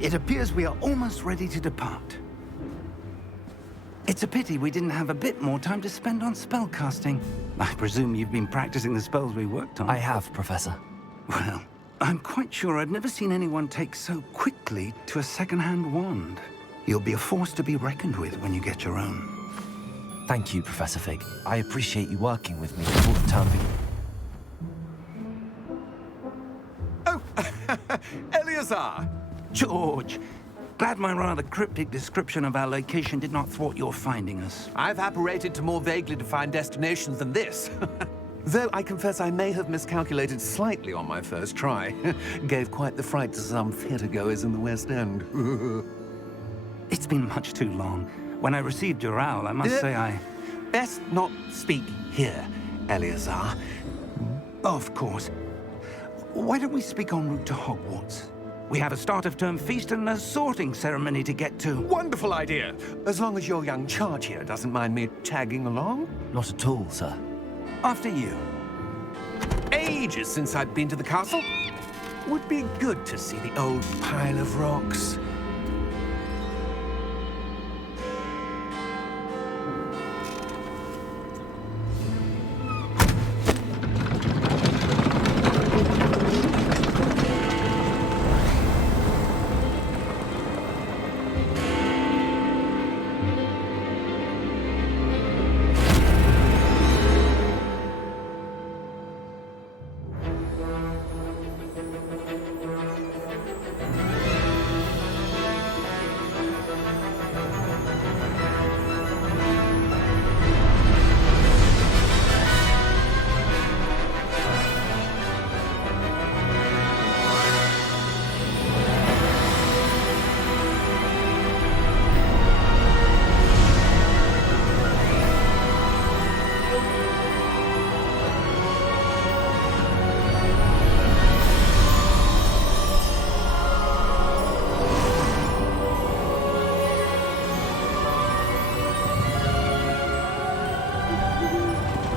It appears we are almost ready to depart. It's a pity we didn't have a bit more time to spend on spellcasting. I presume you've been practicing the spells we worked on. I have, Professor. Well, I'm quite sure I've never seen anyone take so quickly to a second-hand wand. You'll be a force to be reckoned with when you get your own. Thank you, Professor Fig. I appreciate you working with me before the term begins. Oh, Eleazar! George, glad my rather cryptic description of our location did not thwart your finding us. I've apparated to more vaguely defined destinations than this. Though I confess I may have miscalculated slightly on my first try. Gave quite the fright to some theatergoers in the West End. It's been much too long. When I received your owl, I must say I... Best not speak here, Eleazar. Of course. Why don't we speak en route to Hogwarts? We have a start-of-term feast and a sorting ceremony to get to. Wonderful idea! As long as your young charge here doesn't mind me tagging along. Not at all, sir. After you. Ages since I've been to the castle. Would be good to see the old pile of rocks.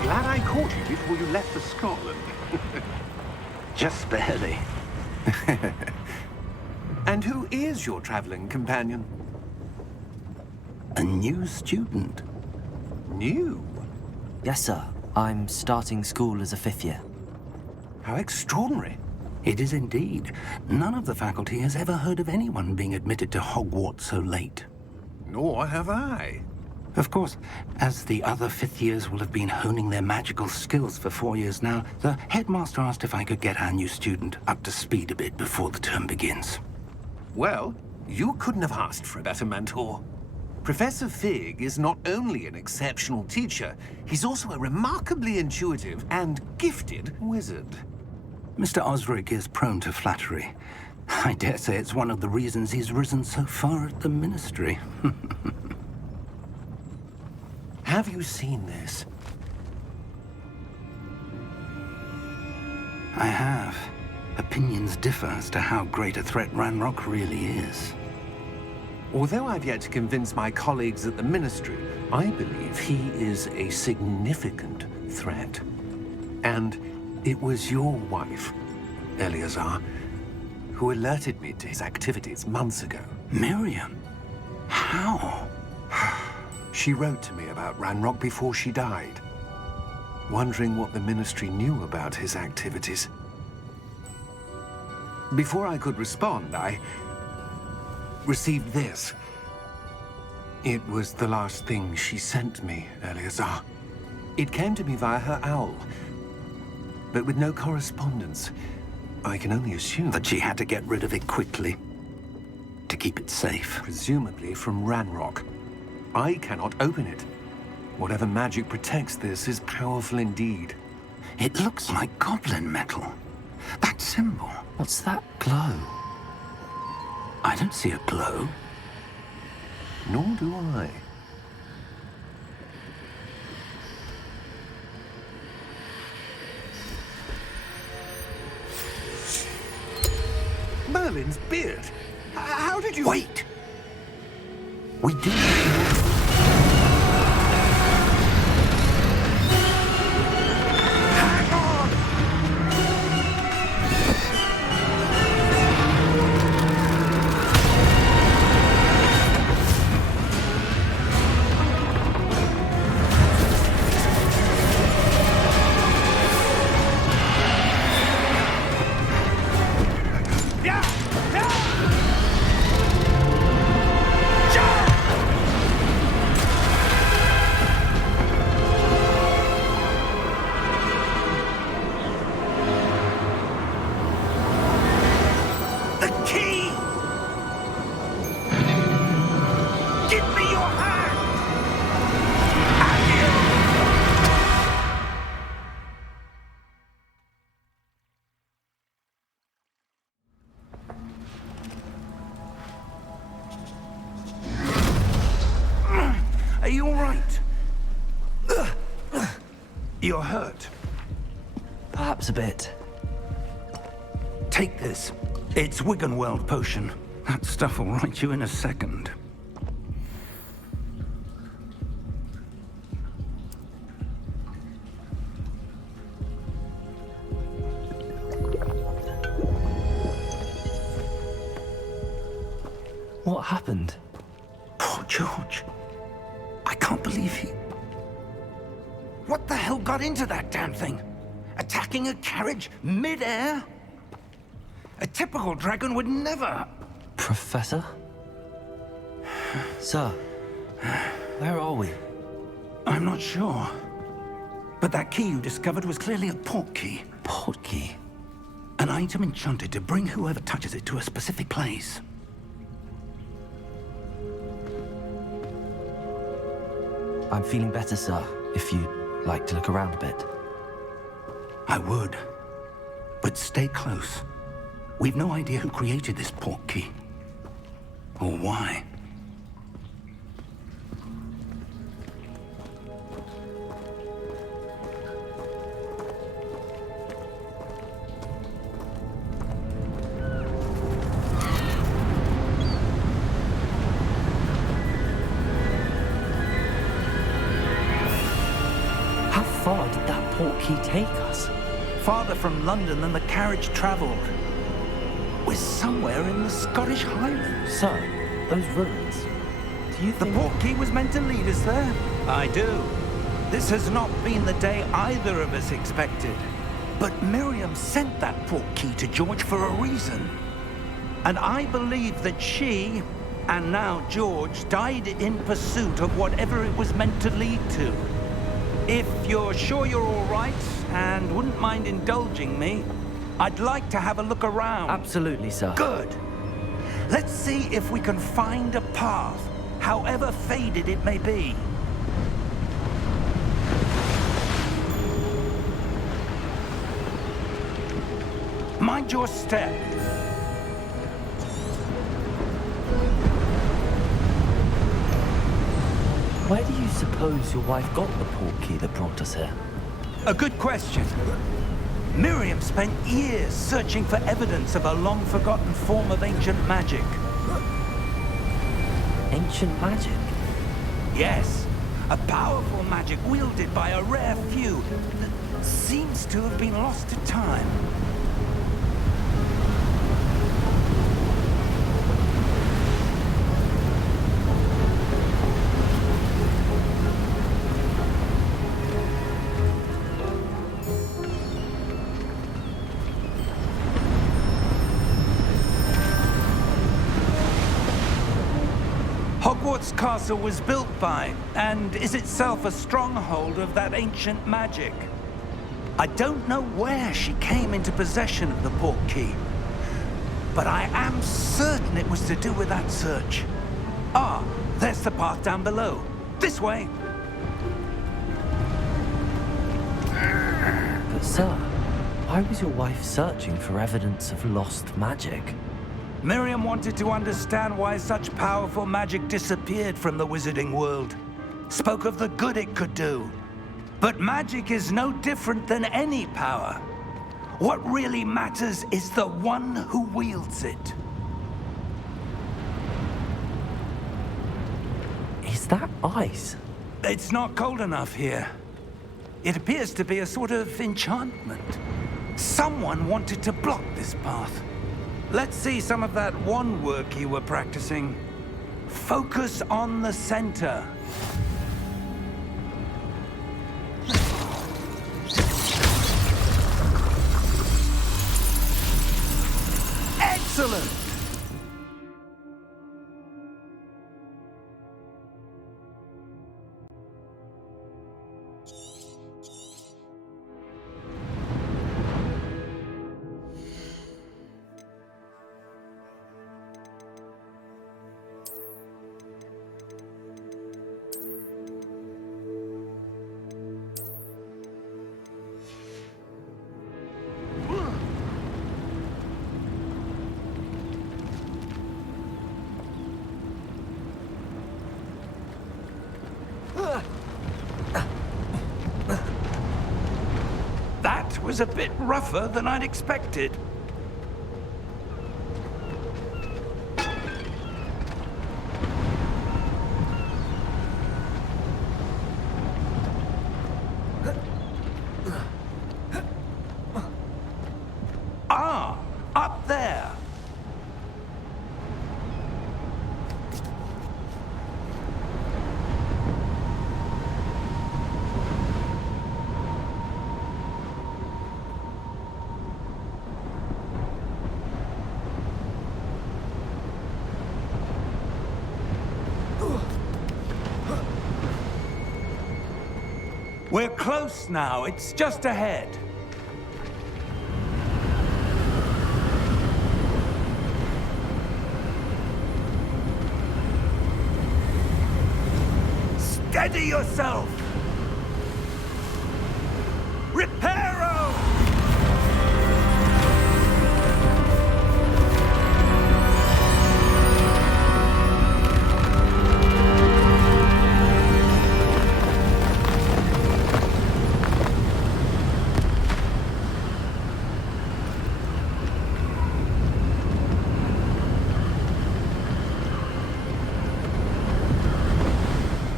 Glad I caught you before you left for Scotland. Just barely. And who is your traveling companion? A new student. New? Yes, sir. I'm starting school as a 5th year. How extraordinary. It is indeed. None of the faculty has ever heard of anyone being admitted to Hogwarts so late. Nor have I. Of course, as the other 5th years will have been honing their magical skills for 4 years now, the headmaster asked if I could get our new student up to speed a bit before the term begins. Well, you couldn't have asked for a better mentor. Professor Fig is not only an exceptional teacher, he's also a remarkably intuitive and gifted wizard. Mr. Osric is prone to flattery. I dare say it's one of the reasons he's risen so far at the ministry. Have you seen this? I have. Opinions differ as to how great a threat Ranrock really is. Although I've yet to convince my colleagues at the Ministry, I believe he is a significant threat. And it was your wife, Eleazar, who alerted me to his activities months ago. Miriam? How? She wrote to me about Ranrock before she died, wondering what the Ministry knew about his activities. Before I could respond, I received this. It was the last thing she sent me, Eleazar. It came to me via her owl, but with no correspondence. I can only assume That she had to get rid of it quickly to keep it safe. presumably from Ranrock. I cannot open it. Whatever magic protects this is powerful indeed. It looks like goblin metal. That symbol. What's that glow? I don't see a glow. Nor do I. Merlin's beard. How did you... Wait! We do. Hang on! Are you all right? You're hurt. Perhaps a bit. Take this. It's Wiggenweld potion. That stuff will right you in a second. What happened? Poor George. I can't believe he... What the hell got into that damn thing? Attacking a carriage mid-air? A typical dragon would never... Professor? Sir, where are we? I'm not sure. But that key you discovered was clearly a port key. Port key? An item enchanted to bring whoever touches it to a specific place. I'm feeling better, sir, if you'd like to look around a bit. I would. But stay close. We've no idea who created this port key. Or why. How far did that port key take us? Farther from London than the carriage traveled. We're somewhere in the Scottish Highlands. Sir, those ruins. Do you The think... port key was meant to lead us there? I do. This has not been the day either of us expected. But Miriam sent that port key to George for a reason. And I believe that she, and now George, died in pursuit of whatever it was meant to lead to. If you're sure you're all right, and wouldn't mind indulging me, I'd like to have a look around. Absolutely, sir. Good. Let's see if we can find a path, however faded it may be. Mind your step. Where do you suppose your wife got the port key that brought us here? A good question. Miriam spent years searching for evidence of a long-forgotten form of ancient magic. Ancient magic? Yes, a powerful magic wielded by a rare few that seems to have been lost to time. Hogwarts Castle was built by, and is itself a stronghold of that ancient magic. I don't know where she came into possession of the port key, but I am certain it was to do with that search. Ah, there's the path down below. This way. But sir, why was your wife searching for evidence of lost magic? Miriam wanted to understand why such powerful magic disappeared from the wizarding world. Spoke of the good it could do. But magic is no different than any power. What really matters is the one who wields it. Is that ice? It's not cold enough here. It appears to be a sort of enchantment. Someone wanted to block this path. Let's see some of that wand work you were practicing. Focus on the center. Excellent! That was a bit rougher than I'd expected. Ah, up there. We're close now. It's just ahead. Steady yourself! Reparo!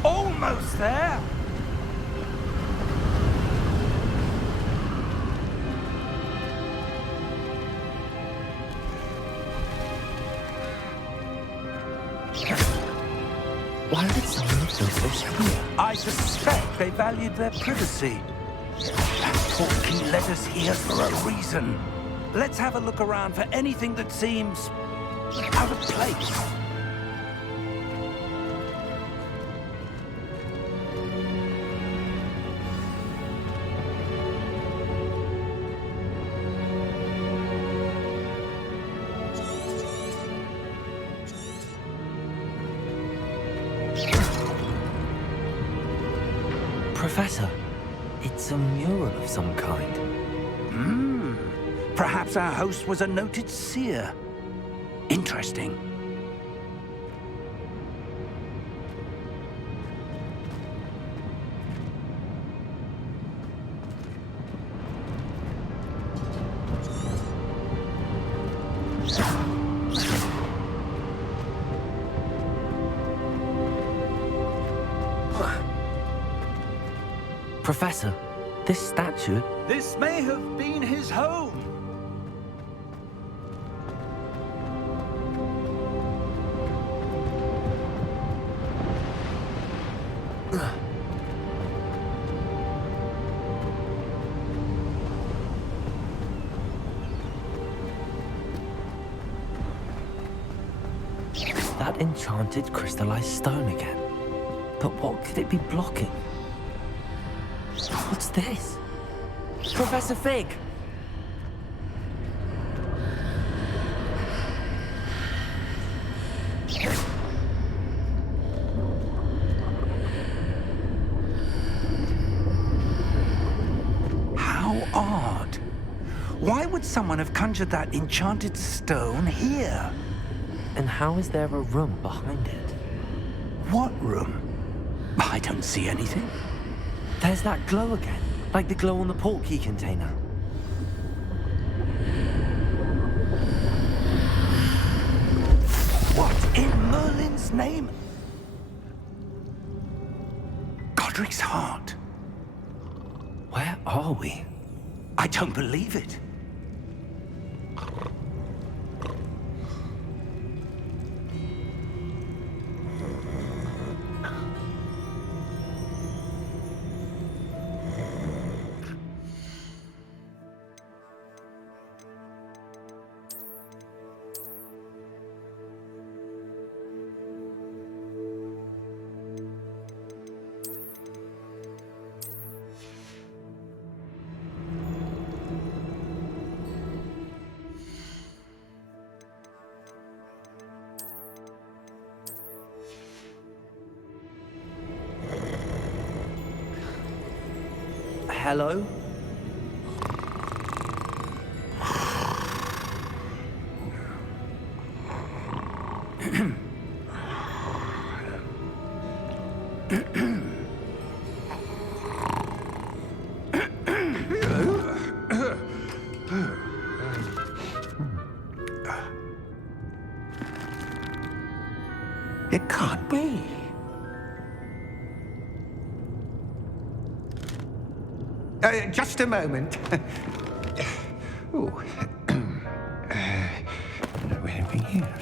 Almost there. Why would someone have built this here? I suspect they valued their privacy. That portkey led us here for a reason. Let's have a look around for anything that seems out of place. Professor, it's a mural of some kind. Perhaps our host was a noted seer. Interesting. Professor, this statue... This may have been his home. That enchanted crystallized stone again. But what could it be blocking? What's this? Professor Fig! How odd. Why would someone have conjured that enchanted stone here? And how is there a room behind it? What room? I don't see anything. There's that glow again, like the glow on the portkey container. name? Godric's heart. Where are we? I don't believe it. Hello? It can't be. Just a moment. Ooh. Where are we here?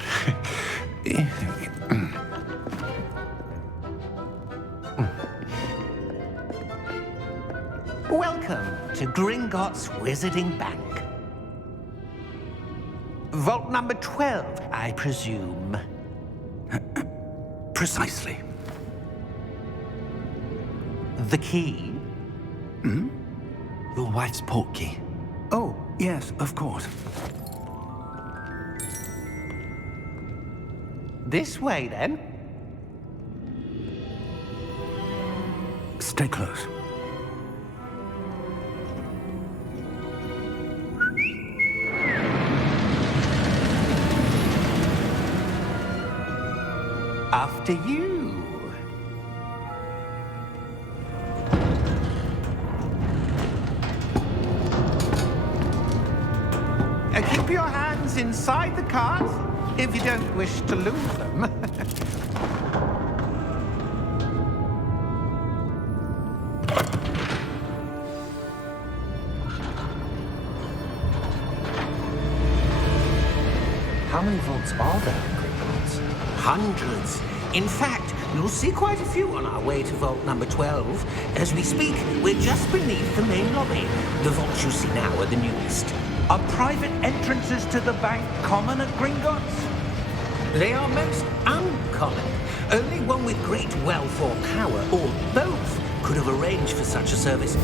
Welcome to Gringotts Wizarding Bank. Vault number 12, I presume. Precisely. The key? Your wife's portkey. Oh, yes, of course. This way, then. Stay close. After you. Keep your hands inside the cards if you don't wish to lose them. How many vaults are there in Gringotts? Hundreds. In fact, you'll see quite a few on our way to vault number 12. As we speak, we're just beneath the main lobby. The vaults you see now are the newest. Are private entrances to the bank common at Gringotts? They are most uncommon. Only one with great wealth or power, or both, could have arranged for such a service.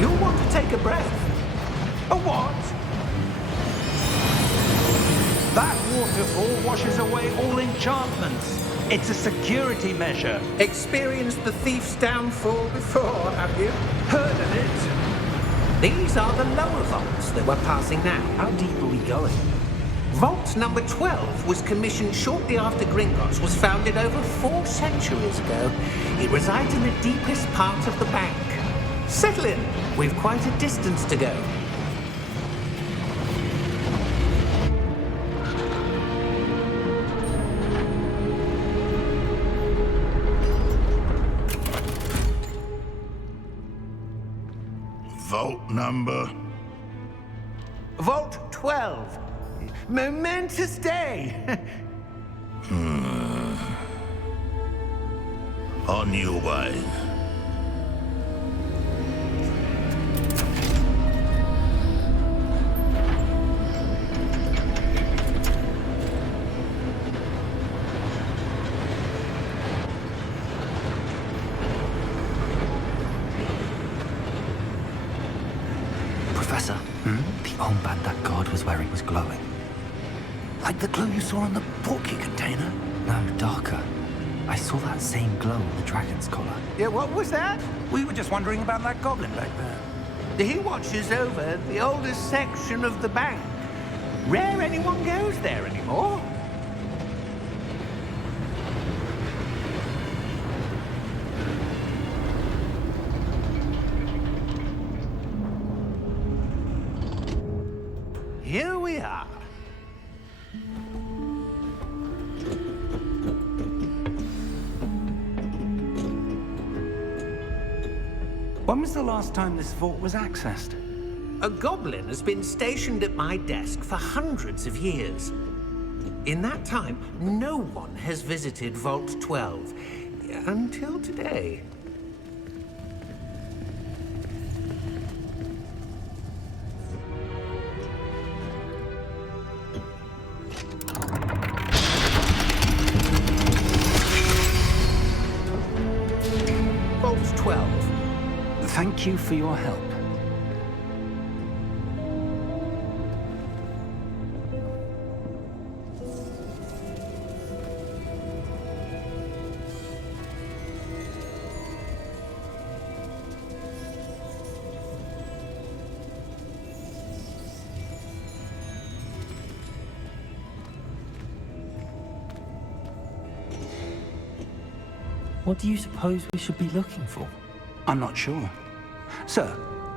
You'll want to take a breath. A what? That waterfall washes away all enchantments. It's a security measure. Experienced the thief's downfall before, have you? Heard of it? These are the lower vaults that we're passing now. How deep are we going? Vault number 12 was commissioned shortly after Gringotts was founded over 4 centuries ago. It resides in the deepest part of the bank. Settle in. We've quite a distance to go. Vault number? Vault 12. Momentous day. On your way. Professor, the armband that guard was wearing was glowing. Like the glue you saw on the portkey container? No, darker. I saw that same glow on the dragon's collar. Yeah, what was that? We were just wondering about that goblin back there. He watches over the oldest section of the bank. Rare anyone goes there anymore. Here we are. was the last time this vault was accessed? A goblin has been stationed at my desk for hundreds of years. In that time, no one has visited Vault 12. Until today. Vault 12. Thank you for your help. What do you suppose we should be looking for? I'm not sure. Sir,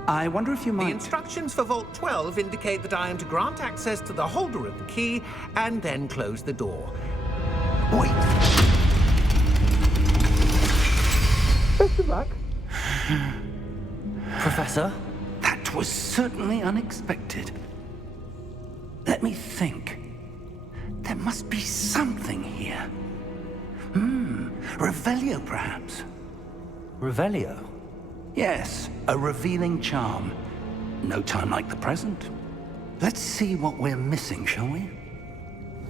I wonder if you The might... instructions for Vault 12 indicate that I am to grant access to the holder of the key and then close the door. Wait! Best of luck. Professor? That was certainly unexpected. Let me think. There must be something here. Revelio, perhaps? Revelio? Yes, a revealing charm. No time like the present. Let's see what we're missing, shall we?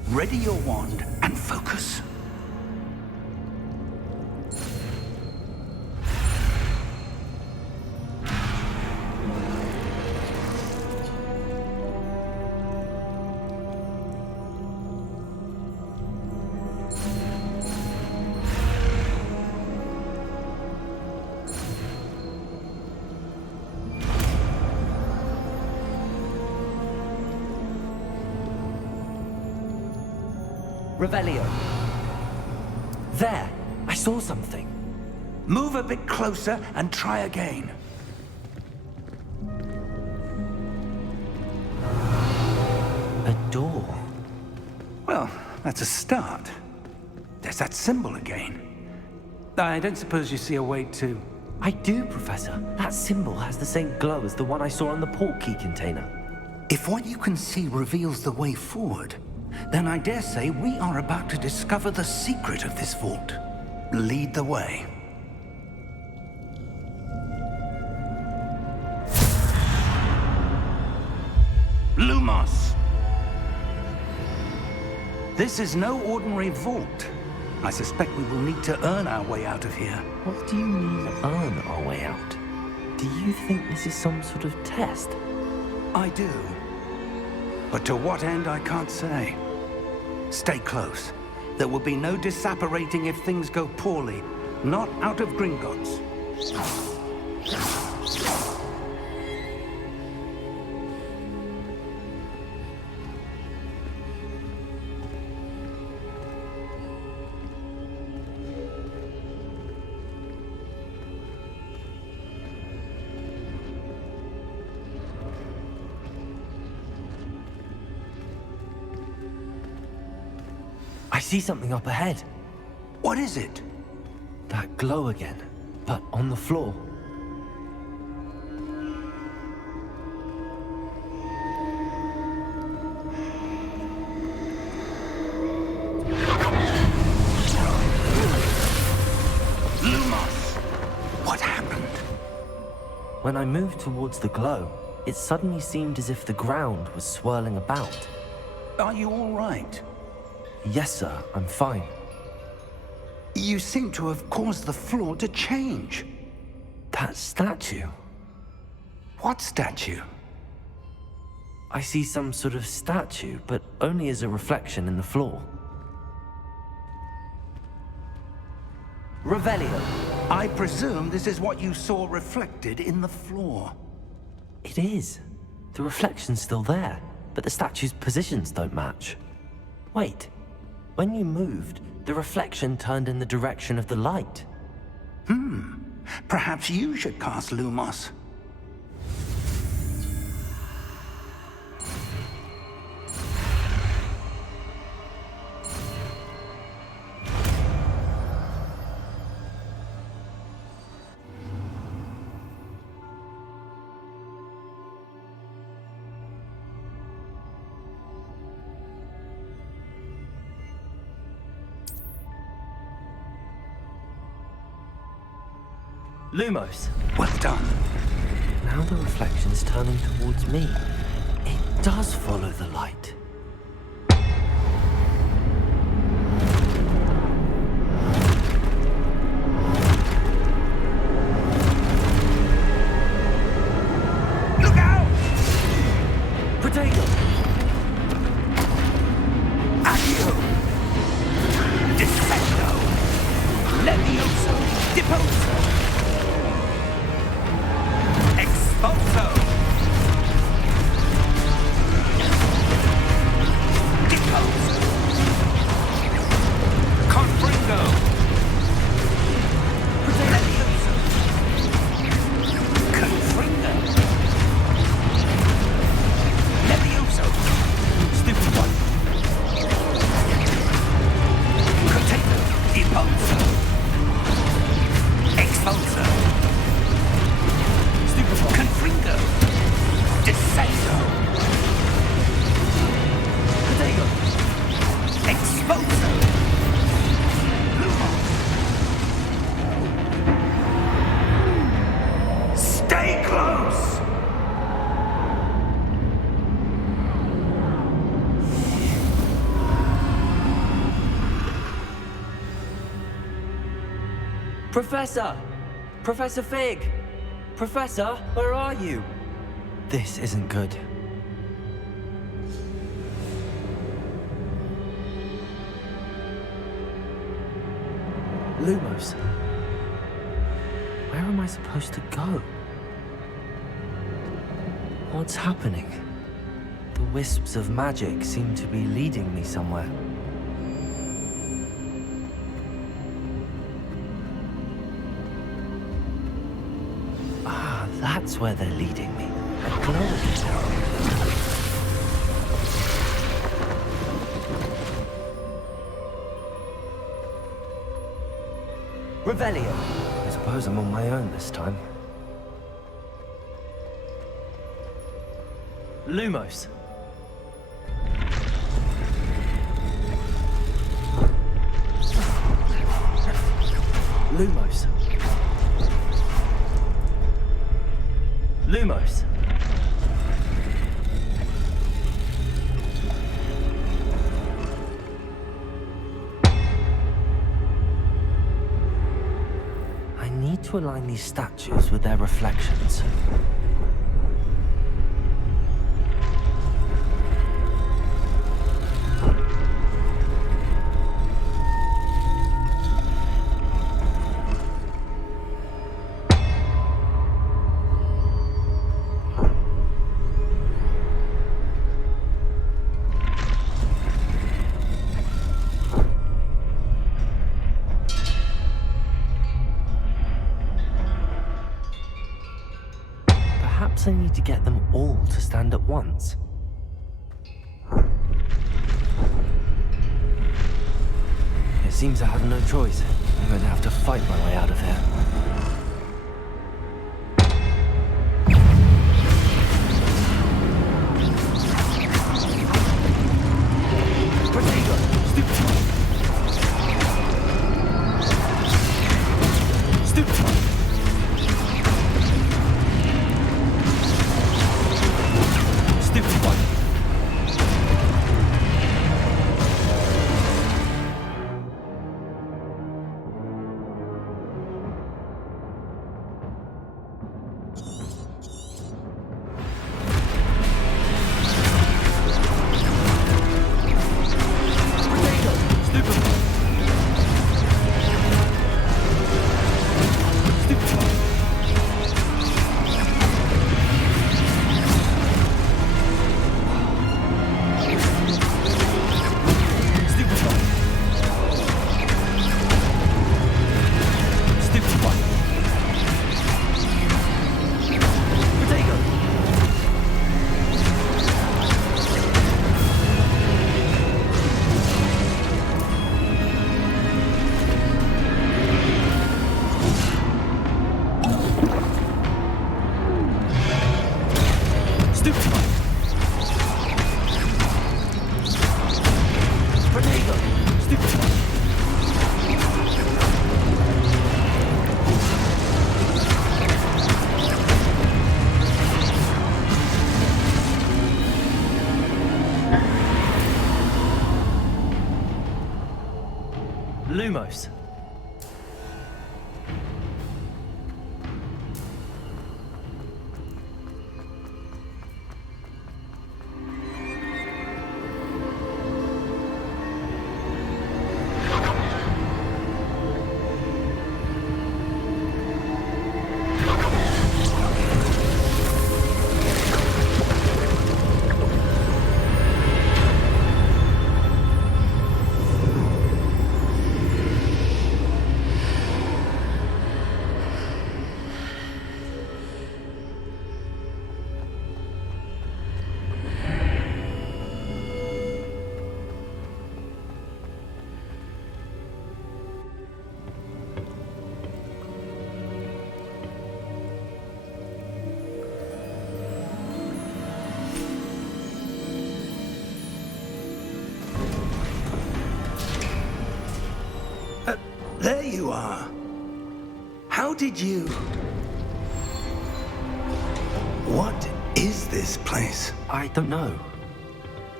Ready your wand and focus. Revelio. There! I saw something. Move a bit closer and try again. A door. Well, that's a start. There's that symbol again. I don't suppose you see a way to... I do, Professor. That symbol has the same glow as the one I saw on the portkey container. If what you can see reveals the way forward, then I dare say we are about to discover the secret of this vault. Lead the way. Lumos! This is no ordinary vault. I suspect we will need to earn our way out of here. What do you mean, earn our way out? Do you think this is some sort of test? I do. But to what end, I can't say. Stay close. There will be no disapparating if things go poorly. Not out of Gringotts. I see something up ahead. What is it? That glow again, but on the floor. Lumos! What happened? When I moved towards the glow, it suddenly seemed as if the ground was swirling about. Are you all right? Yes, sir, I'm fine. You seem to have caused the floor to change. That statue. What statue? I see some sort of statue, but only as a reflection in the floor. Revelio. I presume this is what you saw reflected in the floor. It is. The reflection's still there, but the statue's positions don't match. Wait. When you moved, the reflection turned in the direction of the light. Perhaps you should cast Lumos. Lumos. Well done. Now the reflection's turning towards me. It does follow the light. Look out! Protego! Accio! Descendo! Levioso! Deposo! Expulso! Deposo! Confringo! Levioso! Confringo! Levioso! Stupid one! Potato! Deposo! Expulso! Stupid one! Confringo! Descendo! Protego! Expulso! Lumos! Stay close! Professor! Professor Fig! Professor, where are you? This isn't good. Lumos. Where am I supposed to go? What's happening? The wisps of magic seem to be leading me somewhere. Ah, that's where they're leading me. A glowing tower. Revelio. I suppose I'm on my own this time. Lumos. Lumos. Lumos. I need to align these statues with their reflections. Perhaps I need to get them all to stand at once. It seems I have no choice. I'm going to have to fight my way out of here. Protego! Stupid one! Stupid one! Stupid one! Lumos. There you are. How did you... What is this place? I don't know.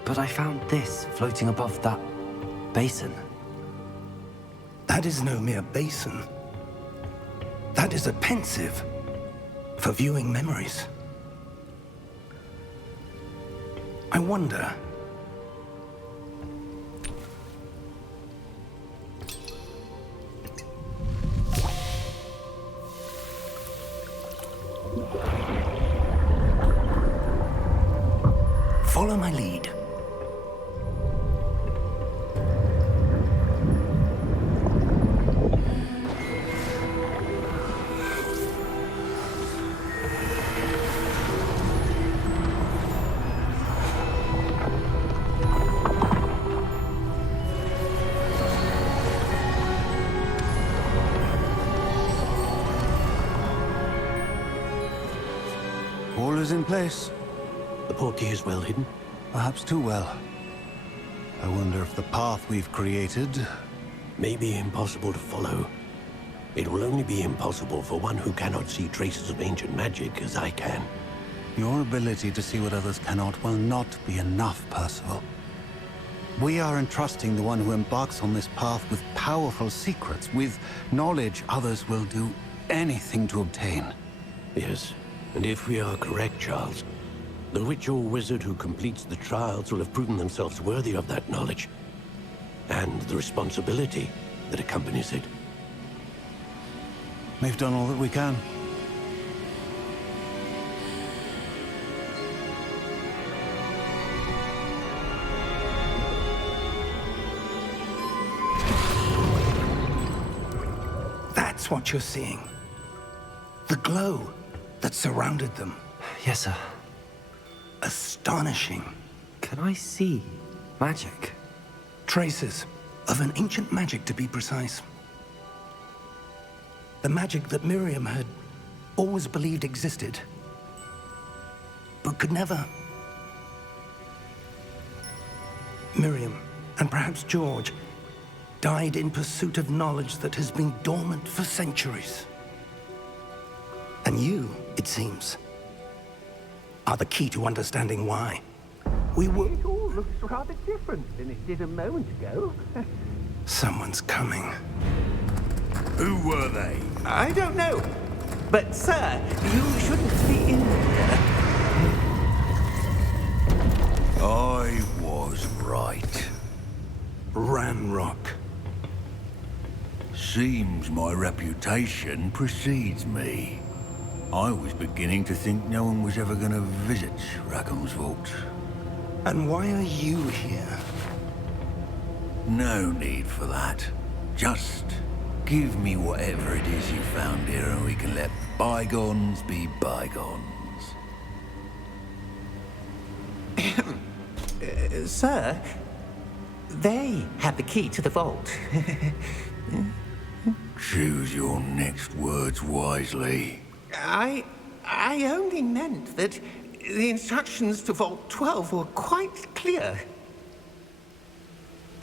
But I found this floating above that basin. That is no mere basin. That is a pensive for viewing memories. I wonder... Follow my lead. All is in place. The portkey is well hidden. Perhaps too well. I wonder if the path we've created... May be impossible to follow. It will only be impossible for one who cannot see traces of ancient magic as I can. Your ability to see what others cannot will not be enough, Percival. We are entrusting the one who embarks on this path with powerful secrets, with knowledge others will do anything to obtain. Yes, and if we are correct, Charles, the witch or wizard who completes the trials will have proven themselves worthy of that knowledge, and the responsibility that accompanies it. We've done all that we can. That's what you're seeing. The glow that surrounded them. Yes, sir. Astonishing. Can I see magic? Traces of an ancient magic, to be precise. The magic that Miriam had always believed existed, but could never. Miriam, and perhaps George, died in pursuit of knowledge that has been dormant for centuries. And you, it seems, are the key to understanding why. We were... It all looks rather different than it did a moment ago. Someone's coming. Who were they? I don't know. But, sir, you shouldn't be in here. I was right. Ranrock. Seems my reputation precedes me. I was beginning to think no one was ever going to visit Rackham's vault. And why are you here? No need for that. Just give me whatever it is you found here and we can let bygones be bygones. Sir, they have the key to the vault. Choose your next words wisely. I only meant that the instructions to Vault 12 were quite clear.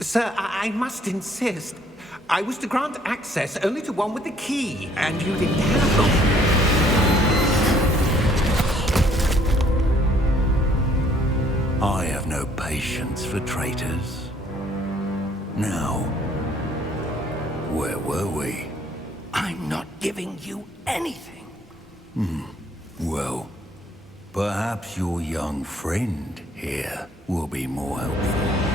Sir, I must insist. I was to grant access only to one with the key, and you didn't have them. I have no patience for traitors. Now, Where were we? I'm not giving you anything. Well, perhaps your young friend here will be more helpful.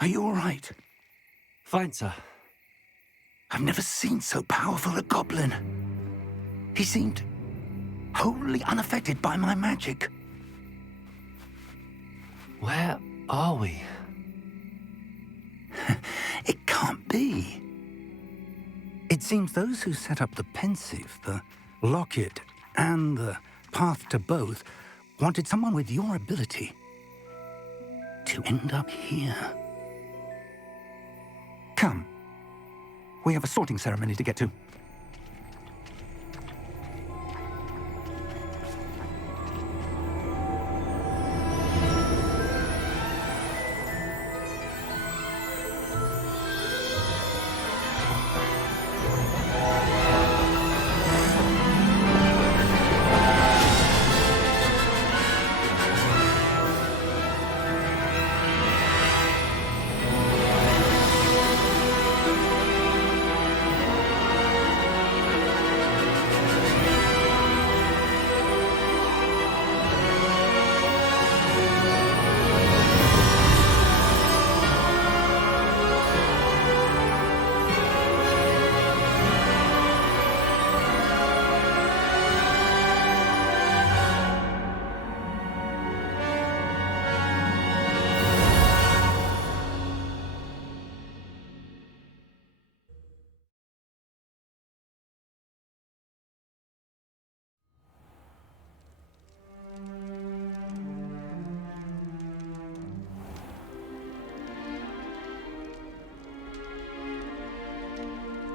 Are you all right? Fine, sir. I've never seen so powerful a goblin. He seemed wholly unaffected by my magic. Where are we? It can't be. It seems those who set up the pensive, the locket, and the path to both wanted someone with your ability to end up here. Come. We have a sorting ceremony to get to.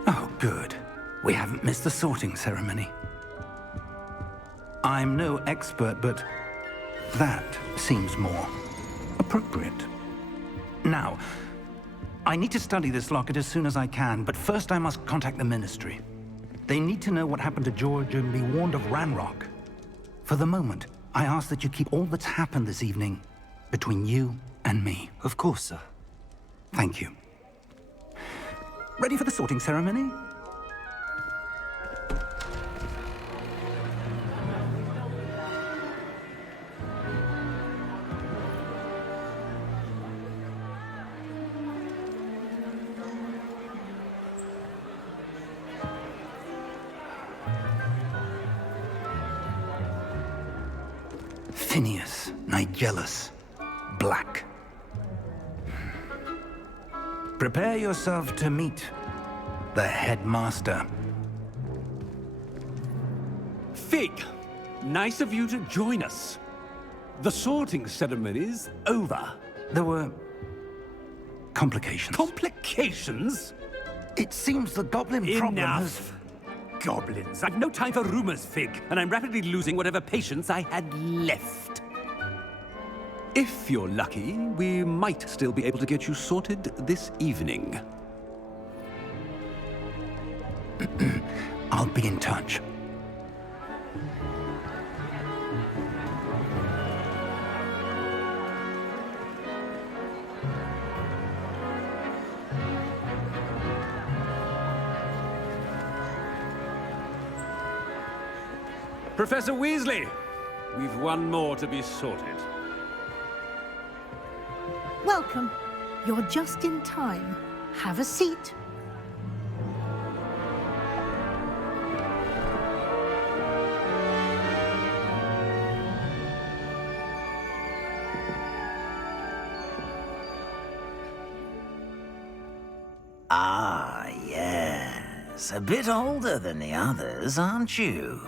Oh, good. We haven't missed the sorting ceremony. I'm no expert, but that seems more appropriate. Now, I need to study this locket as soon as I can, but first I must contact the Ministry. They need to know what happened to George and be warned of Ranrock. For the moment, I ask that you keep all that's happened this evening between you and me. Of course, sir. Thank you. Ready for the sorting ceremony? Phineas, Nigellus, Black. Prepare yourself to meet the headmaster. Fig, nice of you to join us. The sorting ceremony's over. There were complications. Complications? It seems the goblin problem has... Enough. Goblins. I've no time for rumors, Fig, and I'm rapidly losing whatever patience I had left. If you're lucky, we might still be able to get you sorted this evening. I'll be in touch. Professor Weasley, we've one more to be sorted. Welcome. You're just in time. Have a seat. Ah, yes. A bit older than the others, aren't you?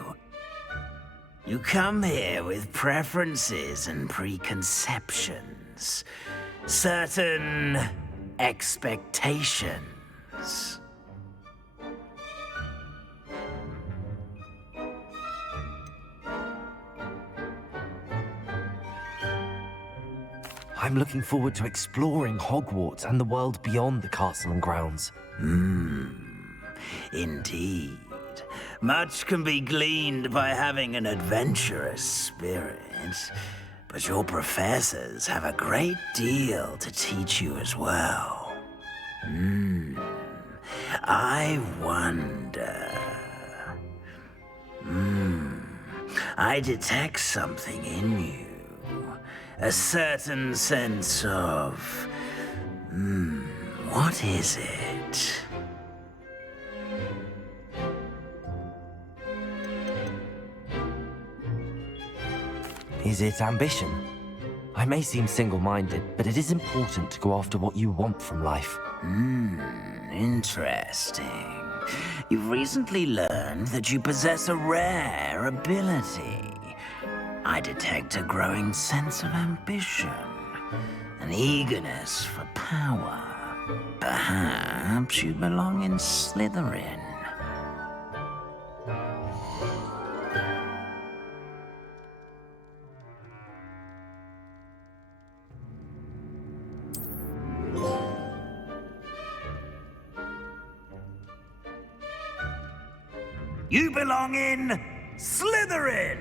You come here with preferences and preconceptions. Certain expectations. I'm looking forward to exploring Hogwarts and the world beyond the castle and grounds. Indeed. Much can be gleaned by having an adventurous spirit, but your professors have a great deal to teach you as well. I wonder... I detect something in you. A certain sense of... what is it? Is it ambition? I may seem single-minded, but it is important to go after what you want from life. Interesting. You've recently learned that you possess a rare ability. I detect a growing sense of ambition, an eagerness for power. Perhaps you belong in Slytherin. You belong in Slytherin!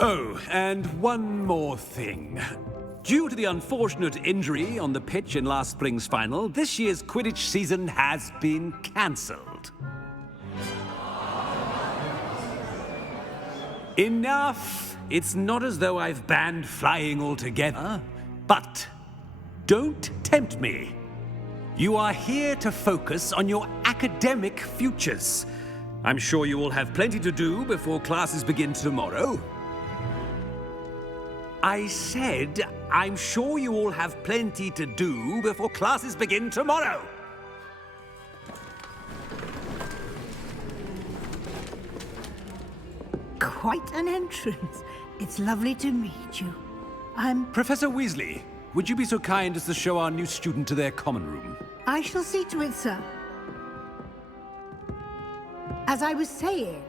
Oh, and one more thing. Due to the unfortunate injury on the pitch in last spring's final, this year's Quidditch season has been cancelled. Enough! It's not as though I've banned flying altogether. But don't tempt me. You are here to focus on your academic futures. I'm sure you will have plenty to do before classes begin tomorrow. I said, I'm sure you all have plenty to do before classes begin tomorrow. Quite an entrance. It's lovely to meet you. I'm... Professor Weasley, would you be so kind as to show our new student to their common room? I shall see to it, sir. As I was saying,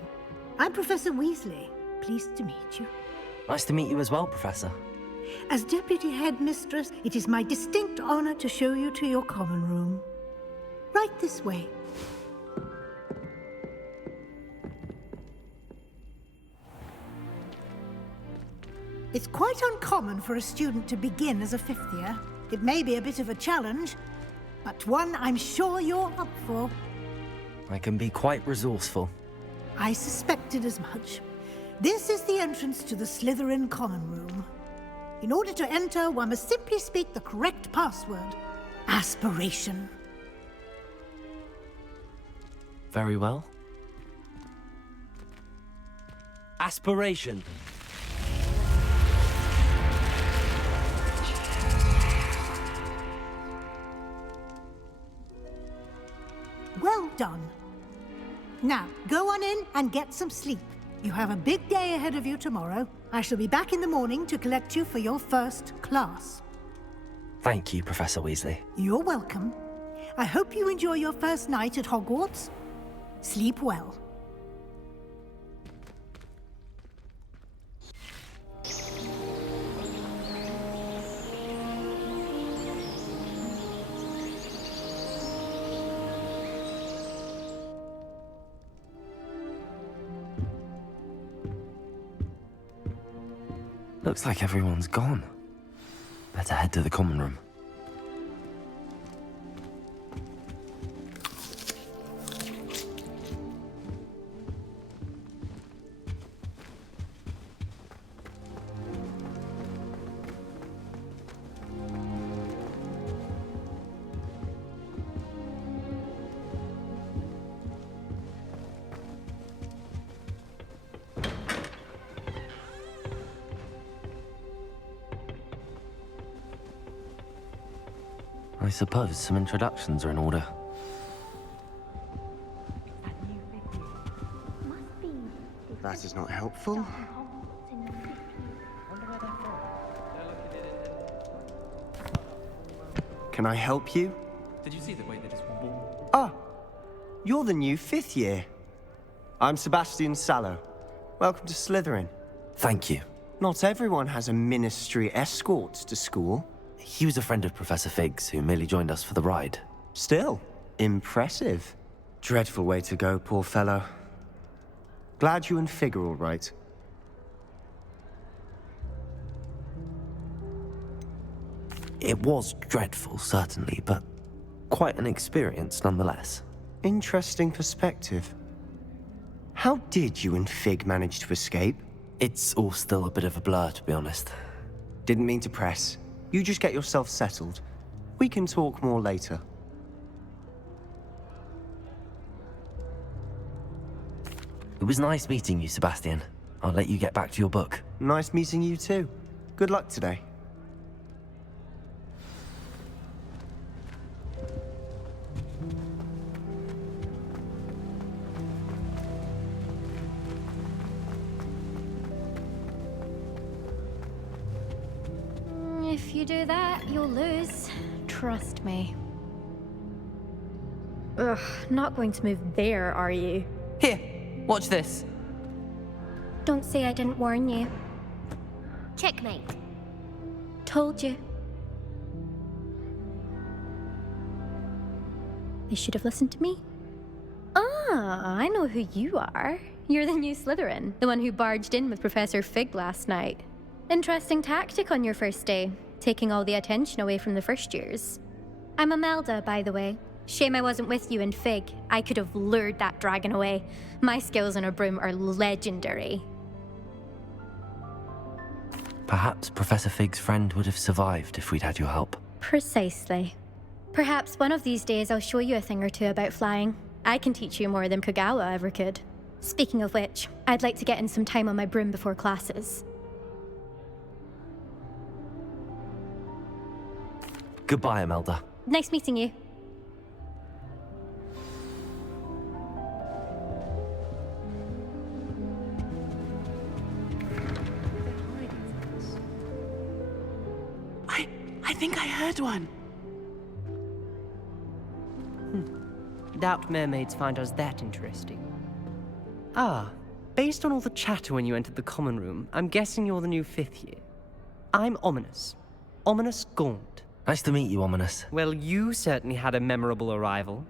I'm Professor Weasley. Pleased to meet you. Nice to meet you as well, Professor. As Deputy Headmistress, it is my distinct honor to show you to your common room. Right this way. It's quite uncommon for a student to begin as a fifth year. It may be a bit of a challenge, but one I'm sure you're up for. I can be quite resourceful. I suspected as much. This is the entrance to the Slytherin common room. In order to enter, one must simply speak the correct password. Aspiration. Very well. Aspiration. Well done. Now, go on in and get some sleep. You have a big day ahead of you tomorrow. I shall be back in the morning to collect you for your first class. Thank you, Professor Weasley. You're welcome. I hope you enjoy your first night at Hogwarts. Sleep well. Looks like everyone's gone. Better head to the common room. I suppose some introductions are in order. That is not helpful. Can I help you? Did you see the way they just walked? Ah, you're the new 5th year. I'm Sebastian Sallow. Welcome to Slytherin. Thank you. Not everyone has a ministry escort to school. He was a friend of Professor Fig's who merely joined us for the ride. Still, impressive. Dreadful way to go, poor fellow. Glad you and Fig are all right. It was dreadful, certainly, but quite an experience nonetheless. Interesting perspective. How did you and Fig manage to escape? It's all still a bit of a blur, to be honest. Didn't mean to press. You just get yourself settled. We can talk more later. It was nice meeting you, Sebastian. I'll let you get back to your book. Nice meeting you too. Good luck today. If you do that, you'll lose. Trust me. Ugh, not going to move there, are you? Here, watch this. Don't say I didn't warn you. Checkmate. Told you. They should have listened to me. Ah, I know who you are. You're the new Slytherin, the one who barged in with Professor Fig last night. Interesting tactic on your first day, taking all the attention away from the first years. I'm Imelda, by the way. Shame I wasn't with you and Fig. I could have lured that dragon away. My skills on a broom are legendary. Perhaps Professor Fig's friend would have survived if we'd had your help. Precisely. Perhaps one of these days I'll show you a thing or two about flying. I can teach you more than Kagawa ever could. Speaking of which, I'd like to get in some time on my broom before classes. Goodbye, Imelda. Nice meeting you. I think I heard one. Doubt mermaids find us that interesting. Ah, based on all the chatter when you entered the common room, I'm guessing you're the new 5th year. I'm Ominous. Ominous Gaunt. Nice to meet you, Ominous. Well, you certainly had a memorable arrival.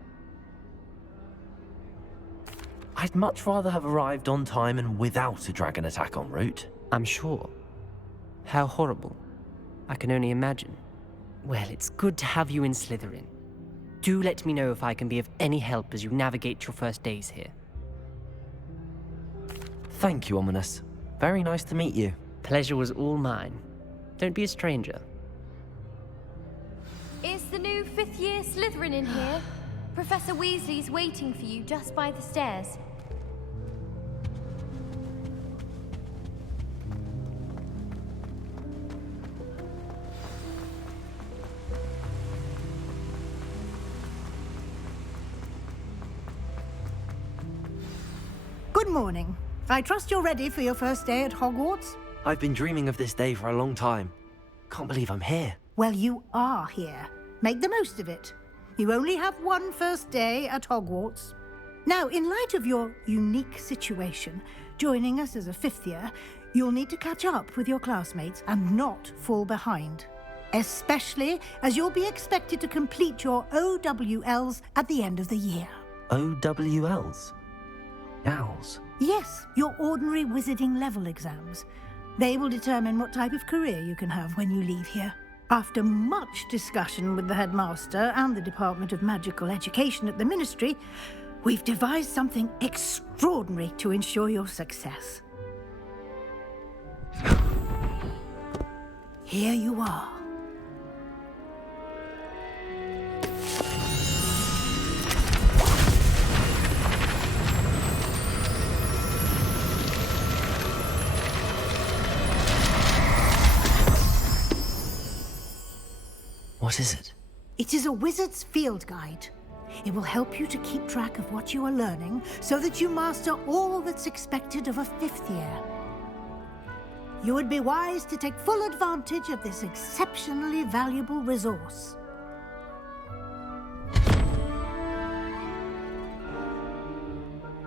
I'd much rather have arrived on time and without a dragon attack en route. I'm sure. How horrible. I can only imagine. Well, it's good to have you in Slytherin. Do let me know if I can be of any help as you navigate your first days here. Thank you, Ominous. Very nice to meet you. Pleasure was all mine. Don't be a stranger. Is the new 5th year Slytherin in here? Professor Weasley's waiting for you just by the stairs. Good morning. I trust you're ready for your first day at Hogwarts? I've been dreaming of this day for a long time. Can't believe I'm here. Well, you are here. Make the most of it. You only have one first day at Hogwarts. Now, in light of your unique situation, joining us as a 5th year, you'll need to catch up with your classmates and not fall behind. Especially as you'll be expected to complete your OWLs at the end of the year. OWLs? Owls? Yes, your ordinary wizarding level exams. They will determine what type of career you can have when you leave here. After much discussion with the headmaster and the Department of Magical Education at the Ministry, we've devised something extraordinary to ensure your success. Here you are. What is it? It is a wizard's field guide. It will help you to keep track of what you are learning so that you master all that's expected of a 5th year. You would be wise to take full advantage of this exceptionally valuable resource.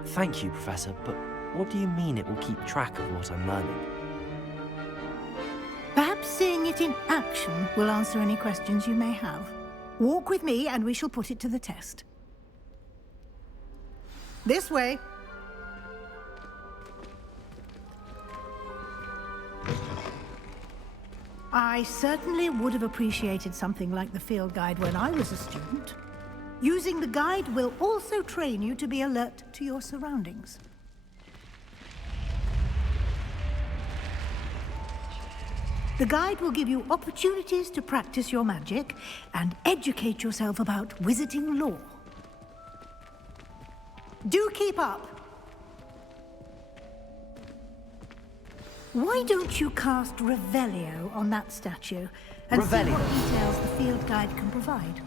Thank you, Professor, but what do you mean it will keep track of what I'm learning? Perhaps seeing it in action will answer any questions you may have. Walk with me and we shall put it to the test. This way. I certainly would have appreciated something like the field guide when I was a student. Using the guide will also train you to be alert to your surroundings. The guide will give you opportunities to practice your magic and educate yourself about wizarding lore. Do keep up! Why don't you cast Revelio on that statue and see what details the field guide can provide?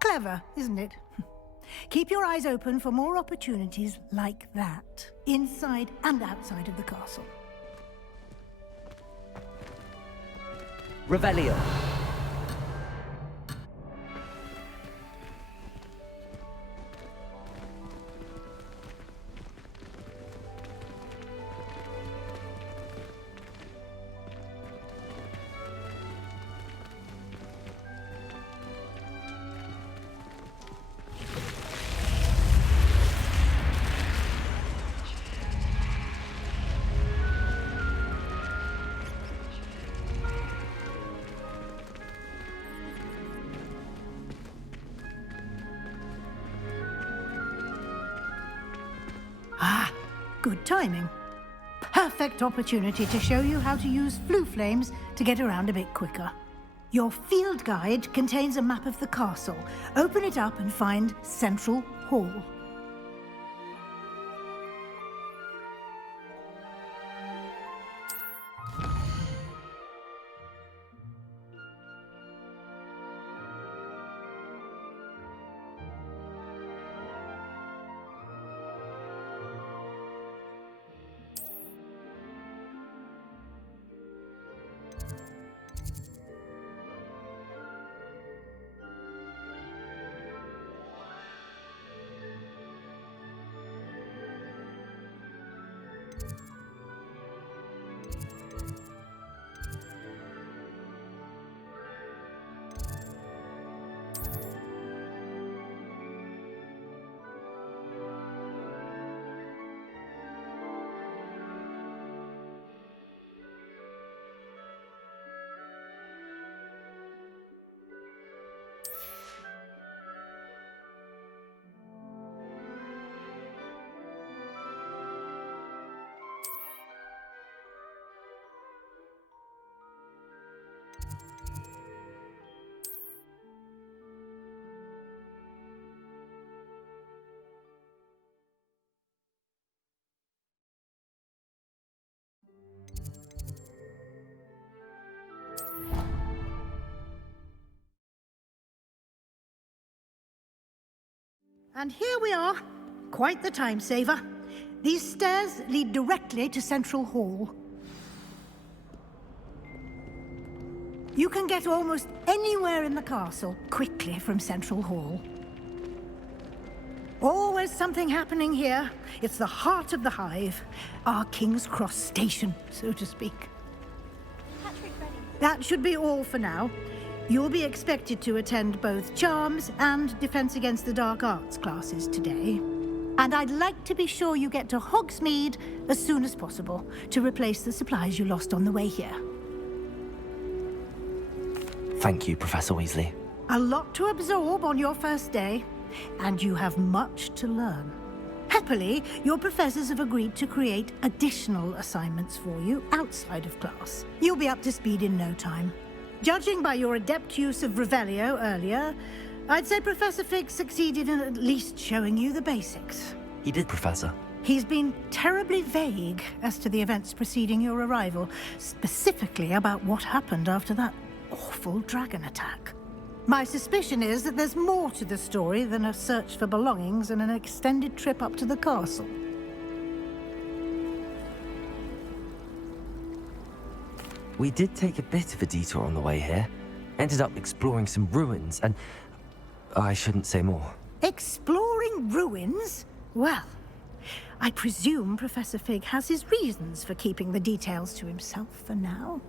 Clever, isn't it? Keep your eyes open for more opportunities like that, inside and outside of the castle. Revelio. Good timing. Perfect opportunity to show you how to use flue flames to get around a bit quicker. Your field guide contains a map of the castle. Open it up and find Central Hall. And here we are. Quite the time saver. These stairs lead directly to Central Hall. You can get almost anywhere in the castle quickly from Central Hall. Always something happening here. It's the heart of the Hive. Our King's Cross station, so to speak. That should be all for now. You'll be expected to attend both Charms and Defense Against the Dark Arts classes today. And I'd like to be sure you get to Hogsmeade as soon as possible to replace the supplies you lost on the way here. Thank you, Professor Weasley. A lot to absorb on your first day, and you have much to learn. Happily, your professors have agreed to create additional assignments for you outside of class. You'll be up to speed in no time. Judging by your adept use of Revelio earlier, I'd say Professor Fig succeeded in at least showing you the basics. He did, Professor. He's been terribly vague as to the events preceding your arrival, specifically about what happened after that awful dragon attack. My suspicion is that there's more to the story than a search for belongings and an extended trip up to the castle. We did take a bit of a detour on the way here. Ended up exploring some ruins and... I shouldn't say more. Exploring ruins? Well, I presume Professor Fig has his reasons for keeping the details to himself for now.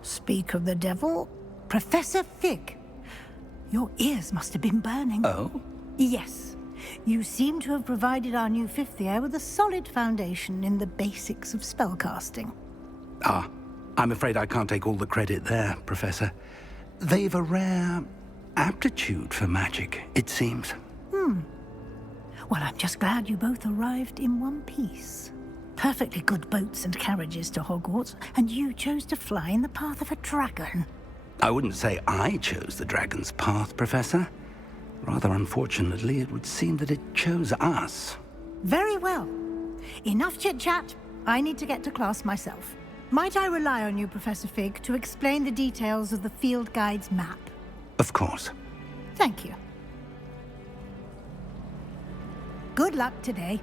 Speak of the devil, Professor Fig. Your ears must have been burning. Oh? Yes. You seem to have provided our new fifth year with a solid foundation in the basics of spellcasting. Ah, I'm afraid I can't take all the credit there, Professor. They've a rare aptitude for magic, it seems. Well, I'm just glad you both arrived in one piece. Perfectly good boats and carriages to Hogwarts, and you chose to fly in the path of a dragon. I wouldn't say I chose the dragon's path, Professor. Rather unfortunately, it would seem that it chose us. Very well. Enough chit-chat. I need to get to class myself. Might I rely on you, Professor Fig, to explain the details of the field guide's map? Of course. Thank you. Good luck today.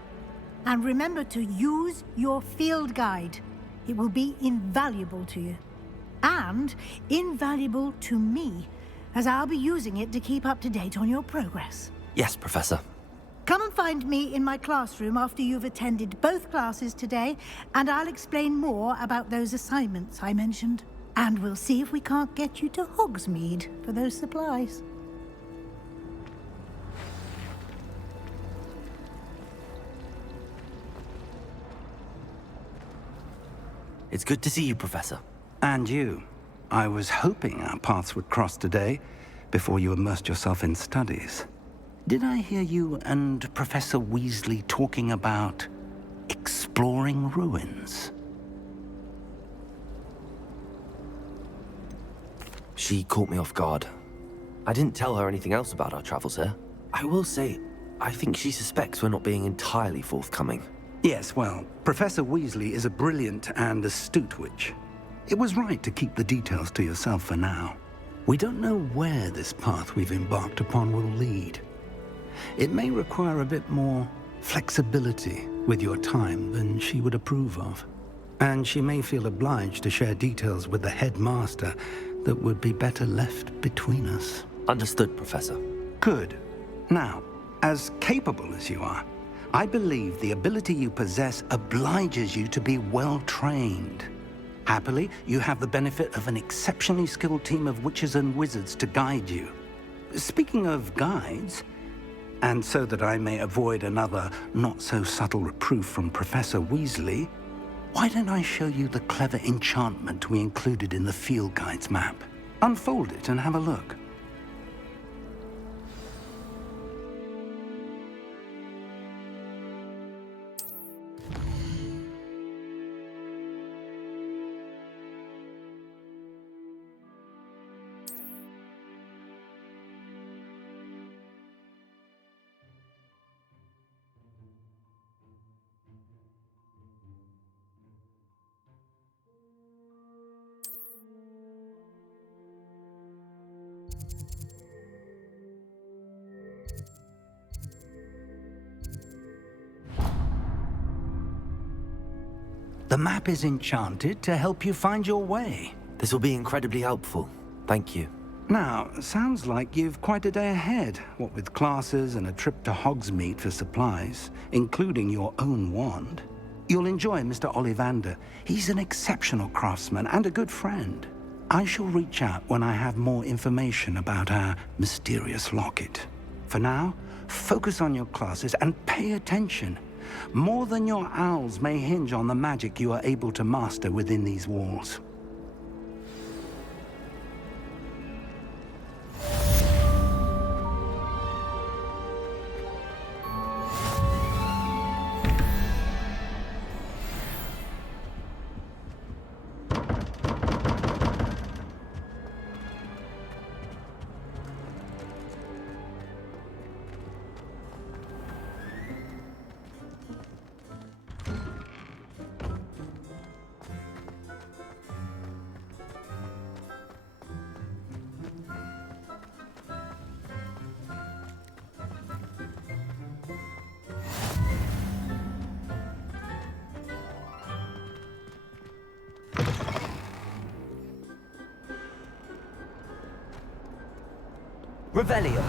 And remember to use your field guide. It will be invaluable to you. And invaluable to me, as I'll be using it to keep up to date on your progress. Yes, Professor. Come and find me in my classroom after you've attended both classes today, and I'll explain more about those assignments I mentioned. And we'll see if we can't get you to Hogsmeade for those supplies. It's good to see you, Professor. And you. I was hoping our paths would cross today, before you immersed yourself in studies. Did I hear you and Professor Weasley talking about exploring ruins? She caught me off guard. I didn't tell her anything else about our travels here. I will say, I think she suspects we're not being entirely forthcoming. Yes, well, Professor Weasley is a brilliant and astute witch. It was right to keep the details to yourself for now. We don't know where this path we've embarked upon will lead. It may require a bit more flexibility with your time than she would approve of. And she may feel obliged to share details with the headmaster that would be better left between us. Understood, Professor. Good. Now, as capable as you are, I believe the ability you possess obliges you to be well-trained. Happily, you have the benefit of an exceptionally skilled team of witches and wizards to guide you. Speaking of guides, and so that I may avoid another not-so-subtle reproof from Professor Weasley, why don't I show you the clever enchantment we included in the field guide's map? Unfold it and have a look. The map is enchanted to help you find your way. This will be incredibly helpful. Thank you. Now, sounds like you've quite a day ahead, what with classes and a trip to Hogsmeade for supplies, including your own wand. You'll enjoy Mr. Ollivander. He's an exceptional craftsman and a good friend. I shall reach out when I have more information about our mysterious locket. For now, focus on your classes and pay attention. More than your owls may hinge on the magic you are able to master within these walls. Revelio.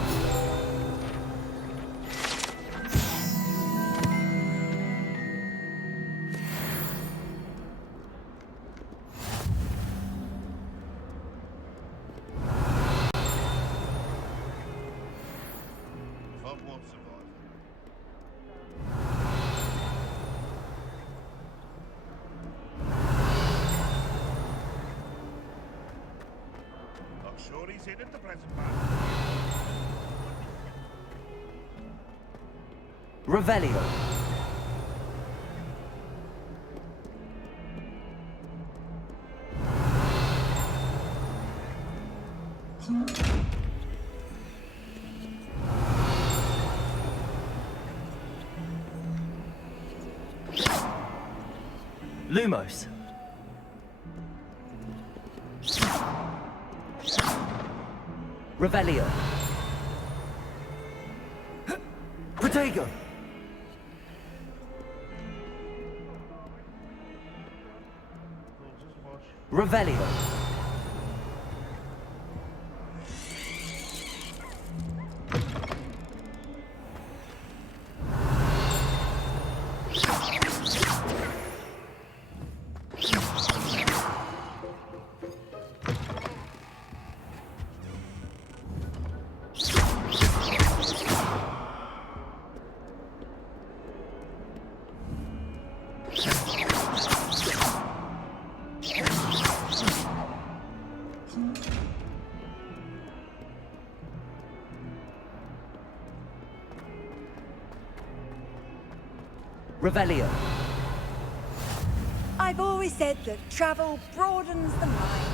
Sure he's in at the present moment. Revelio. Lumos. Revelio. Protego. Revelio. Revelio. I've always said that travel broadens the mind.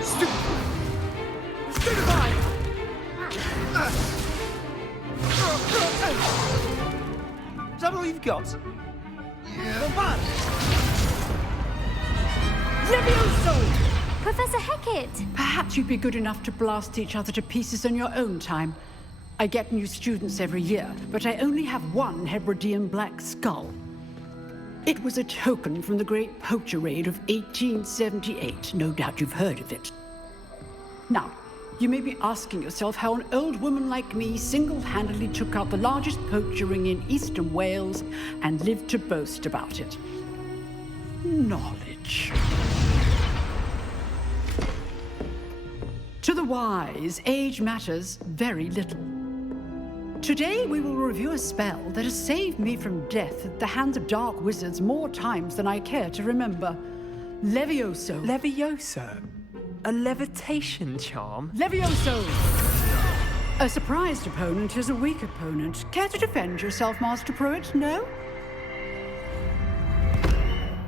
Stupefy! Is that all you've got? Yeah. Levioso! Professor Hecat! Perhaps you'd be good enough to blast each other to pieces on your own time. I get new students every year, but I only have one Hebridean black skull. It was a token from the Great Poacher Raid of 1878. No doubt you've heard of it. Now, you may be asking yourself how an old woman like me single-handedly took out the largest poacher ring in eastern Wales and lived to boast about it. Knowledge. To the wise, age matters very little. Today we will review a spell that has saved me from death at the hands of dark wizards more times than I care to remember. Levioso. Levioso? A levitation charm? Levioso! A surprised opponent is a weak opponent. Care to defend yourself, Master Pruitt? No?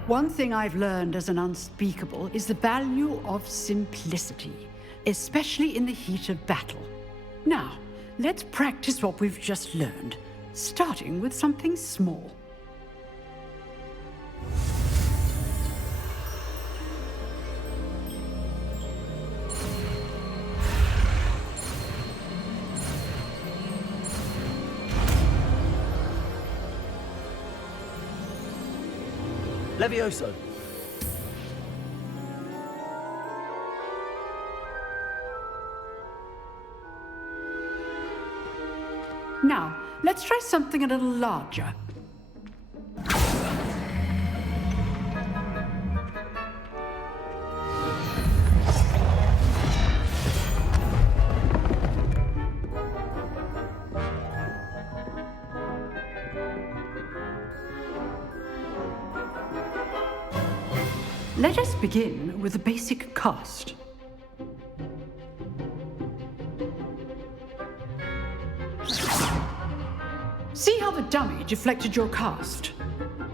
One thing I've learned as an unspeakable is the value of simplicity, especially in the heat of battle. Now, let's practice what we've just learned, starting with something small. Levioso! Now, let's try something a little larger. Let us begin with the basic cast. See how the dummy deflected your cast?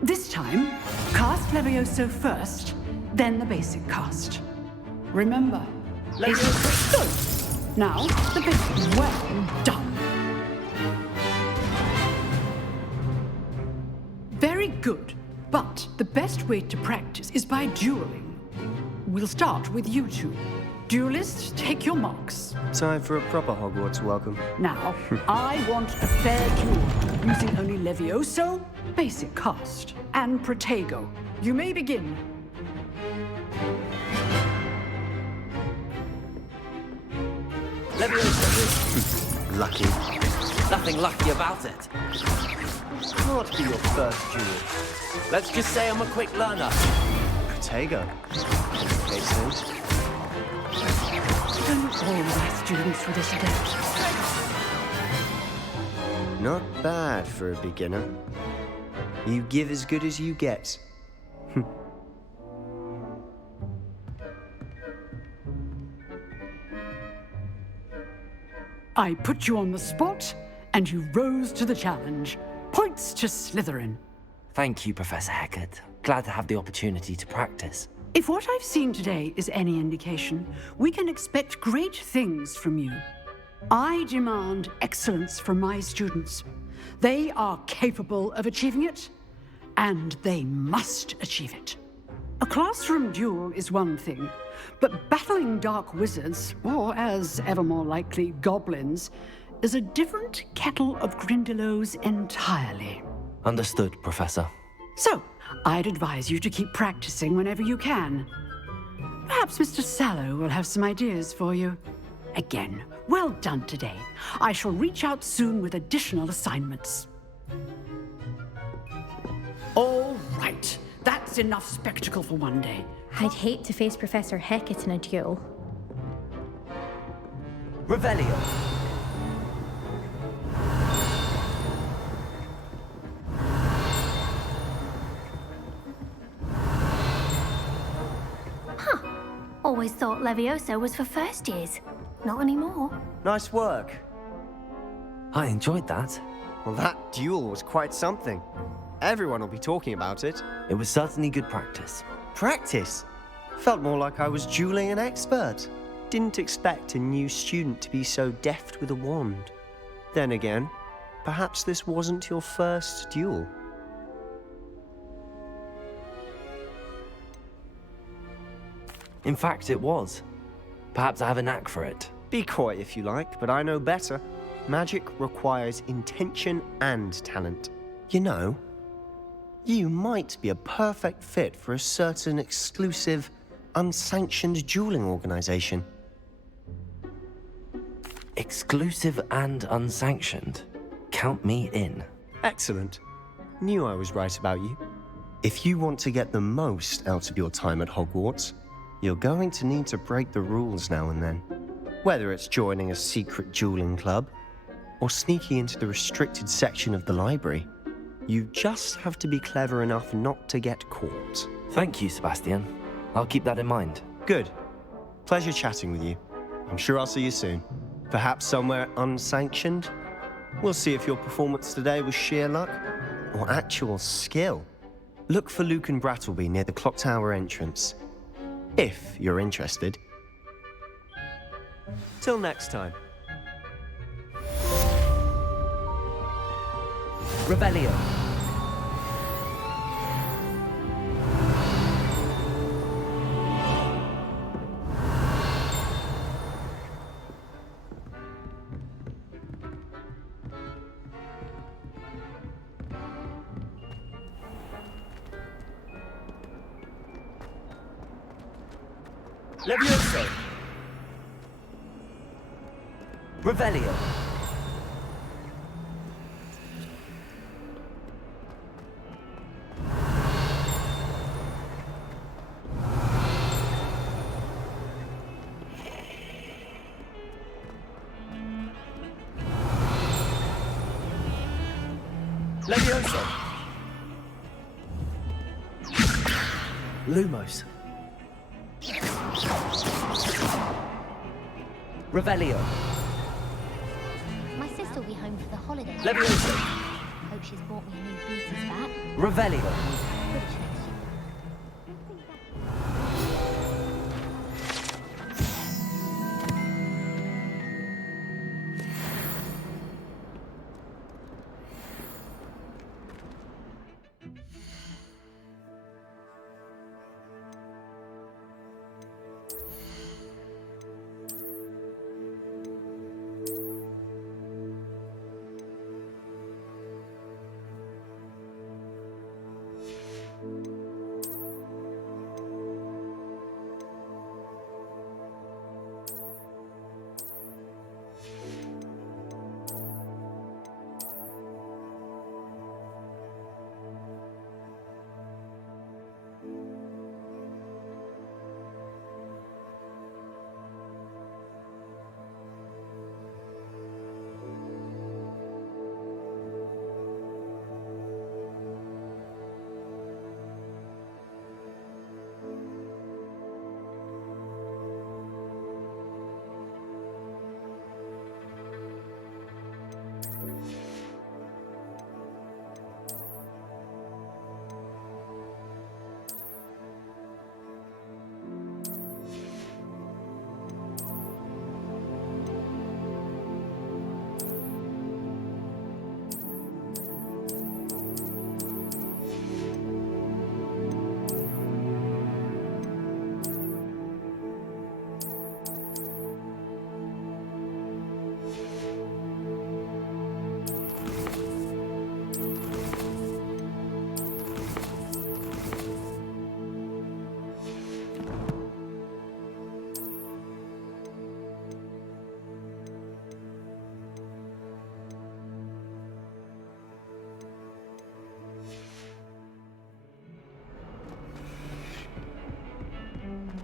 This time, cast Levioso first, then the basic cast. Remember, Levioso good. Now, the basic. Well done. Very good. But the best way to practice is by dueling. We'll start with you two. Duelists, take your marks. Time for a proper Hogwarts welcome. Now, I want a fair duel, using only Levioso, basic cast, and Protego. You may begin. Levioso! Lucky. Nothing lucky about it. Can't be your first duel. Let's just say I'm a quick learner. Protego. Okay, so. Don't all my students were this adept. Not bad for a beginner. You give as good as you get. I put you on the spot, and you rose to the challenge. Points to Slytherin. Thank you, Professor Hecat. Glad to have the opportunity to practice. If what I've seen today is any indication, we can expect great things from you. I demand excellence from my students. They are capable of achieving it, and they must achieve it. A classroom duel is one thing, but battling dark wizards, or as ever more likely, goblins, is a different kettle of Grindylows entirely. Understood, Professor. So, I'd advise you to keep practicing whenever you can. Perhaps Mr. Sallow will have some ideas for you. Again, well done today. I shall reach out soon with additional assignments. All right. That's enough spectacle for one day. I'd hate to face Professor Hecat in a duel. Revelio. Always thought Levioso was for first years. Not anymore. Nice work. I enjoyed that. Well, that duel was quite something. Everyone will be talking about it. It was certainly good practice. Practice? Felt more like I was dueling an expert. Didn't expect a new student to be so deft with a wand. Then again, perhaps this wasn't your first duel. In fact, it was. Perhaps I have a knack for it. Be coy if you like, but I know better. Magic requires intention and talent. You know, you might be a perfect fit for a certain exclusive, unsanctioned dueling organization. Exclusive and unsanctioned? Count me in. Excellent. Knew I was right about you. If you want to get the most out of your time at Hogwarts, you're going to need to break the rules now and then. Whether it's joining a secret dueling club, or sneaking into the restricted section of the library, you just have to be clever enough not to get caught. Thank you, Sebastian. I'll keep that in mind. Good. Pleasure chatting with you. I'm sure I'll see you soon. Perhaps somewhere unsanctioned? We'll see if your performance today was sheer luck or actual skill. Look for Luke and Brattleby near the clock tower entrance, if you're interested. Till next time. Revelio. Levioso! Revelio! Levioso! Lumos! Revelio! My sister will be home for the holiday. Levioso! Hope she's bought me a new Beatles bat. Revelio!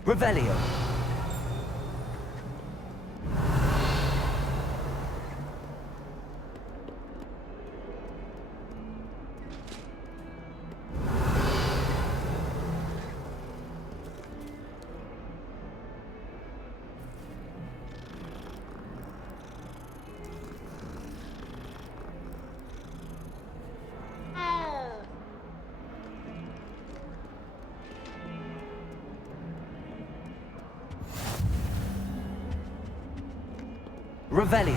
Revelio! Revelio!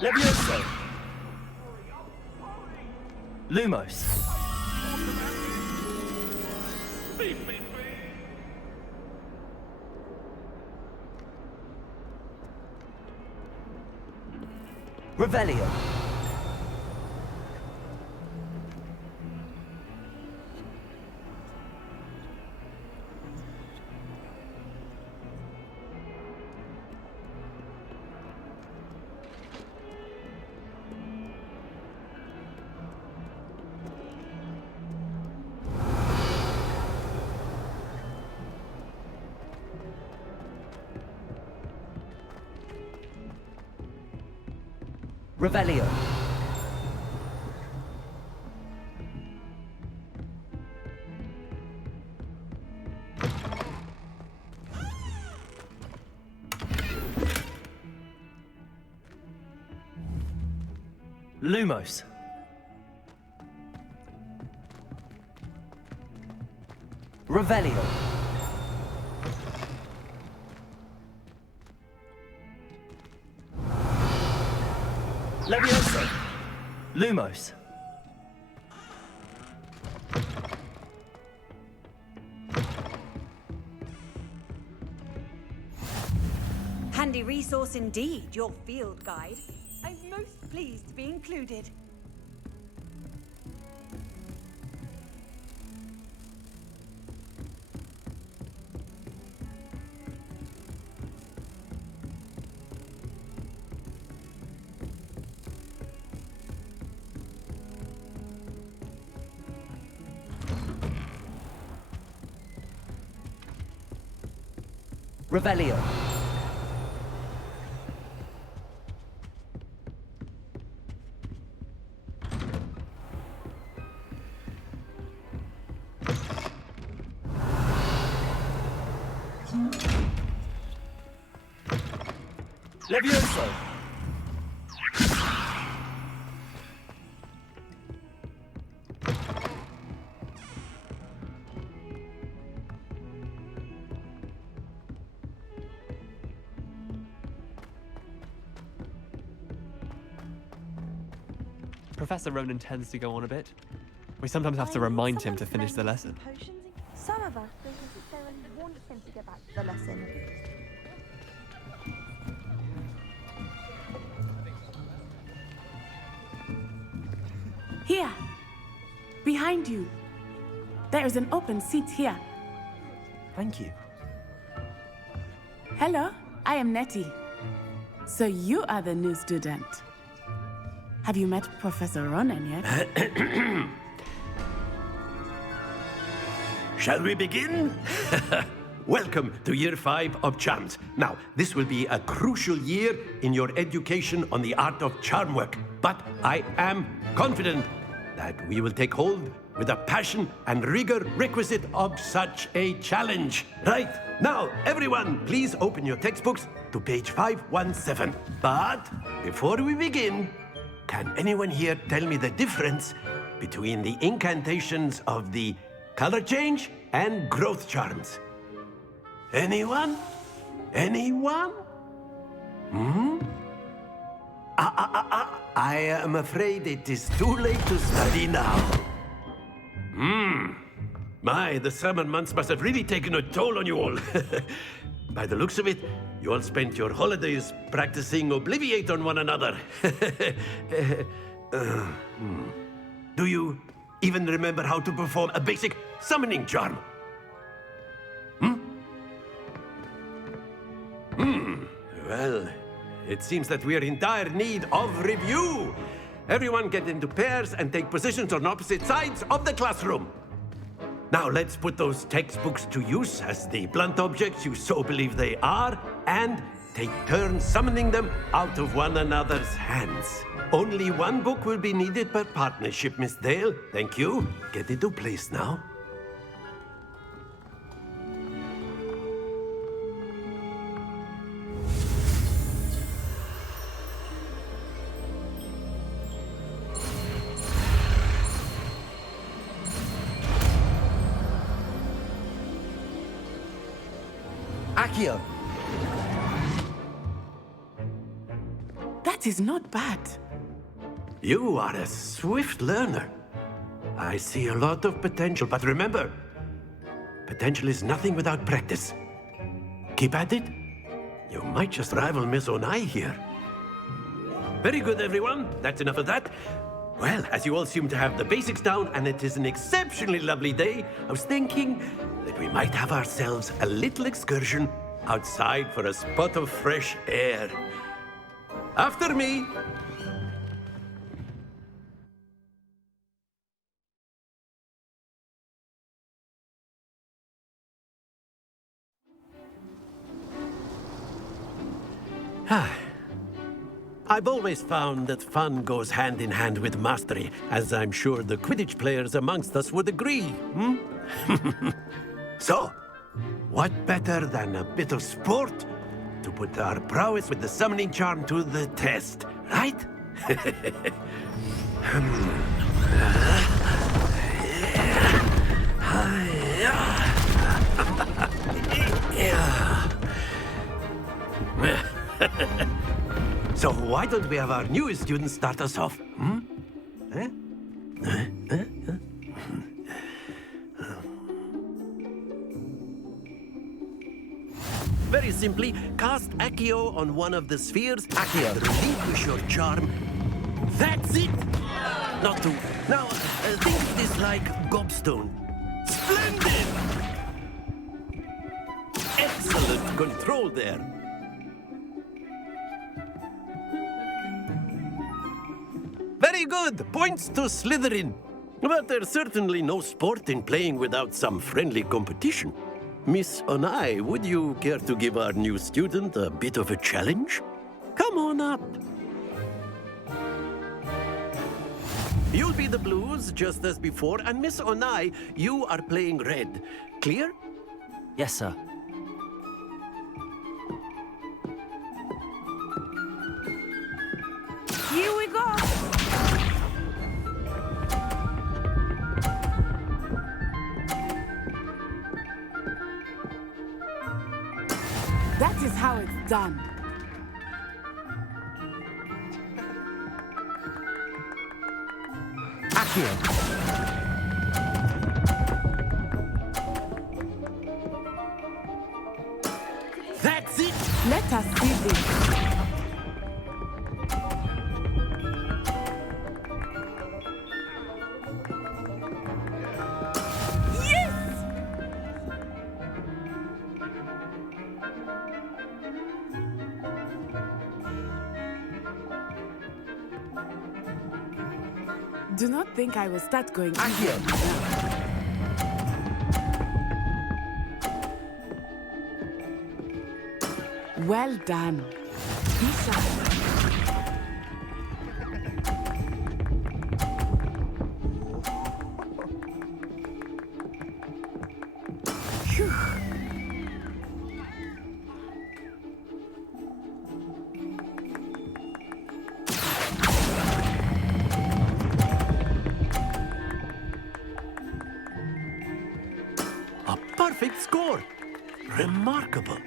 Levioso! Lumos! Revelio! Revelio! Lumos! Revelio! Levioso! Lumos! Handy resource indeed, your field guide. I'm most pleased to be included. Revelio. Levioso! Professor Ronan tends to go on a bit. We sometimes have to remind him to finish the lesson. Some of us don't necessarily want him to get back to the lesson. Here! Behind you! There is an open seat here. Thank you. Hello, I am Nettie. So you are the new student. Have you met Professor Ronan yet? Shall we begin? Welcome to Year 5 of Charms. Now, this will be a crucial year in your education on the art of charm work. But I am confident that we will take hold with the passion and rigor requisite of such a challenge. Right, now, everyone, please open your textbooks to page 517. But before we begin, can anyone here tell me the difference between the incantations of the color change and growth charms? Anyone? Anyone? I am afraid it is too late to study now. My, the summer months must have really taken a toll on you all. By the looks of it, you all spent your holidays practicing Obliviate on one another. Do you even remember how to perform a basic summoning charm? Well, it seems that we are in dire need of review. Everyone get into pairs and take positions on opposite sides of the classroom. Now let's put those textbooks to use as the blunt objects you so believe they are, and take turns summoning them out of one another's hands. Only one book will be needed per partnership, Miss Dale. Thank you. Get into place now. Accio! That is not bad. You are a swift learner. I see a lot of potential, but remember, potential is nothing without practice. Keep at it. You might just rival Miss Onai here. Very good, everyone. That's enough of that. Well, as you all seem to have the basics down, and it is an exceptionally lovely day, I was thinking that we might have ourselves a little excursion outside for a spot of fresh air. After me. I've always found that fun goes hand in hand with mastery, as I'm sure the Quidditch players amongst us would agree, So, what better than a bit of sport to put our prowess with the summoning charm to the test, right? So why don't we have our newest student start us off? Very simply, cast Accio on one of the spheres. Accio. Relinquish your charm. That's it! Not to. Now, think of this like gobstone. Splendid! Excellent control there. Very good! Points to Slytherin. But there's certainly no sport in playing without some friendly competition. Miss Onai, would you care to give our new student a bit of a challenge? Come on up. You'll be the blues, just as before, and Miss Onai, you are playing red. Clear? Yes, sir. Here we go! That is how it's done. That's it! Let us see this. Do not think I will start going easier now. Well done. Be sharp. Phew. A perfect score. Remarkable.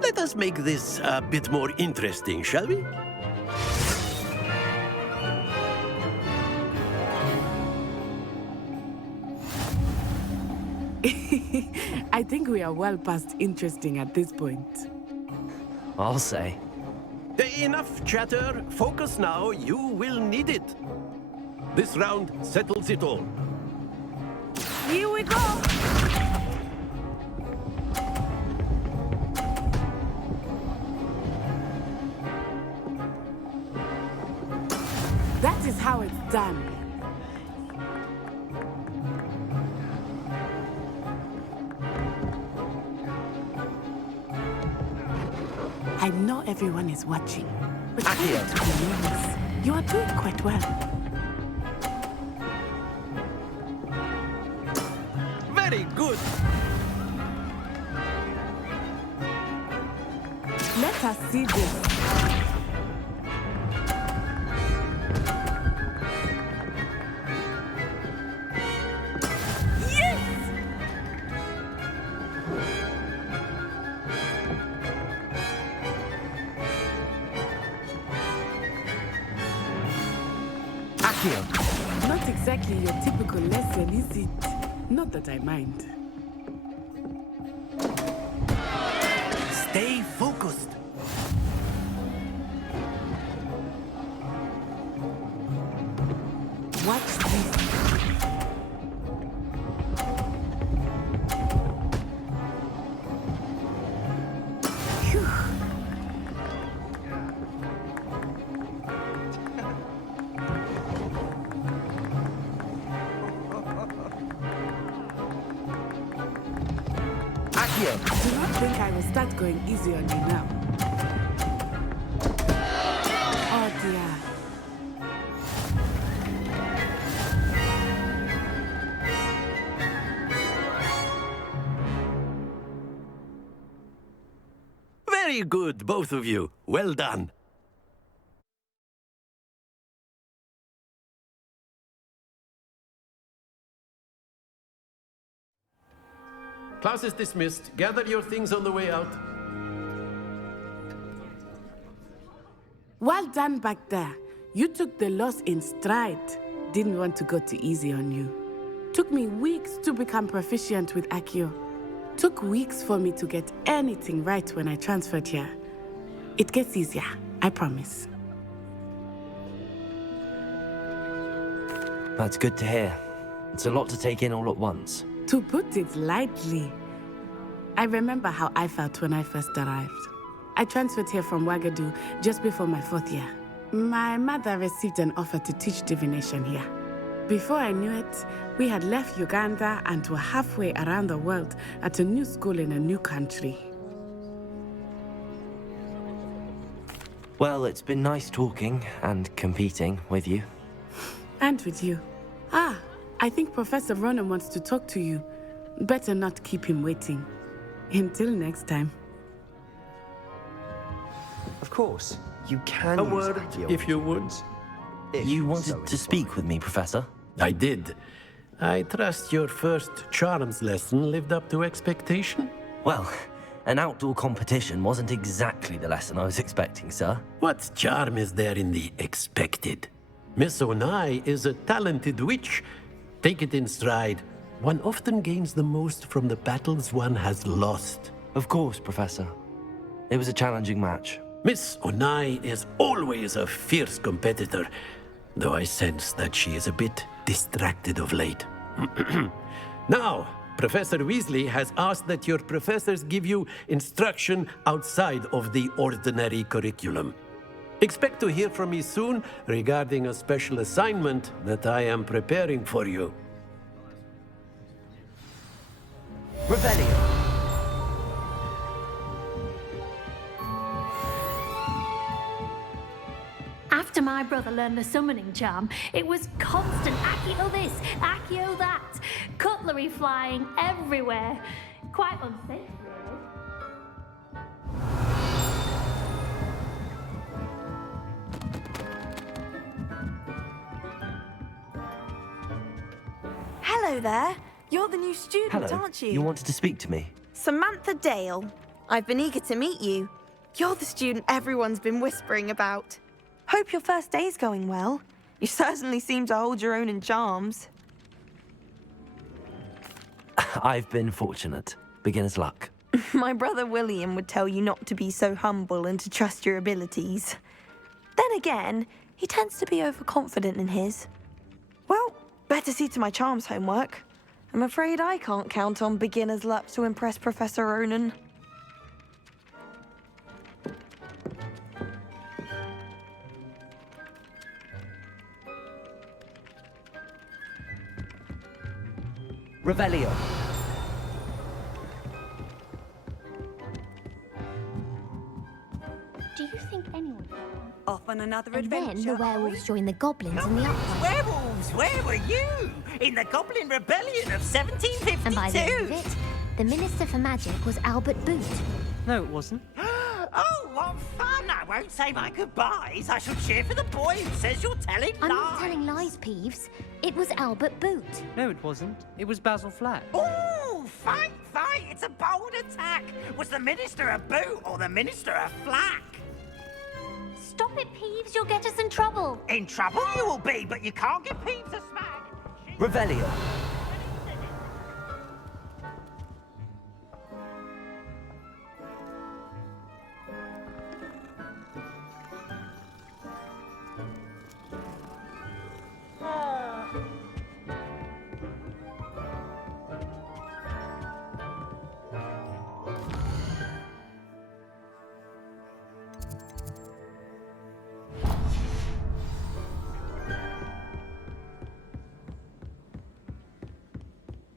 Let us make this a bit more interesting, shall we? I think we are well past interesting at this point. I'll say. Enough chatter. Focus now. You will need it. This round settles it all. Here we go! That is how it's done. I know everyone is watching, but try not to be nervous. You are doing quite well. Very good. Let us see this. Not exactly your typical lesson, is it? Not that I mind. Stay focused. Watch this. Phew. Do not think I will start going easy on you now. Oh dear. Very good, both of you. Well done. Class is dismissed. Gather your things on the way out. Well done back there. You took the loss in stride. Didn't want to go too easy on you. Took me weeks to become proficient with Accio. Took weeks for me to get anything right when I transferred here. It gets easier, I promise. That's good to hear. It's a lot to take in all at once. To put it lightly, I remember how I felt when I first arrived. I transferred here from Wagadu just before my 4th year. My mother received an offer to teach divination here. Before I knew it, we had left Uganda and were halfway around the world at a new school in a new country. Well, it's been nice talking and competing with you. And with you. I think Professor Ronan wants to talk to you. Better not keep him waiting. Until next time. Of course, you can A use word, Accio if you would. weapons. You wanted to speak with me, Professor? I did. I trust your first charms lesson lived up to expectation? Well, an outdoor competition wasn't exactly the lesson I was expecting, sir. What charm is there in the expected? Miss Onai is a talented witch. Take it in stride. One often gains the most from the battles one has lost. Of course, Professor. It was a challenging match. Miss Onai is always a fierce competitor, though I sense that she is a bit distracted of late. Now, Professor Weasley has asked that your professors give you instruction outside of the ordinary curriculum. Expect to hear from me soon regarding a special assignment that I am preparing for you. Revelio. After my brother learned the summoning charm, it was constant Accio this, Accio that, cutlery flying everywhere. Quite unsafe, really. Hello there. You're the new student, Hello. aren't you? You wanted to speak to me? Samantha Dale. I've been eager to meet you. You're the student everyone's been whispering about. Hope your first day's going well. You certainly seem to hold your own in charms. I've been fortunate. Beginner's luck. My brother William would tell you not to be so humble and to trust your abilities. Then again, he tends to be overconfident in his. Well, better see to my charms homework. I'm afraid I can't count on beginner's luck to impress Professor Ronan. Revelio. Do you think anyone... Off on another And adventure. then the werewolves joined the goblins in the uprising. Werewolves, where were you? In the Goblin Rebellion of 1752. And by the end of it, the Minister for Magic was Albert Boot. No, it wasn't. Oh, what fun! I won't say my goodbyes. I shall cheer for the boy who says you're telling I'm lies. not telling lies, Peeves. It was Albert Boot. No, it wasn't. It was Basil Flat. Oh, fight, fight! It's a bold attack. Was the Minister a boot or the Minister a flack? Stop it, Peeves. You'll get us in trouble. In trouble you will be, but you can't give Peeves a smack. Revelio.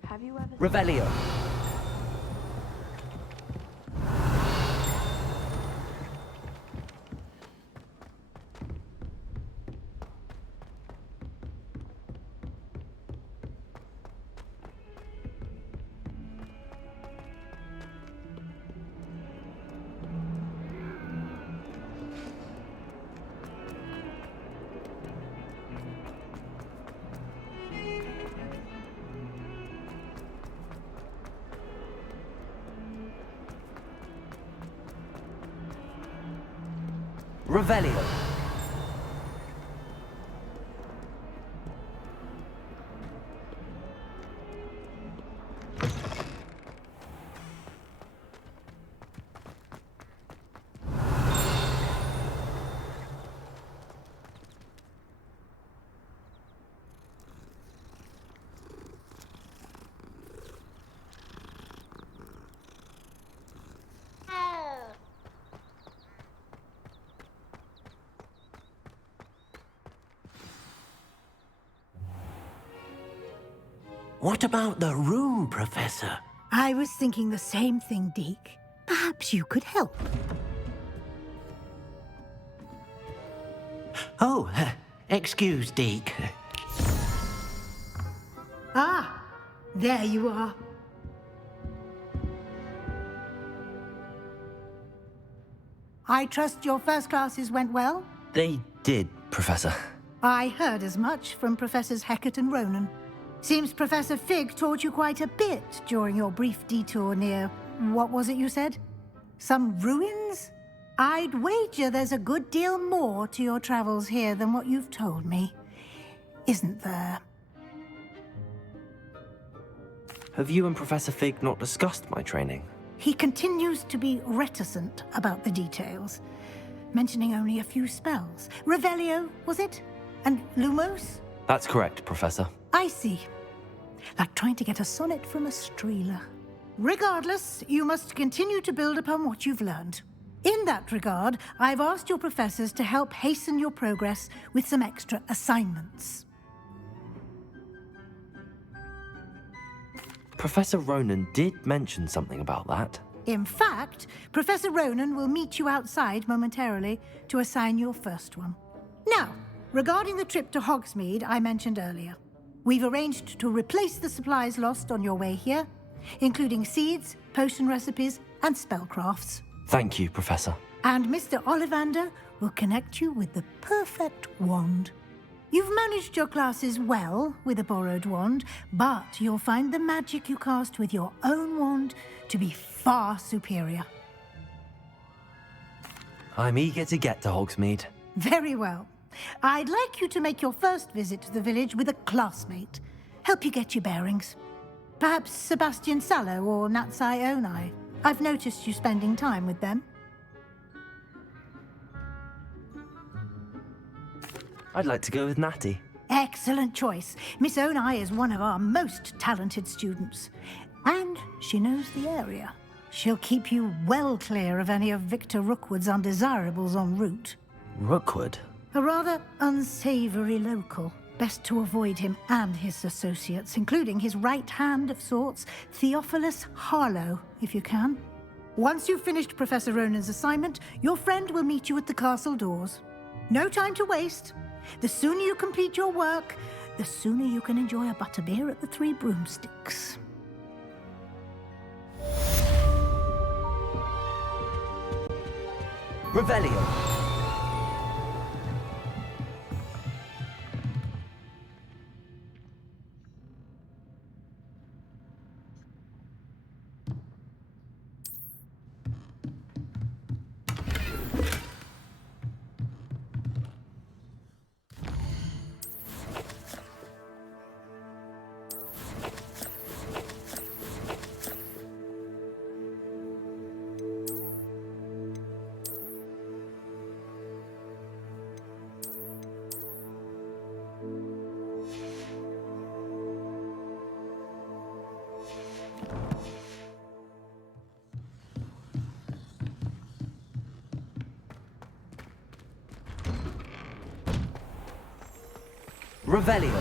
Have you ever... Revelio. Revelio. What about the room, Professor? I was thinking the same thing, Deke. Perhaps you could help. Oh, excuse, Deke. Ah, there you are. I trust your first classes went well? They did, Professor. I heard as much from Professors Hecat and Ronan. Seems Professor Fig taught you quite a bit during your brief detour near... what was it you said? Some ruins? I'd wager there's a good deal more to your travels here than what you've told me. Isn't there? Have you and Professor Fig not discussed my training? He continues to be reticent about the details, mentioning only a few spells. Revelio, was it? And Lumos? That's correct, Professor. I see. Like trying to get a sonnet from a streeler. Regardless, you must continue to build upon what you've learned. In that regard, I've asked your professors to help hasten your progress with some extra assignments. Professor Ronan did mention something about that. In fact, Professor Ronan will meet you outside momentarily to assign your first one. Now, regarding the trip to Hogsmeade I mentioned earlier, we've arranged to replace the supplies lost on your way here, including seeds, potion recipes, and spellcrafts. Thank you, Professor. And Mr. Ollivander will connect you with the perfect wand. You've managed your classes well with a borrowed wand, but you'll find the magic you cast with your own wand to be far superior. I'm eager to get to Hogsmeade. Very well. I'd like you to make your first visit to the village with a classmate. Help you get your bearings. Perhaps Sebastian Sallow or Natsai Onai. I've noticed you spending time with them. I'd like to go with Natty. Excellent choice. Miss Onai is one of our most talented students. And she knows the area. She'll keep you well clear of any of Victor Rookwood's undesirables en route. Rookwood? A rather unsavory local. Best to avoid him and his associates, including his right hand of sorts, Theophilus Harlow, if you can. Once you've finished Professor Ronan's assignment, your friend will meet you at the castle doors. No time to waste. The sooner you complete your work, the sooner you can enjoy a butterbeer at the Three Broomsticks. Revelio. Revelio.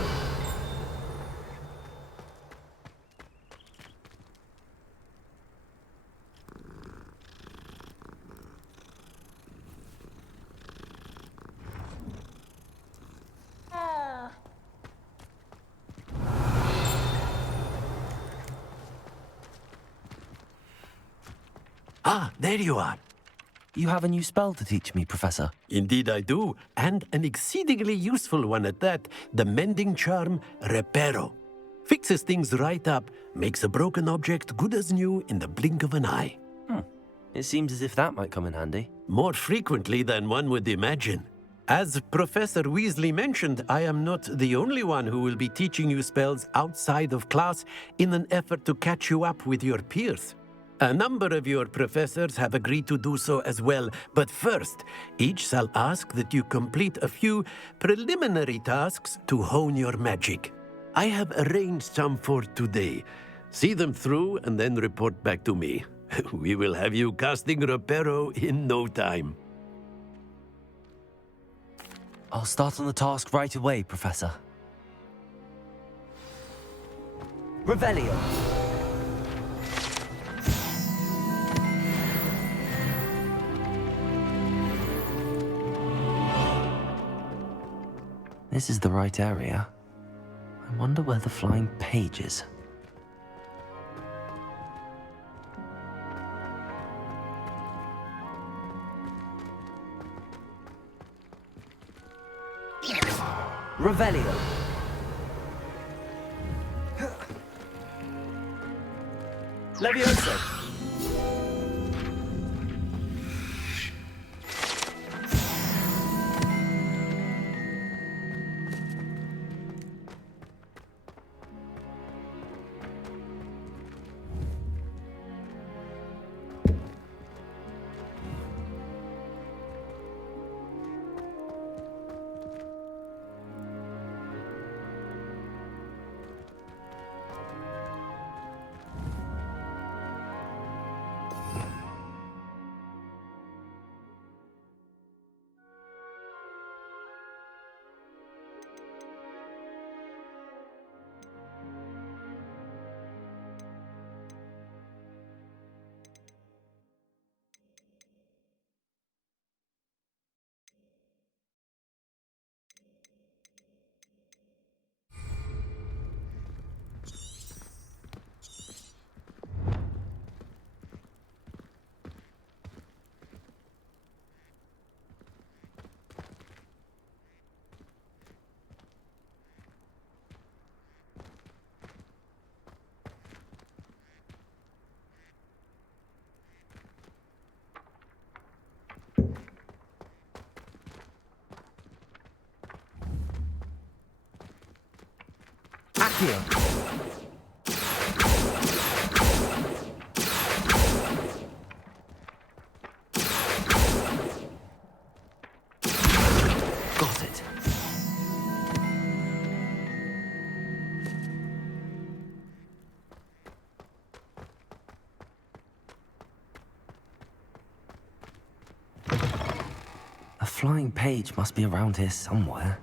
Ah, there you are. You have a new spell to teach me, Professor. Indeed I do, and an exceedingly useful one at that, the mending charm Reparo. Fixes things right up, makes a broken object good as new in the blink of an eye. It seems as if that might come in handy. More frequently than one would imagine. As Professor Weasley mentioned, I am not the only one who will be teaching you spells outside of class in an effort to catch you up with your peers. A number of your professors have agreed to do so as well, but first, each shall ask that you complete a few preliminary tasks to hone your magic. I have arranged some for today. See them through and then report back to me. We will have you casting Reparo in no time. I'll start on the task right away, Professor. Revelio. This is the right area. I wonder where the flying page is. Revelio. Leviosa! Accio. Got it. A flying page must be around here somewhere.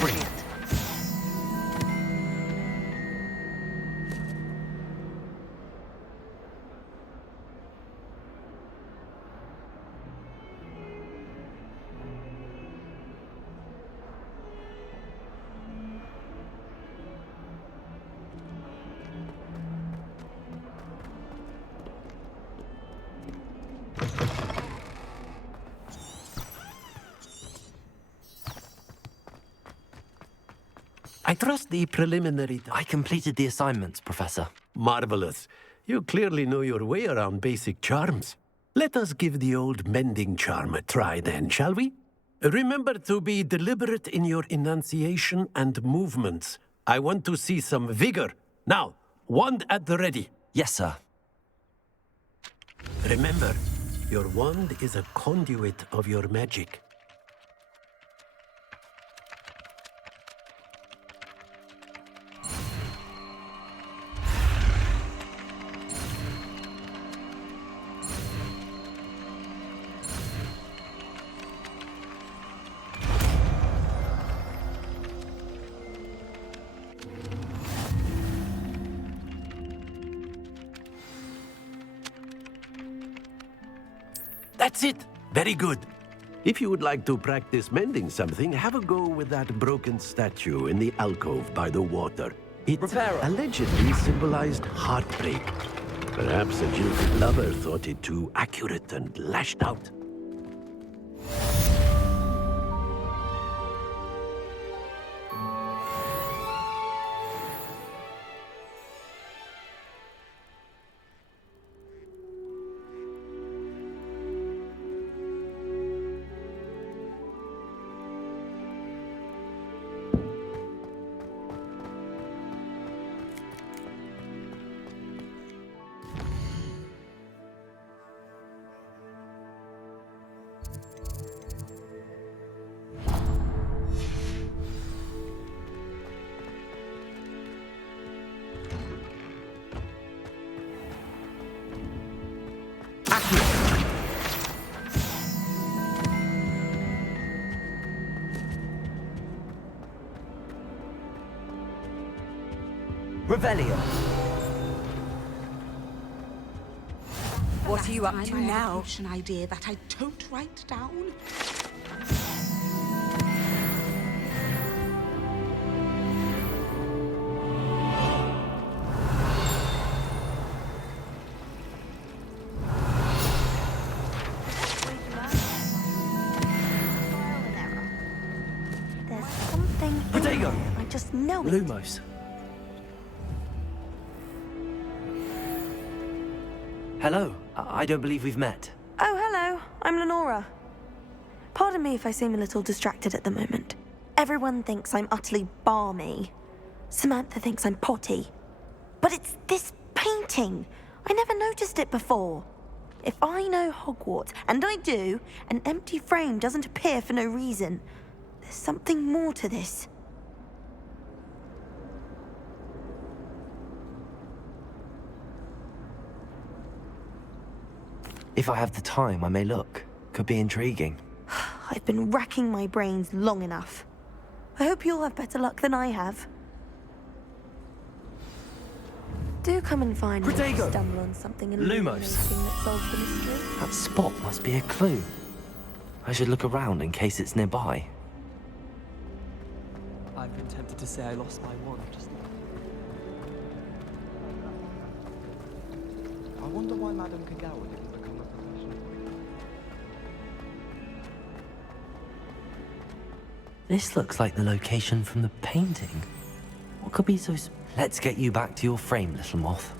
Brilliant. I trust the preliminary... I completed the assignments, Professor. Marvelous. You clearly know your way around basic charms. Let us give the old mending charm a try then, shall we? Remember to be deliberate in your enunciation and movements. I want to see some vigor. Now, wand at the ready. Yes, sir. Remember, your wand is a conduit of your magic. That's it. Very good. If you would like to practice mending something, have a go with that broken statue in the alcove by the water. It allegedly symbolized heartbreak. Perhaps a jilted lover thought it too accurate and lashed out. Revelio. What are you up to now? An idea that I don't write down. There's something in there. I just know it. Lumos. Hello. I don't believe we've met. Oh, hello. I'm Lenora. Pardon me if I seem a little distracted at the moment. Everyone thinks I'm utterly balmy. Samantha thinks I'm potty. But it's this painting. I never noticed it before. If I know Hogwarts, and I do, an empty frame doesn't appear for no reason. There's something more to this. If I have the time, I may look. Could be intriguing. I've been racking my brains long enough. I hope you'll have better luck than I have. Do come and find me if you stumble on something illuminating that solves the mystery. That spot must be a clue. I should look around in case it's nearby. I've been tempted to say I lost my wand just now. I wonder why Madame Kagawa didn't become a professional. This looks like the location from the painting. What could be so... Let's get you back to your frame, little moth.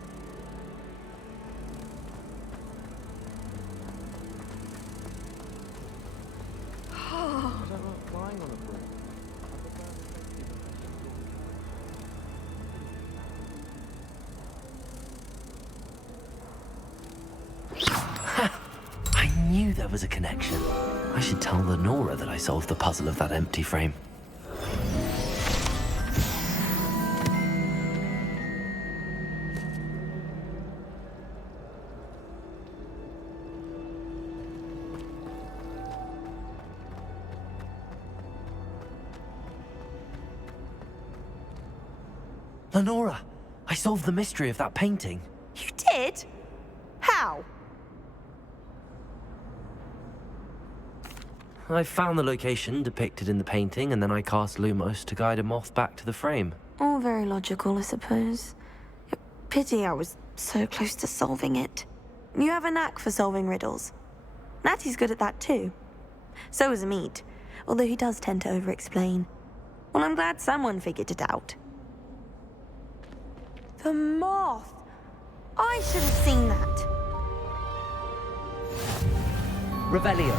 I knew there was a connection. I should tell Lenora that I solved the puzzle of that empty frame. Lenora, I solved the mystery of that painting. You did? How? I found the location depicted in the painting, and then I cast Lumos to guide a moth back to the frame. All very logical, I suppose. Pity I was so close to solving it. You have a knack for solving riddles. Natty's good at that too. So is Amit, although he does tend to over-explain. Well, I'm glad someone figured it out. The moth! I should have seen that. Revelio.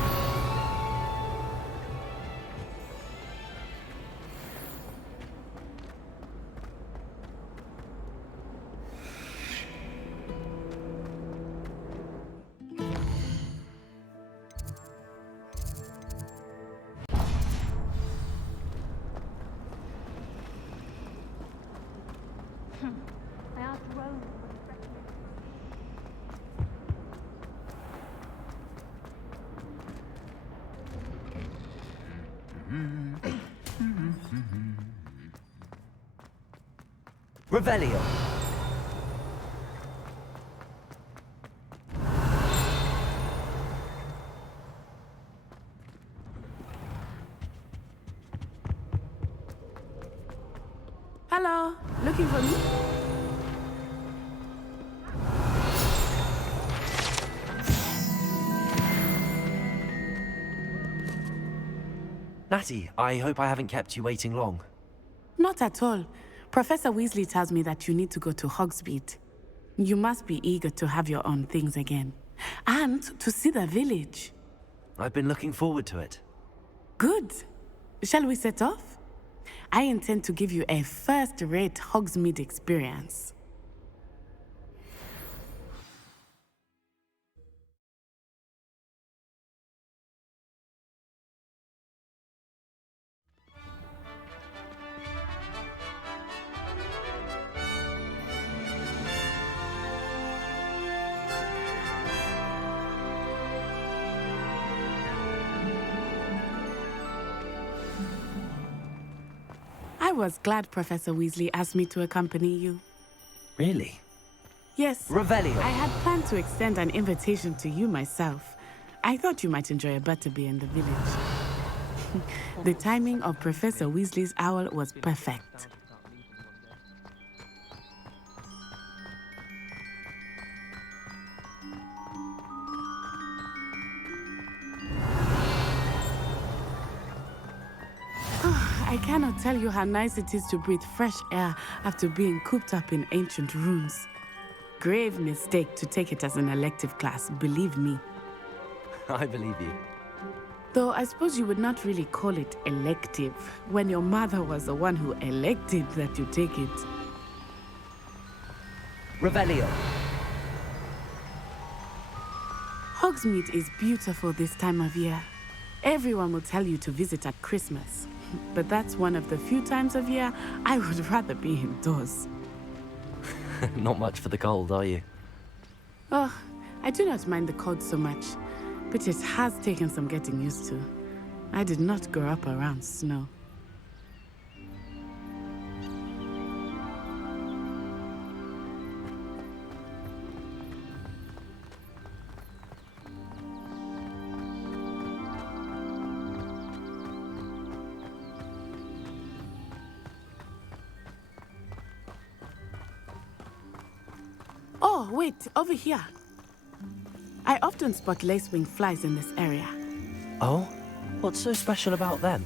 I asked Rome. Revelio. Hello, looking for me? Natty, I hope I haven't kept you waiting long. Not at all. Professor Weasley tells me that you need to go to Hogsmeade. You must be eager to have your own things again. And to see the village. I've been looking forward to it. Good. Shall we set off? I intend to give you a first-rate Hogsmeade experience. I was glad Professor Weasley asked me to accompany you. Really? Yes. Revelio. I had planned to extend an invitation to you myself. I thought you might enjoy a butterbeer in the village. The timing of Professor Weasley's owl was perfect. I cannot tell you how nice it is to breathe fresh air after being cooped up in ancient ruins. Grave mistake to take it as an elective class, believe me. I believe you. Though I suppose you would not really call it elective when your mother was the one who elected that you take it. Revelio. Hogsmeade is beautiful this time of year. Everyone will tell you to visit at Christmas. But that's one of the few times of year I would rather be indoors. Not much for the cold, are you? Oh, I do not mind the cold so much, but it has taken some getting used to. I did not grow up around snow. Oh, wait, over here. I often spot lacewing flies in this area. Oh? What's so special about them?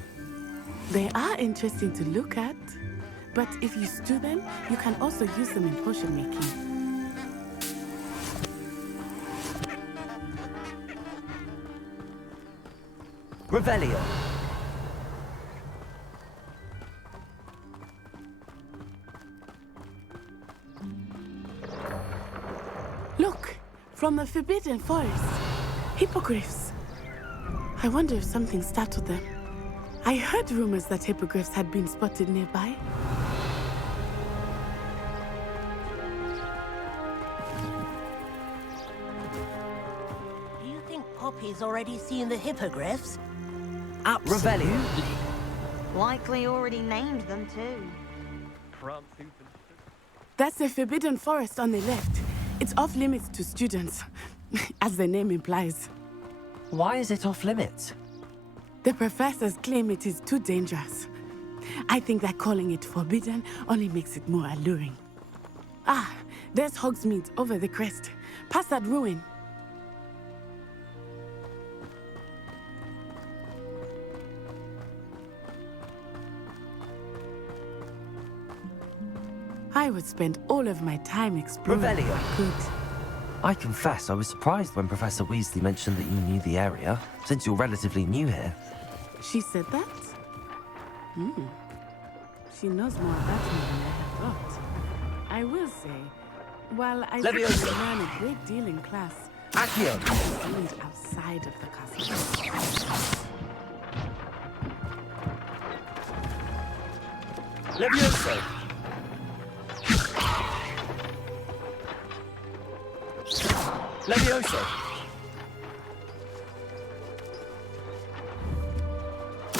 They are interesting to look at, but if you stew them, you can also use them in potion making. Revelio. Look, from the Forbidden Forest. Hippogriffs. I wonder if something startled them. I heard rumors that hippogriffs had been spotted nearby. Do you think Poppy's already seen the hippogriffs? Absolutely. Likely already named them too. That's the Forbidden Forest on the left. It's off limits to students, as the name implies. Why is it off limits? The professors claim it is too dangerous. I think that calling it forbidden only makes it more alluring. Ah, there's Hogsmeade over the crest. Past that ruin. I would spend all of my time exploring if Revelio. I could. I confess I was surprised when Professor Weasley mentioned that you knew the area, since you're relatively new here. She said that? Hmm. She knows more about me than I had thought. I will say, while I Leviosa. learn a great deal in class, Accio. I learned outside of the castle. Leviosa. Leviosa.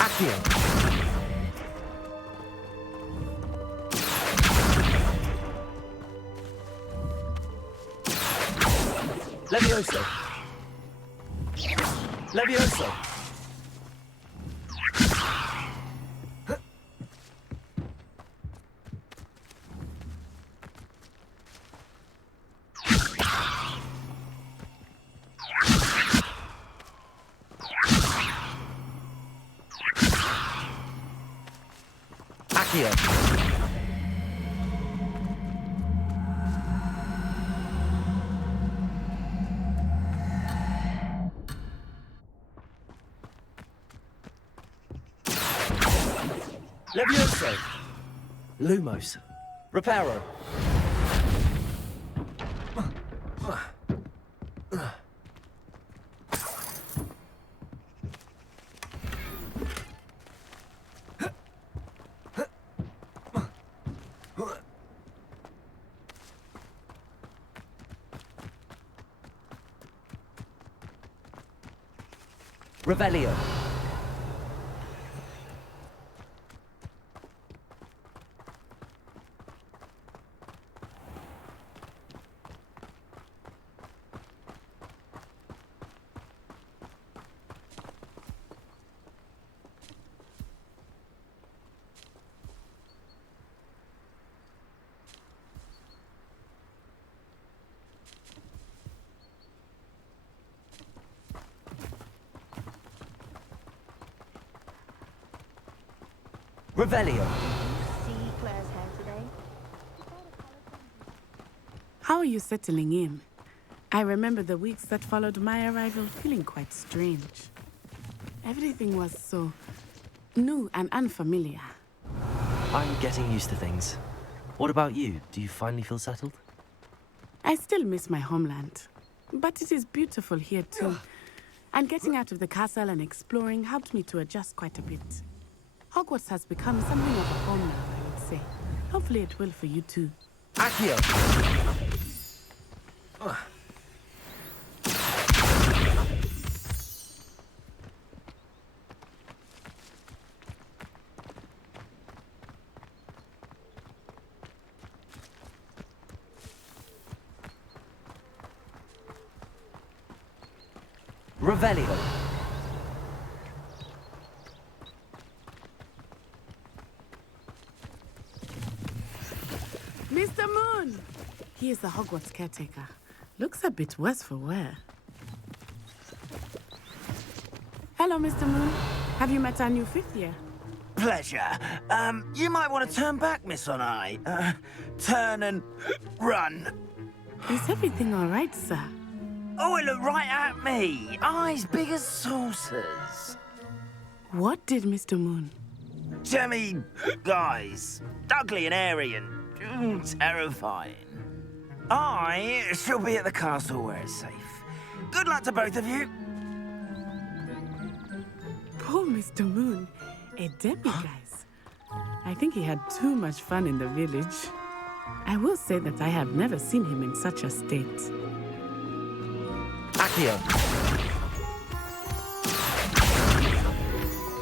Accio. Leviosa. Leviosa. Accio. Levioso. Lumos. Reparo. Revelio. Revelio. See Claire's hair today? How are you settling in? I remember the weeks that followed my arrival feeling quite strange. Everything was so new and unfamiliar. I'm getting used to things. What about you? Do you finally feel settled? I still miss my homeland, but it is beautiful here too. And getting out of the castle and exploring helped me to adjust quite a bit. Hogwarts has become something of a home now, I would say. Hopefully it will for you too. Accio! Revelio. Mr. Moon! He is the Hogwarts caretaker. Looks a bit worse for wear. Hello, Mr. Moon. Have you met our new fifth year? Pleasure. You might want to turn back, Miss Onai. Turn and run. Is everything all right, sir? Oh, it looked right at me. Eyes big as saucers. What did Mr. Moon? Jemmy guys. Ugly and airy and terrifying. I shall be at the castle where it's safe. Good luck to both of you. Poor Mr. Moon. A demiguise. I think he had too much fun in the village. I will say that I have never seen him in such a state. Accio.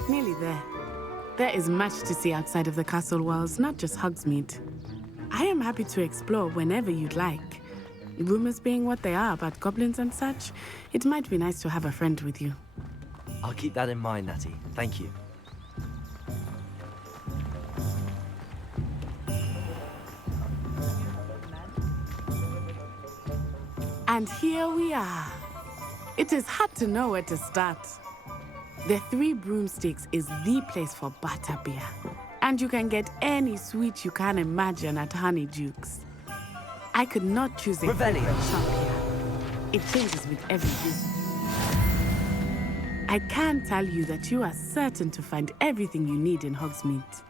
Nearly there. There is much to see outside of the castle walls, not just Hogsmeade. I am happy to explore whenever you'd like. Rumors being what they are about goblins and such, it might be nice to have a friend with you. I'll keep that in mind, Natty. Thank you. And here we are. It is hard to know where to start. The Three Broomsticks is the place for butterbeer. And you can get any sweet you can imagine at Honeydukes. I could not choose a favorite shop here. It changes with every visit. I can tell you that you are certain to find everything you need in Hogsmeade.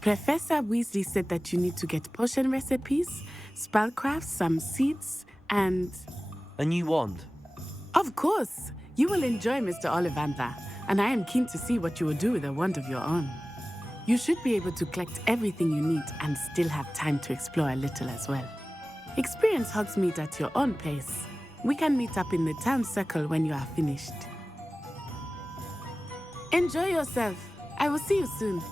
Professor Weasley said that you need to get potion recipes, spellcrafts, some seeds, and... A new wand. Of course! You will enjoy Mr. Ollivander, and I am keen to see what you will do with a wand of your own. You should be able to collect everything you need and still have time to explore a little as well. Experience Hogsmeade at your own pace. We can meet up in the town circle when you are finished. Enjoy yourself. I will see you soon.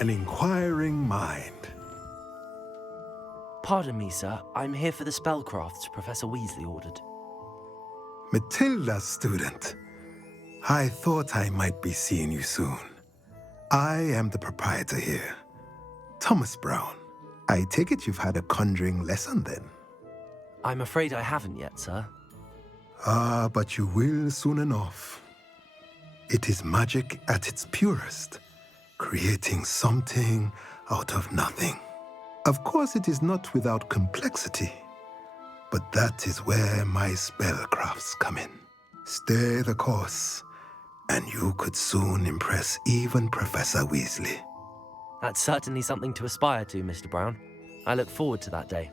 An inquiring mind. Pardon me, sir. I'm here for the spellcrafts Professor Weasley ordered. Matilda, student. I thought I might be seeing you soon. I am the proprietor here, Thomas Brown. I take it you've had a conjuring lesson then? I'm afraid I haven't yet, sir. Ah, but you will soon enough. It is magic at its purest, creating something out of nothing. Of course, it is not without complexity, but that is where my spellcrafts come in. Stay the course, and you could soon impress even Professor Weasley. That's certainly something to aspire to, Mr. Brown. I look forward to that day.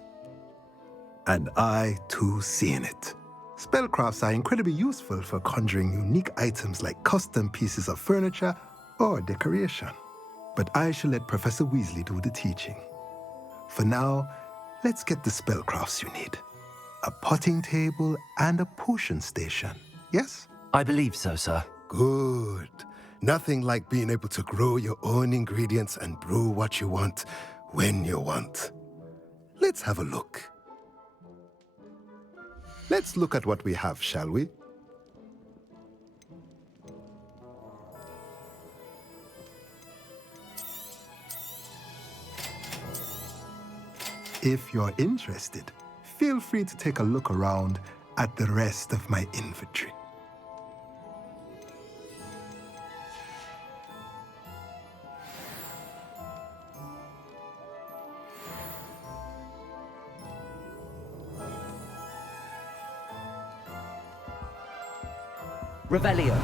And I, too, seeing it. Spellcrafts are incredibly useful for conjuring unique items like custom pieces of furniture or decoration. But I shall let Professor Weasley do the teaching. For now, let's get the spellcrafts you need. A potting table and a potion station, yes? I believe so, sir. Good. Nothing like being able to grow your own ingredients and brew what you want when you want. Let's have a look. Let's look at what we have, shall we? If you're interested, feel free to take a look around at the rest of my inventory. Revelio.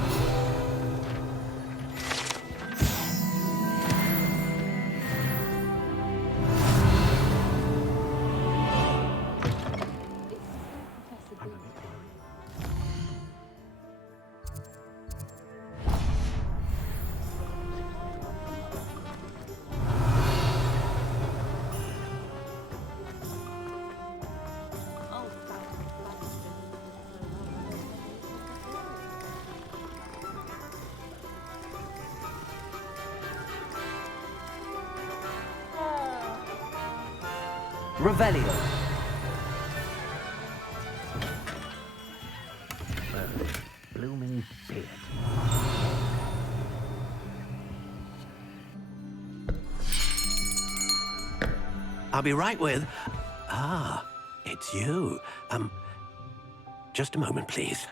Revelio. Blooming beard. I'll be right with... Ah, it's you. Just a moment, please.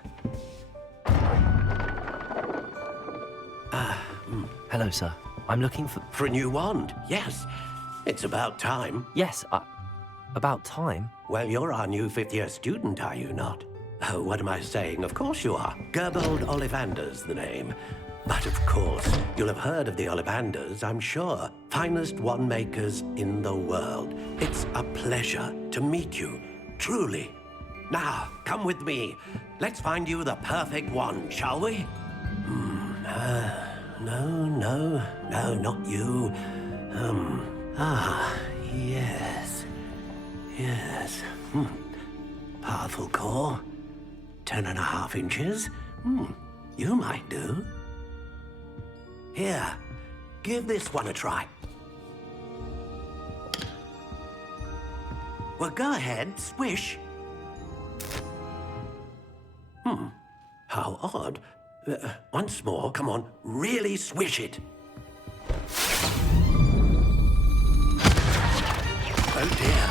Hello, sir. I'm looking for... For a new wand, yes. It's about time. Yes, about time? Well, you're our new fifth-year student, are you not? Oh, what am I saying? Of course you are. Gerbold Ollivander's the name. But of course, you'll have heard of the Ollivanders, I'm sure. Finest wand makers in the world. It's a pleasure to meet you, truly. Now, come with me. Let's find you the perfect wand, shall we? No, not you. Yes. Powerful core. 10.5 inches. You might do. Here, give this one a try. Well, go ahead, swish. How odd. Once more, come on, really swish it. Oh dear.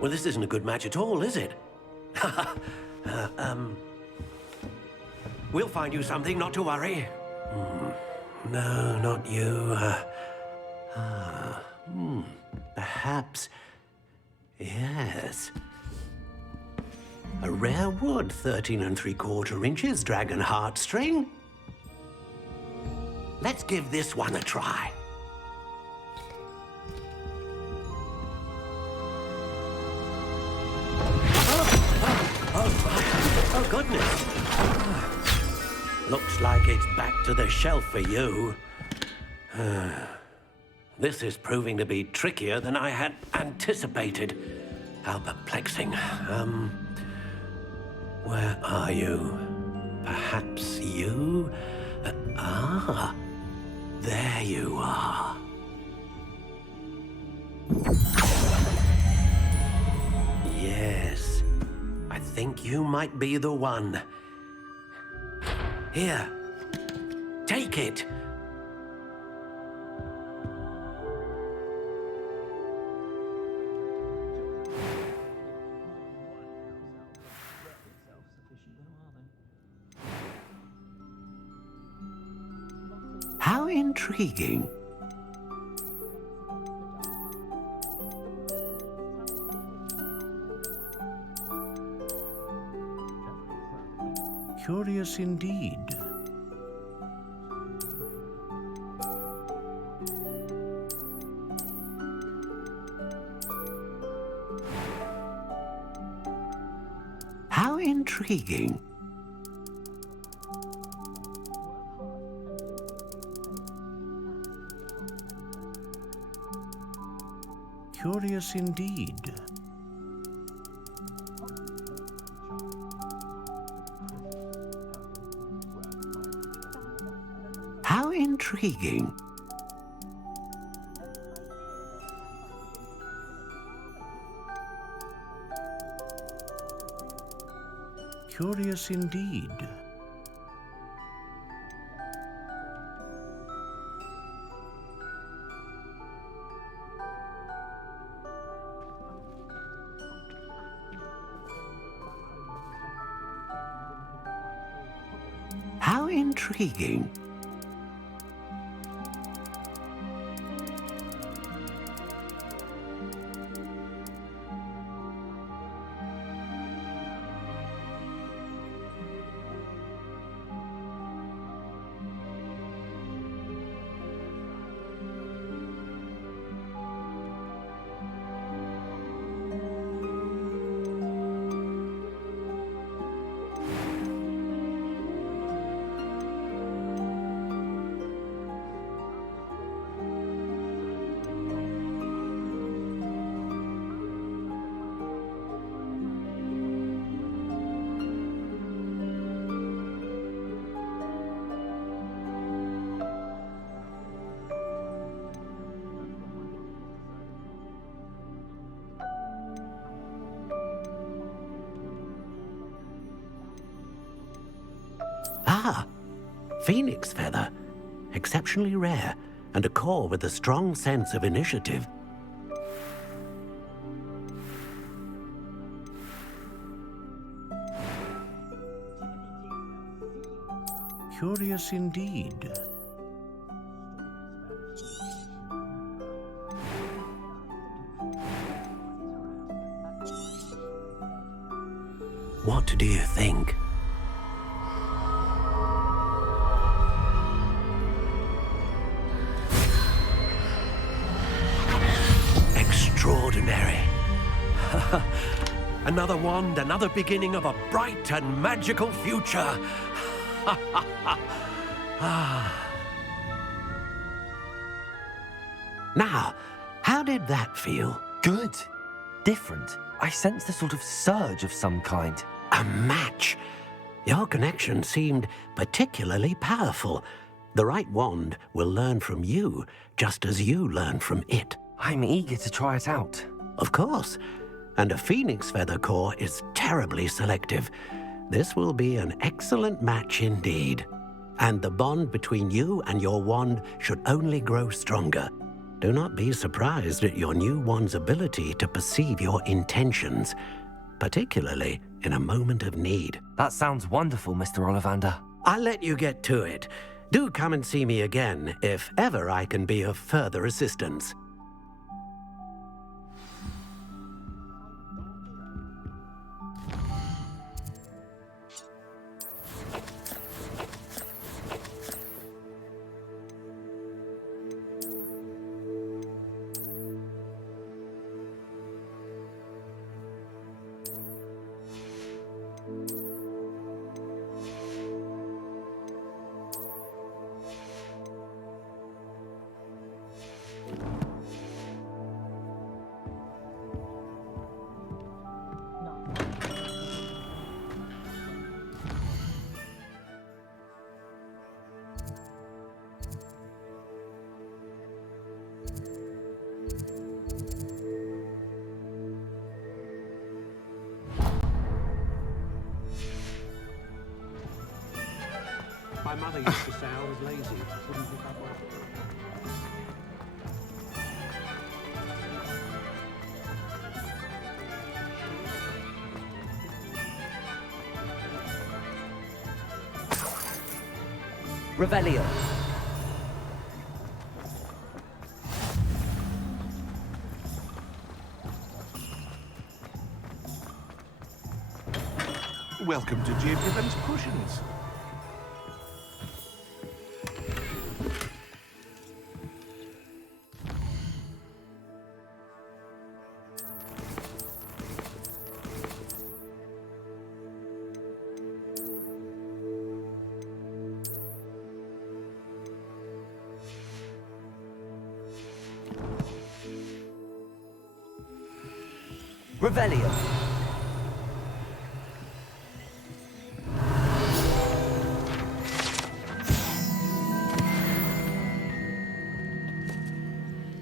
Well, this isn't a good match at all, is it? We'll find you something, not to worry. No, not you. Perhaps... Yes. A rare wood, 13 3/4 inches, dragon heartstring. Let's give this one a try. Oh, goodness. Looks like it's back to the shelf for you. This is proving to be trickier than I had anticipated. How perplexing. Where are you? Perhaps you? There you are. Yes. I think you might be the one. Here. Take it. How intriguing. Curious indeed. intriguing. Curious indeed. How intriguing. Curious indeed. How intriguing. Ah, phoenix feather. Exceptionally rare, and a core with a strong sense of initiative. Curious indeed. What do you think? Extraordinary. Another wand, another beginning of a bright and magical future. Now, how did that feel? Good. Different. I sensed a sort of surge of some kind. A match. Your connection seemed particularly powerful. The right wand will learn from you, just as you learn from it. I'm eager to try it out. Of course. And a phoenix feather core is terribly selective. This will be an excellent match indeed. And the bond between you and your wand should only grow stronger. Do not be surprised at your new wand's ability to perceive your intentions, particularly in a moment of need. That sounds wonderful, Mr. Ollivander. I'll let you get to it. Do come and see me again if ever I can be of further assistance. My mother used to say I was lazy. Wouldn't pick up Revelio. Welcome to J.P.'s Cushions. Revelio.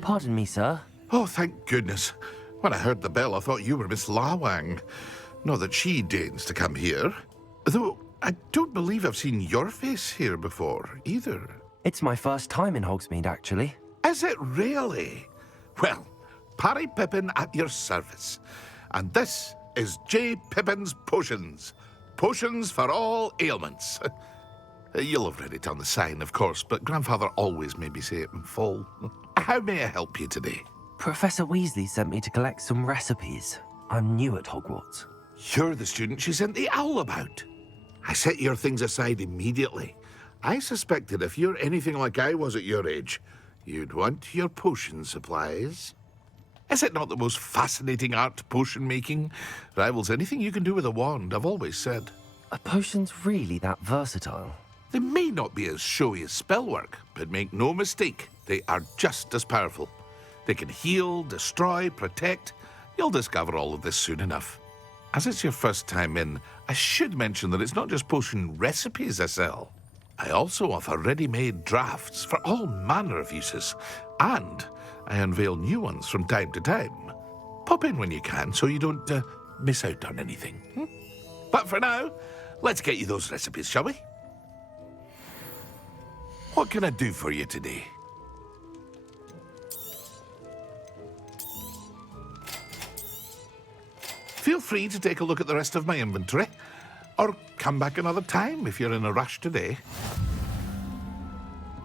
Pardon me, sir. Oh, thank goodness. When I heard the bell, I thought you were Miss Lawang. Not that she deigns to come here. Though, I don't believe I've seen your face here before, either. It's my first time in Hogsmeade, actually. Is it really? Well, Parry Pippin at your service. And this is J. Pippin's Potions. Potions for all ailments. You'll have read it on the sign, of course, but Grandfather always made me say it in full. How may I help you today? Professor Weasley sent me to collect some recipes. I'm new at Hogwarts. You're the student she sent the owl about. I set your things aside immediately. I suspected if you're anything like I was at your age, you'd want your potion supplies. Is it not the most fascinating art, potion making? Rivals anything you can do with a wand, I've always said. Are potions really that versatile? They may not be as showy as spellwork, but make no mistake, they are just as powerful. They can heal, destroy, protect. You'll discover all of this soon enough. As it's your first time in, I should mention that it's not just potion recipes I sell. I also offer ready-made drafts for all manner of uses, and I unveil new ones from time to time. Pop in when you can so you don't miss out on anything. But for now, let's get you those recipes, shall we? What can I do for you today? Feel free to take a look at the rest of my inventory, or come back another time if you're in a rush today.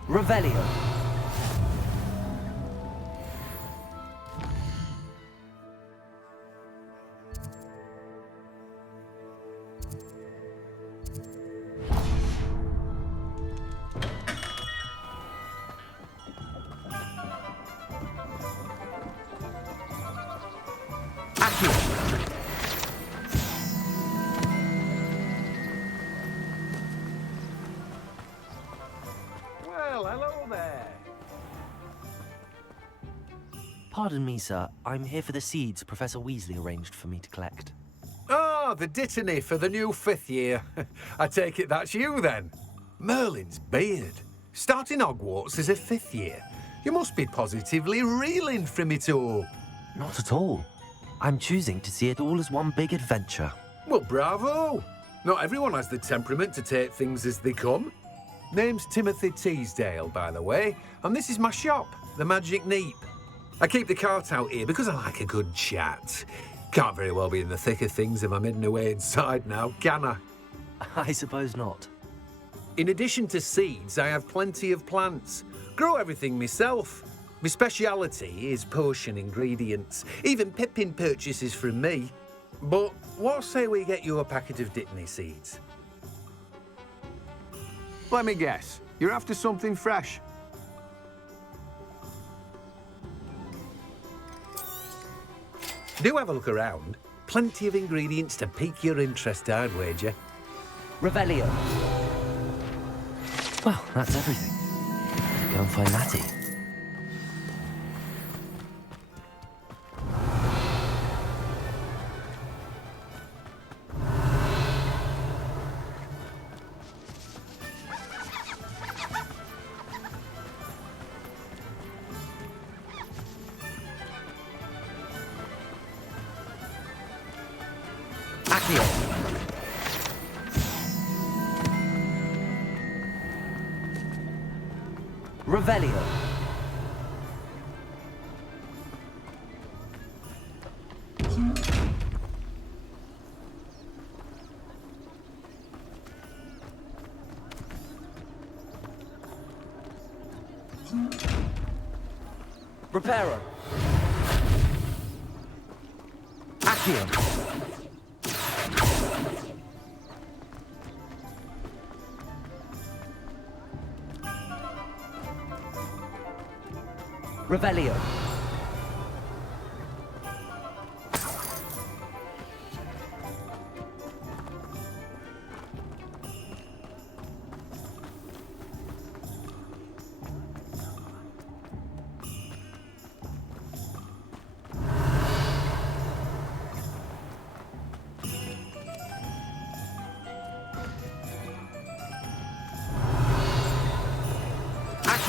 Revelio. Well, hello there. Pardon me, sir. I'm here for the seeds Professor Weasley arranged for me to collect. Ah, the dittany for the new 5th year. I take it that's you, then. Merlin's beard. Starting Hogwarts as a 5th year. You must be positively reeling from it all. Not at all. I'm choosing to see it all as one big adventure. Well, bravo. Not everyone has the temperament to take things as they come. Name's Timothy Teasdale, by the way, and this is my shop, the Magic Neep. I keep the cart out here because I like a good chat. Can't very well be in the thick of things if I'm hidden away inside now, can I? I suppose not. In addition to seeds, I have plenty of plants. Grow everything myself. My speciality is potion ingredients. Even Pippin purchases from me. But what say we get you a packet of Dittany seeds? Let me guess. You're after something fresh. Do have a look around. Plenty of ingredients to pique your interest, I'd wager. Revelio. Well, that's everything. Go and find Matty. Revelio. Reparo. Accio. Revelio.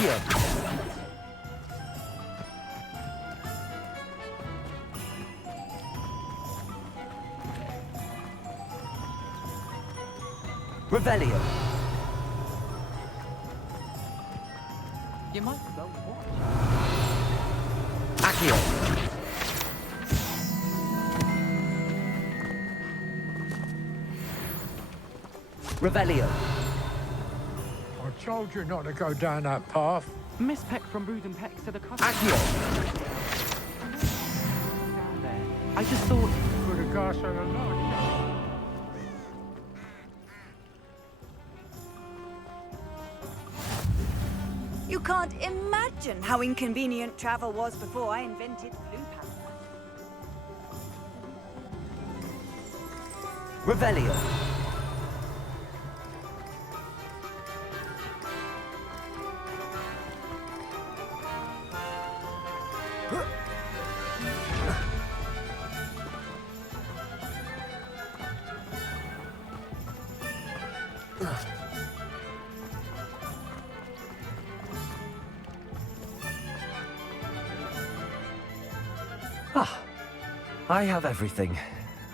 Accio! Revelio! You might go watch. Accio! Revelio! I told you not to go down that path. Miss Peck from Brood and Peck said a customer. Accio! Down there. I just thought. For the gas and the light. You can't imagine how inconvenient travel was before I invented blue power. Revelio! Ah, I have everything.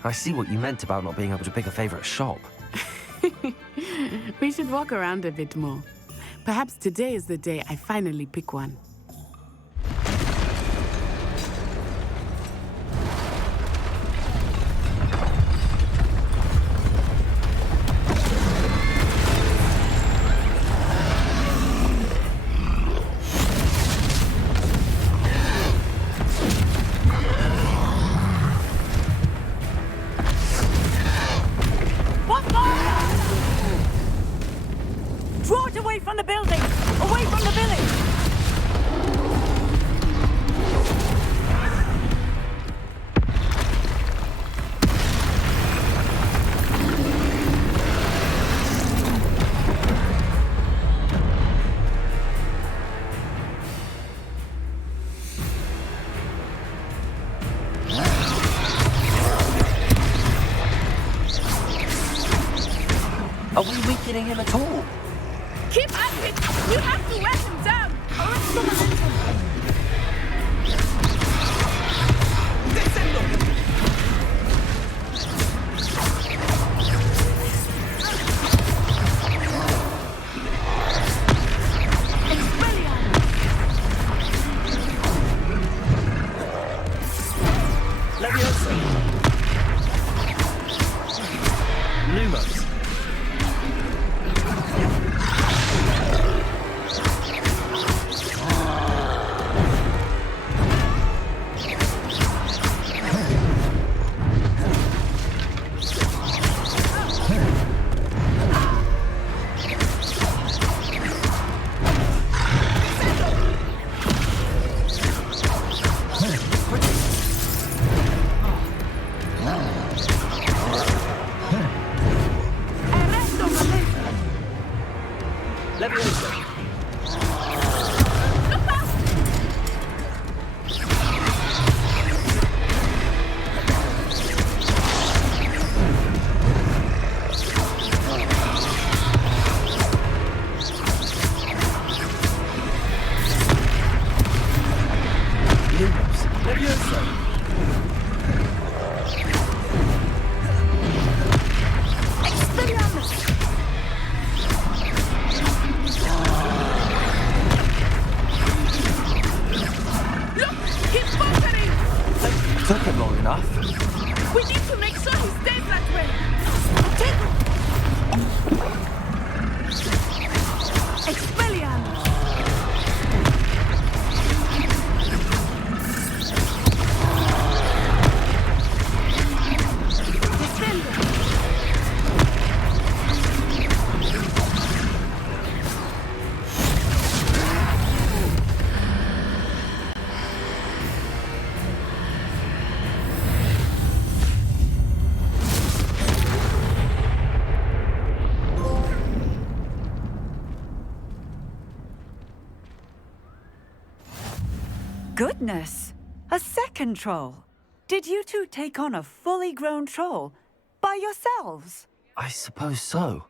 I see what you meant about not being able to pick a favorite shop. We should walk around a bit more. Perhaps today is the day I finally pick one. Draw it away from the building! Away from the village! Are we weakening him at all? Keep at it! You have to wear him down! Or it's the momentum! Leviosa! Lumos! Took him long enough. We need to make sure he stays that way! Expelliarmus! Goodness! A second troll! Did you two take on a fully grown troll by yourselves? I suppose so.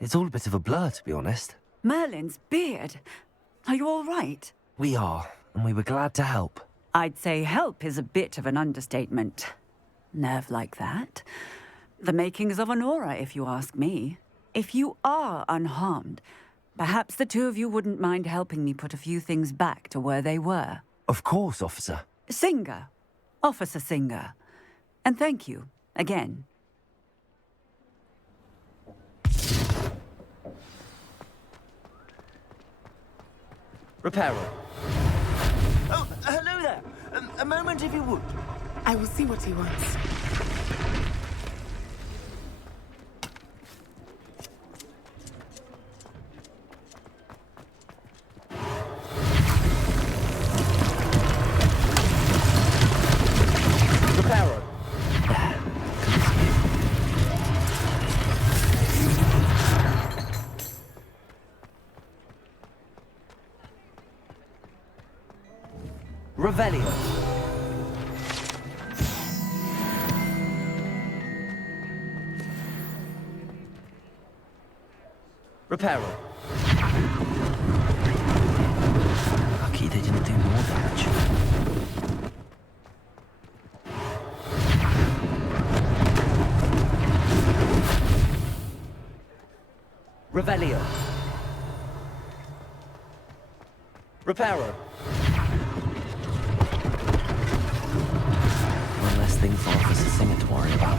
It's all a bit of a blur, to be honest. Merlin's beard. Are you all right? We are, and we were glad to help. I'd say help is a bit of an understatement. Nerve like that. The makings of an aura, if you ask me. If you are unharmed, perhaps the two of you wouldn't mind helping me put a few things back to where they were. Of course, officer. Singer. Officer Singer. And thank you, again. Repairer. Oh, hello there. A moment if you would. I will see what he wants. Repairer. Revelio. Repairer. Lucky they didn't do more damage. Revelio. Repairer. One less thing for Officer Singer to worry about.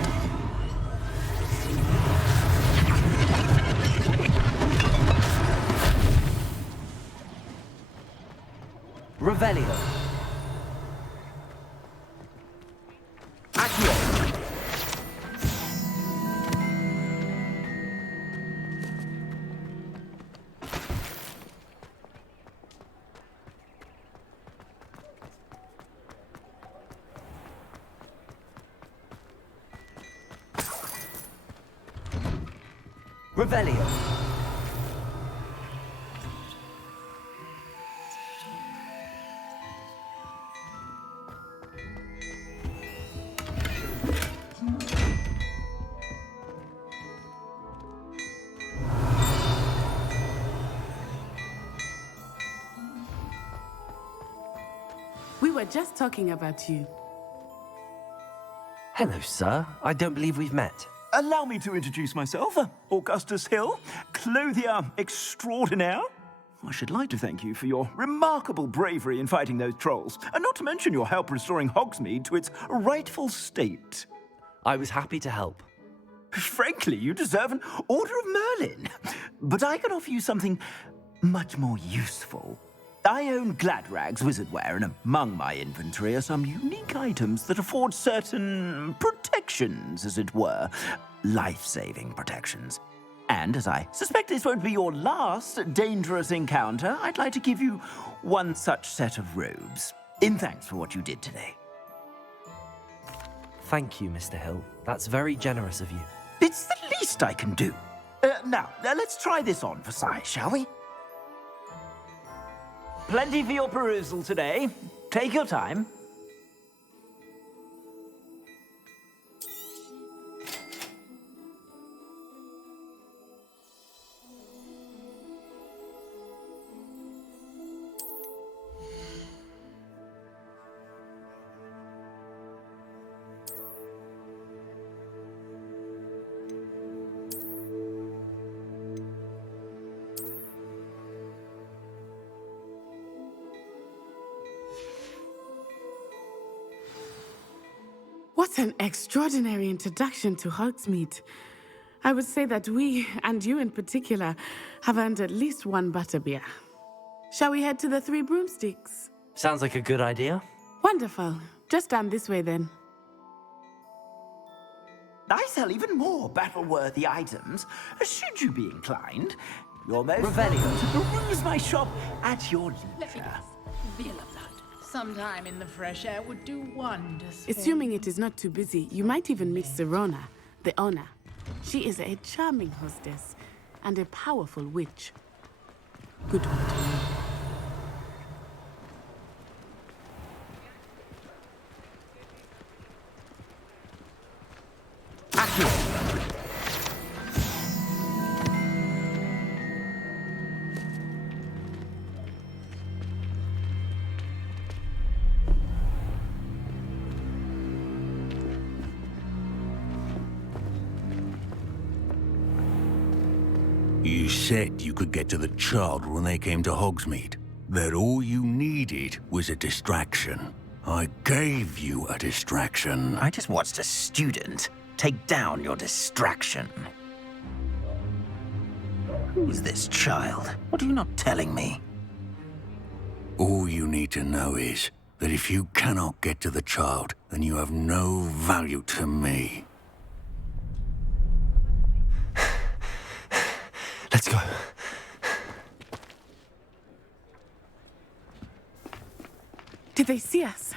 Revelio. Accio. Revelio. We were just talking about you. Hello, sir. I don't believe we've met. Allow me to introduce myself, Augustus Hill, clothier extraordinaire. I should like to thank you for your remarkable bravery in fighting those trolls, and not to mention your help restoring Hogsmeade to its rightful state. I was happy to help. Frankly, you deserve an Order of Merlin. But I can offer you something much more useful. I own Gladrag's wizardware, and among my inventory are some unique items that afford certain protections, as it were. Life-saving protections. And as I suspect this won't be your last dangerous encounter, I'd like to give you one such set of robes, in thanks for what you did today. Thank you, Mr. Hill. That's very generous of you. It's the least I can do. Now, let's try this on for size, shall we? Plenty for your perusal today. Take your time. What an extraordinary introduction to Hogsmeade. I would say that we, and you in particular, have earned at least one butterbeer. Shall we head to the Three Broomsticks? Sounds like a good idea. Wonderful. Just down this way then. I sell even more battle-worthy items, should you be inclined. You're most Revelio. welcome to peruse my shop at your leisure. Feel of that. Sometime in the fresh air would do wonders. Assuming it is not too busy, you might even meet Serona, the owner. She is a charming hostess and a powerful witch. Good one to know. said you could get to the child when they came to Hogsmeade. That all you needed was a distraction. I gave you a distraction. I just watched a student take down your distraction. Who's this child? What are you not telling me? All you need to know is that if you cannot get to the child, then you have no value to me. Let's go. Did they see us?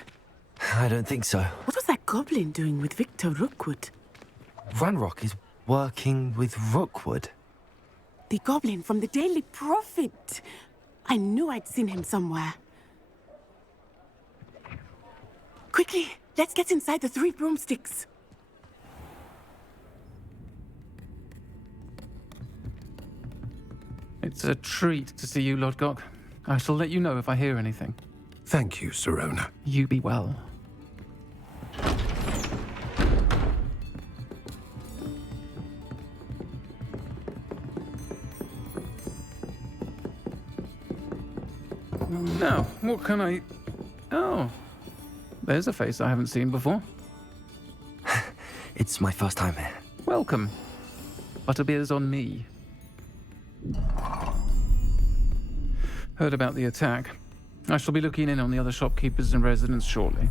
I don't think so. What was that goblin doing with Victor Rookwood? Ranrock is working with Rookwood. The goblin from the Daily Prophet. I knew I'd seen him somewhere. Quickly, let's get inside the 3 broomsticks. It's a treat to see you, Lodgok. I shall let you know if I hear anything. Thank you, Sirona. You be well. Now, what can I... Oh, there's a face I haven't seen before. It's my first time here. Welcome. Butterbeer's on me. Heard about the attack. I shall be looking in on the other shopkeepers and residents shortly.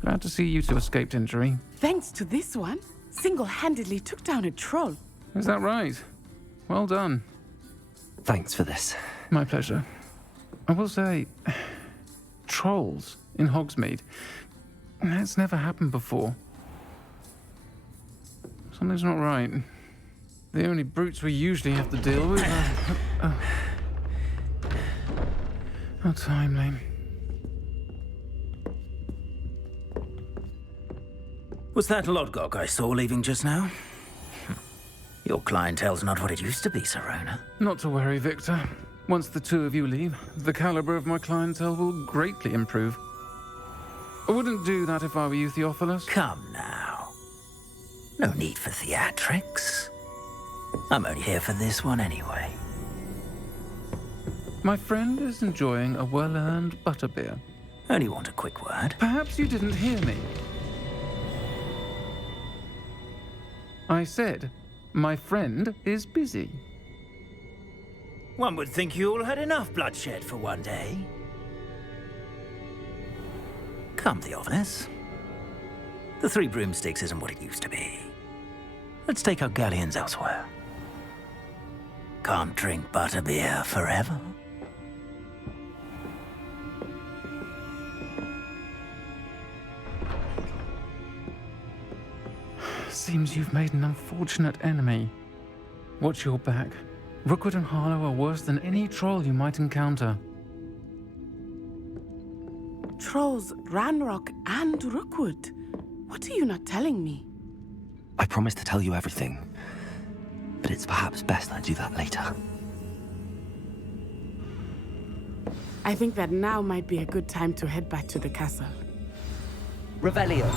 Glad to see you two escaped injury. Thanks to this one, single-handedly took down a troll. Is that right? Well done. Thanks for this. My pleasure. I will say, trolls in Hogsmeade. That's never happened before. Something's not right. The only brutes we usually have to deal with are... How timely. Was that Lodgok I saw leaving just now? Your clientele's not what it used to be, Sirona. Not to worry, Victor. Once the two of you leave, the caliber of my clientele will greatly improve. I wouldn't do that if I were you, Theophilus. Come now. No need for theatrics. I'm only here for this one anyway. My friend is enjoying a well-earned butterbeer. Only want a quick word. Perhaps you didn't hear me. I said, my friend is busy. One would think you all had enough bloodshed for one day. Come, Theophilus. The 3 broomsticks isn't what it used to be. Let's take our galleons elsewhere. Can't drink butterbeer forever. Seems you've made an unfortunate enemy. Watch your back. Rookwood and Harlow are worse than any troll you might encounter. Trolls, Ranrock, and Rookwood. What are you not telling me? I promise to tell you everything, but it's perhaps best I do that later. I think that now might be a good time to head back to the castle. Revelio.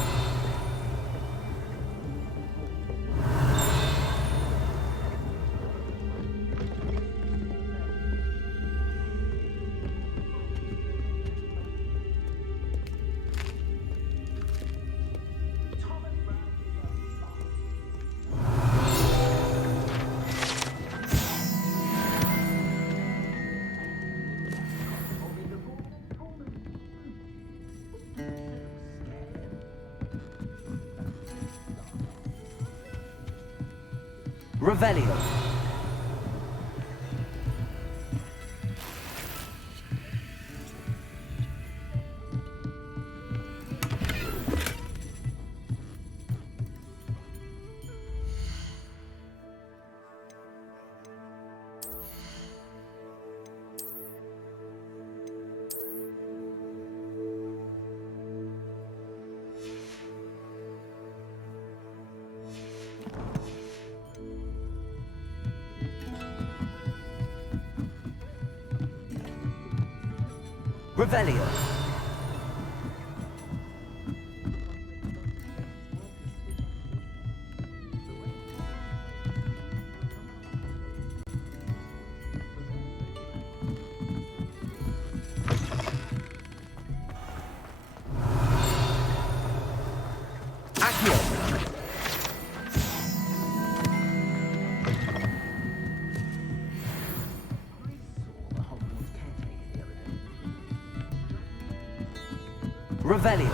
Revelio. Revelio. Revelio.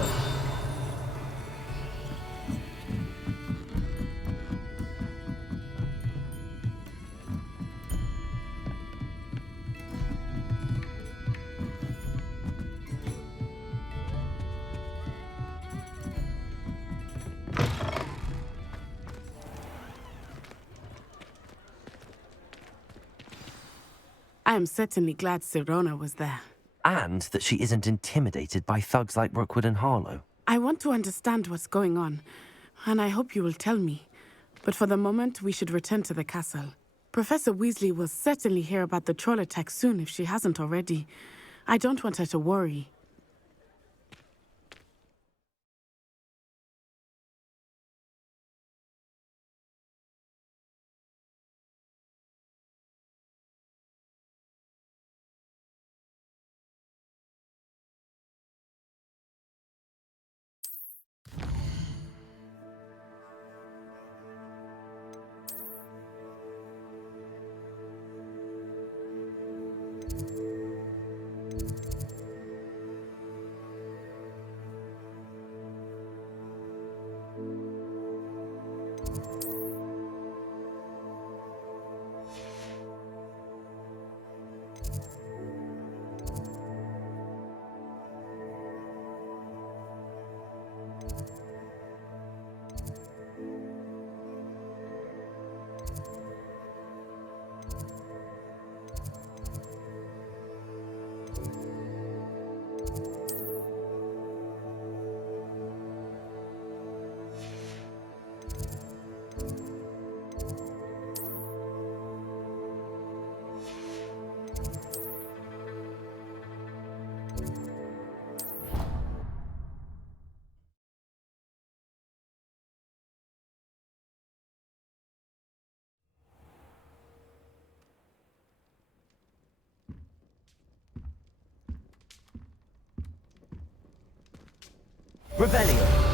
I am certainly glad Sirona was there. And that she isn't intimidated by thugs like Rookwood and Harlow. I want to understand what's going on, and I hope you will tell me. But for the moment, we should return to the castle. Professor Weasley will certainly hear about the troll attack soon if she hasn't already. I don't want her to worry. Revelio.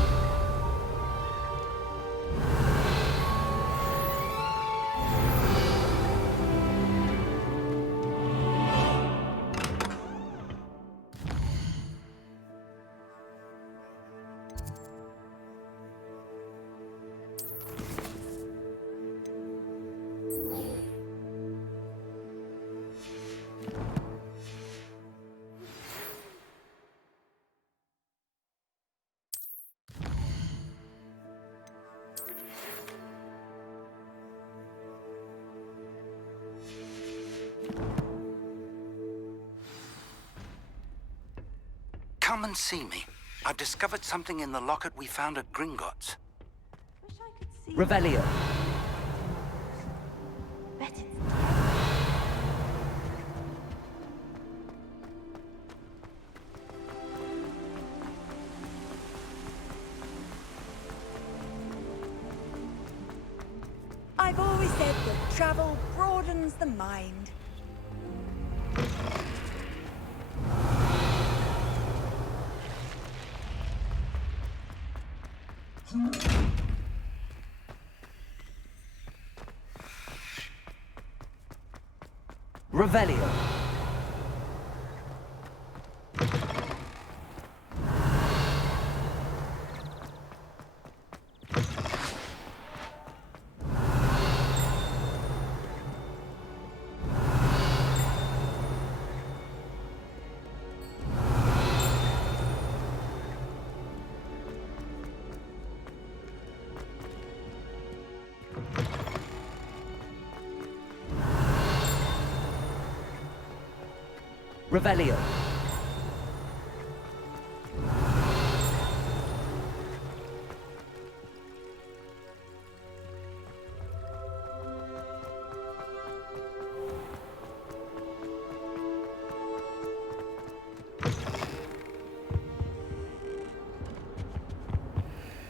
Come and see me. I've discovered something in the locket we found at Gringotts. Revelio. I've always said that travel broadens the mind. Revelio. Revelio.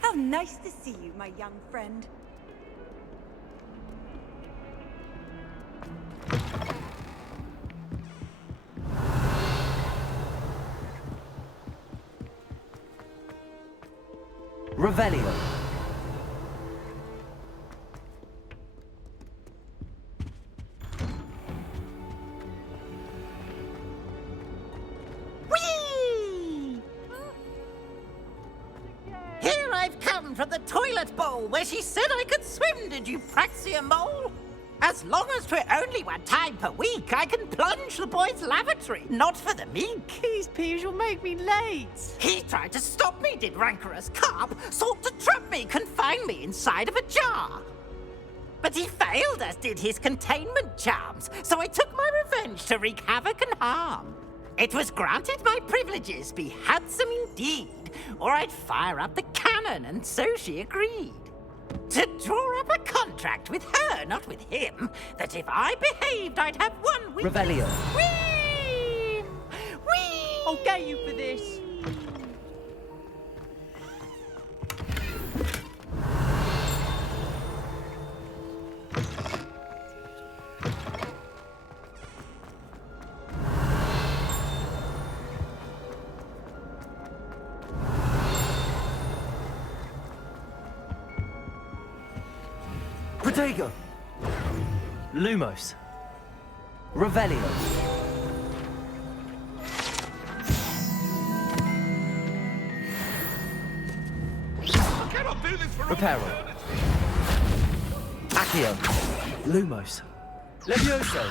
How nice to see you, my young friend. Revelio. Whee! down from the toilet bowl where she said I could swim, did you praxia mole? As long as 'twere only one time per week, I can plunge the boy's lavatory, not for the meek. These peas will make me late. He tried to stop me, did rancorous carp, sought to trap me, confine me inside of a jar. But he failed, as did his containment charms, so I took my revenge to wreak havoc and harm. It was granted my privileges be handsome indeed, or I'd fire up the cannon, and so she agreed. To draw up a contract with her, not with him, that if I behaved, I'd have 1 week. Revelio. Whee! Whee! I'll get you for this. Protego! Lumos. Revelio. I cannot do this for Reparo. Accio. Lumos. Levioso.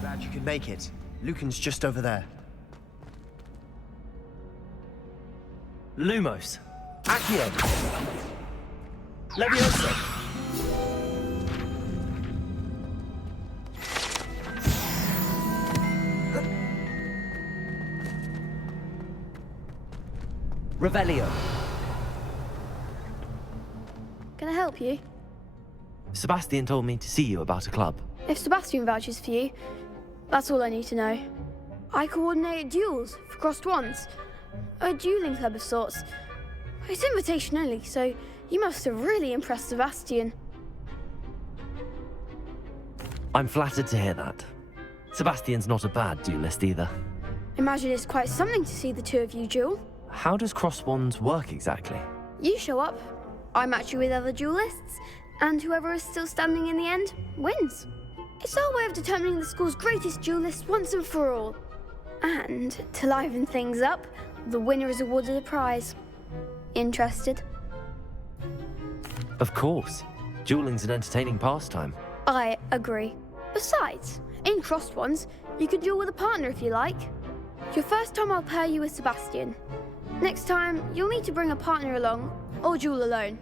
Glad you could make it. Lucan's just over there. Lumos. Accio. Levioso. Revelio. Can I help you? Sebastian told me to see you about a club. If Sebastian vouches for you, that's all I need to know. I coordinate duels for crossed ones. A dueling club of sorts. It's invitation only, so you must have really impressed Sebastian. I'm flattered to hear that. Sebastian's not a bad duelist either. Imagine it's quite something to see the two of you duel. How does cross wands work exactly? You show up, I match you with other duelists, and whoever is still standing in the end wins. It's our way of determining the school's greatest duelist once and for all. And to liven things up, the winner is awarded a prize. Interested? Of course. Dueling's an entertaining pastime. I agree. Besides, in crossed ones, you can duel with a partner if you like. Your first time I'll pair you with Sebastian. Next time, you'll need to bring a partner along, or duel alone.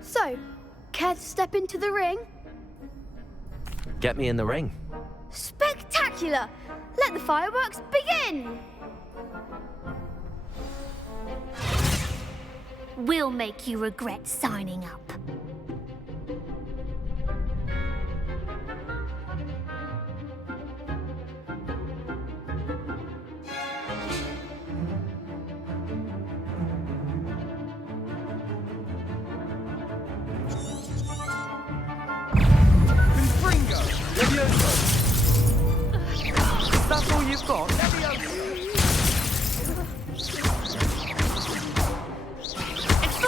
So, care to step into the ring? Get me in the ring. Spectacular! Let the fireworks begin! We'll make you regret signing up. That's all you've got?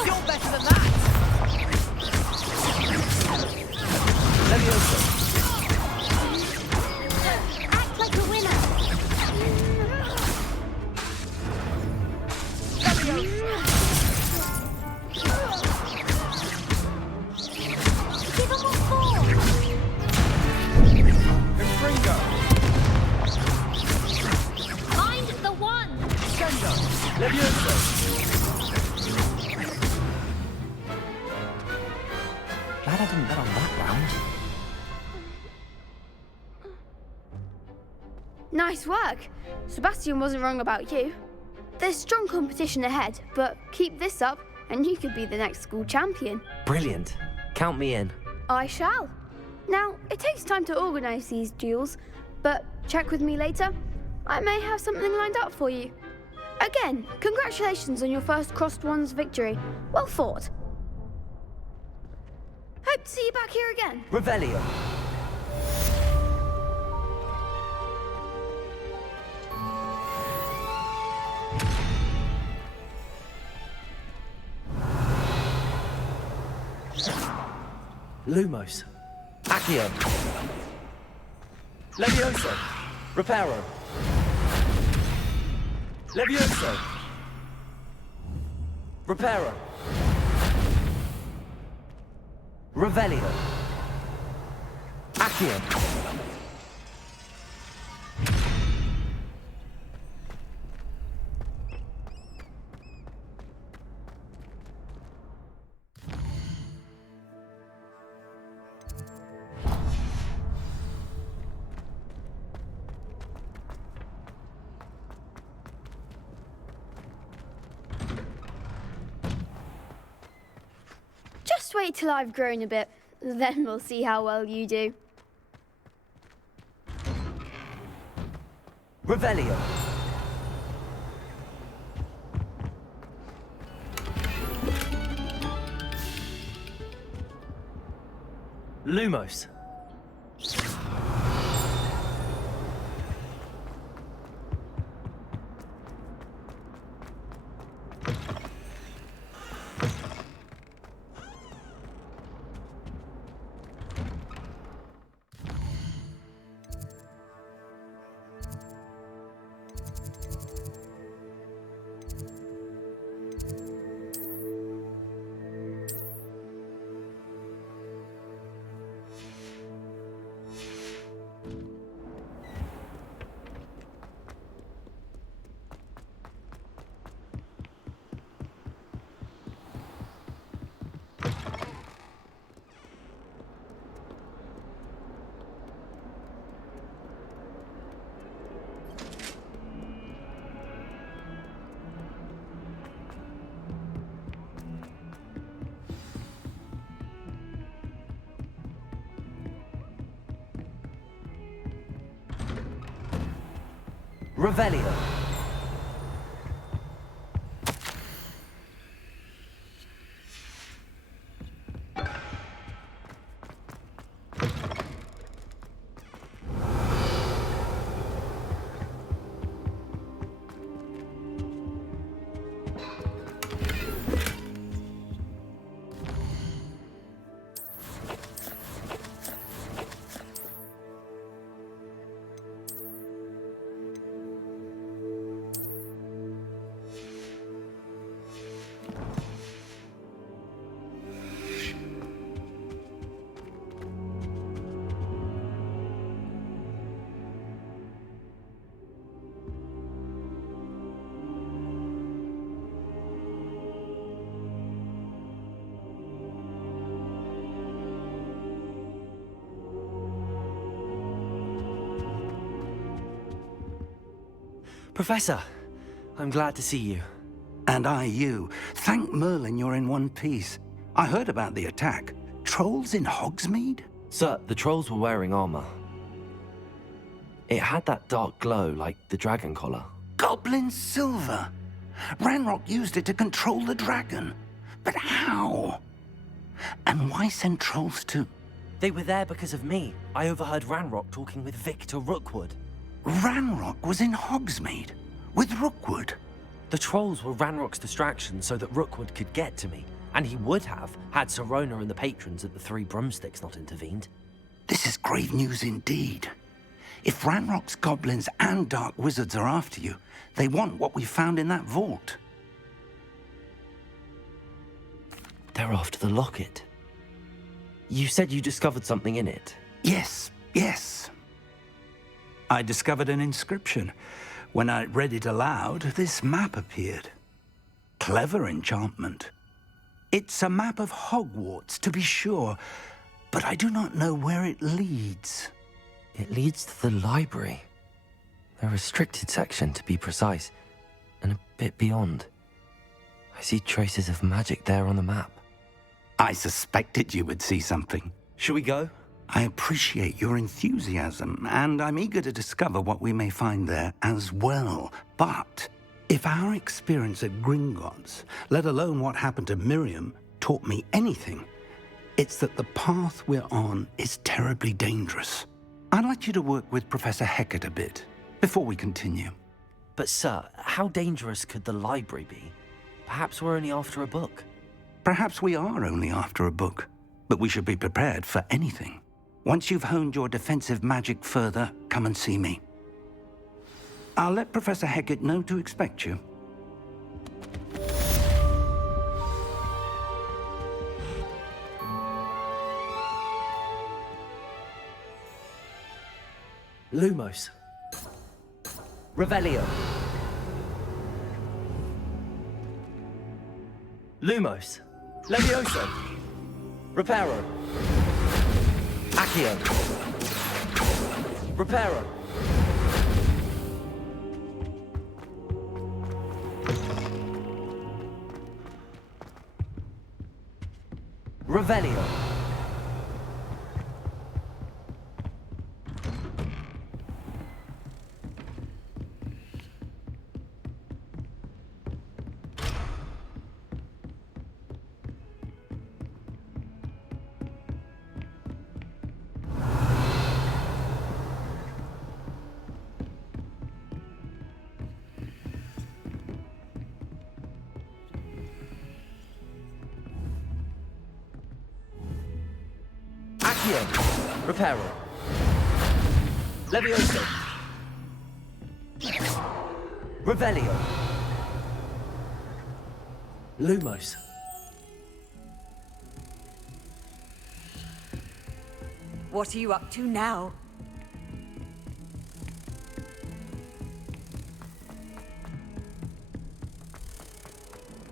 You're better than that! Levioso. Act like a winner. Give him a four. Confringo. Find the one. Levioso. Glad I didn't bet on that round. Nice work. Sebastian wasn't wrong about you. There's strong competition ahead, but keep this up and you could be the next school champion. Brilliant. Count me in. I shall. Now, it takes time to organise these duels, but check with me later. I may have something lined up for you. Again, congratulations on your first crossed ones victory. Well fought. Hope to see you back here again. Revelio. Lumos. Accio. Levioso. Reparo. Levioso. Reparo. Revelio. Accio. Just wait till I've grown a bit, then we'll see how well you do. Revelio. Lumos. Revelio. Professor, I'm glad to see you. And I you. Thank Merlin you're in one piece. I heard about the attack. Trolls in Hogsmeade? Sir, the trolls were wearing armor. It had that dark glow like the dragon collar. Goblin silver! Ranrock used it to control the dragon. But how? And why send trolls to... They were there because of me. I overheard Ranrock talking with Victor Rookwood. Ranrock was in Hogsmeade? With Rookwood? The trolls were Ranrock's distraction so that Rookwood could get to me. And he would have, had Sirona and the patrons at the Three Broomsticks not intervened. This is grave news indeed. If Ranrock's goblins and dark wizards are after you, they want what we found in that vault. They're after the locket. You said you discovered something in it. Yes, yes. I discovered an inscription. When I read it aloud, this map appeared. Clever enchantment. It's a map of Hogwarts, to be sure, but I do not know where it leads. It leads to the library. The restricted section, to be precise, and a bit beyond. I see traces of magic there on the map. I suspected you would see something. Shall we go? I appreciate your enthusiasm, and I'm eager to discover what we may find there as well. But if our experience at Gringotts, let alone what happened to Miriam, taught me anything, it's that the path we're on is terribly dangerous. I'd like you to work with Professor Hecat a bit before we continue. But sir, how dangerous could the library be? Perhaps we're only after a book. Perhaps we are only after a book, but we should be prepared for anything. Once you've honed your defensive magic further, come and see me. I'll let Professor Hecat know to expect you. Lumos. Revelio. Lumos. Levioso. Reparo. Accio. Reparo. Revelio. Accio. Reparo. Levioso. Revelio. Lumos. What are you up to now?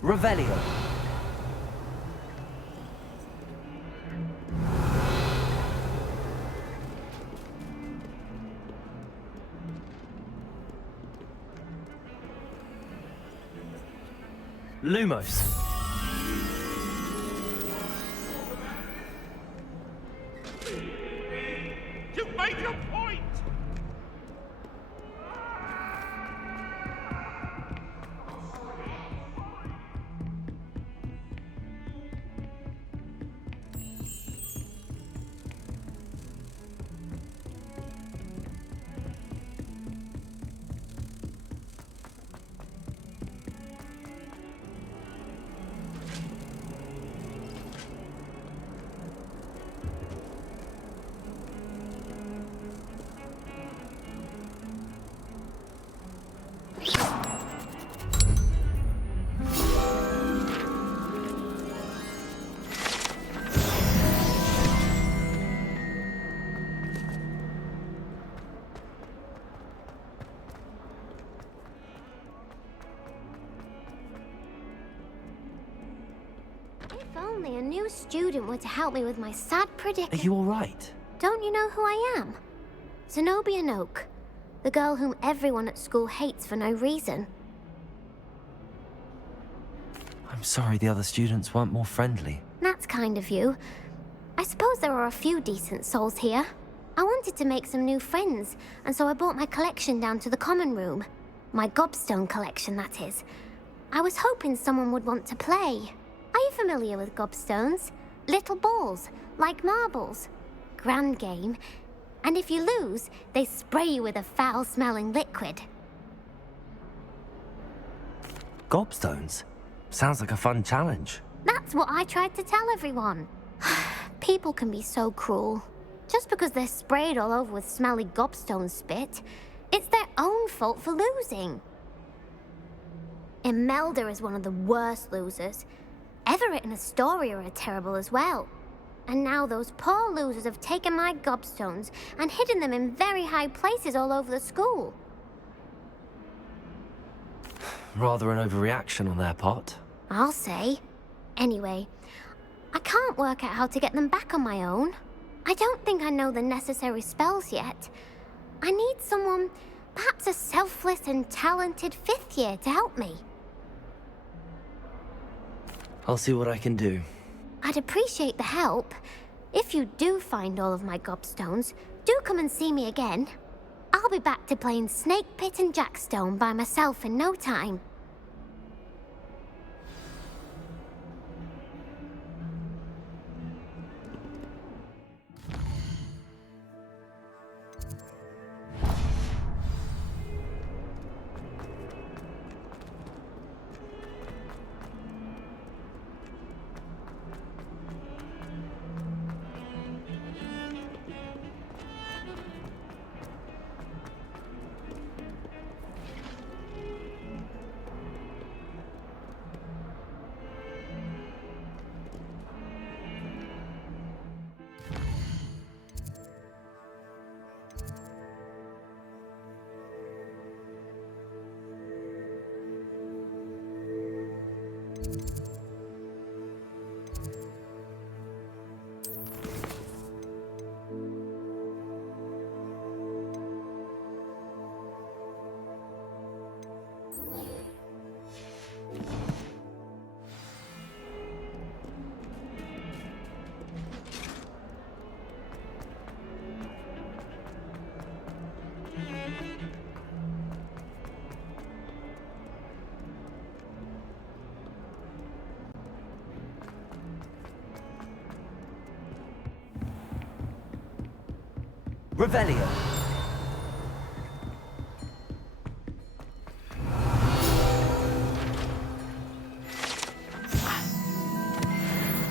Revelio. Lumos. You've made your point! If only a new student were to help me with my sad Are predicament. you all right? Don't you know who I am? Zenobia Noak, the girl whom everyone at school hates for no reason. I'm sorry the other students weren't more friendly. That's kind of you. I suppose there are a few decent souls here. I wanted to make some new friends, and so I brought my collection down to the common room. My gobstone collection, that is. I was hoping someone would want to play. Are you familiar with gobstones? Little balls, like marbles. Grand game. And if you lose, they spray you with a foul-smelling liquid. Gobstones? Sounds like a fun challenge. That's what I tried to tell everyone. People can be so cruel. Just because they're sprayed all over with smelly gobstone spit, it's their own fault for losing. Imelda is one of the worst losers. Everett and Astoria are terrible as well. And now those poor losers have taken my gobstones and hidden them in very high places all over the school. Rather an overreaction on their part. I'll say. Anyway, I can't work out how to get them back on my own. I don't think I know the necessary spells yet. I need someone, perhaps a selfless and talented fifth year to help me. I'll see what I can do. I'd appreciate the help. If you do find all of my gobstones, do come and see me again. I'll be back to playing Snake Pit and Jackstone by myself in no time. Revelio.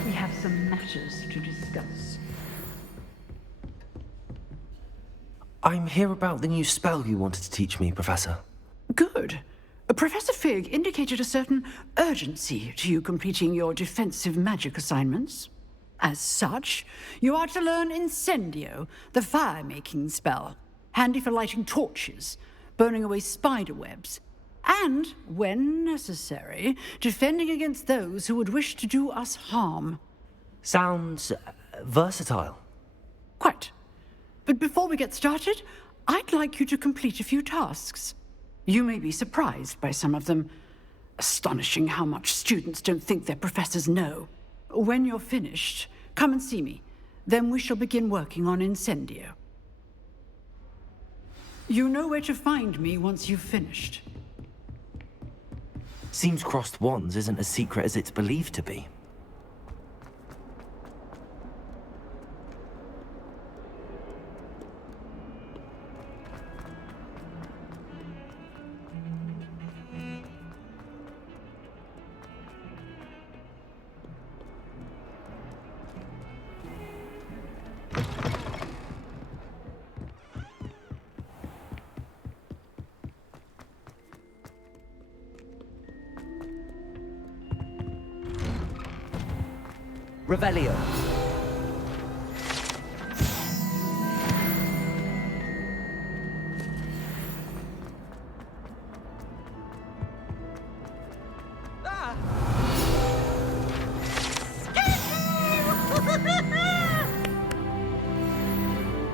We have some matters to discuss. I'm here about the new spell you wanted to teach me, Professor. Good. Professor Fig indicated a certain urgency to you completing your defensive magic assignments. As such, you are to learn Incendio, the fire-making spell, handy for lighting torches, burning away spider webs, and, when necessary, defending against those who would wish to do us harm. Sounds versatile. Quite. But before we get started, I'd like you to complete a few tasks. You may be surprised by some of them. Astonishing how much students don't think their professors know. When you're finished, come and see me. Then we shall begin working on Incendio. You know where to find me once you've finished. Seems crossed wands isn't as secret as it's believed to be. Revelio.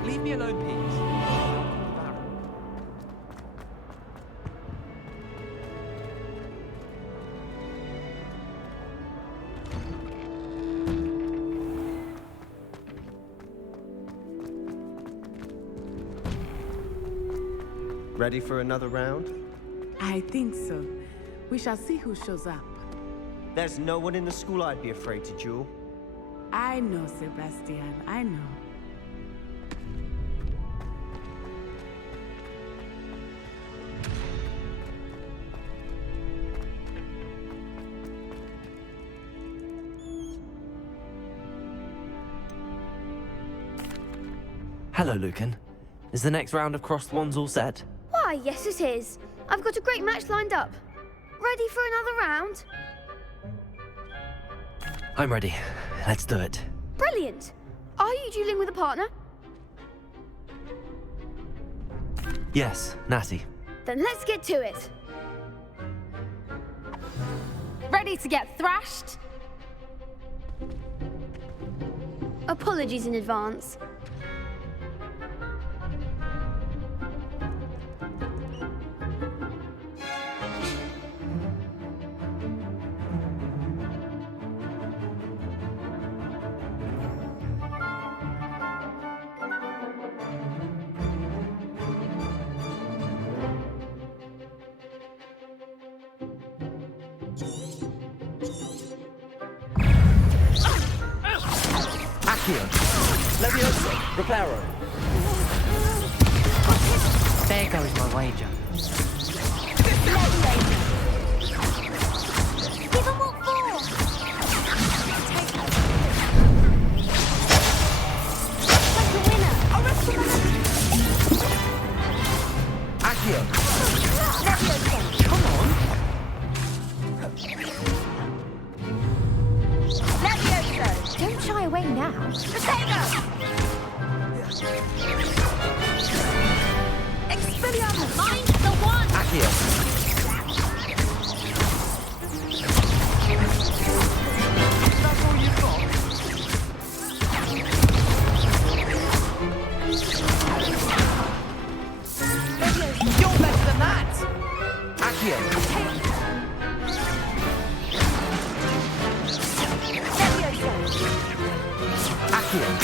Leave me alone, Pete. Ready for another round? I think so. We shall see who shows up. There's no one in the school I'd be afraid to duel. I know, Sebastian. I know. Hello, Lucan. Is the next round of crossed wands all set? Why, yes it is. I've got a great match lined up. Ready for another round? I'm ready. Let's do it. Brilliant. Are you dueling with a partner? Yes, Natty. Then let's get to it. Ready to get thrashed? Apologies in advance. Levioso, Reparo. There goes my wager. Give him what for? Like a winner. Accio. Come on. Levioso. Don't shy away now. Expelliarmus! Mind the one! Accio. Accio!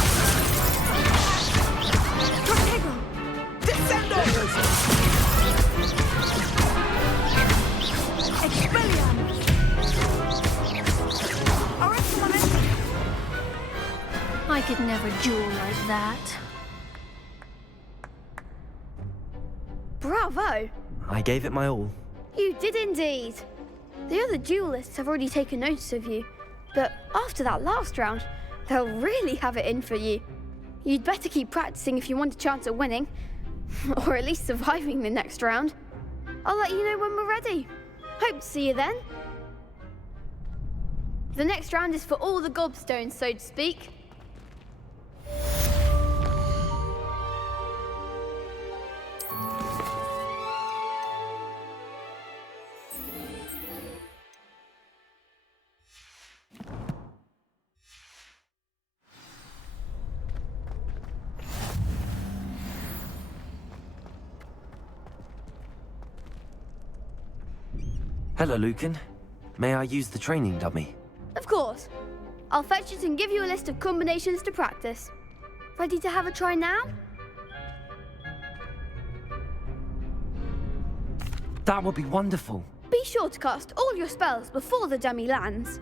Tornado! Descendo! Expelliarmus! Arrest. I could never duel like that. Bravo! I gave it my all. You did indeed. The other duelists have already taken notice of you, but after that last round, they'll really have it in for you. You'd better keep practicing if you want a chance at winning, or at least surviving the next round. I'll let you know when we're ready. Hope to see you then. The next round is for all the gobstones, so to speak. Hello, Lucan. May I use the training dummy? Of course. I'll fetch it and give you a list of combinations to practice. Ready to have a try now? That would be wonderful. Be sure to cast all your spells before the dummy lands.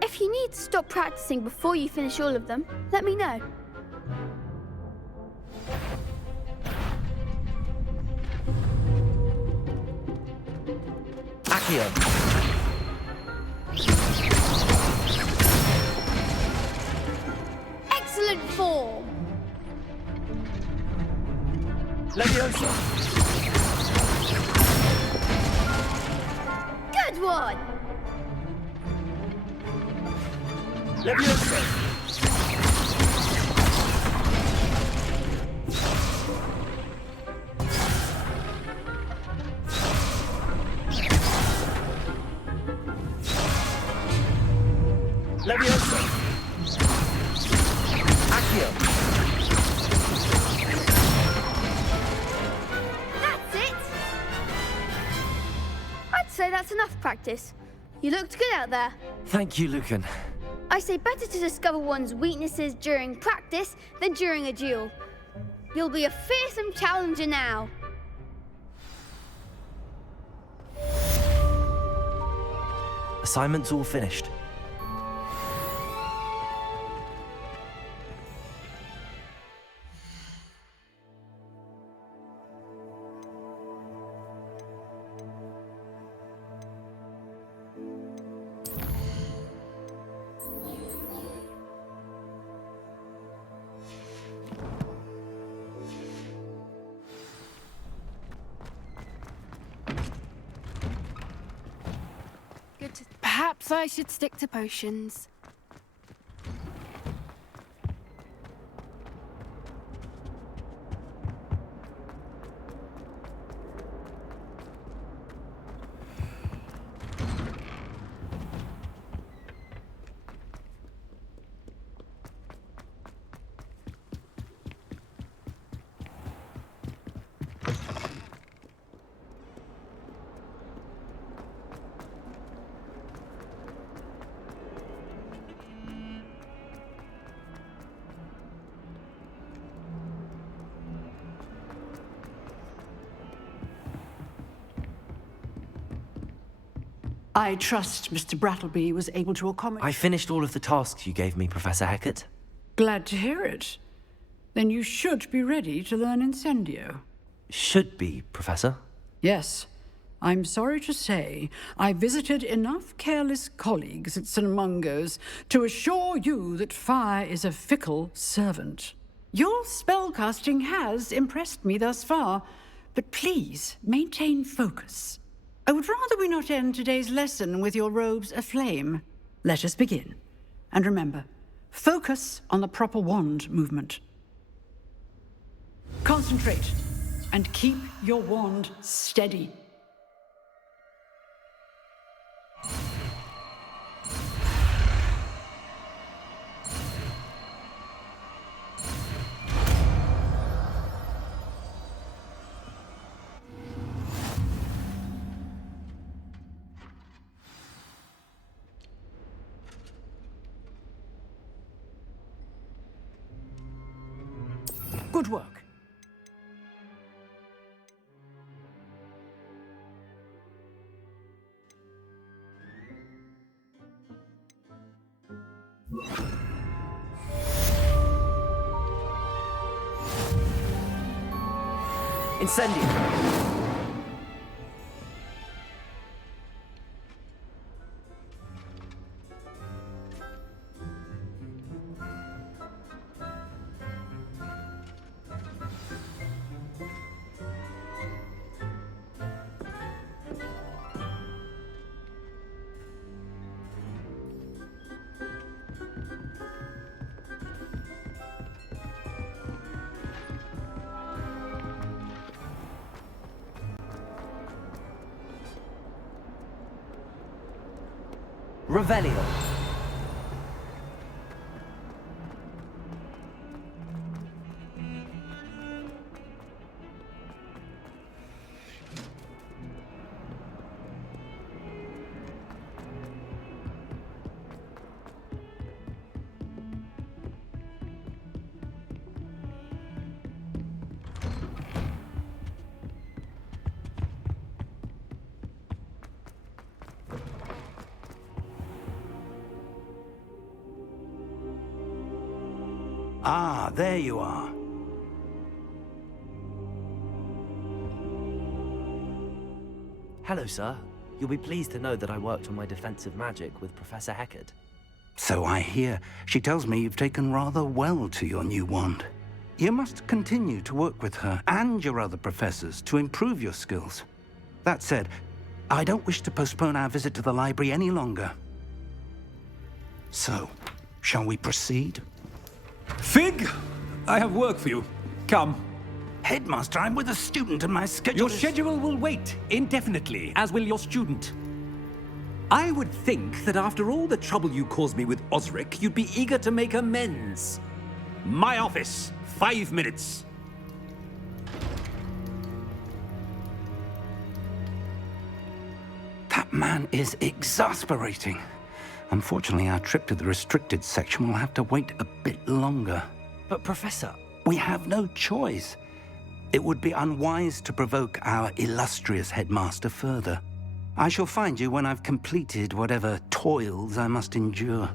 If you need to stop practicing before you finish all of them, let me know. Accio! Excellent form! Leviosa! Good one! Leviosa! Leviosa! Accio! That's it! I'd say that's enough practice. You looked good out there. Thank you, Lucan. I say better to discover one's weaknesses during practice than during a duel. You'll be a fearsome challenger now. Assignment's all finished. Perhaps I should stick to potions. I trust Mr. Brattleby was able to accommodate... I finished all of the tasks you gave me, Professor Hecat. Glad to hear it. Then you should be ready to learn Incendio. Should be, Professor. Yes. I'm sorry to say, I visited enough careless colleagues at St. Mungo's to assure you that fire is a fickle servant. Your spellcasting has impressed me thus far, but please maintain focus. I would rather we not end today's lesson with your robes aflame. Let us begin. And remember, focus on the proper wand movement. Concentrate, and keep your wand steady. Good work. Incendio! Revelio. Ah, there you are. Hello, sir. You'll be pleased to know that I worked on my defensive magic with Professor Heckard. So I hear. She tells me you've taken rather well to your new wand. You must continue to work with her and your other professors to improve your skills. That said, I don't wish to postpone our visit to the library any longer. So, shall we proceed? Fig, I have work for you. Come. Headmaster, I'm with a student and my schedule Your schedule will wait indefinitely, as will your student. I would think that after all the trouble you caused me with Osric, you'd be eager to make amends. My office, 5 minutes. That man is exasperating. Unfortunately, our trip to the restricted section will have to wait a bit longer. But, Professor... We have no choice. It would be unwise to provoke our illustrious headmaster further. I shall find you when I've completed whatever toils I must endure.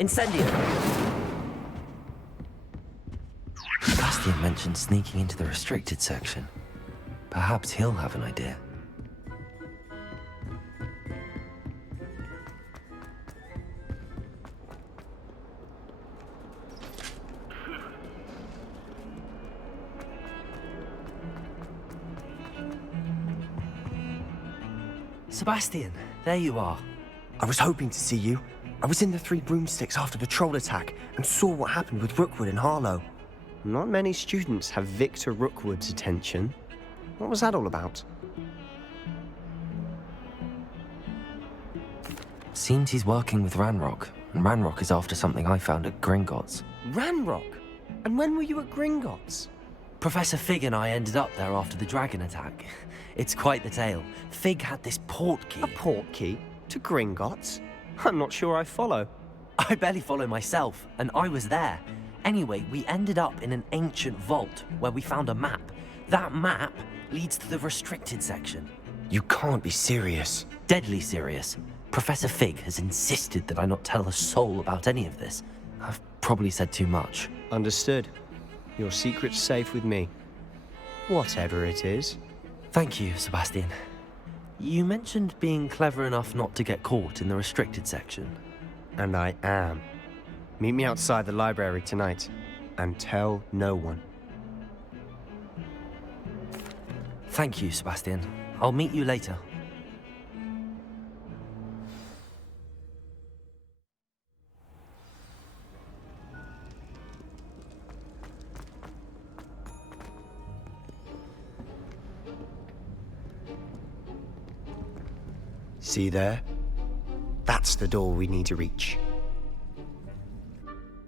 Incendio! Sebastian mentioned sneaking into the restricted section. Perhaps he'll have an idea. Sebastian, there you are. I was hoping to see you. I was in the Three Broomsticks after the troll attack and saw what happened with Rookwood and Harlow. Not many students have Victor Rookwood's attention. What was that all about? Seems he's working with Ranrock, and Ranrock is after something I found at Gringotts. Ranrock? And when were you at Gringotts? Professor Fig and I ended up there after the dragon attack. It's quite the tale. Fig had this port key. A port key? To Gringotts? I'm not sure I follow. I barely follow myself, and I was there. Anyway, we ended up in an ancient vault where we found a map. That map leads to the restricted section. You can't be serious. Deadly serious. Professor Fig has insisted that I not tell a soul about any of this. I've probably said too much. Understood. Your secret's safe with me. Whatever it is. Thank you, Sebastian. You mentioned being clever enough not to get caught in the restricted section. And I am. Meet me outside the library tonight, and tell no one. Thank you, Sebastian. I'll meet you later. See there? That's the door we need to reach.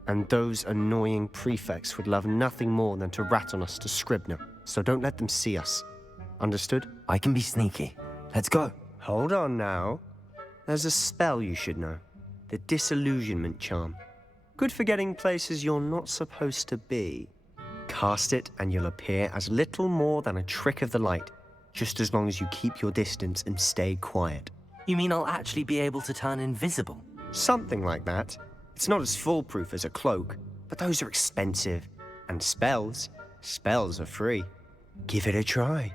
And those annoying prefects would love nothing more than to rat on us to Scribner, so don't let them see us. Understood? I can be sneaky. Let's go. Hold on now. There's a spell you should know. The Disillusionment Charm. Good for getting places you're not supposed to be. Cast it and you'll appear as little more than a trick of the light, just as long as you keep your distance and stay quiet. You mean I'll actually be able to turn invisible? Something like that. It's not as foolproof as a cloak, but those are expensive. And spells are free. Give it a try.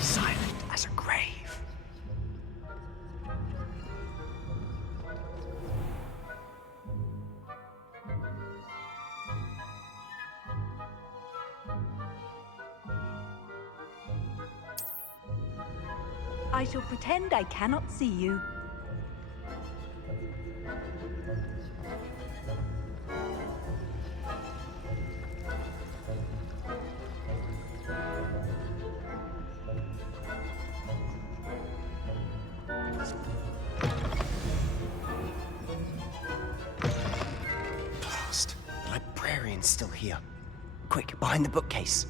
Silent as a grave. I shall pretend I cannot see you. Blast. The librarian's still here. Quick, behind the bookcase.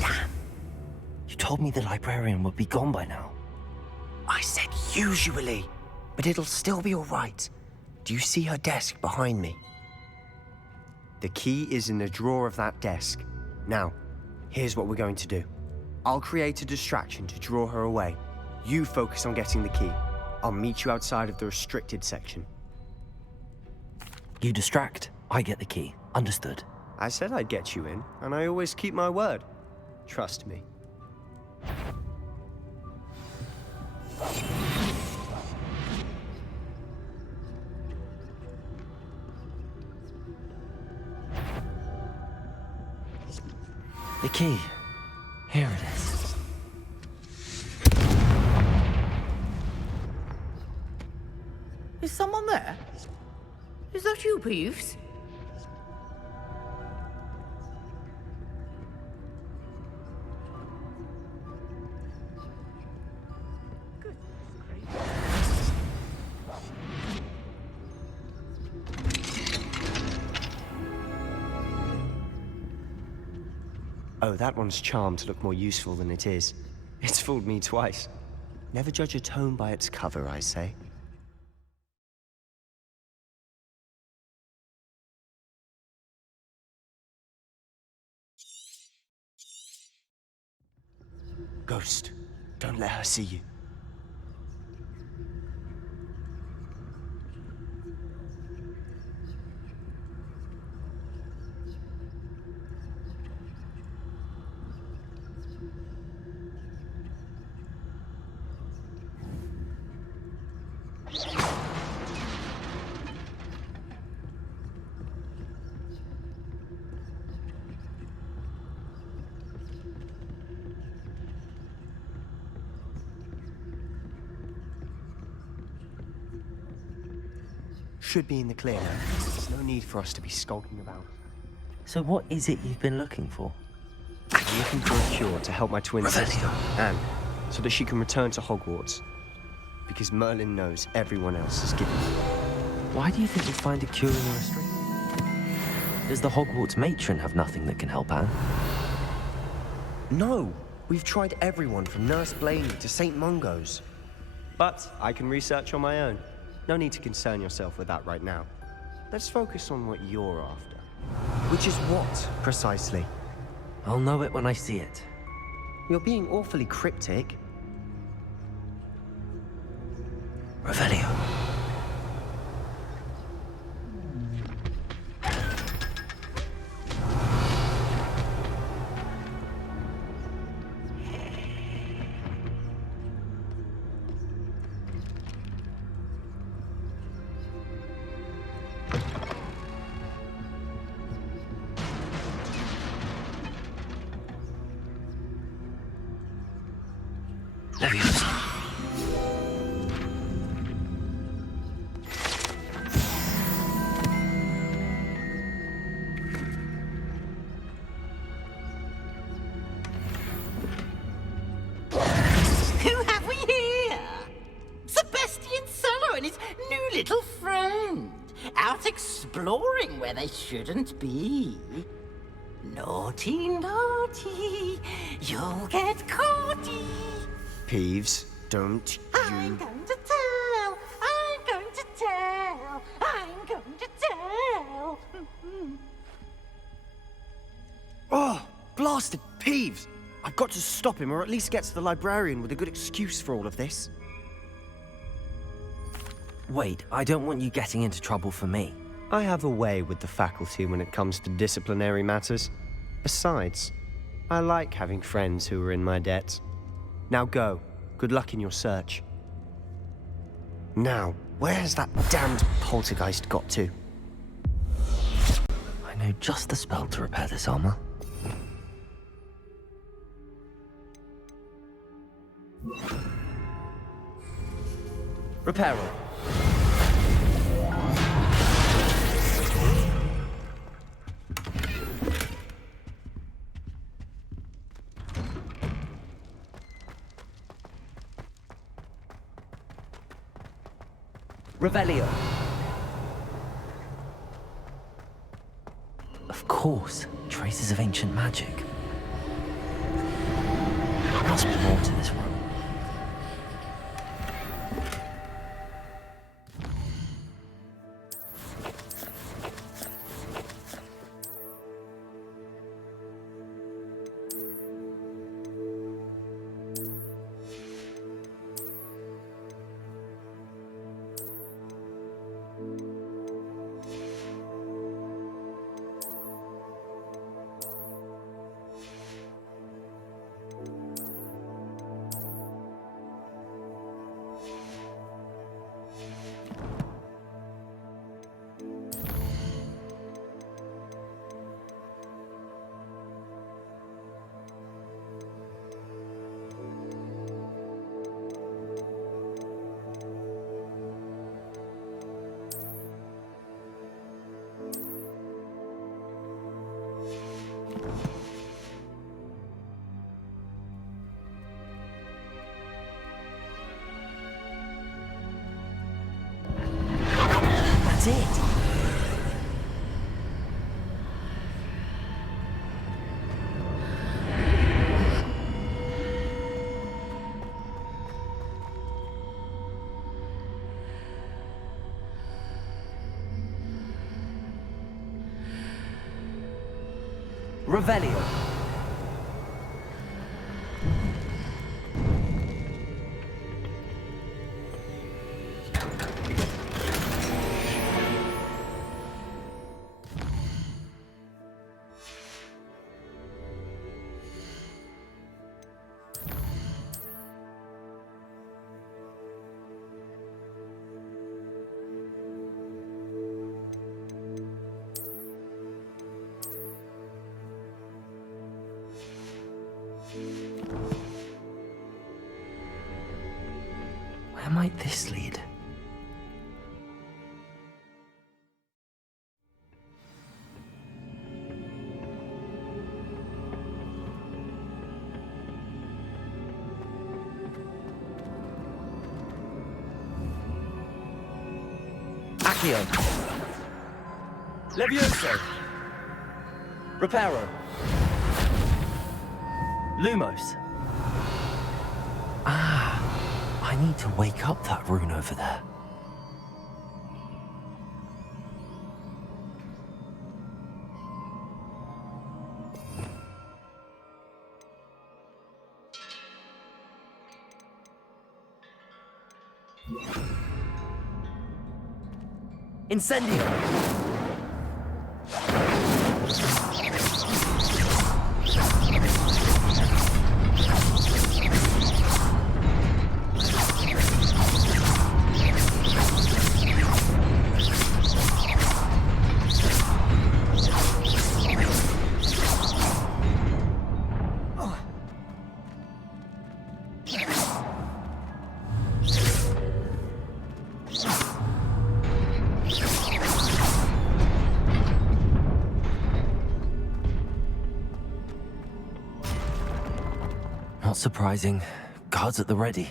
Damn. You told me the librarian would be gone by now. I said usually, but it'll still be all right. Do you see her desk behind me? The key is in the drawer of that desk. Now, here's what we're going to do. I'll create a distraction to draw her away. You focus on getting the key. I'll meet you outside of the restricted section. You distract, I get the key. Understood. I said I'd get you in, and I always keep my word. Trust me. The key. Here it is. Is someone there? Is that you, Peeves? Oh, that one's charmed to look more useful than it is. It's fooled me twice. Never judge a tome by its cover, I say. Ghost, don't let her see you. Should be in the clear now. There's no need for us to be skulking about. So what is it you've been looking for? I'm looking for a cure to help my twin sister, Anne, so that she can return to Hogwarts. Because Merlin knows everyone else is giving up. Why do you think you'll find a cure in a restraint? Does the Hogwarts matron have nothing that can help Anne? No! We've tried everyone from Nurse Blaney to St. Mungo's. But I can research on my own. No need to concern yourself with that right now. Let's focus on what you're after. Which is what, precisely? I'll know it when I see it. You're being awfully cryptic. Revelio. Leviosa. Who have we here? Sebastian Cello and his new little friend. Out exploring where they shouldn't be. Naughty, naughty, you'll get caughty. Peeves, don't I'm going to tell, I'm going to tell, I'm going to tell. Oh, blasted Peeves! I've got to stop him, or at least get to the librarian with a good excuse for all of this. Wait, I don't want you getting into trouble for me. I have a way with the faculty when it comes to disciplinary matters. Besides, I like having friends who are in my debt. Now go. Good luck in your search. Now, where's that damned poltergeist got to? I know just the spell to repair this armor. Repairer. Revelio. Of course, traces of ancient magic. There must be more to this room. That's it. Revelio. Where might this lead? Accio. Levioso. Reparo. Lumos. Ah, I need to wake up that rune over there. Incendio! Not surprising. Guards at the ready.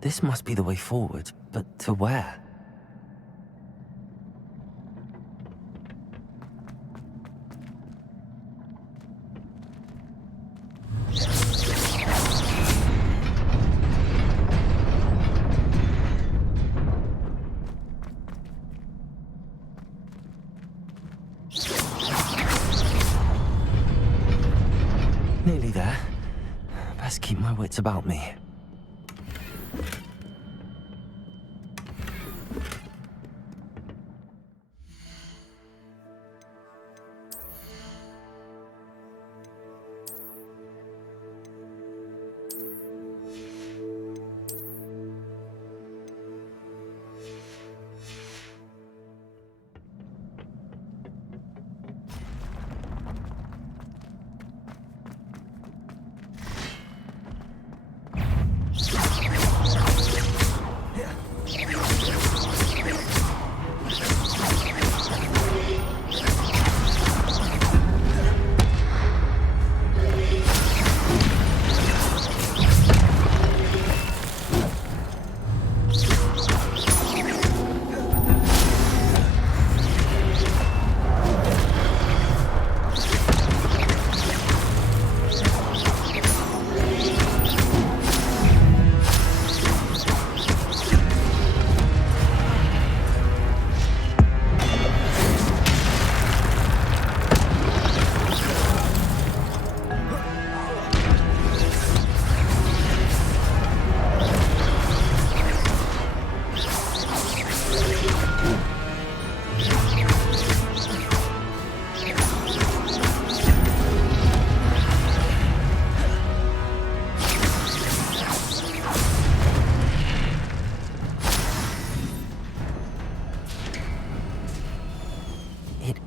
This must be the way forward, but to where? Nearly there. Best keep my wits about me.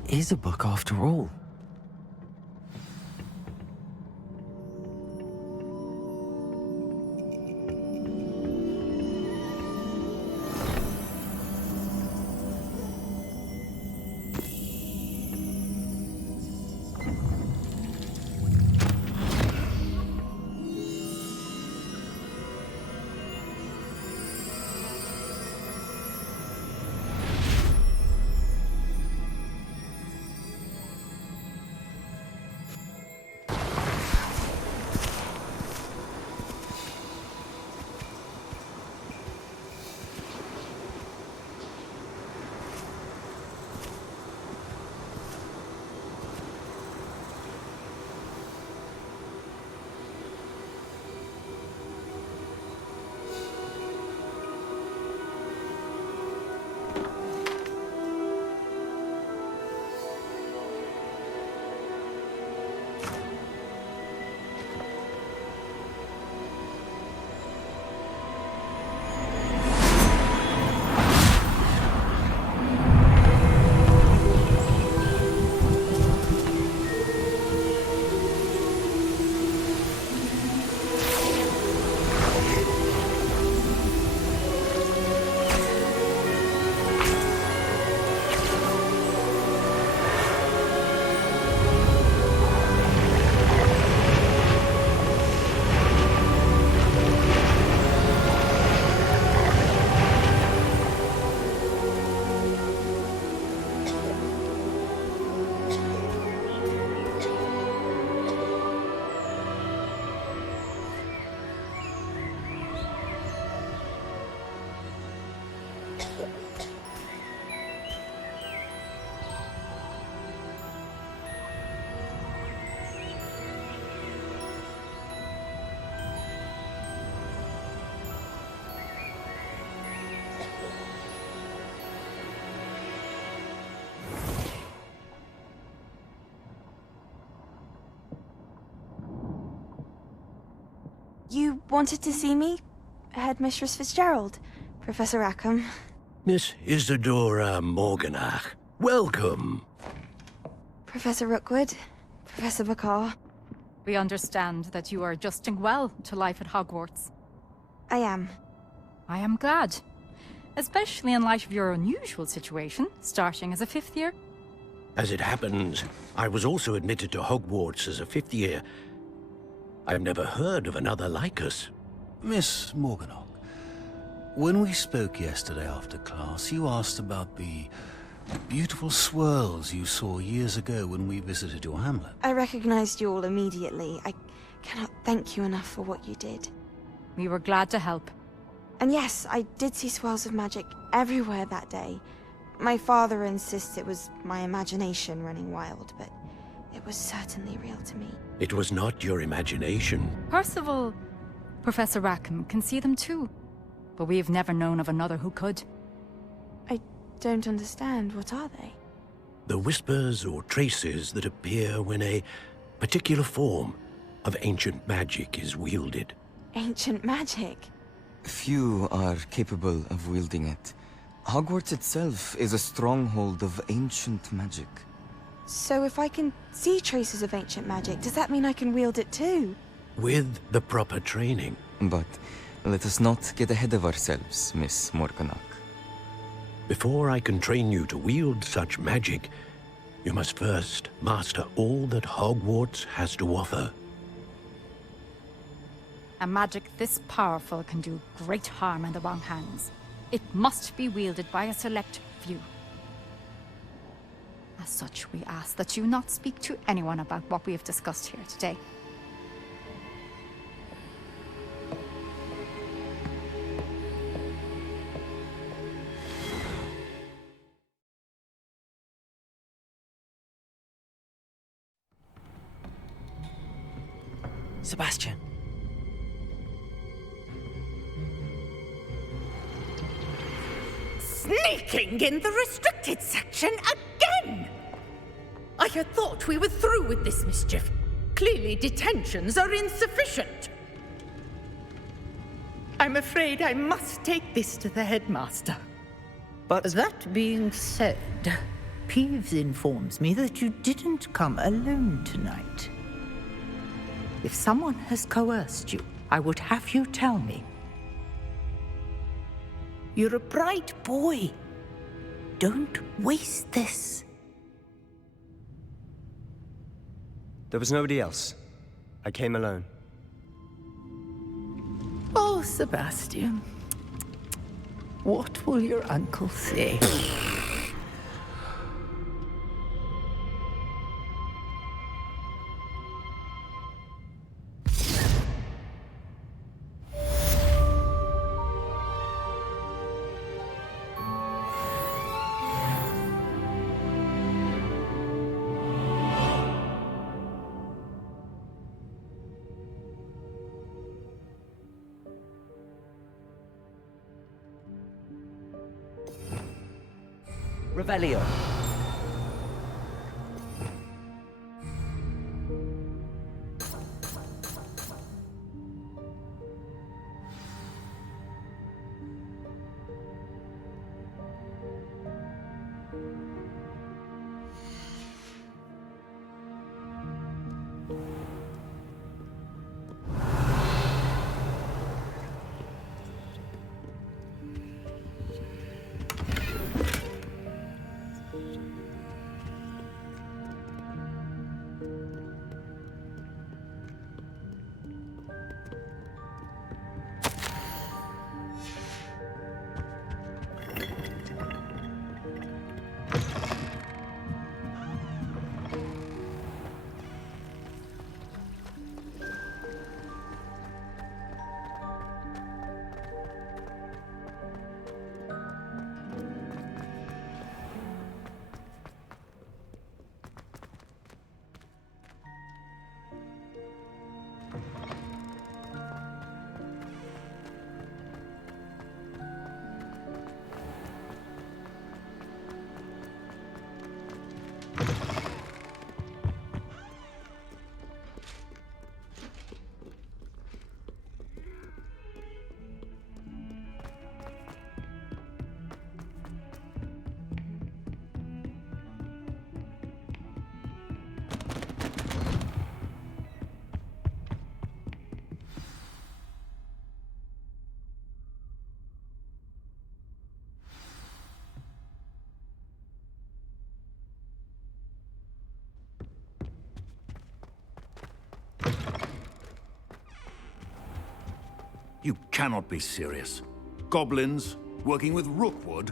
Is a book after all. You wanted to see me? Headmistress Fitzgerald? Professor Rackham? Miss Isadora Morganach, welcome. Professor Rookwood? Professor Bakar? We understand that you are adjusting well to life at Hogwarts. I am. I am glad. Especially in light of your unusual situation, starting as a 5th year. As it happens, I was also admitted to Hogwarts as a 5th year. I've never heard of another like us. Miss Morganach, when we spoke yesterday after class, you asked about the beautiful swirls you saw years ago when we visited your hamlet. I recognized you all immediately. I cannot thank you enough for what you did. We were glad to help. And yes, I did see swirls of magic everywhere that day. My father insists it was my imagination running wild, but it was certainly real to me. It was not your imagination. Percival, Professor Rackham can see them too. But we have never known of another who could. I don't understand. What are they? The whispers or traces that appear when a particular form of ancient magic is wielded. Ancient magic? Few are capable of wielding it. Hogwarts itself is a stronghold of ancient magic. So if I can see traces of ancient magic, does that mean I can wield it too? With the proper training. But let us not get ahead of ourselves, Miss Morganach. Before I can train you to wield such magic, you must first master all that Hogwarts has to offer. A magic this powerful can do great harm in the wrong hands. It must be wielded by a select few. As such, we ask that you not speak to anyone about what we have discussed here today. Sebastian. Sneaking in the restricted section again! I had thought we were through with this mischief. Clearly detentions are insufficient. I'm afraid I must take this to the headmaster. But that being said, Peeves informs me that you didn't come alone tonight. If someone has coerced you, I would have you tell me. You're a bright boy. Don't waste this. There was nobody else. I came alone. Oh, Sebastian. What will your uncle say? Revelio. You cannot be serious. Goblins working with Rookwood?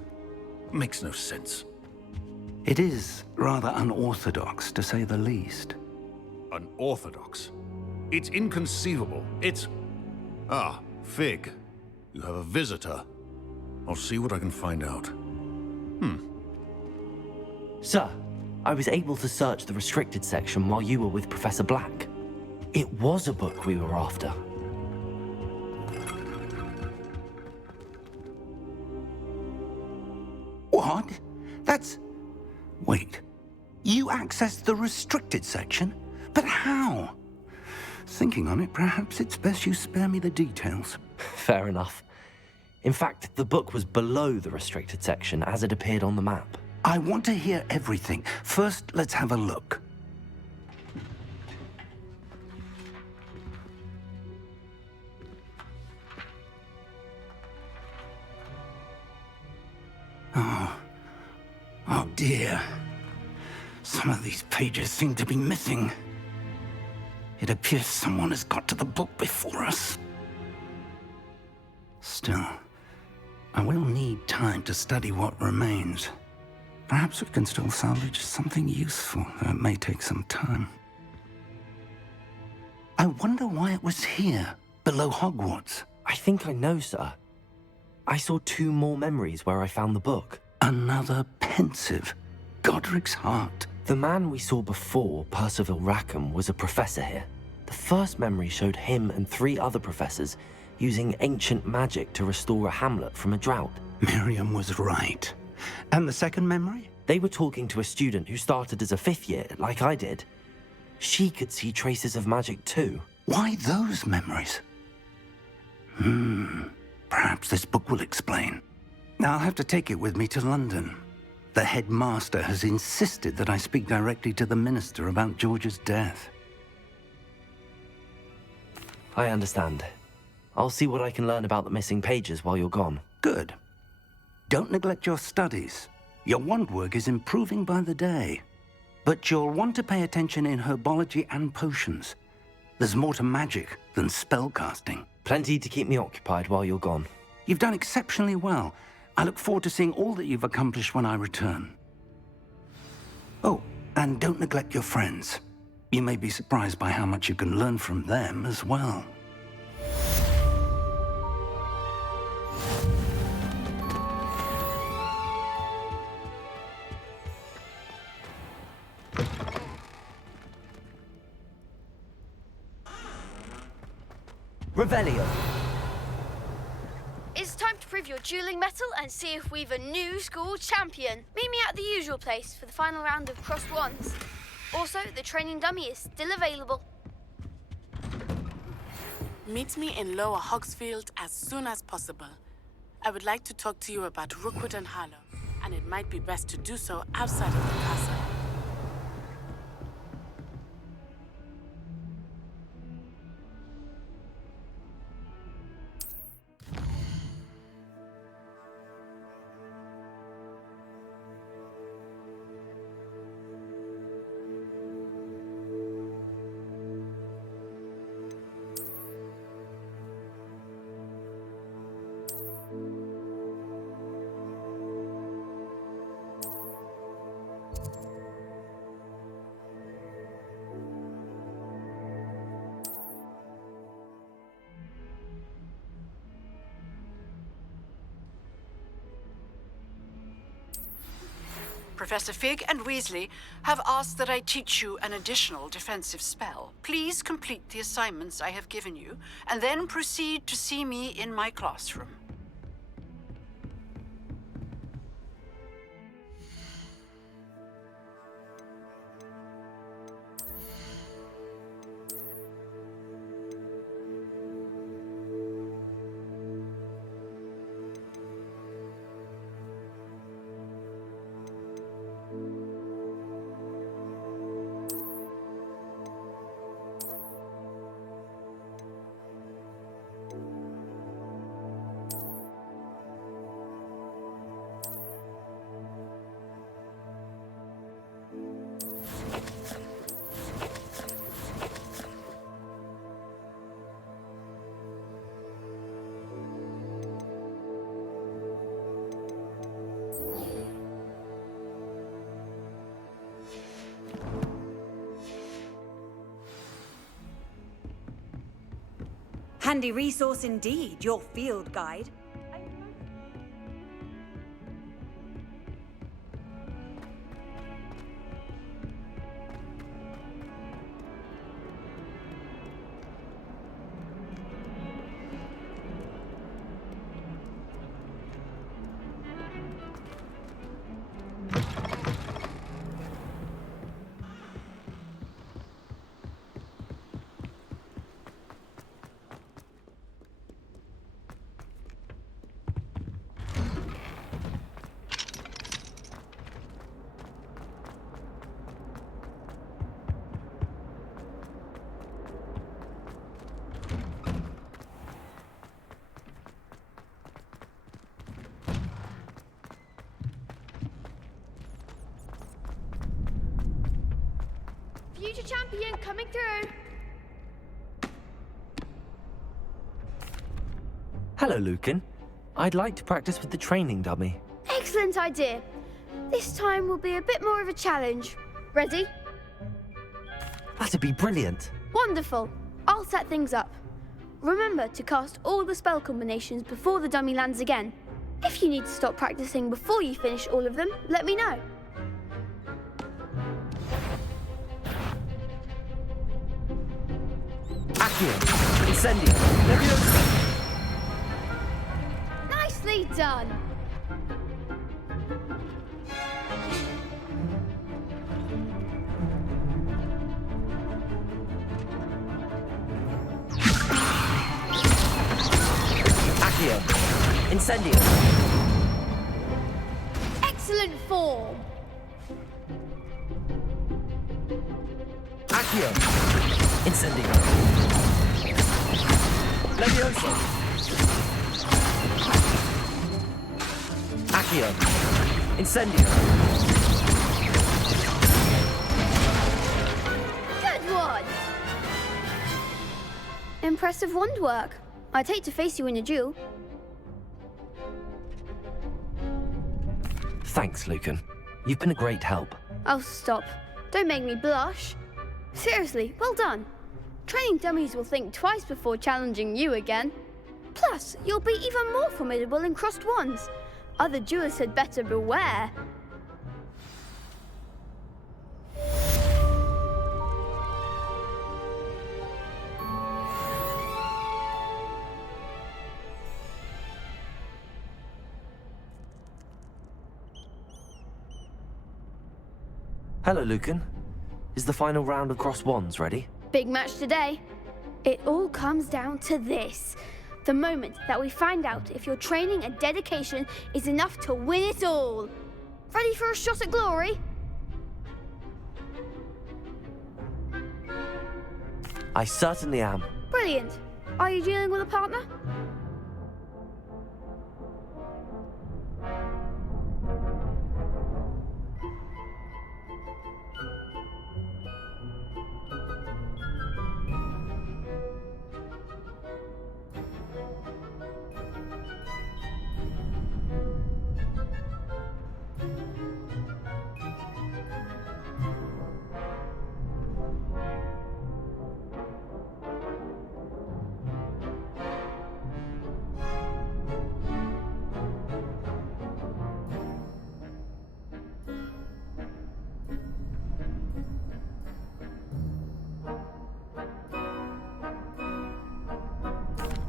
Makes no sense. It is rather unorthodox, to say the least. Unorthodox? It's inconceivable. It's... Ah, Fig. You have a visitor. I'll see what I can find out. Sir, I was able to search the restricted section while you were with Professor Black. It was a book we were after. What? That's... Wait. You accessed the restricted section? But how? Thinking on it, perhaps it's best you spare me the details. Fair enough. In fact, the book was below the restricted section as it appeared on the map. I want to hear everything. First, let's have a look. Oh dear. Some of these pages seem to be missing. It appears someone has got to the book before us. Still, I will need time to study what remains. Perhaps we can still salvage something useful, though it may take some time. I wonder why it was here, below Hogwarts. I think I know, sir. I saw 2 more memories where I found the book. Another pensive. Godric's heart. The man we saw before, Percival Rackham, was a professor here. The first memory showed him and 3 other professors using ancient magic to restore a hamlet from a drought. Miriam was right. And the second memory? They were talking to a student who started as a 5th year, like I did. She could see traces of magic too. Why those memories? Perhaps this book will explain. Now I'll have to take it with me to London. The headmaster has insisted that I speak directly to the minister about George's death. I understand. I'll see what I can learn about the missing pages while you're gone. Good. Don't neglect your studies. Your wand work is improving by the day. But you'll want to pay attention in herbology and potions. There's more to magic than spellcasting. Plenty to keep me occupied while you're gone. You've done exceptionally well. I look forward to seeing all that you've accomplished when I return. Oh, and don't neglect your friends. You may be surprised by how much you can learn from them as well. Revelio. It's time to prove your dueling mettle and see if we've a new school champion. Meet me at the usual place for the final round of crossed wands. Also, the training dummy is still available. Meet me in Lower Hogsfield as soon as possible. I would like to talk to you about Rookwood and Harlow, and it might be best to do so outside of the castle. Professor Fig and Weasley have asked that I teach you an additional defensive spell. Please complete the assignments I have given you, and then proceed to see me in my classroom. Handy resource indeed, your field guide. Future champion coming through. Hello, Lucan. I'd like to practice with the training dummy. Excellent idea. This time will be a bit more of a challenge. Ready? That'd be brilliant. Wonderful. I'll set things up. Remember to cast all the spell combinations before the dummy lands again. If you need to stop practicing before you finish all of them, let me know. Accio! Incendio! Leviosa! Nicely done. Accio! Incendio! Excellent form. Accio! Incendio! Leviosa! Accio! Incendio! Good one. Impressive wand work. I'd hate to face you in a duel. Thanks, Lucan. You've been a great help. Oh, stop. Don't make me blush. Seriously, well done. Training dummies will think twice before challenging you again. Plus, you'll be even more formidable in crossed wands. Other duelists had better beware. Hello, Lucan. Is the final round of crossed wands ready? Big match today. It all comes down to this. The moment that we find out if your training and dedication is enough to win it all. Ready for a shot at glory? I certainly am. Brilliant. Are you dealing with a partner?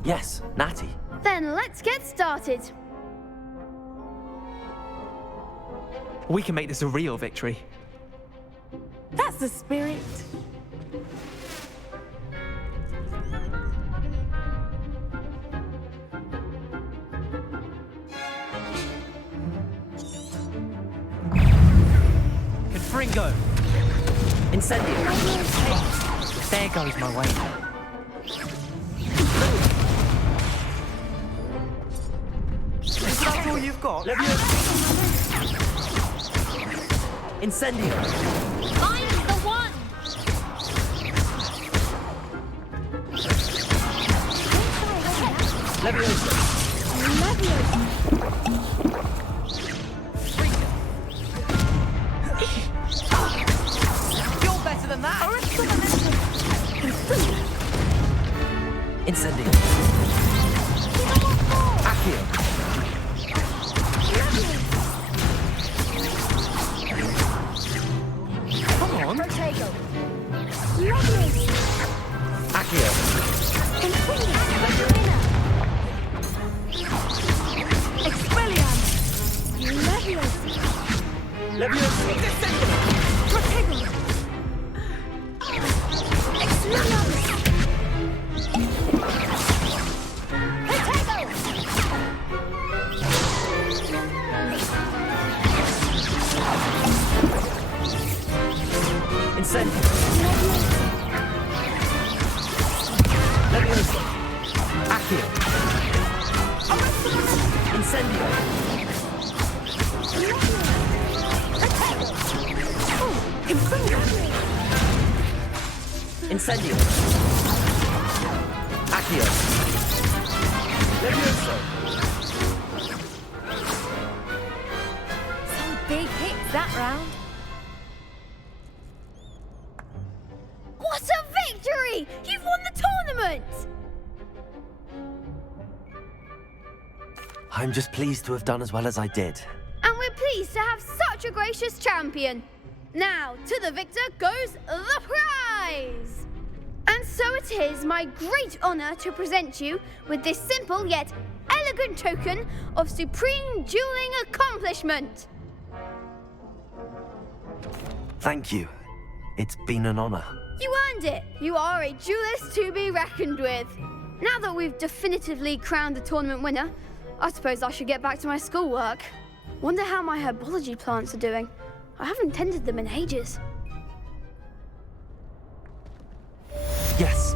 Yes, Natty. Then let's get started. We can make this a real victory. That's the spirit. Confringo! Incendio! There goes my way. Is that all you've got? Incendio! Find the one! Leviosa! You're better than that! Incendio. Accio. Come on. Protego. Lovely. Accio. Expelliarmus. Levios. Levioso. Protego. Expelliarmus. Incendio. Levioso. Accio. Incendio. Incendio. Accio. Levioso. Some big hits that round. What a victory! You've won the tournament! I'm just pleased to have done as well as I did. And we're pleased to have such a gracious champion. Now, to the victor goes the prize! And so it is my great honor to present you with this simple yet elegant token of supreme dueling accomplishment. Thank you. It's been an honor. You earned it. You are a duelist to be reckoned with. Now that we've definitively crowned the tournament winner, I suppose I should get back to my schoolwork. Wonder how my herbology plants are doing. I haven't tended them in ages. Yes.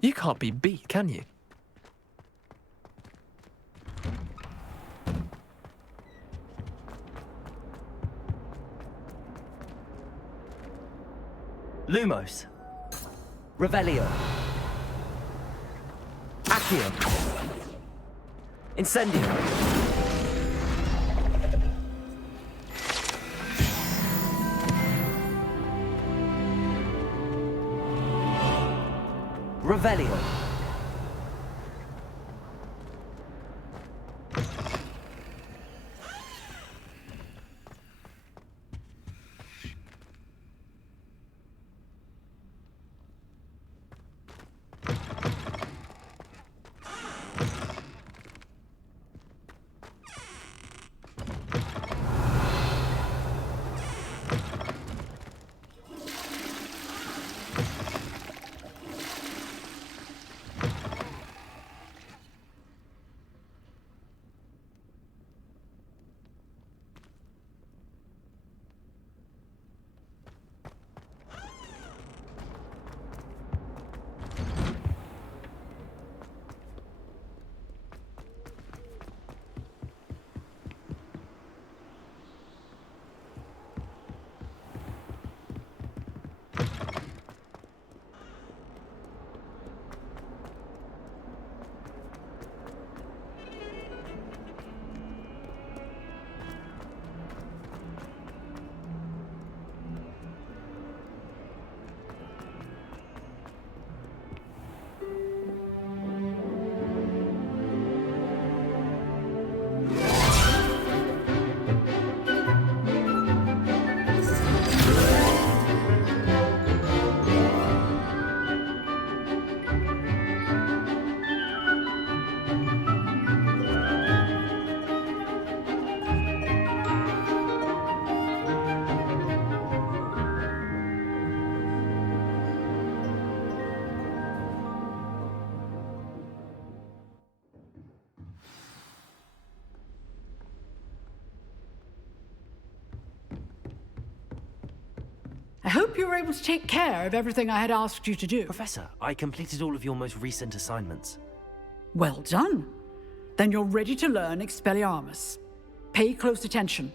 You can't be beat, can you? Lumos. Revelio. Accio. Incendio. Revelio. hope you were able to take care of everything I had asked you to do. Professor, I completed all of your most recent assignments. Well done. Then you're ready to learn Expelliarmus. Pay close attention.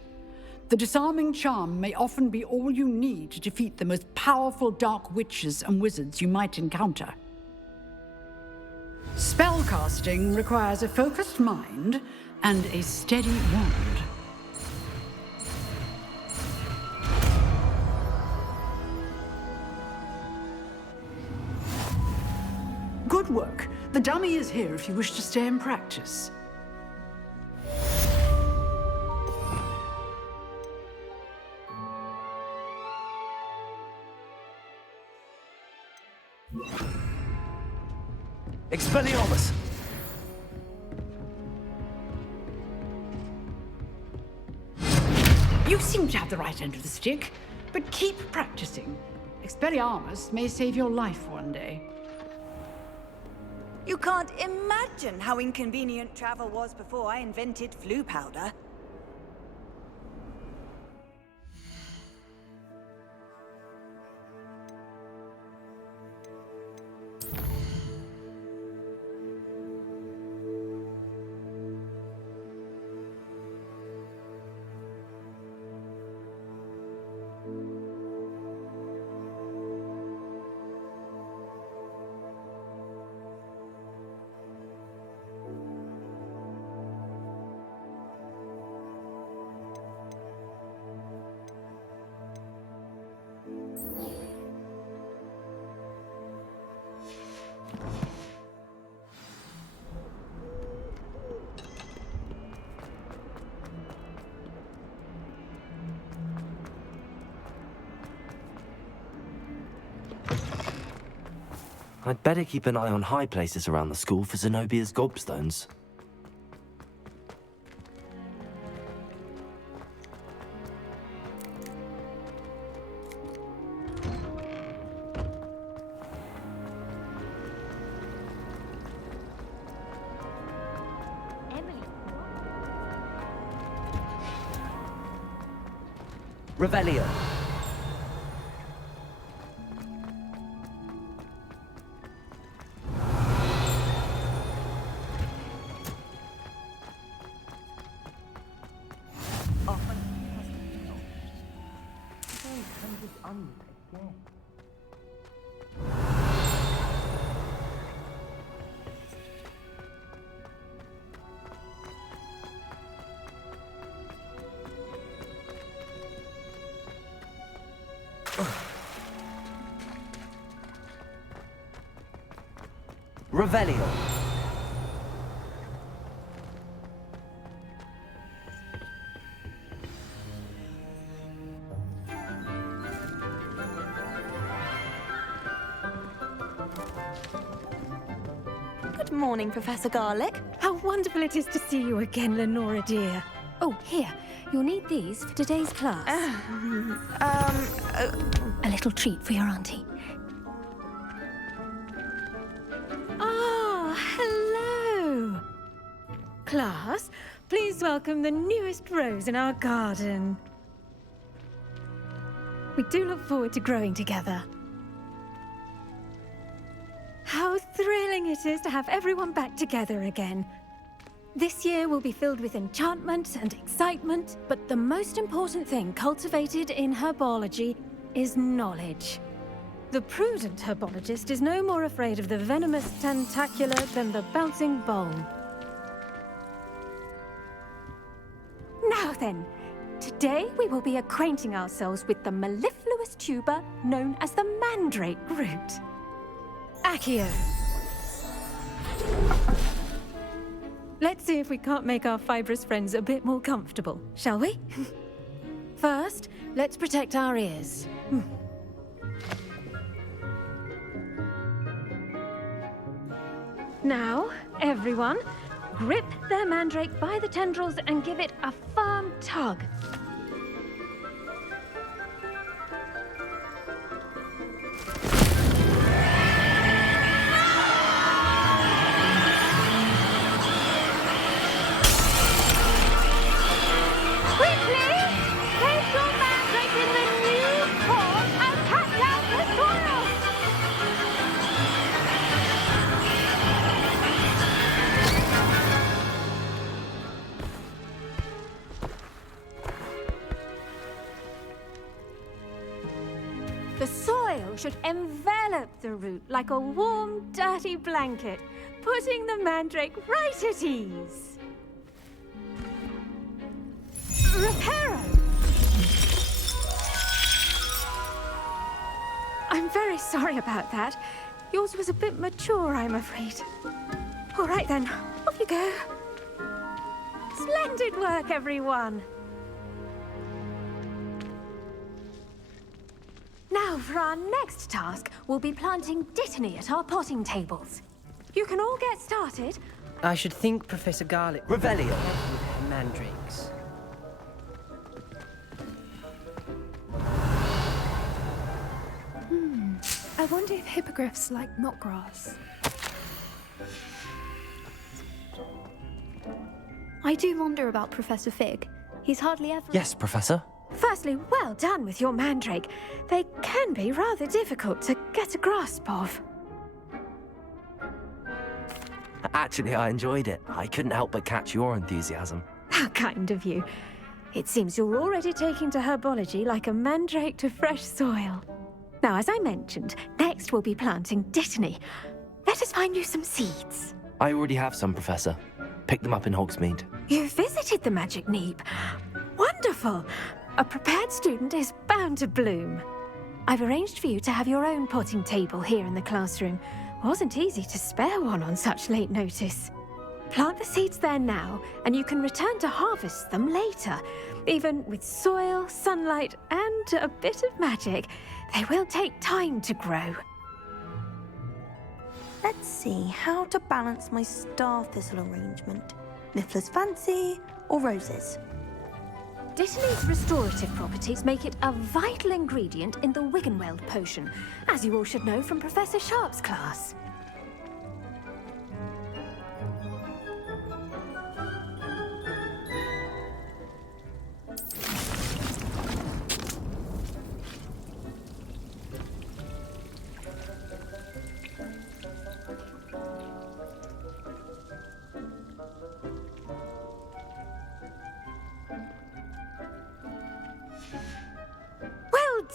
The disarming charm may often be all you need to defeat the most powerful dark witches and wizards you might encounter. Spellcasting requires a focused mind and a steady wand. Good work. The dummy is here if you wish to stay and practice. Expelliarmus! You seem to have the right end of the stick, but keep practicing. Expelliarmus may save your life one day. You can't imagine how inconvenient travel was before I invented flu powder. I'd better keep an eye on high places around the school for Zenobia's gobstones. Revelio. Revelio. Good morning, Professor Garlick. How wonderful it is to see you again, Lenora dear. Oh, here. You'll need these for today's class. A little treat for your auntie. Ah, hello. Class, please welcome the newest rose in our garden. We do look forward to growing together. How thrilling it is to have everyone back together again. This year will be filled with enchantment and excitement, but the most important thing cultivated in herbology is knowledge. The prudent herbologist is no more afraid of the venomous tentacula than the bouncing bulb. Now then, today we will be acquainting ourselves with the mellifluous tuber known as the mandrake root. Accio. Let's see if we can't make our fibrous friends a bit more comfortable, shall we? First, let's protect our ears. Now, everyone, grip their mandrake by the tendrils and give it a firm tug. Quickly! Place your mandrake in the new form and should envelop the root like a warm, dirty blanket, putting the mandrake right at ease. Reparo! I'm very sorry about that. Yours was a bit mature, I'm afraid. All right then, off you go. Splendid work, everyone. Now, for our next task, we'll be planting Dittany at our potting tables. You can all get started. I should think Professor Garlic... Revelio. ...with her mandrakes. I wonder if hippogriffs like knotgrass. I do wonder about Professor Fig. He's hardly ever... Yes, Professor. Firstly, well done with your mandrake. They can be rather difficult to get a grasp of. Actually, I enjoyed it. I couldn't help but catch your enthusiasm. How kind of you. It seems you're already taking to herbology like a mandrake to fresh soil. Now, as I mentioned, next we'll be planting Dittany. Let us find you some seeds. I already have some, Professor. Picked them up in Hogsmeade. You visited the Magic Neep. Wonderful! A prepared student is bound to bloom. I've arranged for you to have your own potting table here in the classroom. Wasn't easy to spare one on such late notice. Plant the seeds there now, and you can return to harvest them later. Even with soil, sunlight, and a bit of magic, they will take time to grow. Let's see how to balance my star thistle arrangement. Niffler's Fancy or roses? Dittany's restorative properties make it a vital ingredient in the Wiggenweld potion, as you all should know from Professor Sharp's class.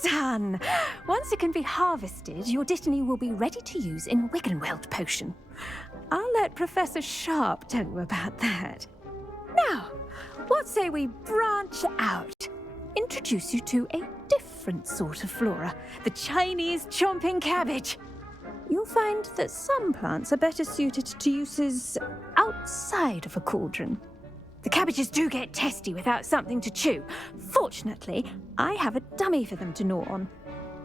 Done! Once it can be harvested, your Dittany will be ready to use in Wiggenweld potion. I'll let Professor Sharp tell you about that. Now, what say we branch out? Introduce you to a different sort of flora, the Chinese chomping cabbage. You'll find that some plants are better suited to uses outside of a cauldron. The cabbages do get testy without something to chew. Fortunately, I have a dummy for them to gnaw on.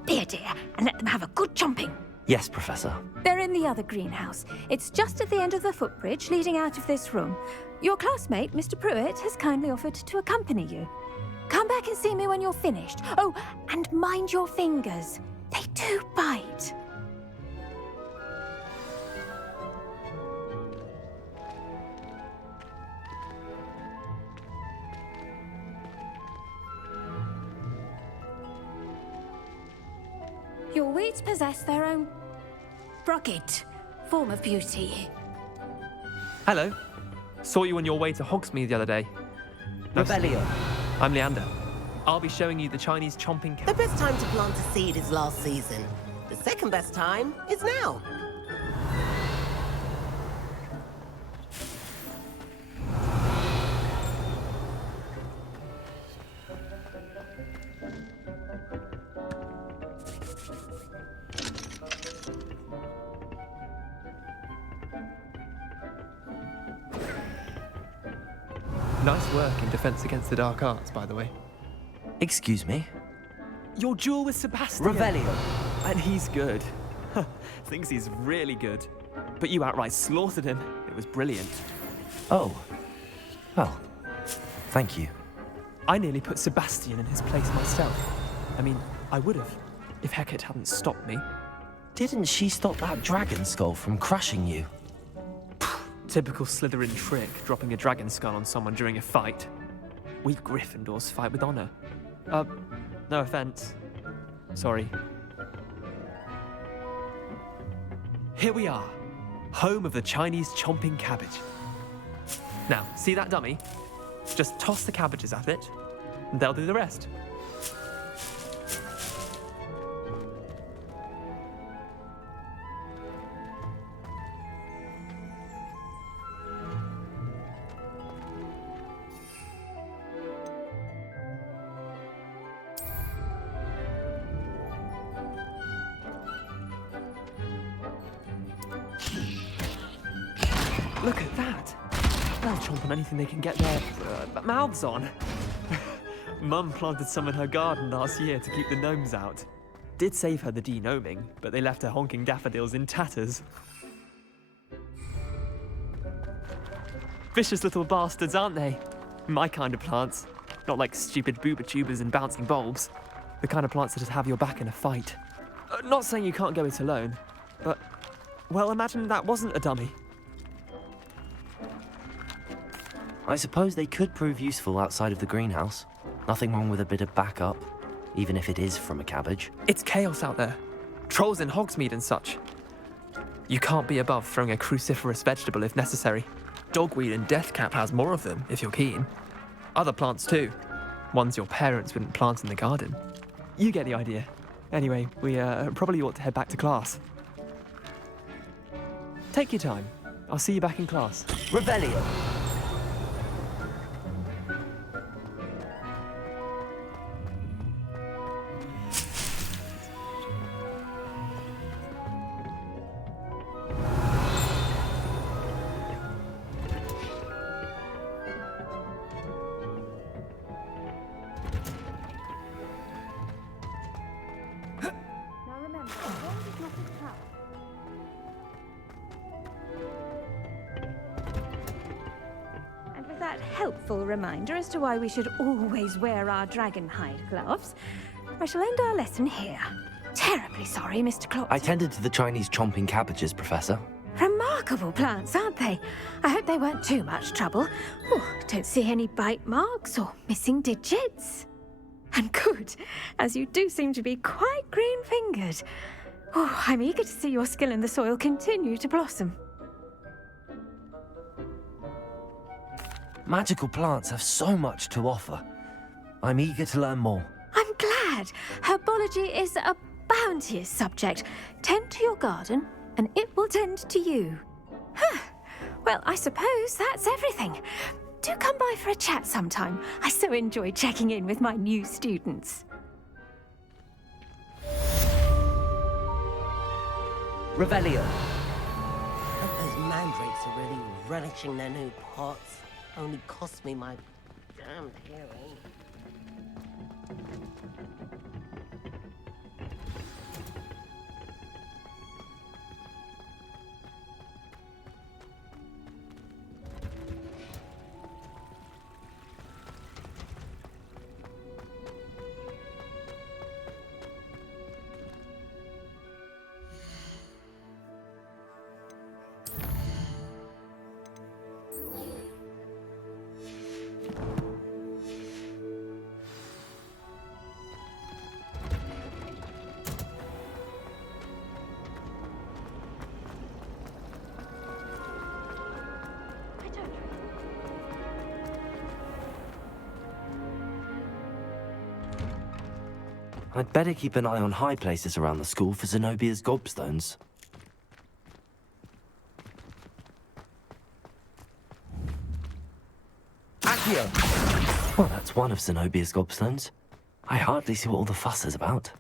Be a dear and let them have a good chomping. Yes, Professor. They're in the other greenhouse. It's just at the end of the footbridge leading out of this room. Your classmate, Mr. Pruitt, has kindly offered to accompany you. Come back and see me when you're finished. Oh, and mind your fingers. They do bite. Your weeds possess their own rugged form of beauty. Hello. Saw you on your way to Hogsmeade the other day. Revelio. I'm Leander. I'll be showing you the Chinese chomping The best time to plant a seed is last season. The second best time is now. Nice work in Defense Against the Dark Arts, by the way. Excuse me? Your duel with Sebastian. Revelio. And he's good. Thinks he's really good. But you outright slaughtered him. It was brilliant. Oh. Well, thank you. I nearly put Sebastian in his place myself. I mean, I would have, if Hecate hadn't stopped me. Didn't she stop that dragon skull from crushing you? Typical Slytherin trick, dropping a dragon skull on someone during a fight. We Gryffindors fight with honor. No offense. Sorry. Here we are, home of the Chinese chomping cabbage. Now, see that dummy? Just toss the cabbages at it, and they'll do the rest. Look at that. They'll chomp on anything they can get their mouths on. Mum planted some in her garden last year to keep the gnomes out. Did save her the de-gnoming, but they left her honking daffodils in tatters. Vicious little bastards, aren't they? My kind of plants. Not like stupid booba tubers and bouncing bulbs. The kind of plants that just have your back in a fight. Not saying you can't go it alone, but, well, imagine that wasn't a dummy. I suppose they could prove useful outside of the greenhouse. Nothing wrong with a bit of backup, even if it is from a cabbage. It's chaos out there. Trolls in Hogsmeade and such. You can't be above throwing a cruciferous vegetable if necessary. Dogweed and deathcap has more of them, if you're keen. Other plants too. Ones your parents wouldn't plant in the garden. You get the idea. Anyway, we probably ought to head back to class. Take your time. I'll see you back in class. Revelio! And with that helpful reminder as to why we should always wear our dragonhide gloves, I shall end our lesson here. Terribly sorry, Mr. Clopton. I tended to the Chinese chomping cabbages, Professor. Remarkable plants, aren't they? I hope they weren't too much trouble. Oh, don't see any bite marks or missing digits. And good, as you do seem to be quite green-fingered. Oh, I'm eager to see your skill in the soil continue to blossom. Magical plants have so much to offer. I'm eager to learn more. I'm glad. Herbology is a bounteous subject. Tend to your garden, and it will tend to you. Huh. Well, I suppose that's everything. Do come by for a chat sometime. I so enjoy checking in with my new students. Revelio. Those mandrakes are really relishing their new pots. Only cost me my damned hearing. I'd better keep an eye on high places around the school for Zenobia's gobstones. Accio! Well, that's one of Zenobia's gobstones. I hardly see what all the fuss is about.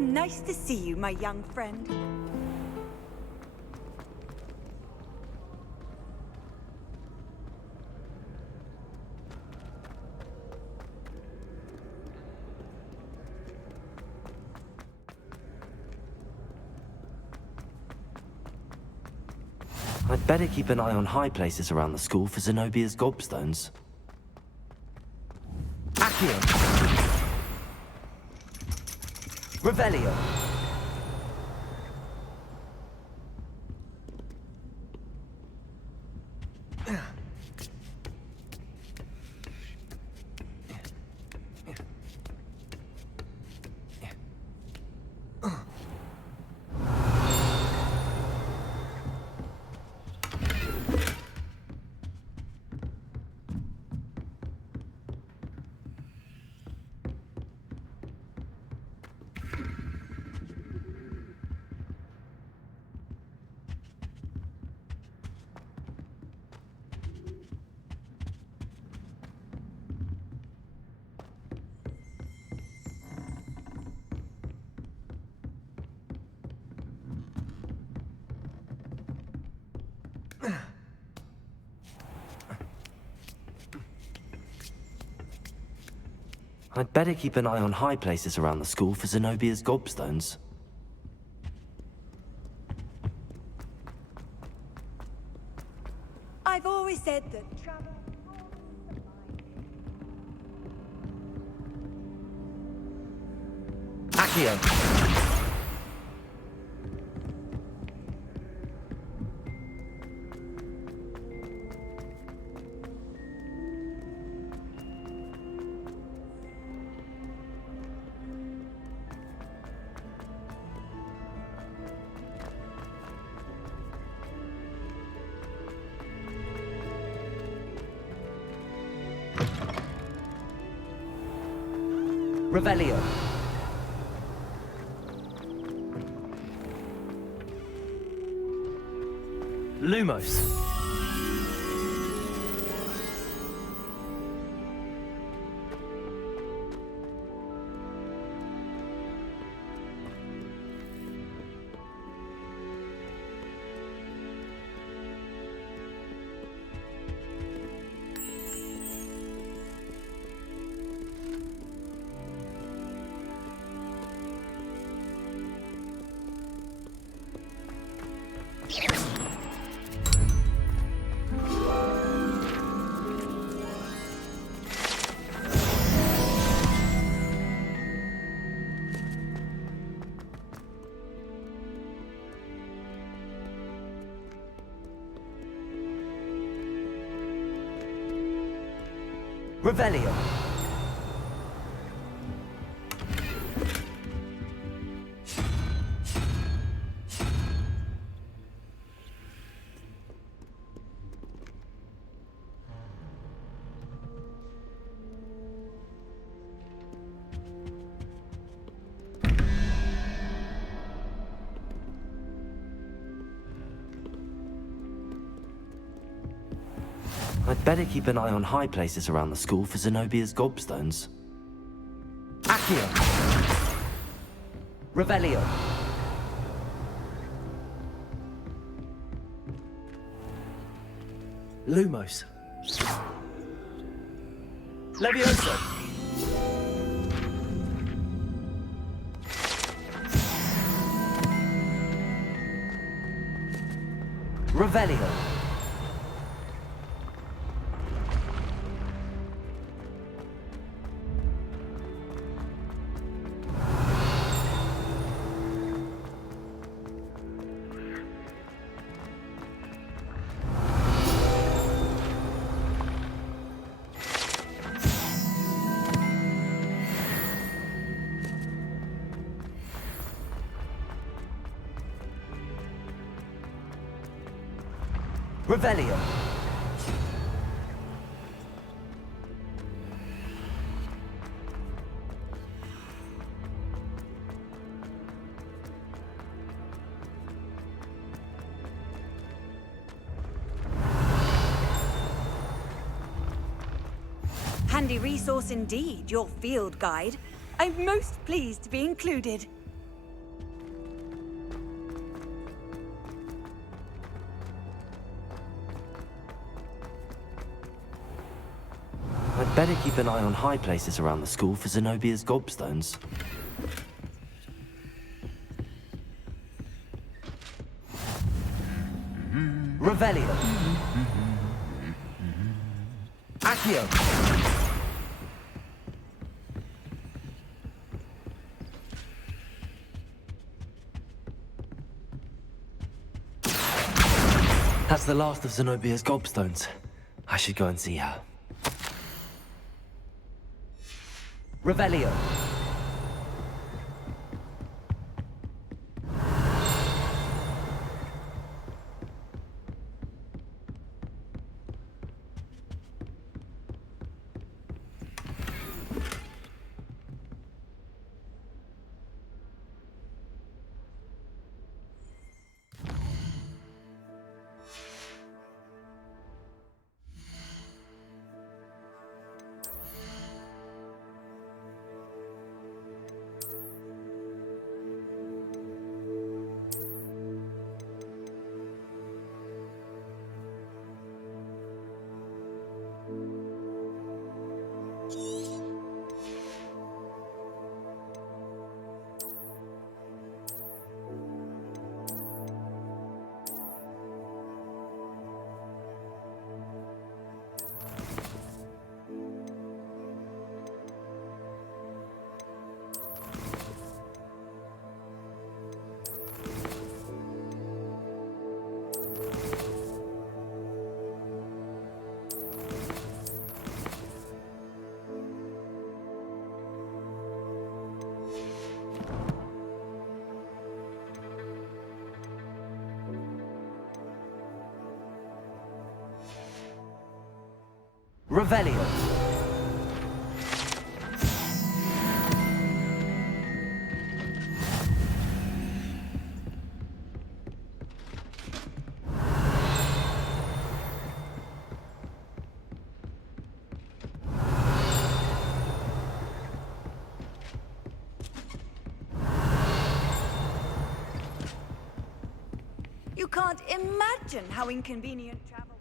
Nice to see you, my young friend. I'd better keep an eye on high places around the school for Zenobia's gobstones. Accio! Revelio! I'd better keep an eye on high places around the school for Zenobia's gobstones. I've always said that travel... Accio! Revelio. Lumos. Revelio. I'd better keep an eye on high places around the school for Zenobia's gobstones. Accio! Revelio! Lumos. Levioso! Revelio! Revelio. Handy resource indeed, your field guide. I'm most pleased to be included. I'd better keep an eye on high places around the school for Zenobia's gobstones. Revelio. Accio. That's the last of Zenobia's gobstones. I should go and see her. Revelio. Revelio. You can't imagine how inconvenient travel was.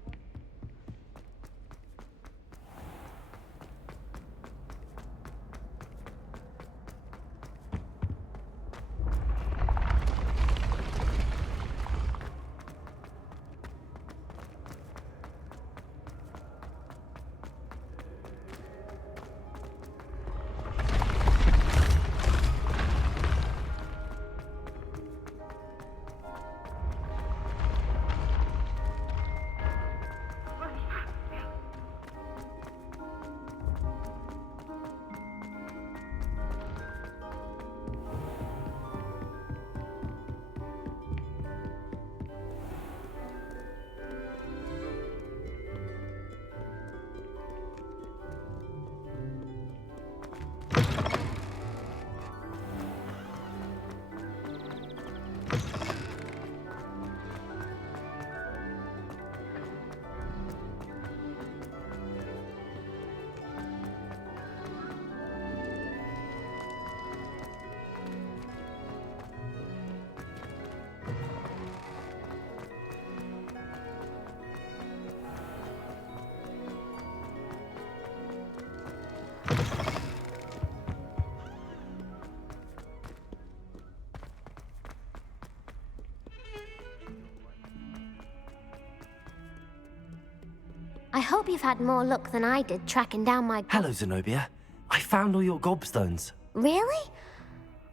I hope you've had more luck than I did tracking down my... Hello, Zenobia. I found all your gobstones. Really?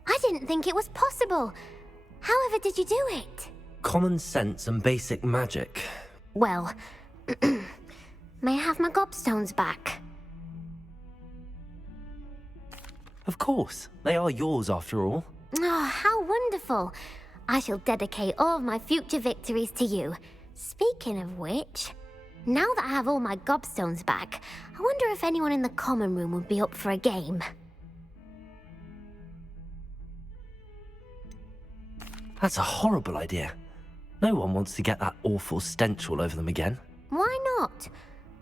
I didn't think it was possible. However did you do it? Common sense and basic magic. Well, may I have my gobstones back? Of course. They are yours after all. Oh, how wonderful. I shall dedicate all of my future victories to you. Speaking of which, now that I have all my gobstones back, I wonder if anyone in the common room would be up for a game. That's a horrible idea. No one wants to get that awful stench all over them again. Why not?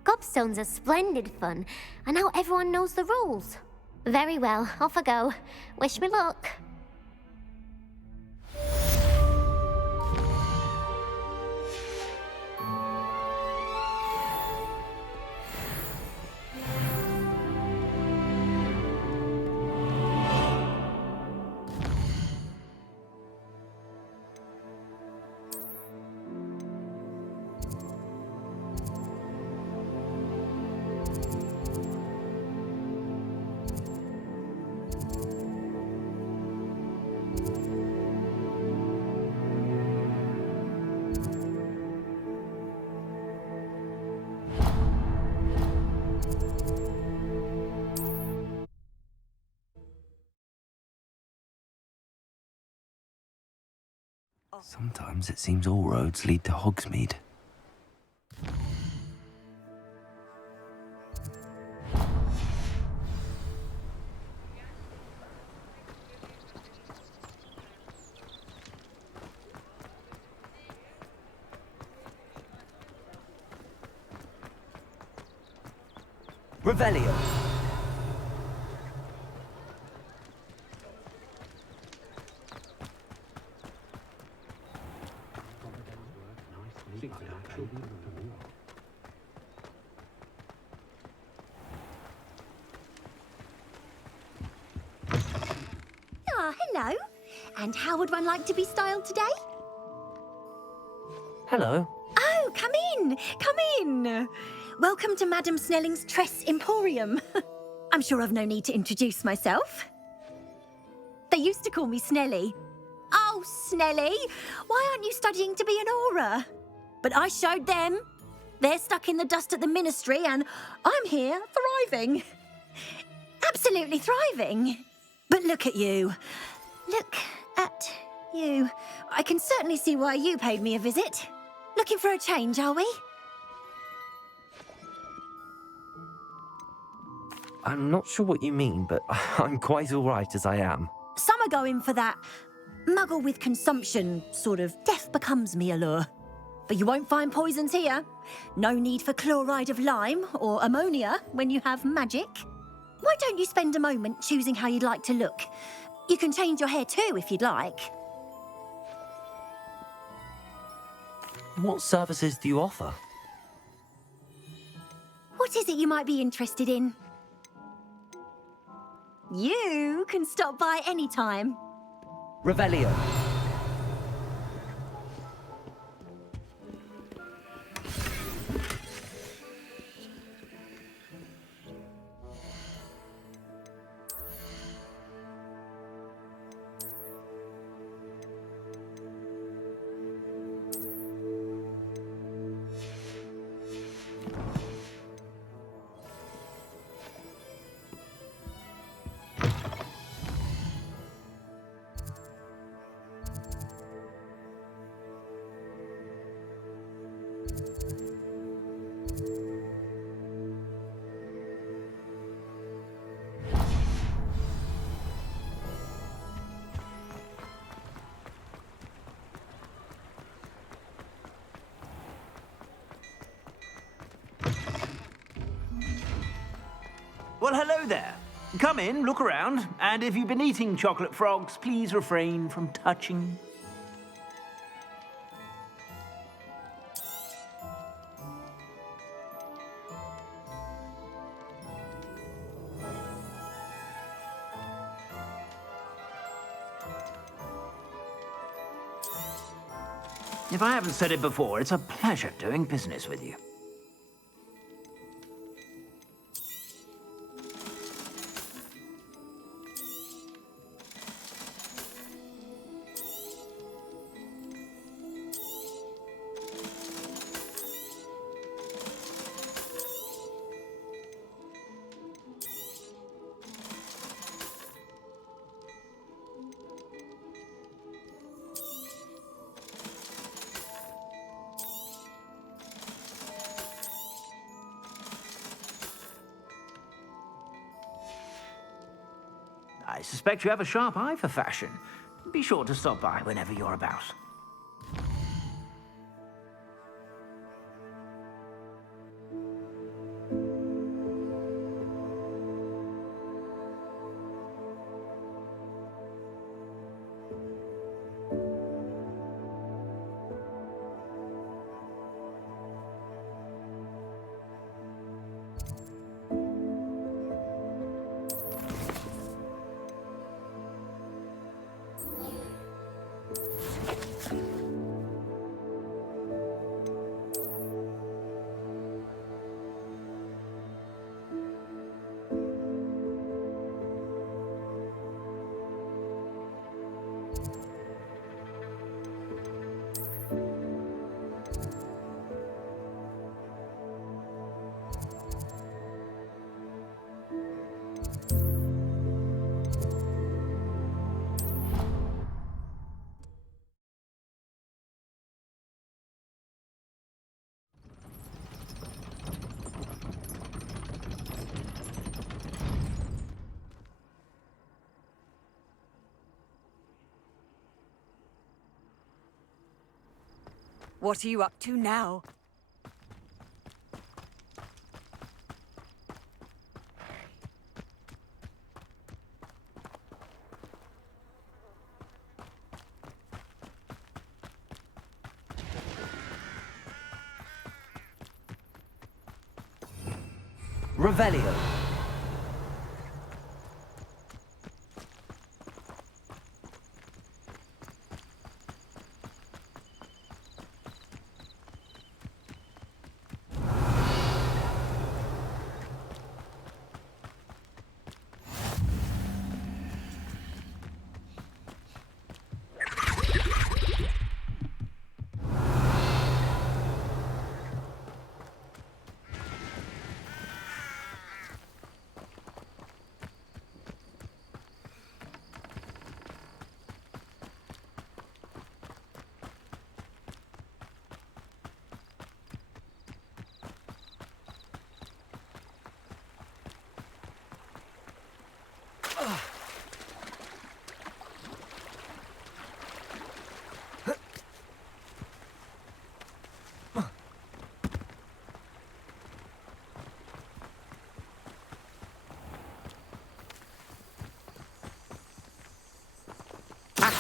Gobstones are splendid fun, and now everyone knows the rules. Very well, off I go. Wish me luck. Sometimes it seems all roads lead to Hogsmeade. Revelio. Ah, hello. And how would one like to be styled today? Hello. Oh, come in. Come in. Welcome to Madame Snelling's Tress Emporium. I'm sure I've no need to introduce myself. They used to call me Snelly. Oh, Snelly, why aren't you studying to be an aura? But I showed them. They're stuck in the dust at the ministry and I'm here thriving. Absolutely thriving. But look at you. Look at you. I can certainly see why you paid me a visit. Looking for a change, are we? I'm not sure what you mean, but I'm quite alright as I am. Some are going for that muggle with consumption, sort of death becomes me allure. But you won't find poisons here. No need for chloride of lime or ammonia when you have magic. Why don't you spend a moment choosing how you'd like to look? You can change your hair too if you'd like. What services do you offer? What is it you might be interested in? You can stop by any time. Revelio. Well, hello there. Come in, look around, and if you've been eating chocolate frogs, please refrain from touching. If I haven't said it before, it's a pleasure doing business with you. I suspect you have a sharp eye for fashion. Be sure to stop by whenever you're about. What are you up to now? Revelio.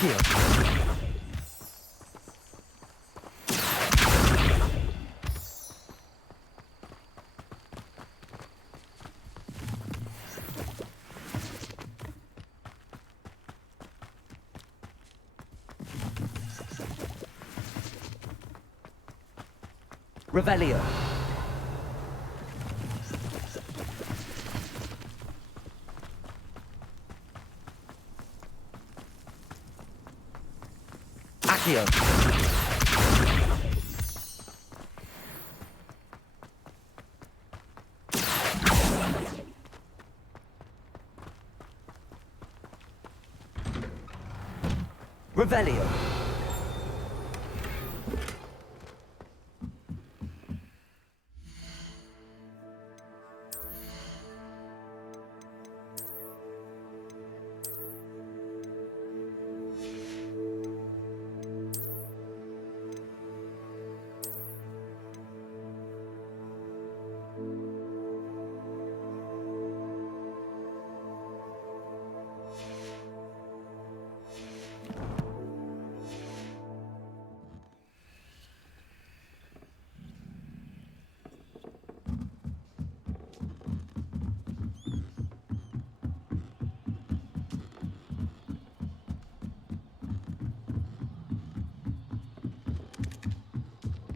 Accio. Revelio. Accio. Revelio.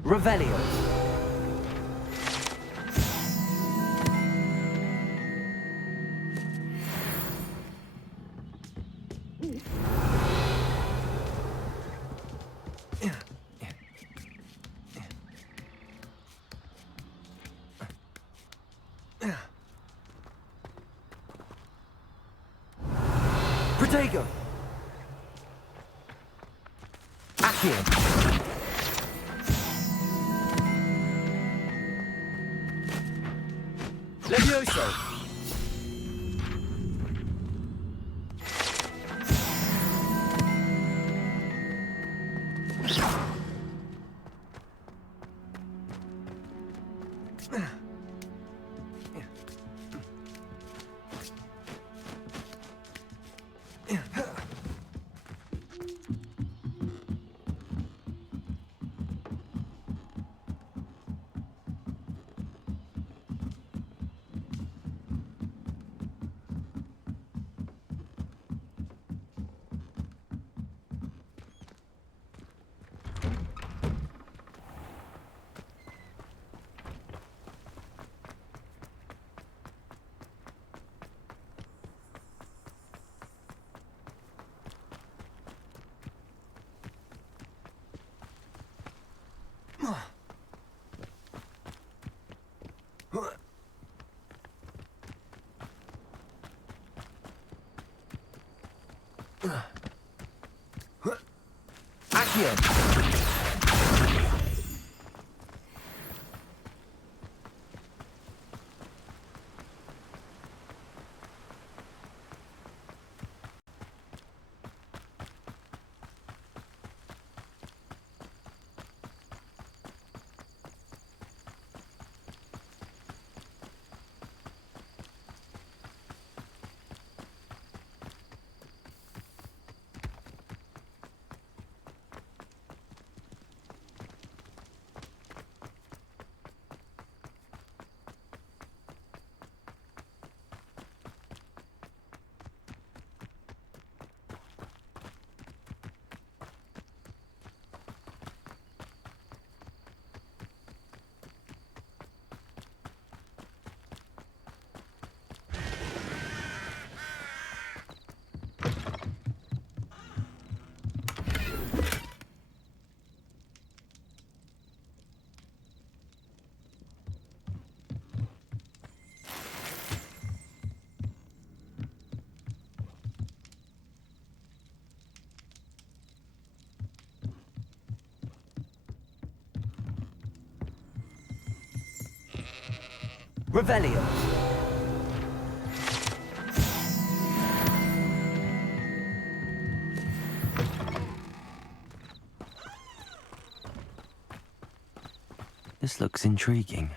Revelio. Protego. Accio. Levioso! Accio. Revelio. This looks intriguing.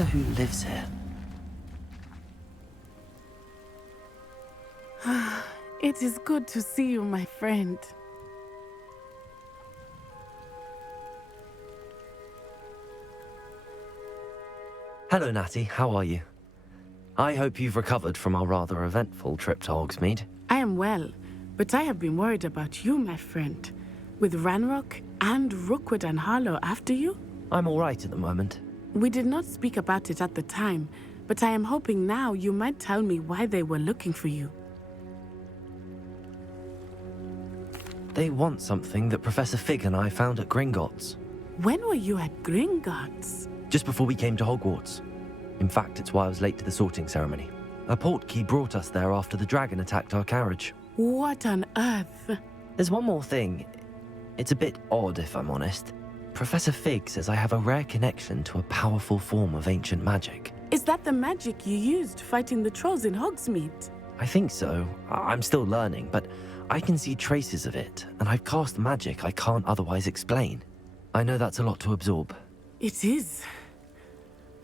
wonder who lives here. It is good to see you, my friend. Hello, Natty. How are you? I hope you've recovered from our rather eventful trip to Hogsmeade. I am well, but I have been worried about you, my friend. With Ranrock and Rookwood and Harlow after you? I'm all right at the moment. We did not speak about it at the time, but I am hoping now you might tell me why they were looking for you. They want something that Professor Fig and I found at Gringotts. When were you at Gringotts? Just before we came to Hogwarts. In fact, it's why I was late to the sorting ceremony. A portkey brought us there after the dragon attacked our carriage. What on earth? There's one more thing. It's a bit odd, if I'm honest. Professor Fig says I have a rare connection to a powerful form of ancient magic. Is that the magic you used fighting the trolls in Hogsmeade? I think so. I'm still learning, but I can see traces of it, and I've cast magic I can't otherwise explain. I know that's a lot to absorb. It is.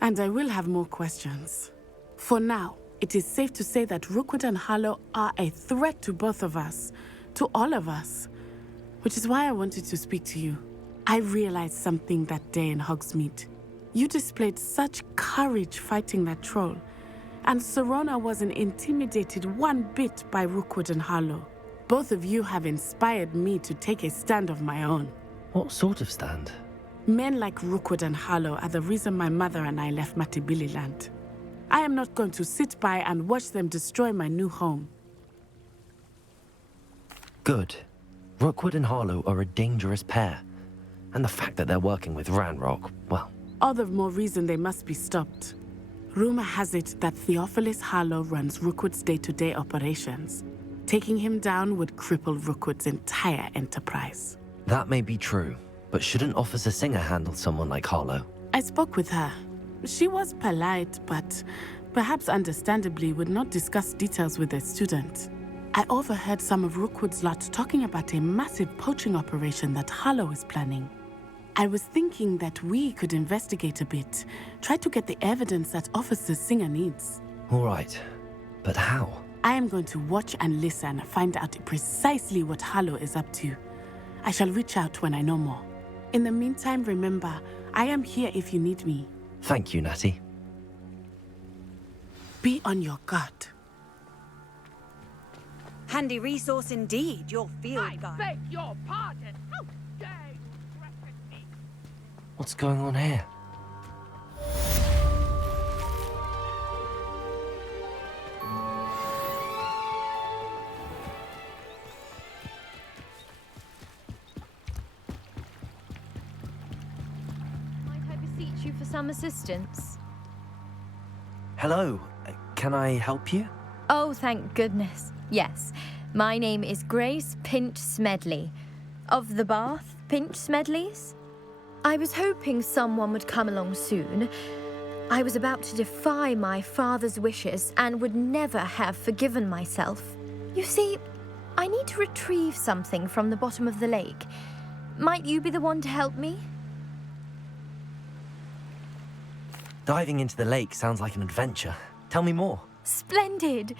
And I will have more questions. For now, it is safe to say that Rookwood and Harlow are a threat to both of us, to all of us, which is why I wanted to speak to you. I realized something that day in Hogsmeade. You displayed such courage fighting that troll, and Serona wasn't intimidated one bit by Rookwood and Harlow. Both of you have inspired me to take a stand of my own. What sort of stand? Men like Rookwood and Harlow are the reason my mother and I left Matabeleland. I am not going to sit by and watch them destroy my new home. Good. Rookwood and Harlow are a dangerous pair. And the fact that they're working with Ranrock, well... All the more reason they must be stopped. Rumor has it that Theophilus Harlow runs Rookwood's day-to-day operations. Taking him down would cripple Rookwood's entire enterprise. That may be true, but shouldn't Officer Singer handle someone like Harlow? I spoke with her. She was polite, but perhaps understandably would not discuss details with a student. I overheard some of Rookwood's lot talking about a massive poaching operation that Harlow is planning. I was thinking that we could investigate a bit, try to get the evidence that Officer Singer needs. All right, but how? I am going to watch and listen, find out precisely what Harlow is up to. I shall reach out when I know more. In the meantime, remember, I am here if you need me. Thank you, Natty. Be on your guard. Handy resource indeed, your field guide. I beg your pardon. How dare you threaten me? What's going on here? Might I beseech you for some assistance? Hello. Can I help you? Oh, thank goodness. Yes. My name is Grace Pinch Smedley. Of the Bath Pinch Smedleys? I was hoping someone would come along soon. I was about to defy my father's wishes and would never have forgiven myself. You see, I need to retrieve something from the bottom of the lake. Might you be the one to help me? Diving into the lake sounds like an adventure. Tell me more. Splendid!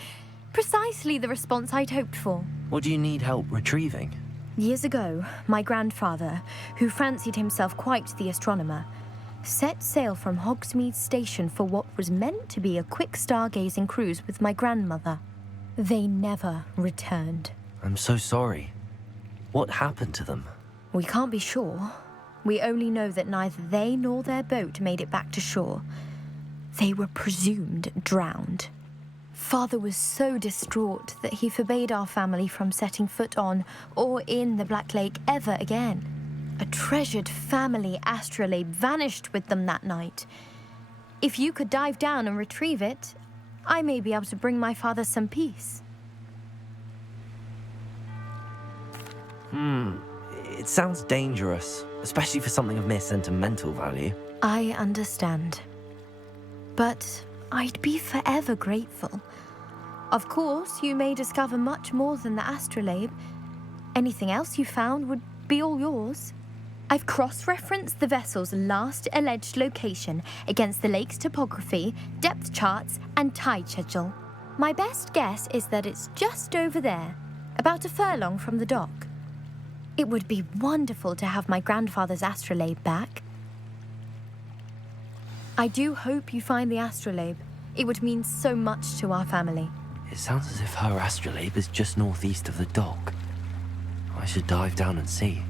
Precisely the response I'd hoped for. What do you need help retrieving? Years ago, my grandfather, who fancied himself quite the astronomer, set sail from Hogsmeade Station for what was meant to be a quick stargazing cruise with my grandmother. They never returned. I'm so sorry. What happened to them? We can't be sure. We only know that neither they nor their boat made it back to shore. They were presumed drowned. Father was so distraught that he forbade our family from setting foot on or in the Black Lake ever again. A treasured family astrolabe vanished with them that night. If you could dive down and retrieve it, I may be able to bring my father some peace. It sounds dangerous, especially for something of mere sentimental value. I understand. But I'd be forever grateful. Of course, you may discover much more than the astrolabe. Anything else you found would be all yours. I've cross-referenced the vessel's last alleged location against the lake's topography, depth charts, and tide schedule. My best guess is that it's just over there, about a furlong from the dock. It would be wonderful to have my grandfather's astrolabe back. I do hope you find the astrolabe. It would mean so much to our family. It sounds as if her astrolabe is just northeast of the dock. I should dive down and see.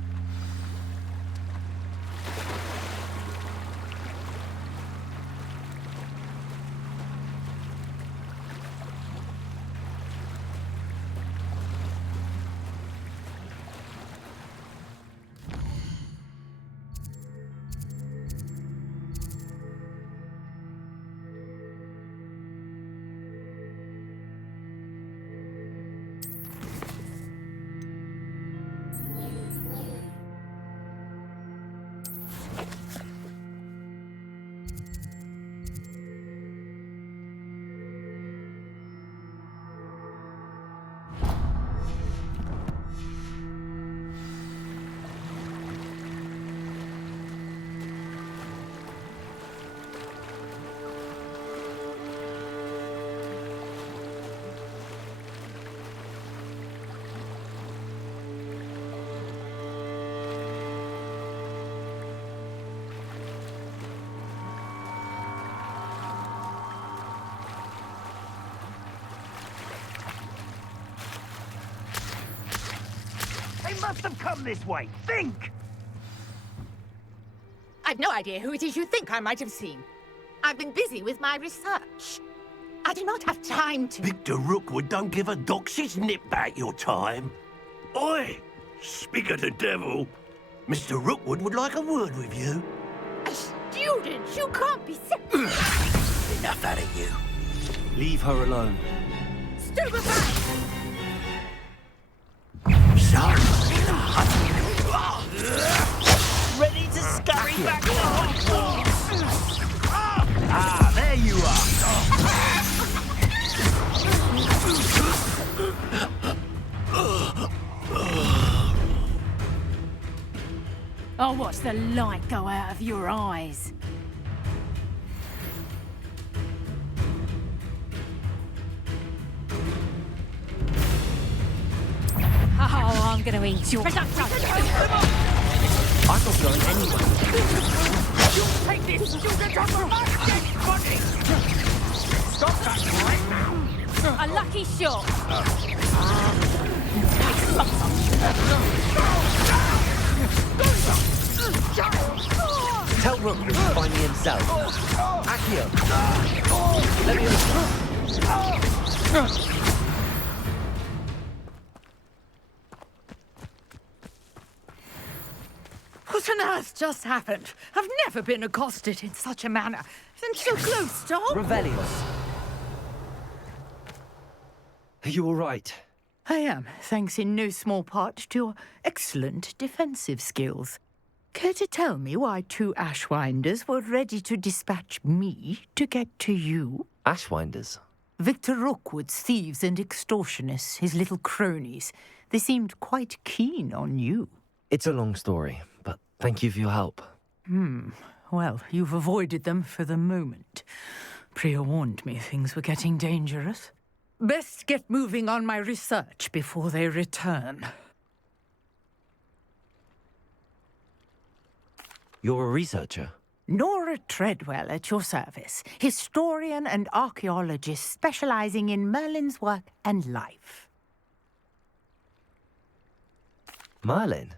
They must have come this way. Think! I've no idea who it is you think I might have seen. I've been busy with my research. I do not have time to... Victor Rookwood don't give a doxy's nip back your time. Oi! Speak of the devil. Mr. Rookwood would like a word with you. A student? You can't be Enough out of you. Leave her alone. Stupefy! Ready to scurry back to Hogwarts? Ah, there you I'll watch the light go out of your eyes. Oh, I'm gonna eat your... I'm not going anywhere. You'll take this student off of my dead body! Stop that right now! A lucky shot. Tell Rookwood to find me himself. Accio! Let me... What on earth just happened? I've never been accosted in such a manner. And so close to home. Revelius. Are you all right? I am, thanks in no small part to your excellent defensive skills. Care to tell me why two Ashwinders were ready to dispatch me to get to you? Ashwinders? Victor Rookwood's thieves and extortionists, his little cronies. They seemed quite keen on you. It's a long story, but thank you for your help. Well, you've avoided them for the moment. Priya warned me things were getting dangerous. Best get moving on my research before they return. You're a researcher? Nora Treadwell at your service, historian and archaeologist specializing in Merlin's work and life. Merlin?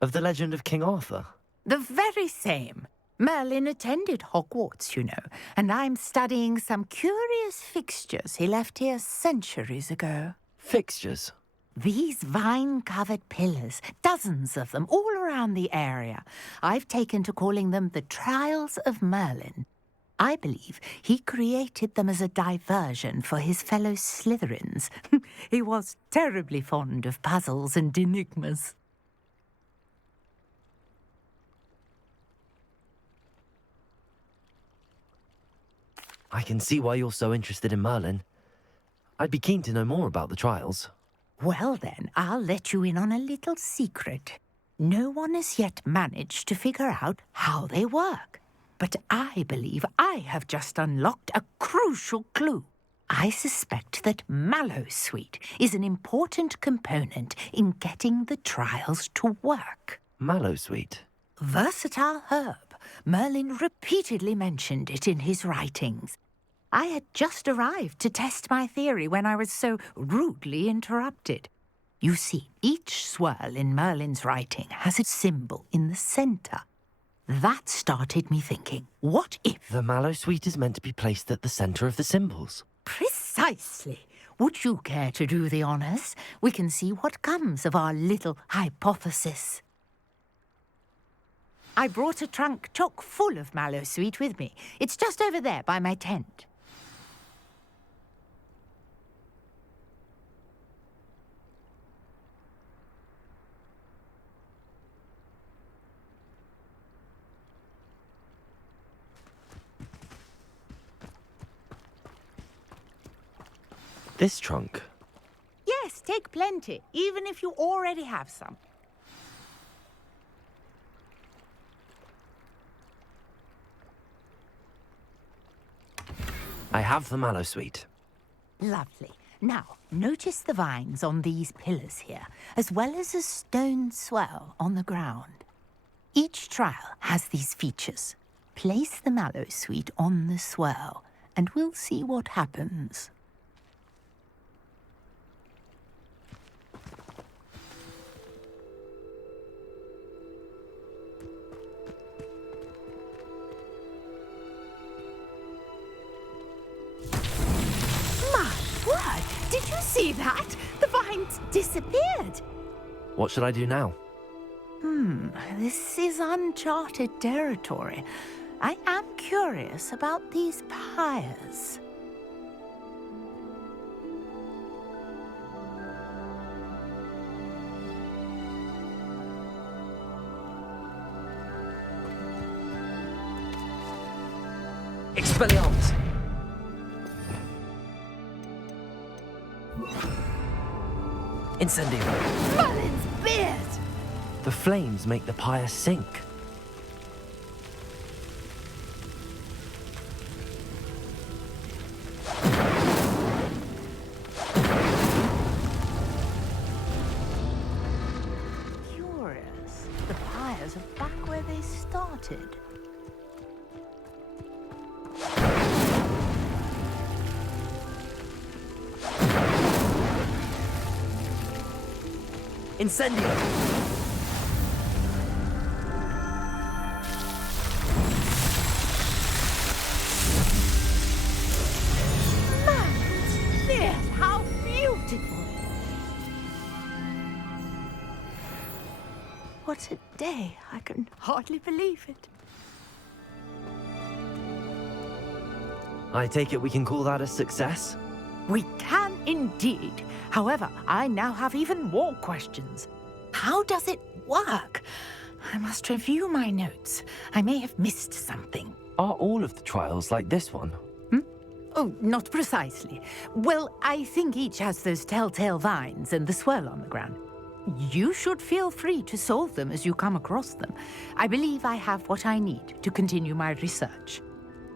Of the legend of King Arthur? The very same. Merlin attended Hogwarts, you know, and I'm studying some curious fixtures he left here centuries ago. Fixtures? These vine-covered pillars, dozens of them, all around the area. I've taken to calling them the Trials of Merlin. I believe he created them as a diversion for his fellow Slytherins. He was terribly fond of puzzles and enigmas. I can see why you're so interested in Merlin. I'd be keen to know more about the trials. Well then, I'll let you in on a little secret. No one has yet managed to figure out how they work. But I believe I have just unlocked a crucial clue. I suspect that mallowsweet is an important component in getting the trials to work. Mallowsweet? Versatile herb. Merlin repeatedly mentioned it in his writings. I had just arrived to test my theory when I was so rudely interrupted. You see, each swirl in Merlin's writing has a symbol in the center. That started me thinking, what if... The mallowsweet is meant to be placed at the center of the symbols. Precisely. Would you care to do the honors? We can see what comes of our little hypothesis. I brought a trunk chock full of mallowsweet with me. It's just over there by my tent. This trunk? Yes, take plenty, even if you already have some. I have the mallowsweet. Lovely. Now, notice the vines on these pillars here, as well as a stone swell on the ground. Each trial has these features. Place the mallowsweet on the swell, and we'll see what happens. Did you see that? The vines disappeared. What should I do now? This is uncharted territory. I am curious about these pyres. Expelliarmus! Incendio! Merlin's beard! The flames make the pyre sink. Curious. The pyres are back where they started. Incendio! Merlin's, how beautiful! What a day. I can hardly believe it. I take it we can call that a success? We can indeed. However, I now have even more questions. How does it work? I must review my notes. I may have missed something. Are all of the trials like this one? Oh, not precisely. Well, I think each has those telltale vines and the swirl on the ground. You should feel free to solve them as you come across them. I believe I have what I need to continue my research.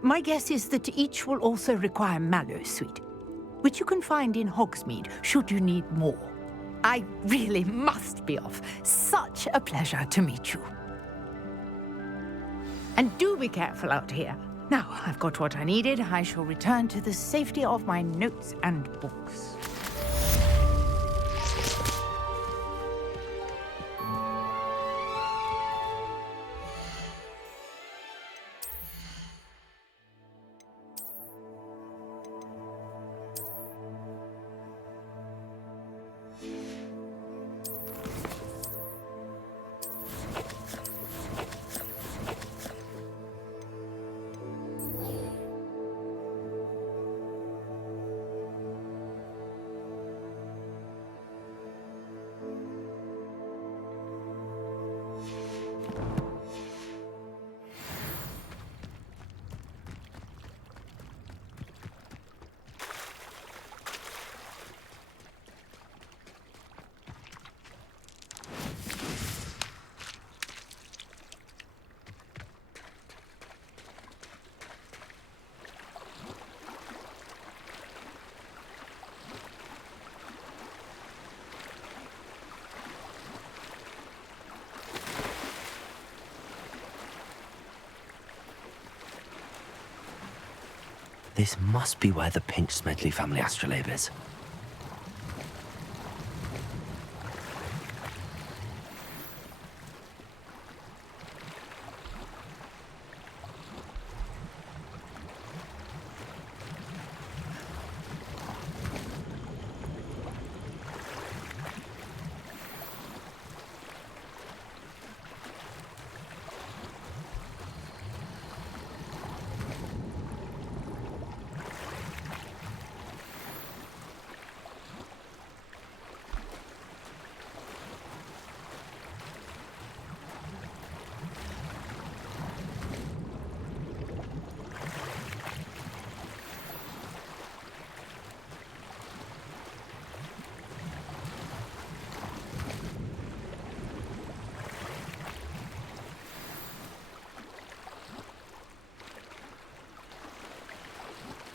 My guess is that each will also require mallowsweet, which you can find in Hogsmeade should you need more. I really must be off. Such a pleasure to meet you. And do be careful out here. Now, I've got what I needed. I shall return to the safety of my notes and books. This must be where the Pinch Smedley family astrolabe is.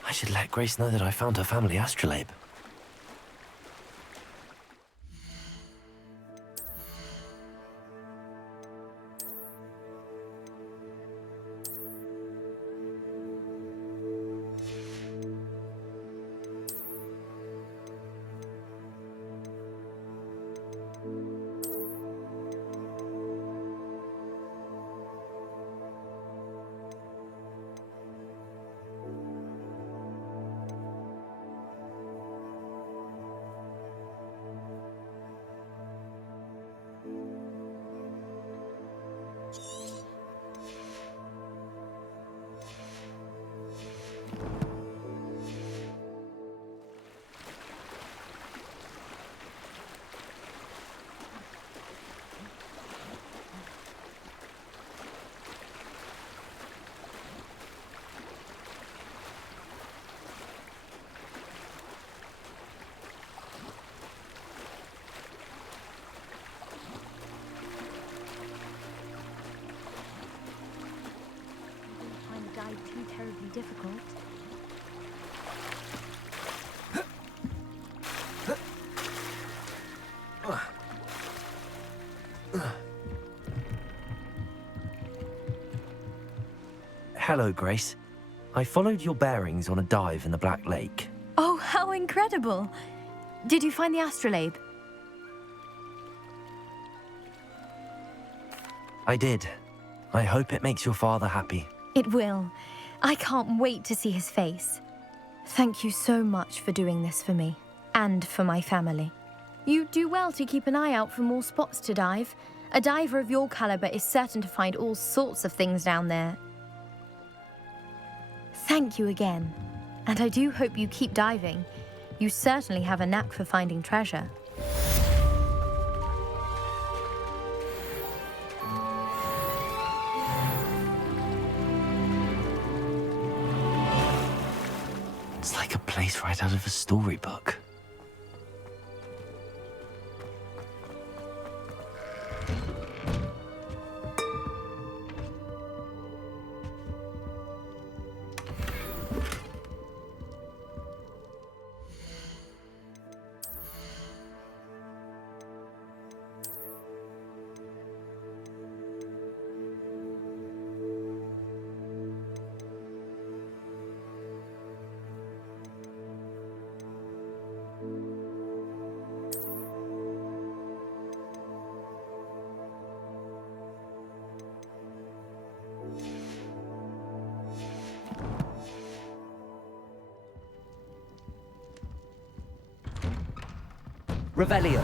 I should let Grace know that I found her family astrolabe. Too terribly difficult. Hello, Grace. I followed your bearings on a dive in the Black Lake. Oh, how incredible! Did you find the astrolabe? I did. I hope it makes your father happy. It will. I can't wait to see his face. Thank you so much for doing this for me, and for my family. You do well to keep an eye out for more spots to dive. A diver of your caliber is certain to find all sorts of things down there. Thank you again, and I do hope you keep diving. You certainly have a knack for finding treasure. It's like a place right out of a storybook. Revelio.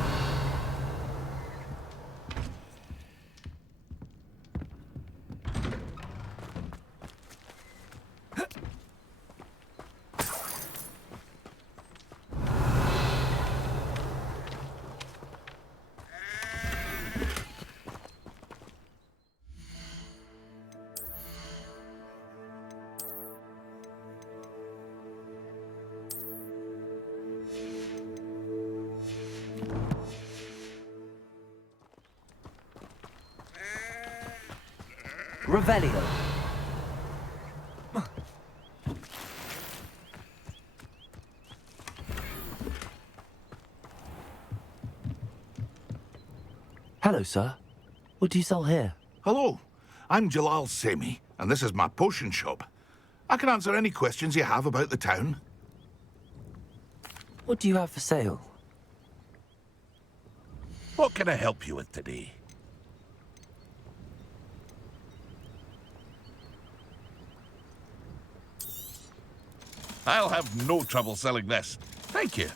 Revelio. Hello, sir. What do you sell here? Hello, I'm Jalal Semi, and this is my potion shop. I can answer any questions you have about the town. What do you have for sale? What can I help you with today? I'll have no trouble selling this. Thank you.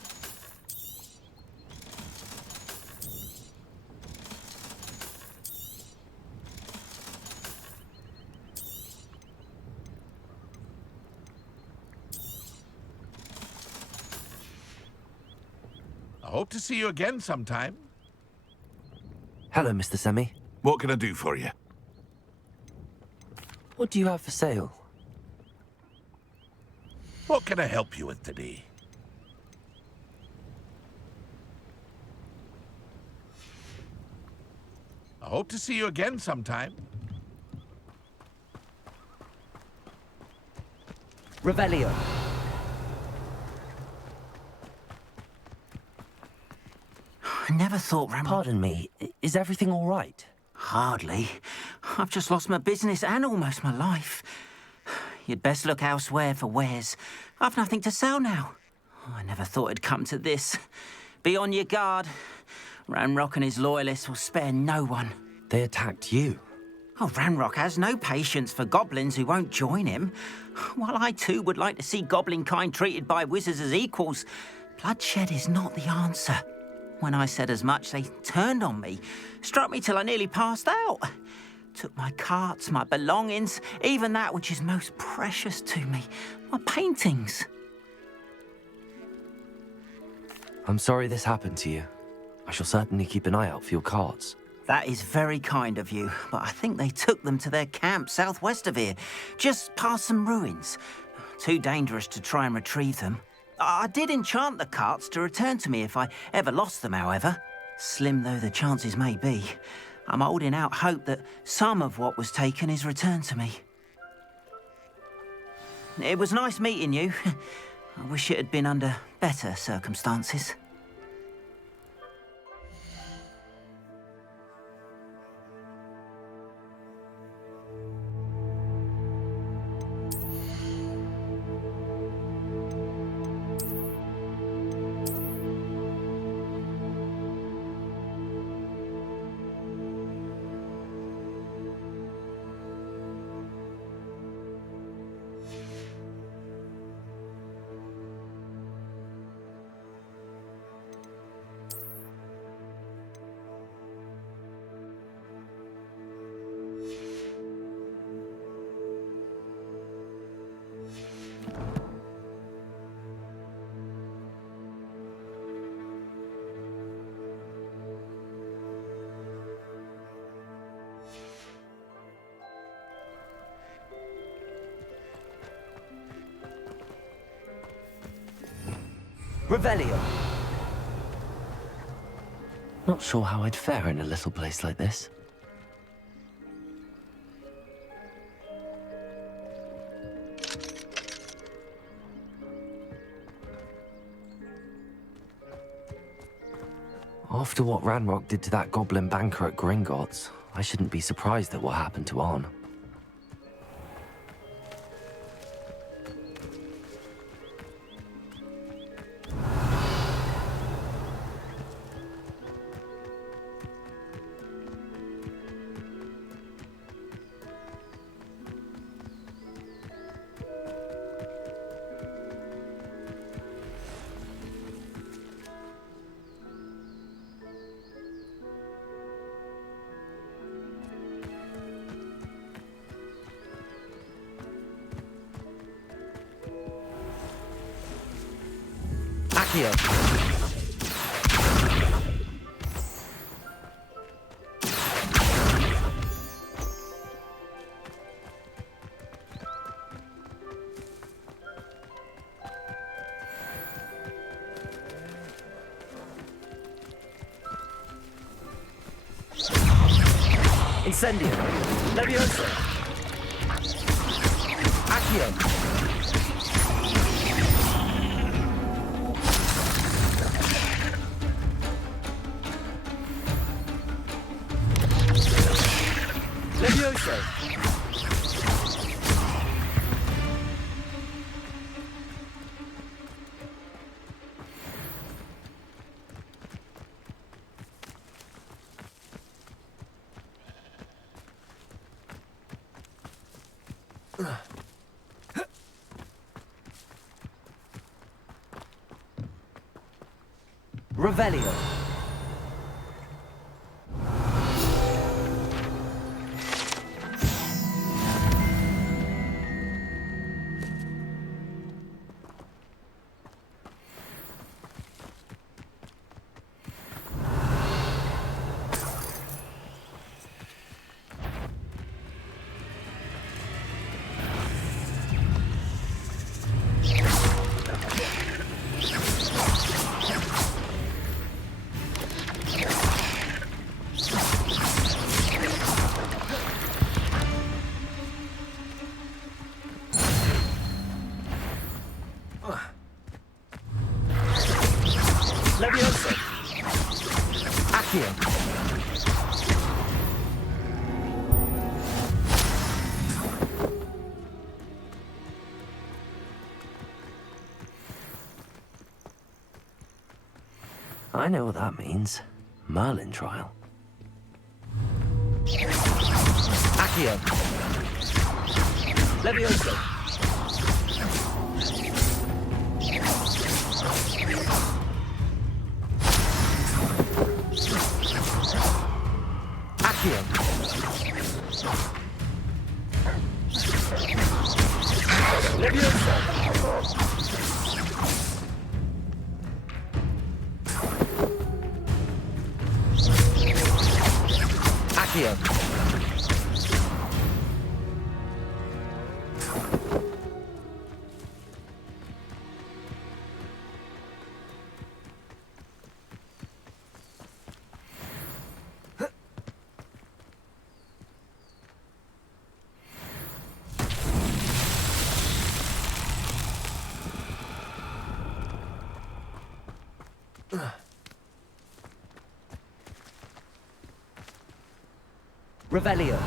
I hope to see you again sometime. Hello, Mr. Semi. What can I do for you? What do you have for sale? What can I help you with today? I hope to see you again sometime. Revelio. I never thought Pardon me, is everything all right? Hardly. I've just lost my business and almost my life. You'd best look elsewhere for wares. I've nothing to sell now. I never thought it'd come to this. Be on your guard. Ranrock and his loyalists will spare no one. They attacked you. Oh, Ranrock has no patience for goblins who won't join him. While I too would like to see goblin kind treated by wizards as equals, bloodshed is not the answer. When I said as much, they turned on me, struck me till I nearly passed out. Took my carts, my belongings, even that which is most precious to me, my paintings. I'm sorry this happened to you. I shall certainly keep an eye out for your carts. That is very kind of you, but I think they took them to their camp southwest of here, just past some ruins. Too dangerous to try and retrieve them. I did enchant the carts to return to me if I ever lost them, however. Slim though the chances may be, I'm holding out hope that some of what was taken is returned to me. It was nice meeting you. I wish it had been under better circumstances. Revelio. Not sure how I'd fare in a little place like this. After what Ranrock did to that goblin banker at Gringotts, I shouldn't be surprised at what happened to Arn. Accio. Incendio. Levioso. Accio. Levioso. Revelio. Levioso. Accio. I know what that means. Merlin trial. Accio. Levioso. Accio. Levioso. Accio. Revelio.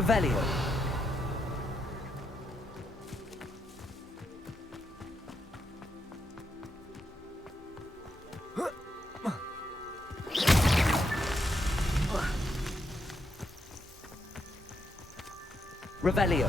Revelio. Revelio.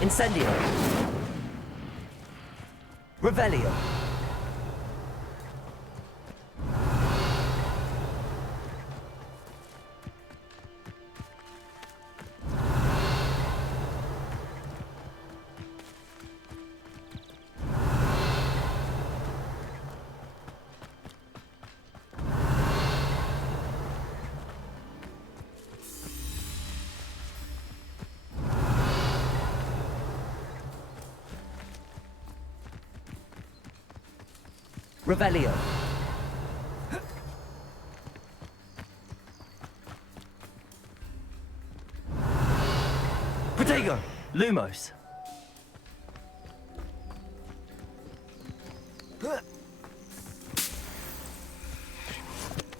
Incendio. Revelio. Revelio. Protego. Lumos.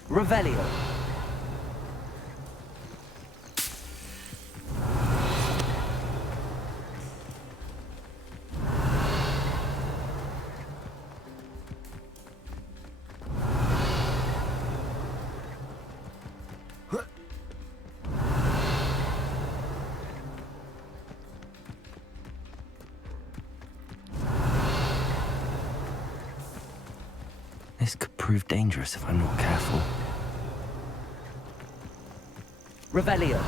Revelio. This could prove dangerous if I'm not careful. Revelio.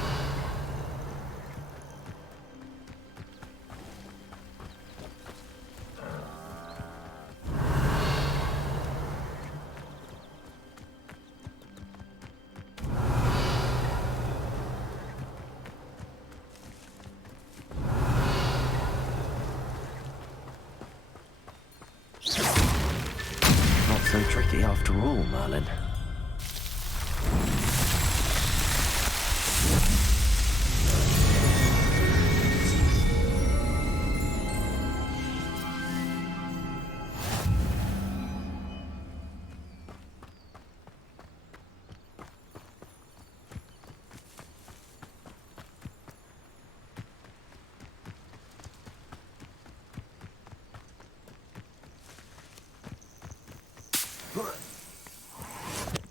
tricky after all, Merlin.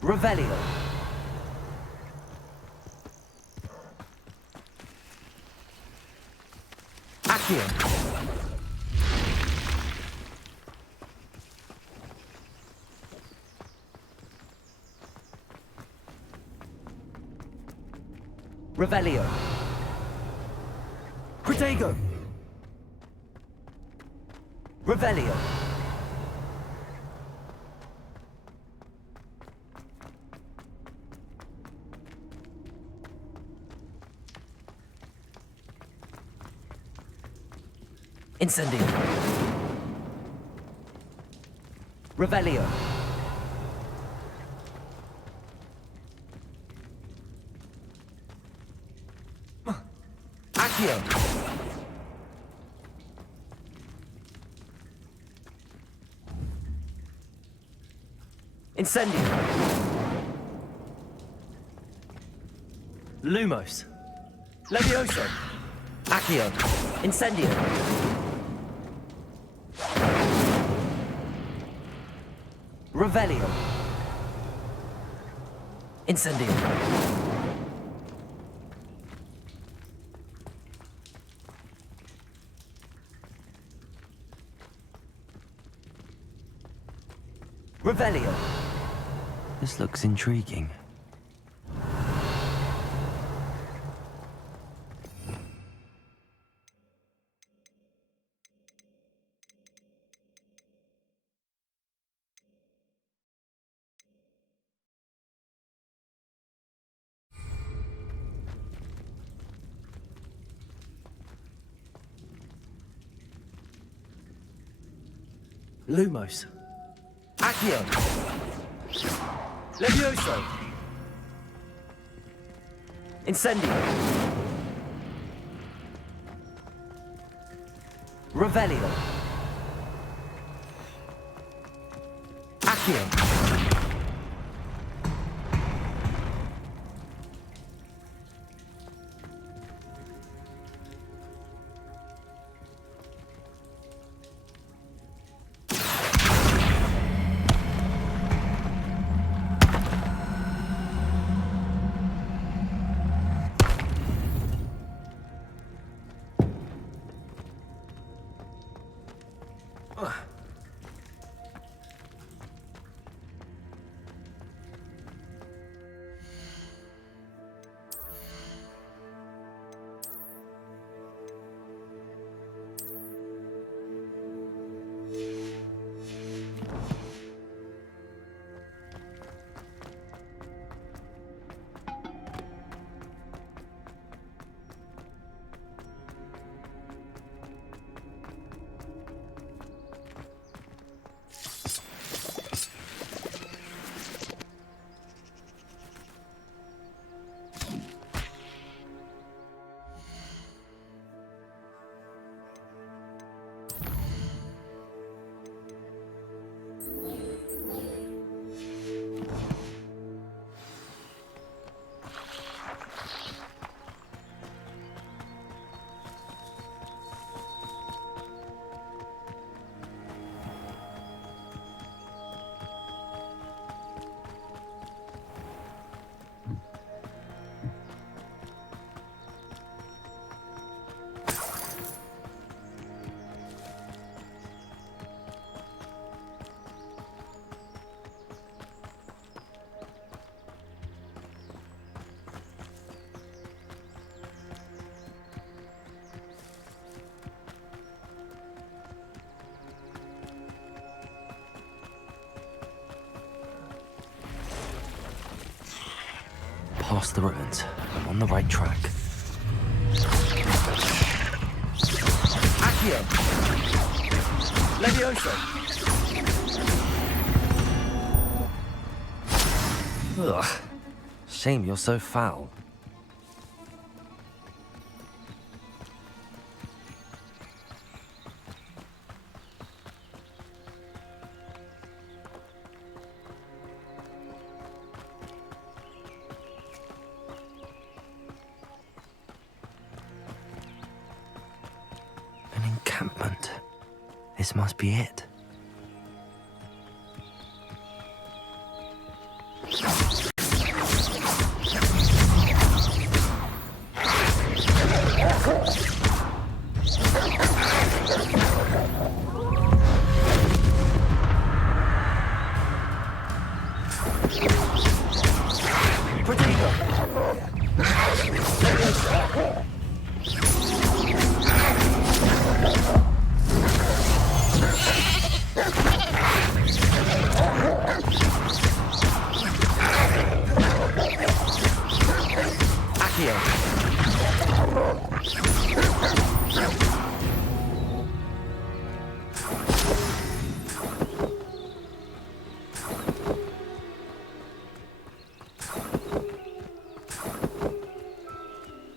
Revelio. Accio. Revelio. Protego. Revelio. Incendio. Revelio. Accio. Incendio. Lumos. Levioso. Accio. Incendio. Revelio. Incendio. Revelio. This looks intriguing. Lumos. Accio. Levioso. Incendio. Revelio. Accio. Past the ruins. I'm on the right track. Accio. Levioso. Ugh. Shame you're so foul. An encampment. This must be it.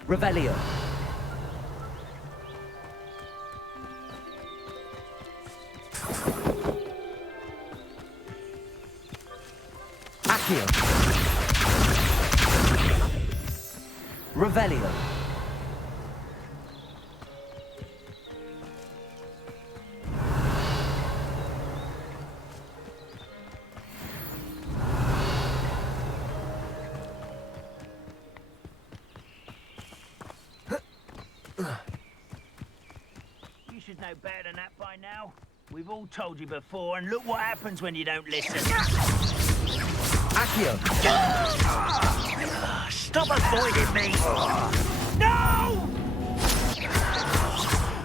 Revelio. Accio. Revelio. You should know better than that by now. We've all told you before, and look what happens when you don't listen. Accio. Stop avoiding me! No!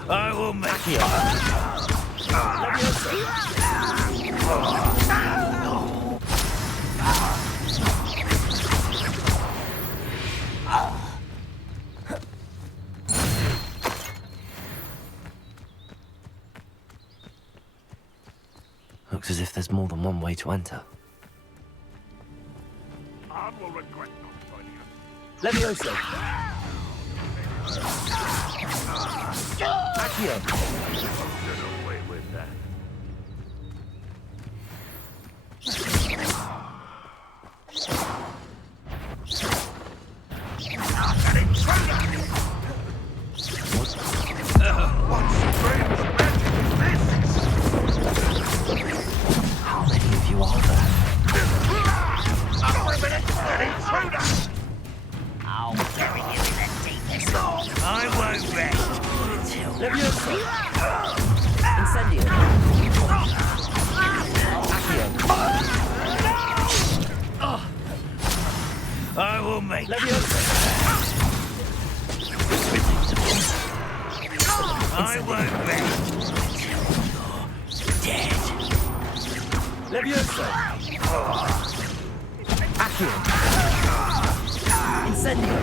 I will make you. Looks as if there's more than one way to enter. I will regret not finding it. Levioso. Accio. Get away with that. An intruder! What strange magic is this? How many of you are there? Up a minute! An intruder! I'll bury you in the deepest. I won't rest until... Levioso. Incendio. Accio. I will make... Levioso. I won't rest until you're dead. Levioso. Accio. Incendio.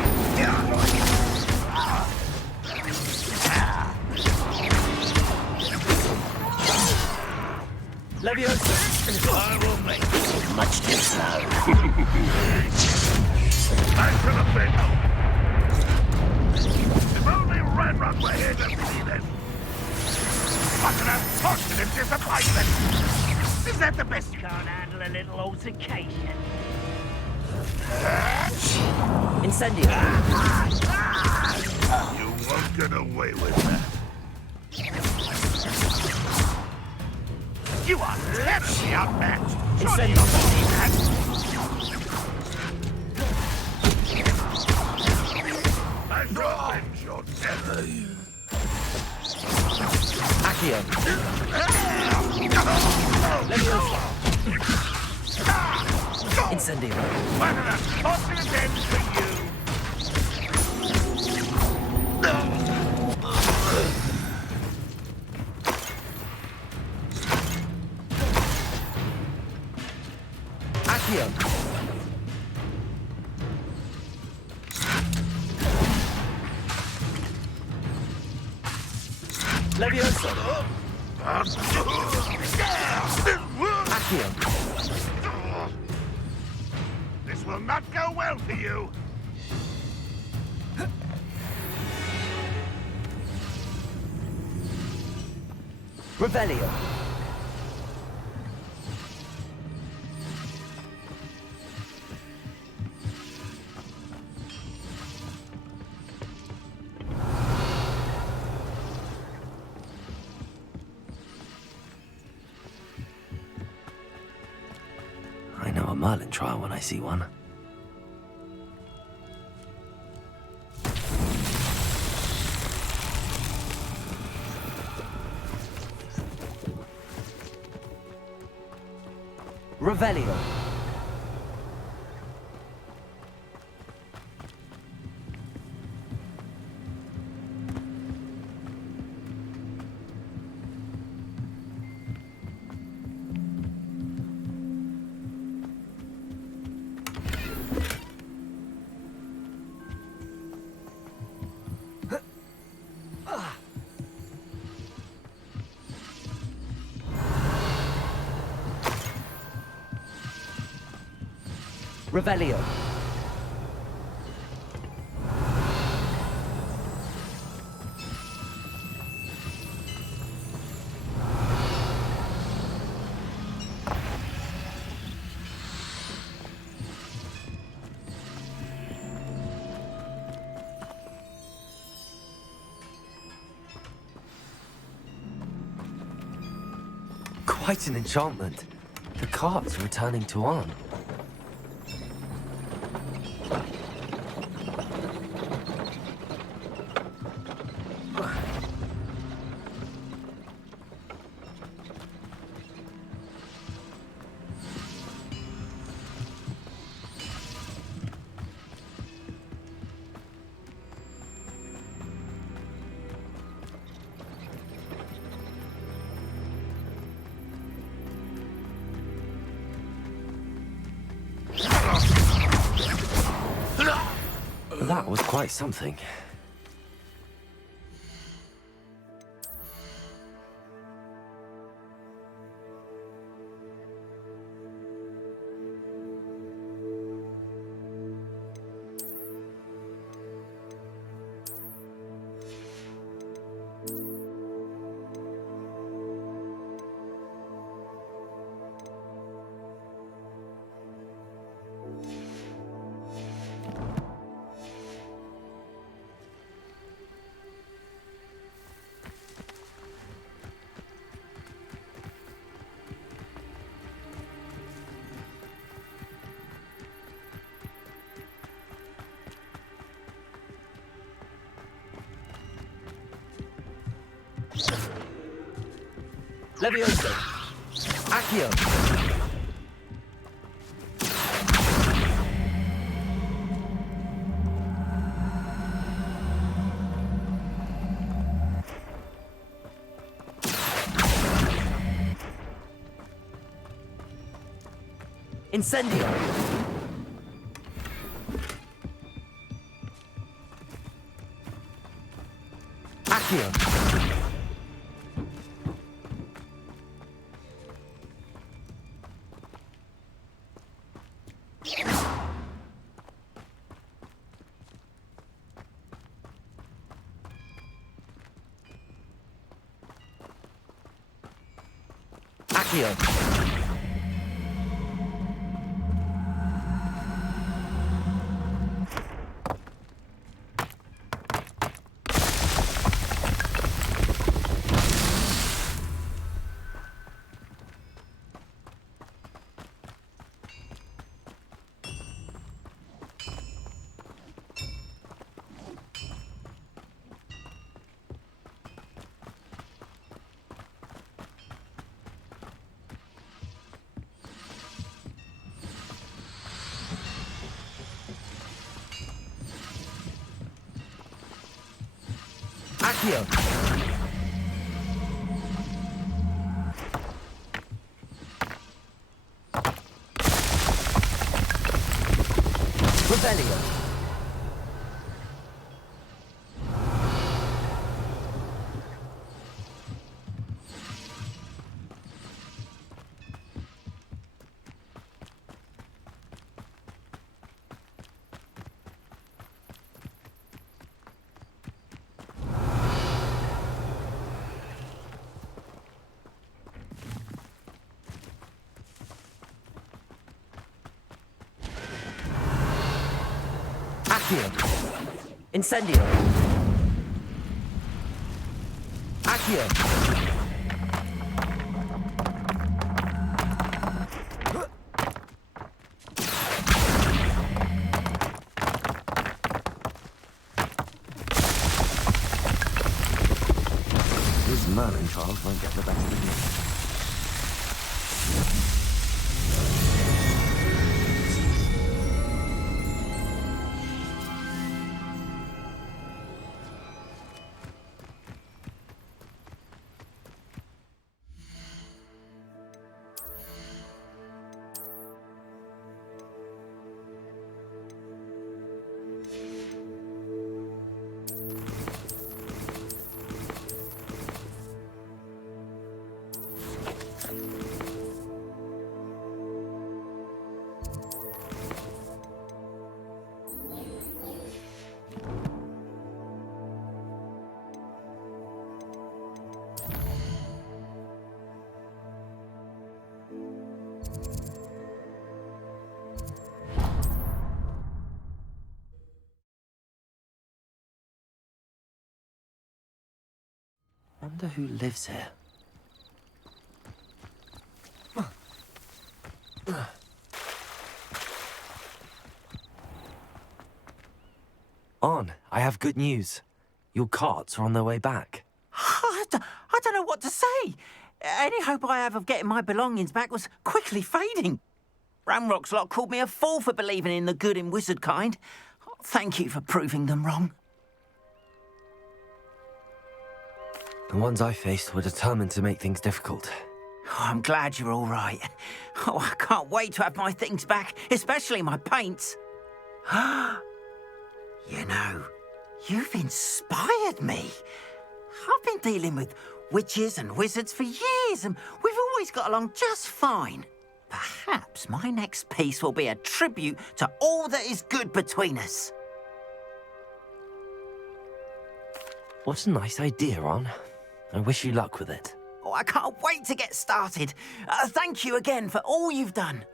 Levioso. I will make it much too slow. Back to the pit! If only Redrun were here to see this! What an unfortunate disappointment! Is that the best? Can't handle a little altercation. Incendio. You won't get away with that. You are terribly outmatched! Surely you don't see that! I shall avenge your death! Accio. Levioso. Incendio. What an unfortunate end for you! Accio. Levioso. Accio! Accio. This will not go well for you. Revelio. I know a Merlin trial when I see one. Revelio. Revelio. Quite an enchantment. The cart's returning to Arn. That was quite something. Levioso. Accio. Incendio. Accio. Accio. Accio. Revelio. Accio. Incendio. Accio. This murdering child won't get the best of me. Wonder who lives here. On, I have good news. Your carts are on their way back. I don't know what to say. Any hope I have of getting my belongings back was quickly fading. Ramrock's lot called me a fool for believing in the good in wizard kind. Thank you for proving them wrong. The ones I faced were determined to make things difficult. Oh, I'm glad you're all right. Oh, I can't wait to have my things back, especially my paints. You know, you've inspired me. I've been dealing with witches and wizards for years, and we've always got along just fine. Perhaps my next piece will be a tribute to all that is good between us. What a nice idea, Ron. I wish you luck with it. Oh, I can't wait to get started. Thank you again for all you've done.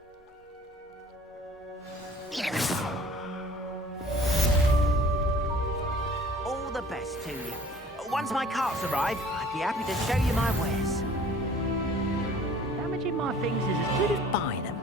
All the best to you. Once my carts arrive, I'd be happy to show you my wares. Damaging my things is as good as buying them.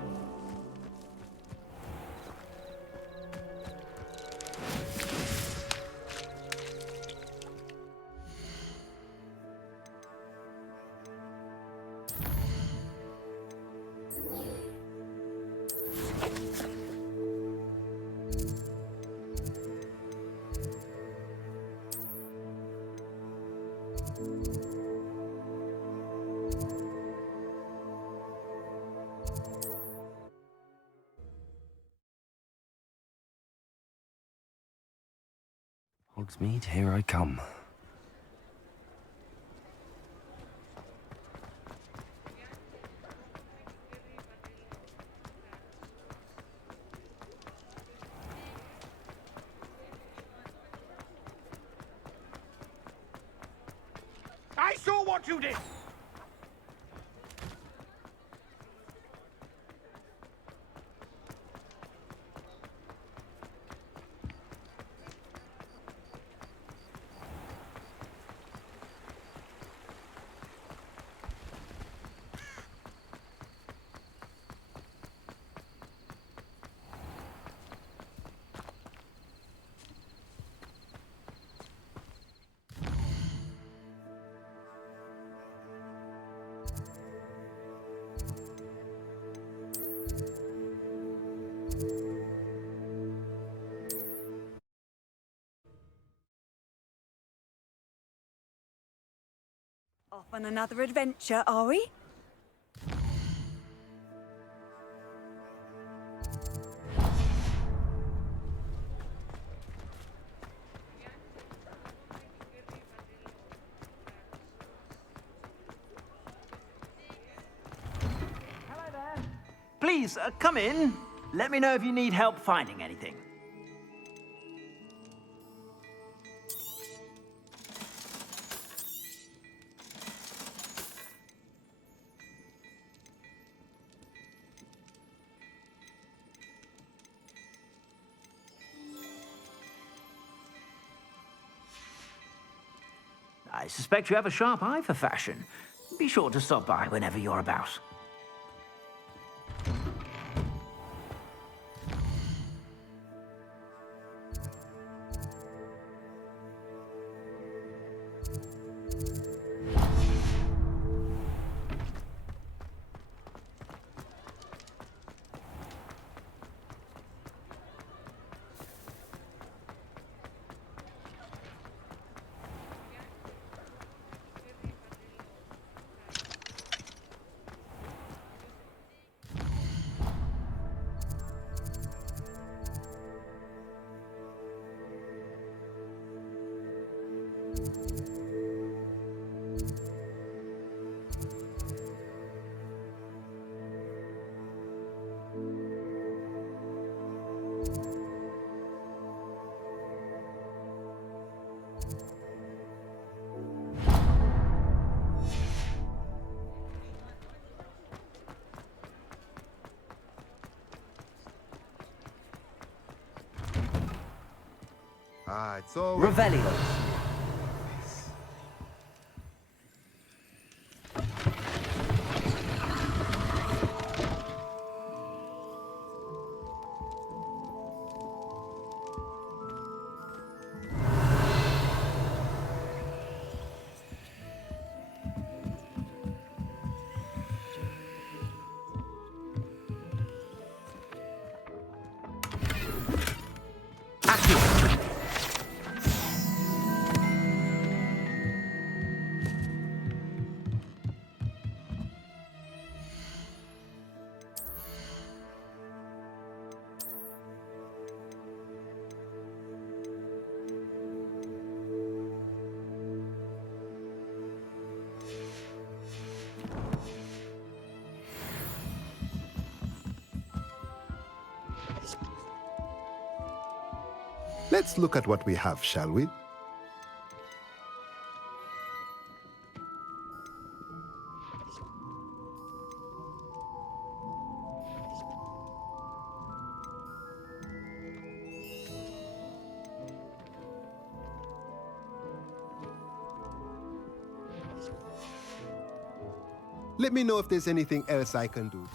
Hogsmeade, here I come. I saw what you did! Off on another adventure, are we? Please, come in. Let me know if you need help finding anything. I suspect you have a sharp eye for fashion. Be sure to stop by whenever you're about. It's all... Revelio. Let's look at what we have, shall we? Let me know if there's anything else I can do.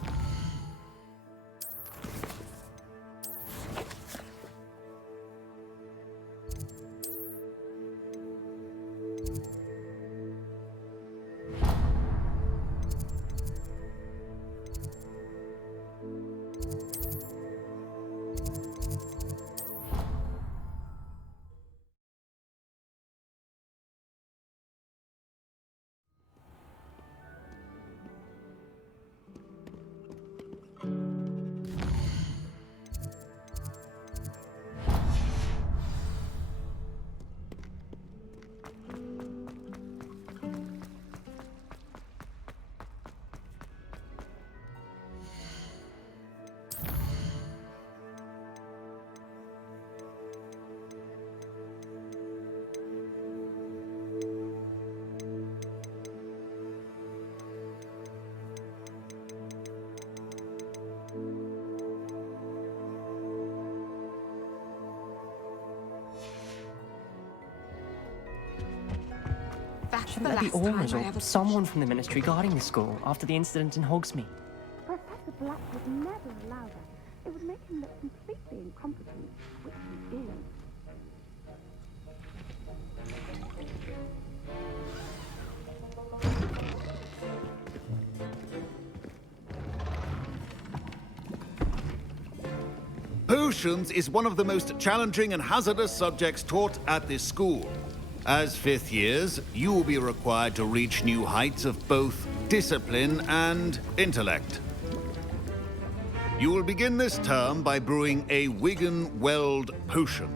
Shouldn't there be orders or someone from the ministry guarding the school after the incident in Hogsmeade? Professor Black would never allow that. It would make him look completely incompetent, which he is. Potions is one of the most challenging and hazardous subjects taught at this school. As fifth years, you will be required to reach new heights of both discipline and intellect. You will begin this term by brewing a Wigan-Weld potion.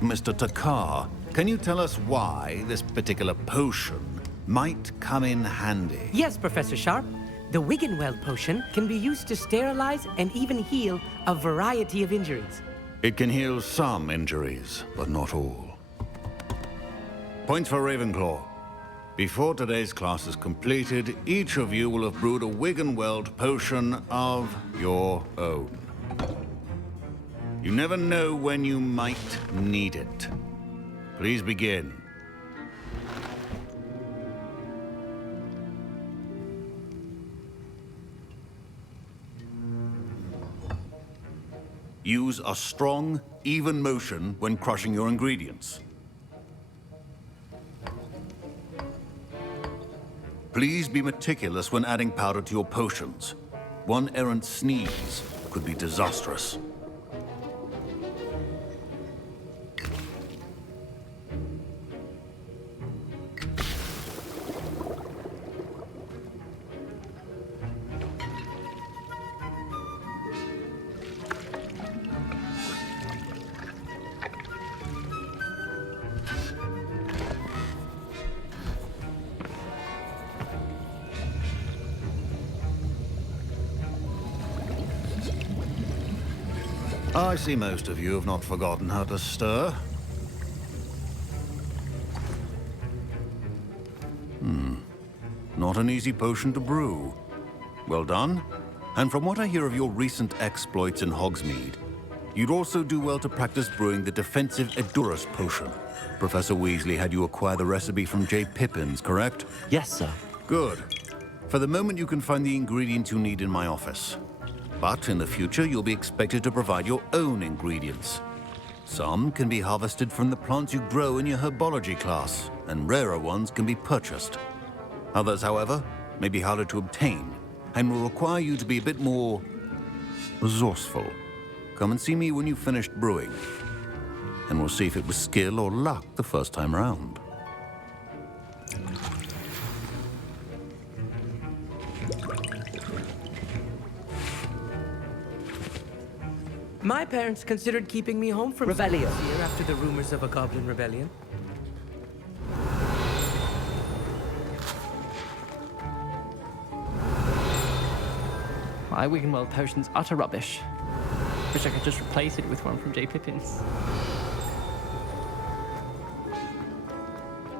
Mr. Takar, can you tell us why this particular potion might come in handy? Yes, Professor Sharp. The Wigan-Weld potion can be used to sterilize and even heal a variety of injuries. It can heal some injuries, but not all. Points for Ravenclaw. Before today's class is completed, each of you will have brewed a Wigan-Weld potion of your own. You never know when you might need it. Please begin. Use a strong, even motion when crushing your ingredients. Please be meticulous when adding powder to your potions. One errant sneeze could be disastrous. I see most of you have not forgotten how to stir. Not an easy potion to brew. Well done. And from what I hear of your recent exploits in Hogsmeade, you'd also do well to practice brewing the defensive Edurus potion. Professor Weasley had you acquire the recipe from J. Pippin's, correct? Yes, sir. Good. For the moment, you can find the ingredients you need in my office. But in the future, you'll be expected to provide your own ingredients. Some can be harvested from the plants you grow in your herbology class, and rarer ones can be purchased. Others, however, may be harder to obtain, and will require you to be a bit more resourceful. Come and see me when you've finished brewing, and we'll see if it was skill or luck the first time round. My parents considered keeping me home from school this year after the rumors of a goblin rebellion. My Wiggenweld potion's utter rubbish. Wish I could just replace it with one from J. Pippin's.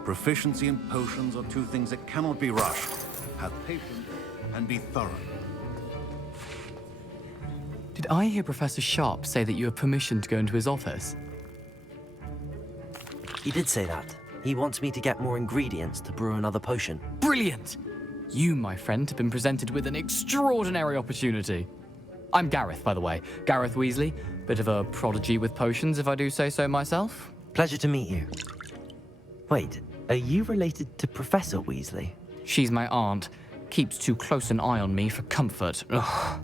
Proficiency in potions are two things that cannot be rushed. Have patience and be thorough. Did I hear Professor Sharp say that you have permission to go into his office? He did say that. He wants me to get more ingredients to brew another potion. Brilliant! You, my friend, have been presented with an extraordinary opportunity. I'm Gareth, by the way. Gareth Weasley. Bit of a prodigy with potions, if I do say so myself. Pleasure to meet you. Wait, are you related to Professor Weasley? She's my aunt. Keeps too close an eye on me for comfort. Ugh.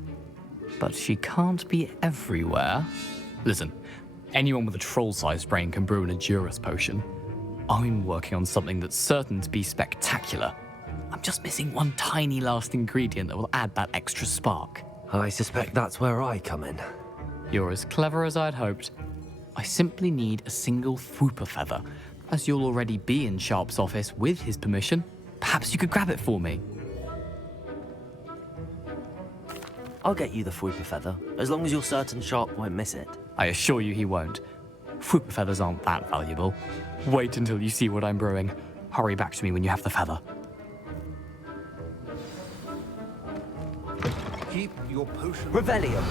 But she can't be everywhere. Listen, anyone with a troll-sized brain can brew an Edurus potion. I'm working on something that's certain to be spectacular. I'm just missing one tiny last ingredient that will add that extra spark. I suspect that's where I come in. You're as clever as I'd hoped. I simply need a single Fwooper feather. As you'll already be in Sharp's office with his permission, perhaps you could grab it for me. I'll get you the Fwooper feather, as long as you're certain Sharp won't miss it. I assure you he won't. Fwooper feathers aren't that valuable. Wait until you see what I'm brewing. Hurry back to me when you have the feather. Keep your potion. Revelio.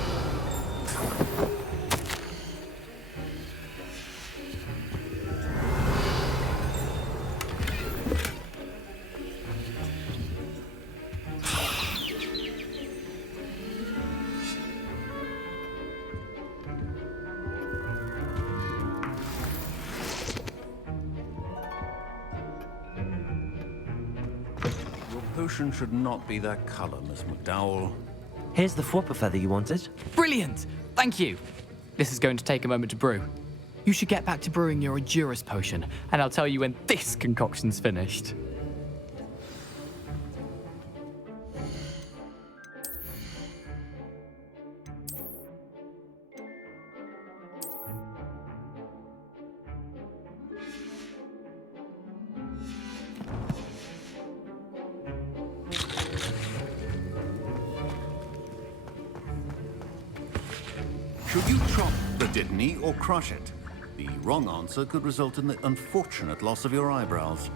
Potion should not be that color, Miss McDowell. Here's the Fwooper feather you wanted. Brilliant! Thank you! This is going to take a moment to brew. You should get back to brewing your Edurus potion, and I'll tell you when this concoction's finished. Should you chop the Dittany or crush it? The wrong answer could result in the unfortunate loss of your eyebrows.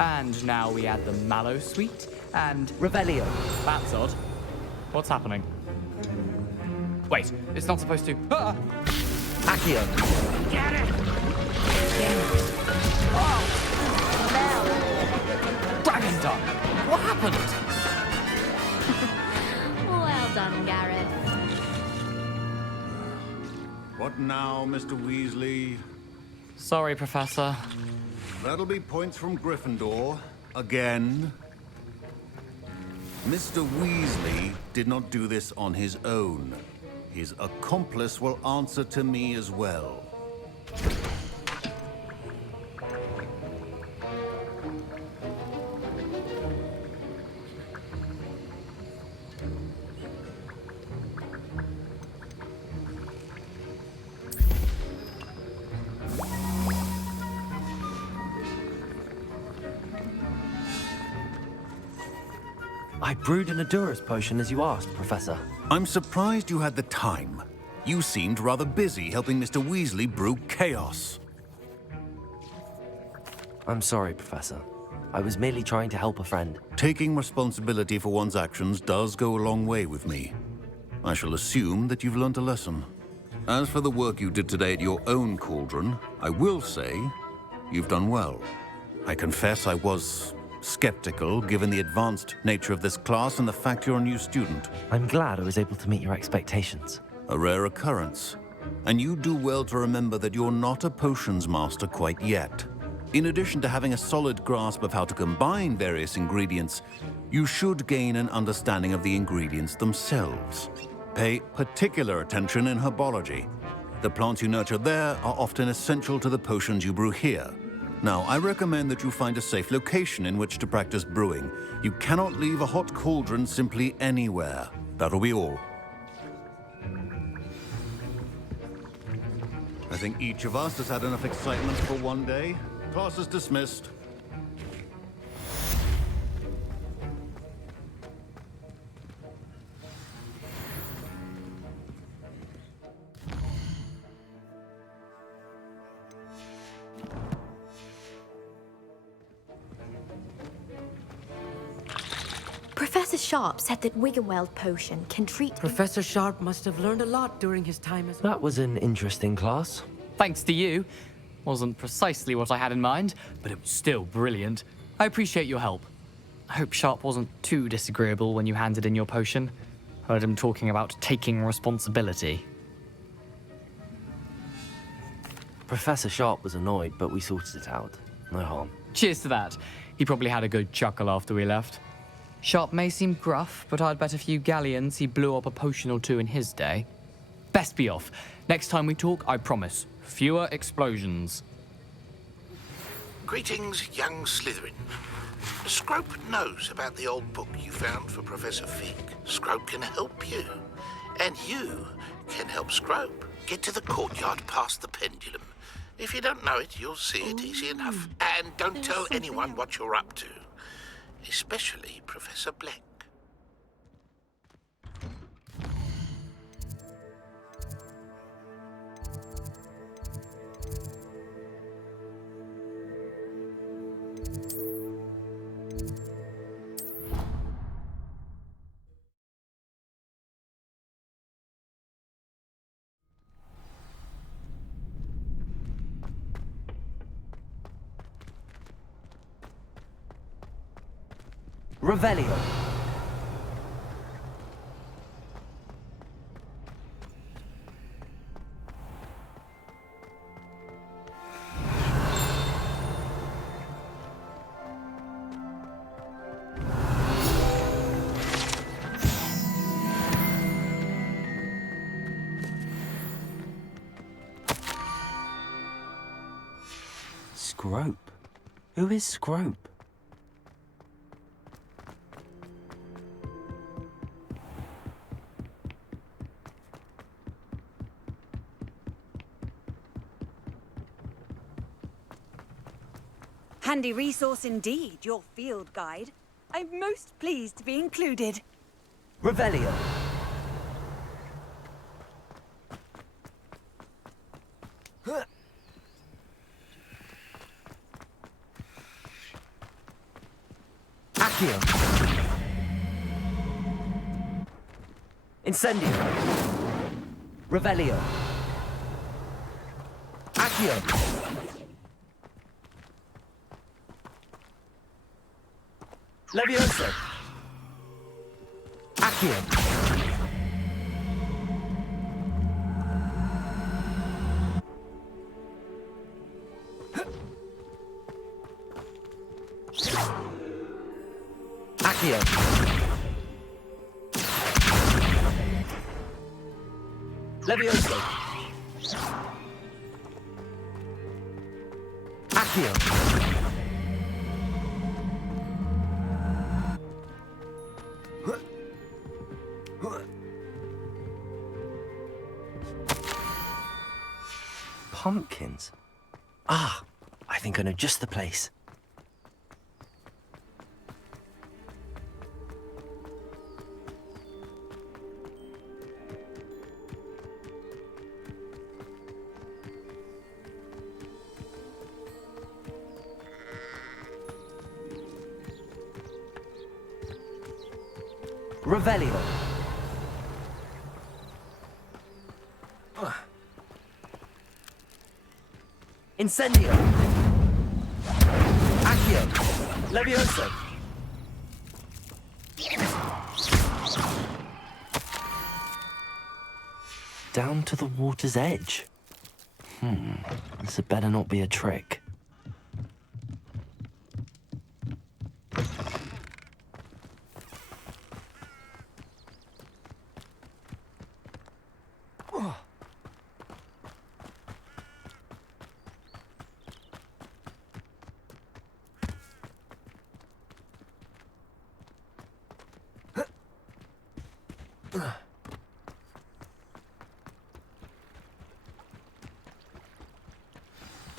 And now we add the mallow sweet and... Revelio. That's odd. What's happening? Wait, it's not supposed to... Ah! Accio! Get it! Dragon Dog! What happened? Well done, Gareth. What now, Mr. Weasley? Sorry, Professor. That'll be points from Gryffindor. Again. Mr. Weasley did not do this on his own. His accomplice will answer to me as well. I brewed an Adurus potion as you asked, Professor. I'm surprised you had the time. You seemed rather busy helping Mr. Weasley brew chaos. I'm sorry, Professor. I was merely trying to help a friend. Taking responsibility for one's actions does go a long way with me. I shall assume that you've learnt a lesson. As for the work you did today at your own cauldron, I will say you've done well. I confess I was skeptical, given the advanced nature of this class and the fact you're a new student. I'm glad I was able to meet your expectations. A rare occurrence. And you do well to remember that you're not a potions master quite yet. In addition to having a solid grasp of how to combine various ingredients, you should gain an understanding of the ingredients themselves. Pay particular attention in herbology. The plants you nurture there are often essential to the potions you brew here. Now, I recommend that you find a safe location in which to practice brewing. You cannot leave a hot cauldron simply anywhere. That'll be all. I think each of us has had enough excitement for one day. Class is dismissed. Professor Sharp said that Wiggenweld potion can treat... Professor Sharp must have learned a lot during his time as... That was an interesting class. Thanks to you. Wasn't precisely what I had in mind, but it was still brilliant. I appreciate your help. I hope Sharp wasn't too disagreeable when you handed in your potion. Heard him talking about taking responsibility. Professor Sharp was annoyed, but we sorted it out. No harm. Cheers to that. He probably had a good chuckle after we left. Sharp may seem gruff, but I'd bet a few galleons he blew up a potion or two in his day. Best be off. Next time we talk, I promise, fewer explosions. Greetings, young Slytherin. Scrope knows about the old book you found for Professor Fig. Scrope can help you. And you can help Scrope. Get to the courtyard past the pendulum. If you don't know it, you'll see it easy enough. And don't tell anyone what you're up to. Especially Professor Black. Revelio. Scrope? Who is Scrope? Handy resource indeed, your field guide. I'm most pleased to be included. Revelio. Accio. Incendio. Revelio. Accio. Levioso. Accio. Accio. Levioso. Accio. Pumpkins? Ah, I think I know just the place. Revelio. Incendio. Accio. Levioso. Down to the water's edge. This had better not be a trick.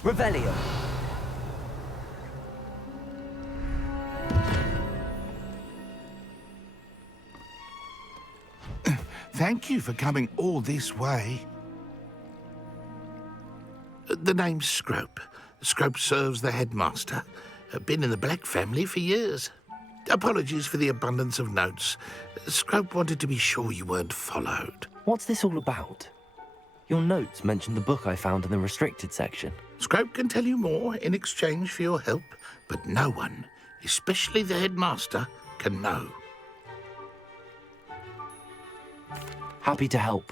Revelio. Thank you for coming all this way. The name's Scrope. Scrope serves the headmaster. Been in the Black family for years. Apologies for the abundance of notes. Scrope wanted to be sure you weren't followed. What's this all about? Your notes mentioned the book I found in the restricted section. Scrope can tell you more in exchange for your help, but no one, especially the headmaster, can know. Happy to help,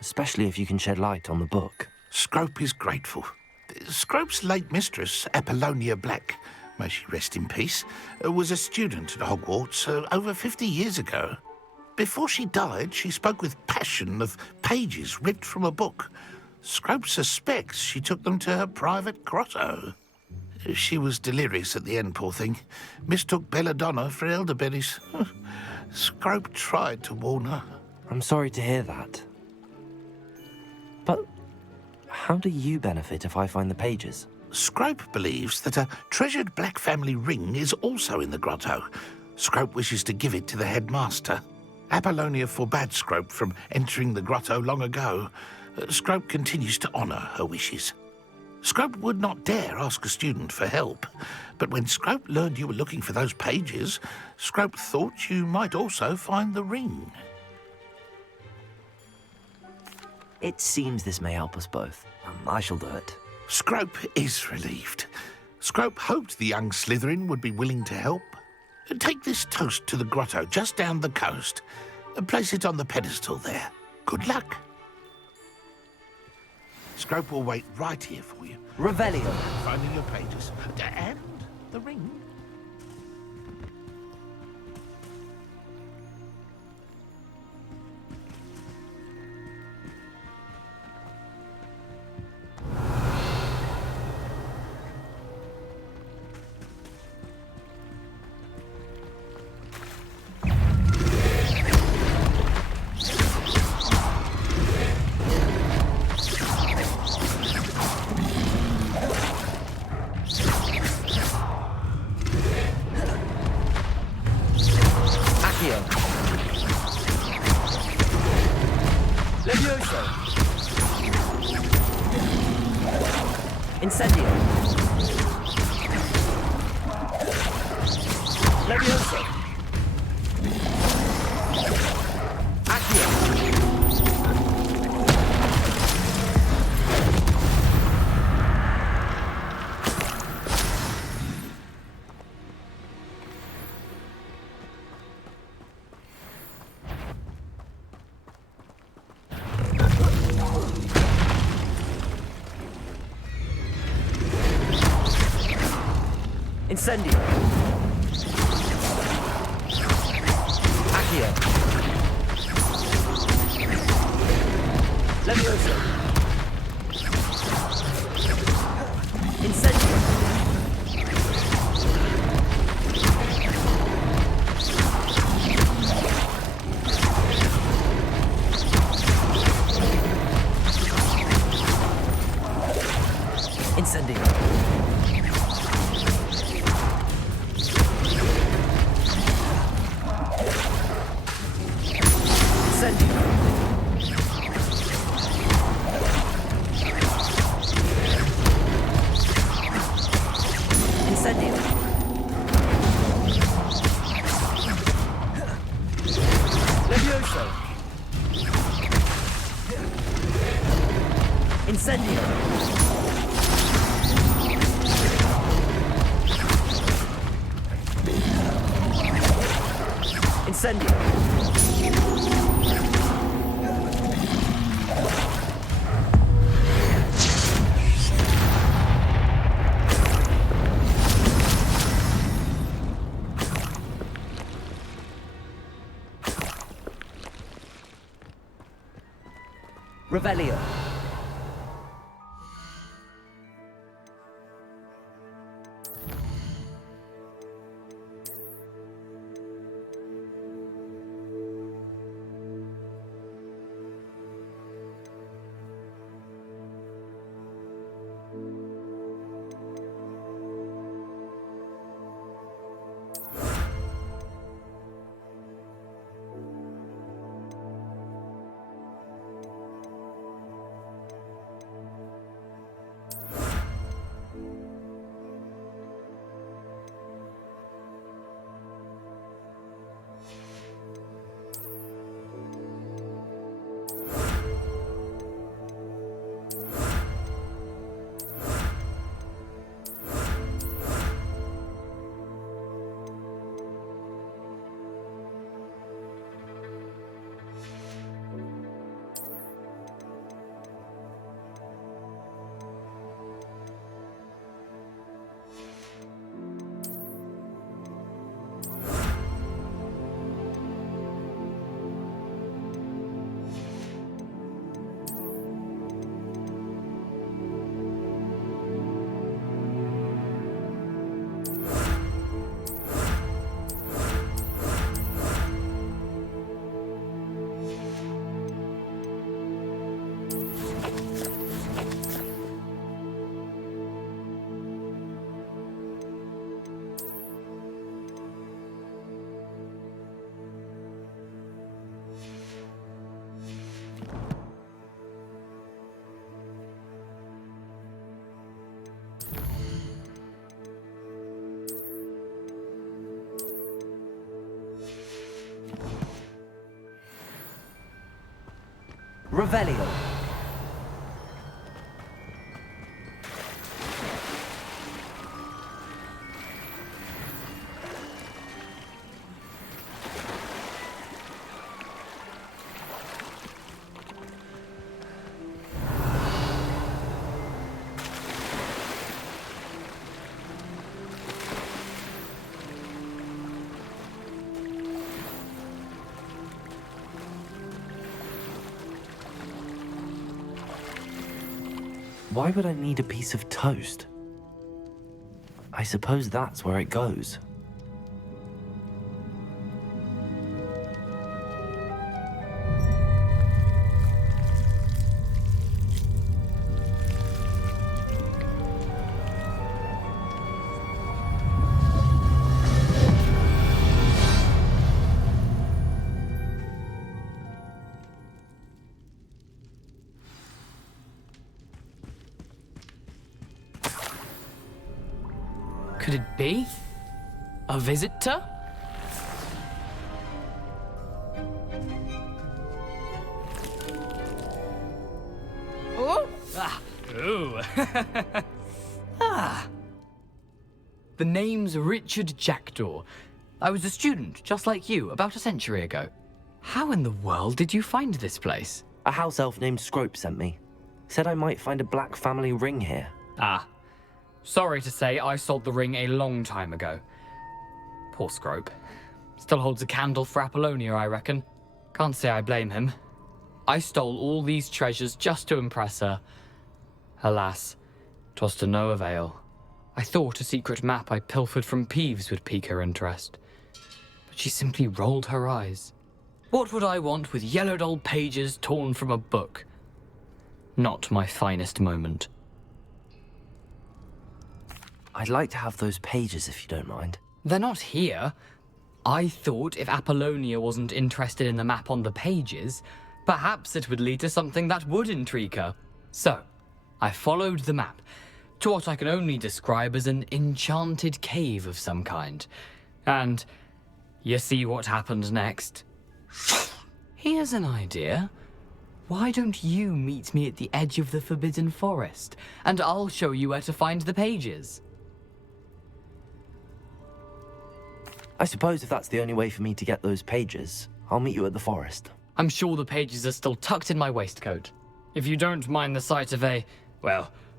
especially if you can shed light on the book. Scrope is grateful. Scrope's late mistress, Apollonia Black, may she rest in peace, was a student at Hogwarts over 50 years ago. Before she died, she spoke with passion of pages ripped from a book. Scrope suspects she took them to her private grotto. She was delirious at the end, poor thing. Mistook belladonna for elderberries. Scrope tried to warn her. I'm sorry to hear that. But how do you benefit if I find the pages? Scrope believes that a treasured Black family ring is also in the grotto. Scrope wishes to give it to the headmaster. Apollonia forbade Scrope from entering the grotto long ago. Scrope continues to honour her wishes. Scrope would not dare ask a student for help, but when Scrope learned you were looking for those pages, Scrope thought you might also find the ring. It seems this may help us both. I shall do it. Scrope is relieved. Scrope hoped the young Slytherin would be willing to help. Take this toast to the grotto just down the coast and place it on the pedestal there. Good luck. Scrope will wait right here for you. Revelio. Finding your pages. And the ring. Levioso. Incendio. Levioso. Accio. Incendio. Accio. Levioso. Incendio. Incendio. Incendio. Incendio. Revelio. Revelio. Why would I need a piece of toast? I suppose that's where it goes. Could it be? A visitor? Oh! Ah! Ooh! Ah! The name's Richard Jackdaw. I was a student, just like you, about a century ago. How in the world did you find this place? A house elf named Scrope sent me. Said I might find a black family ring here. Ah. Sorry to say, I sold the ring a long time ago. Poor Scrope. Still holds a candle for Apollonia, I reckon. Can't say I blame him. I stole all these treasures just to impress her. Alas, 'twas to no avail. I thought a secret map I pilfered from Peeves would pique her interest. But she simply rolled her eyes. What would I want with yellowed old pages torn from a book? Not my finest moment. I'd like to have those pages if you don't mind. They're not here. I thought if Apollonia wasn't interested in the map on the pages, perhaps it would lead to something that would intrigue her. So, I followed the map to what I can only describe as an enchanted cave of some kind. And you see what happened next? Here's an idea. Why don't you meet me at the edge of the Forbidden Forest, and I'll show you where to find the pages? I suppose if that's the only way for me to get those pages, I'll meet you at the forest. I'm sure the pages are still tucked in my waistcoat. If you don't mind the sight of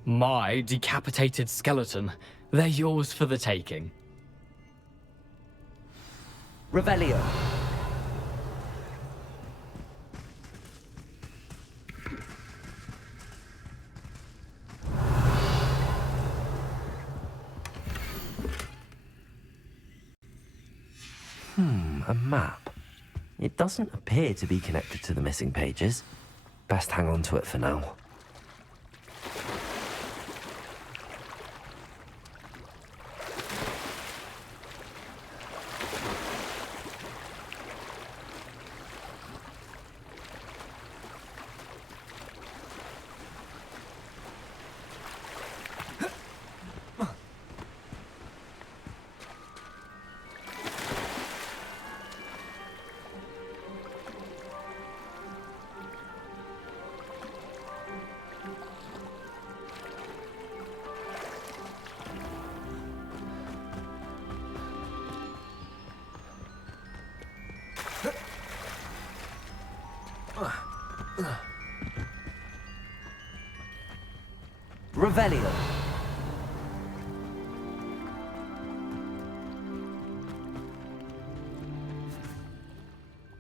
my decapitated skeleton, they're yours for the taking. Revelio. A map. It doesn't appear to be connected to the missing pages. Best hang on to it for now. Revelio.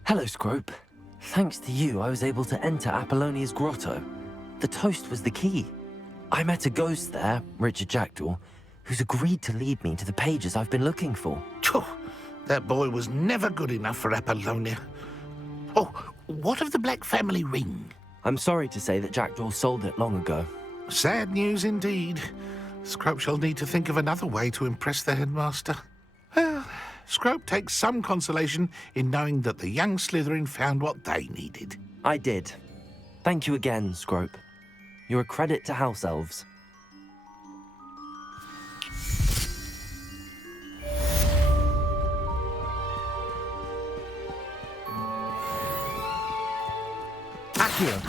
Hello, Scrope. Thanks to you, I was able to enter Apollonia's grotto. The toast was the key. I met a ghost there, Richard Jackdaw, who's agreed to lead me to the pages I've been looking for. That boy was never good enough for Apollonia. Oh, what of the Black family ring? I'm sorry to say that Jackdaw sold it long ago. Sad news indeed. Scrope shall need to think of another way to impress the headmaster. Well, Scrope takes some consolation in knowing that the young Slytherin found what they needed. I did. Thank you again, Scrope. You're a credit to House Elves. Accio.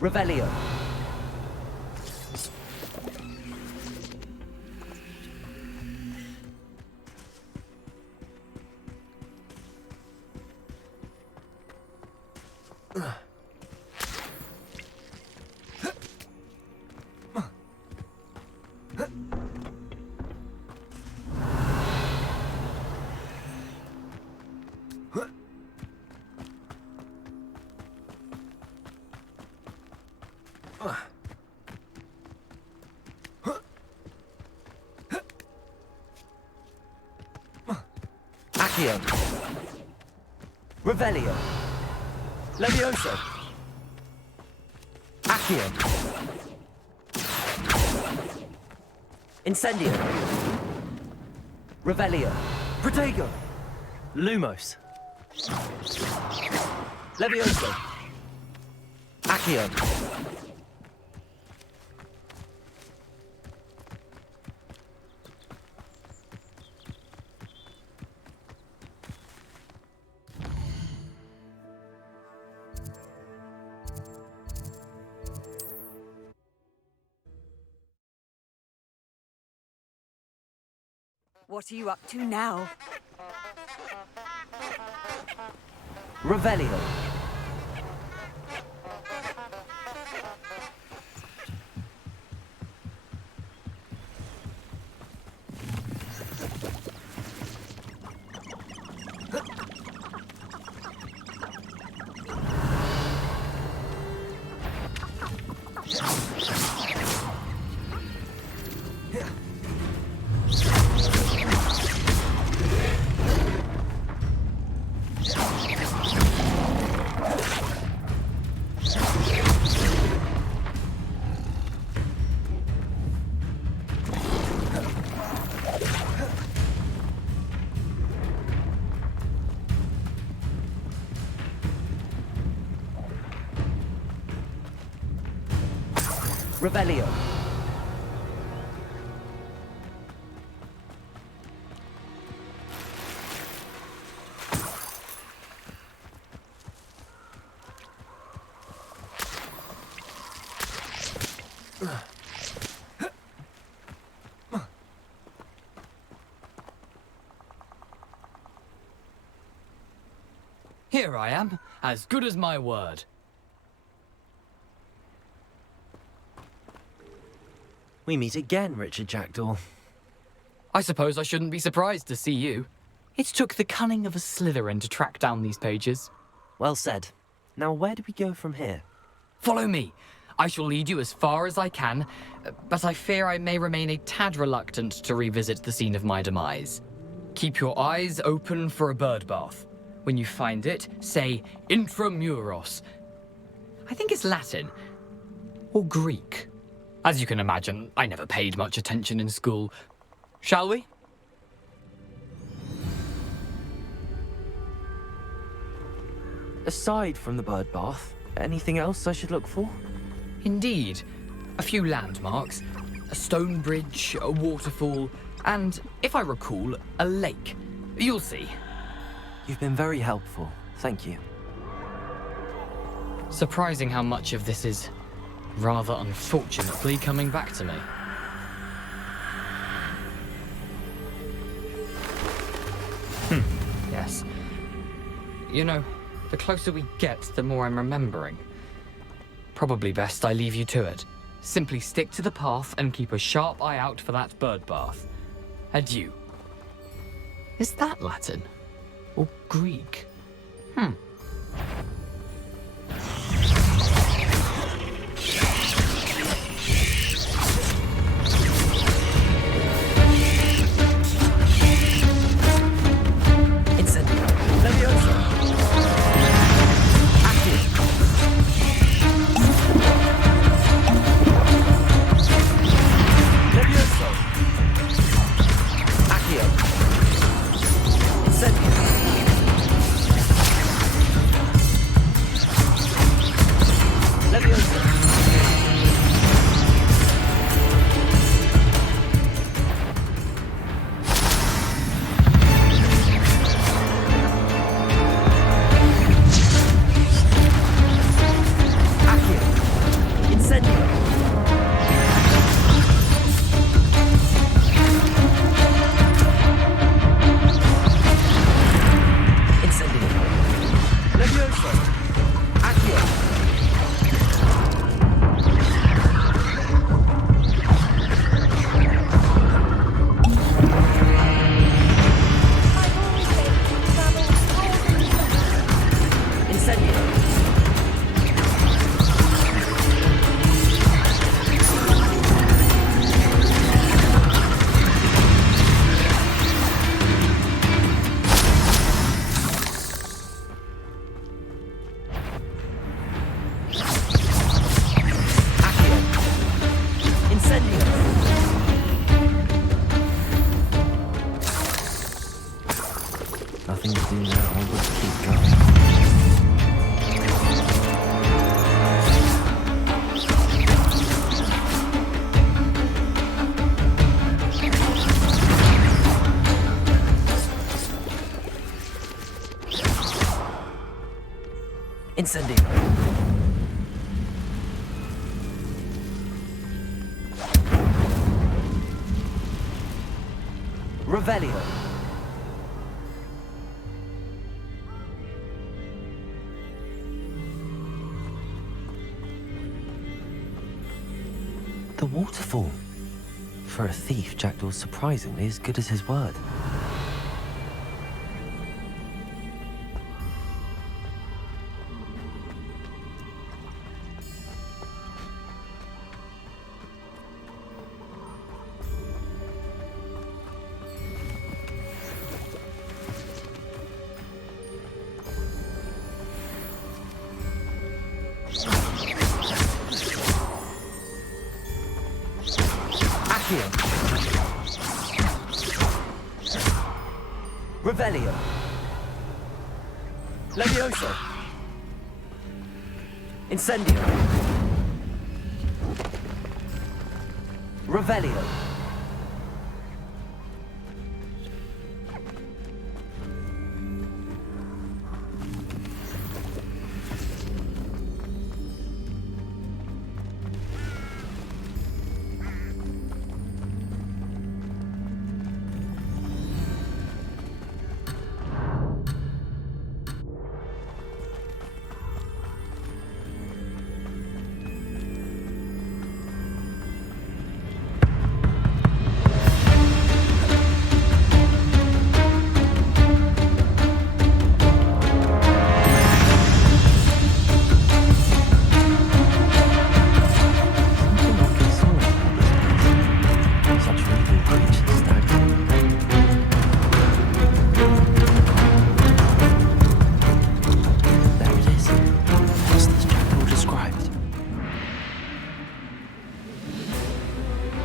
Revelio. Accio. Revelio. Levioso. Accio. Incendio. Revelio. Protego. Lumos. Levioso. Accio. What are you up to now? Revelio. Revelio. Here I am, as good as my word. We meet again, Richard Jackdaw. I suppose I shouldn't be surprised to see you. It took the cunning of a Slytherin to track down these pages. Well said. Now where do we go from here? Follow me. I shall lead you as far as I can, but I fear I may remain a tad reluctant to revisit the scene of my demise. Keep your eyes open for a bird bath. When you find it, say intramuros. I think it's Latin. Or Greek. As you can imagine, I never paid much attention in school. Shall we? Aside from the bird bath, anything else I should look for? Indeed. A few landmarks. A stone bridge, a waterfall, and, if I recall, a lake. You'll see. You've been very helpful. Thank you. Surprising how much of this is, rather unfortunately, coming back to me. Yes. You know, the closer we get, the more I'm remembering. Probably best I leave you to it. Simply stick to the path and keep a sharp eye out for that bird bath. Adieu. Is that Latin? Or Greek? Revelio. The waterfall. For a thief, Jackdaw's surprisingly as good as his word. Revelio. Levioso. Incendio. Revelio.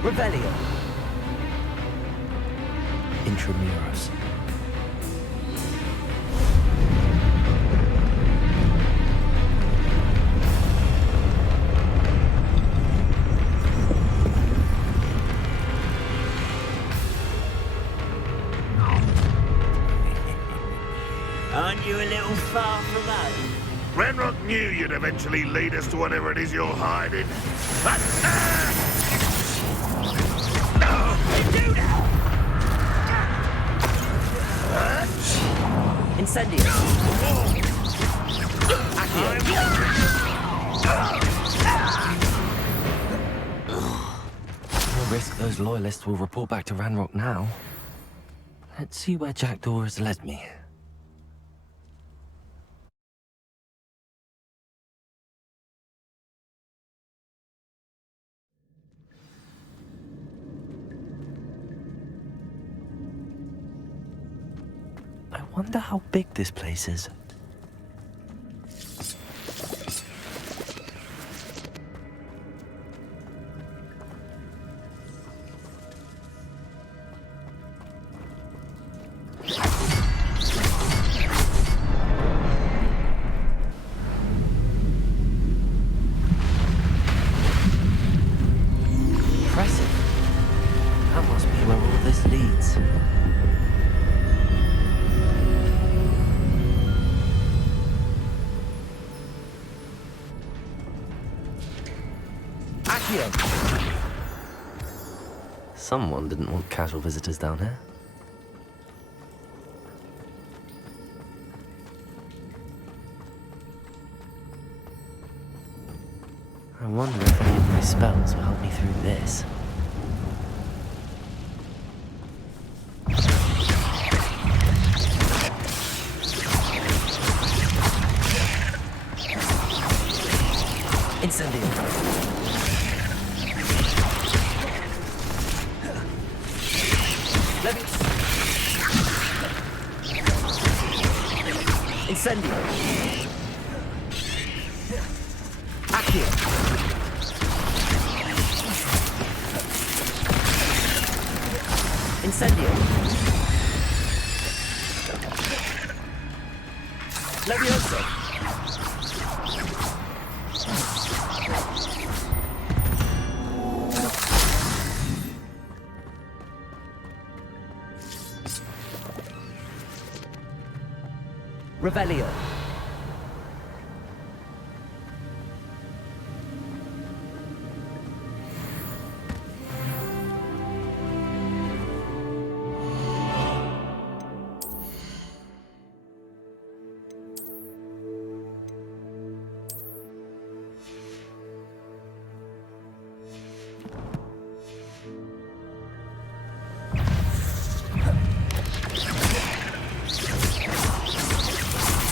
Revelio. Intramuros. Aren't you a little far from home? Ranrock knew you'd eventually lead us to whatever it is you're hiding. Incendio. No risk those loyalists will report back to Ranrock now. Let's see where Jackdaw has led me. I wonder how big this place is. Impressive. That must be where all this leads. Someone didn't want casual visitors down here. I wonder if any of my spells will help me through this. Incendio. Incendio. Accio. Incendio. Levioso. Revelio.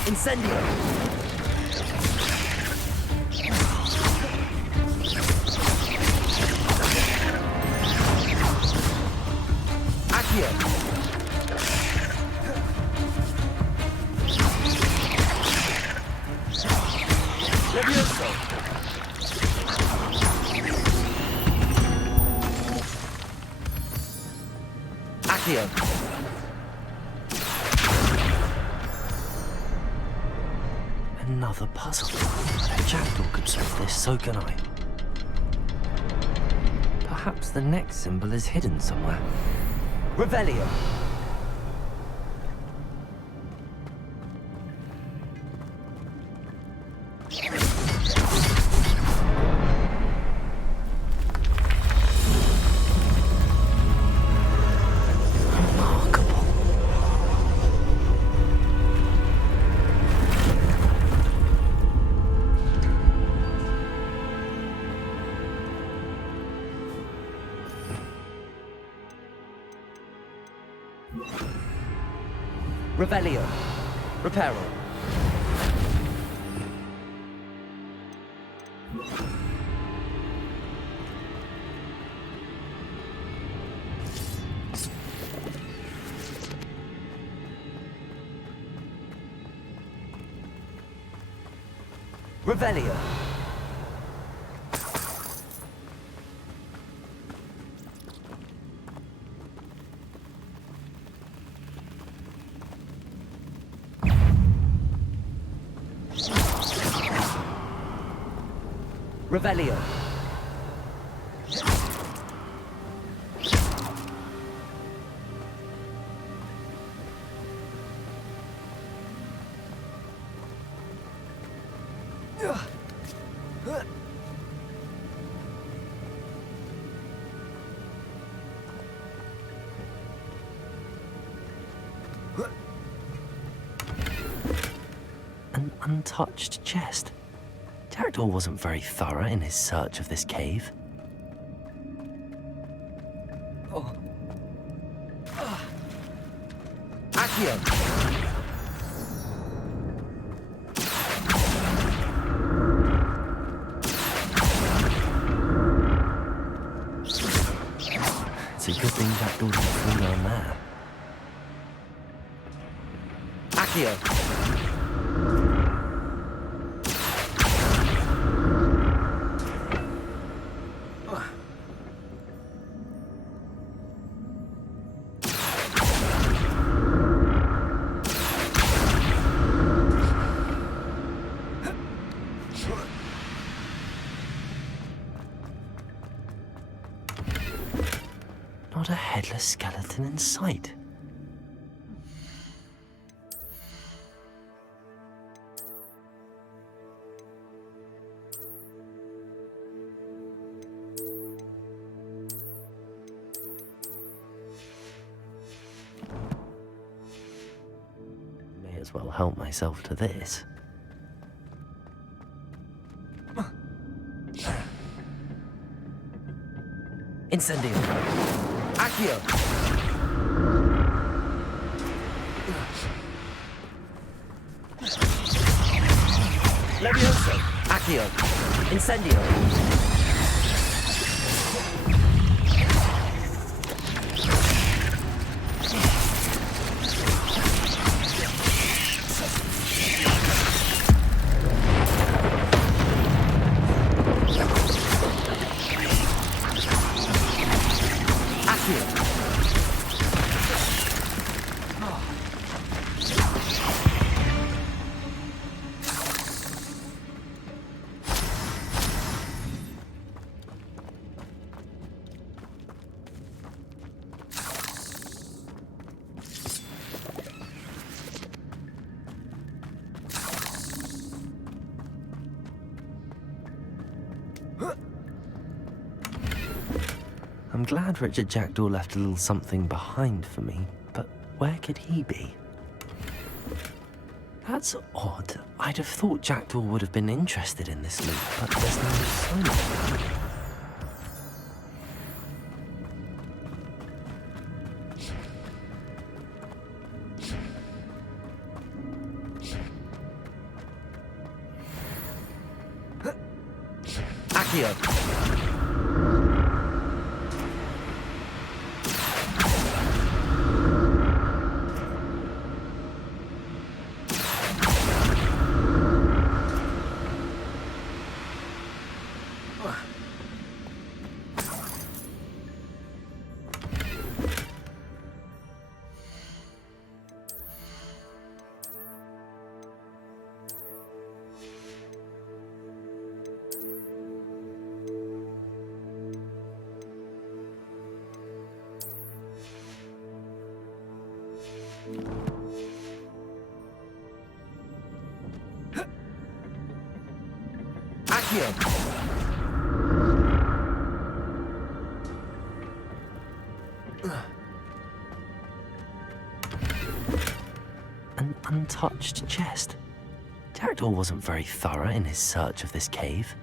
Incendio! Accio! Levioso! Accio! Another puzzle. If Jackdaw could solve this, so can I. Perhaps the next symbol is hidden somewhere. Revelio! Revelio. Reparo. Revelio. Revelio. An untouched chest. Jackdaw wasn't very thorough in his search of this cave. Oh. Accio! It's a good thing Jackdaw didn't fall down there. Accio! Not a headless skeleton in sight. May as well help myself to this. Incendio! Accio! Levioso! Accio! Incendio! I'm glad Richard Jackdaw left a little something behind for me, but where could he be? That's odd. I'd have thought Jackdaw would have been interested in this loot, but there's no sign of it. Accio. An untouched chest. Jackdaw wasn't very thorough in his search of this cave.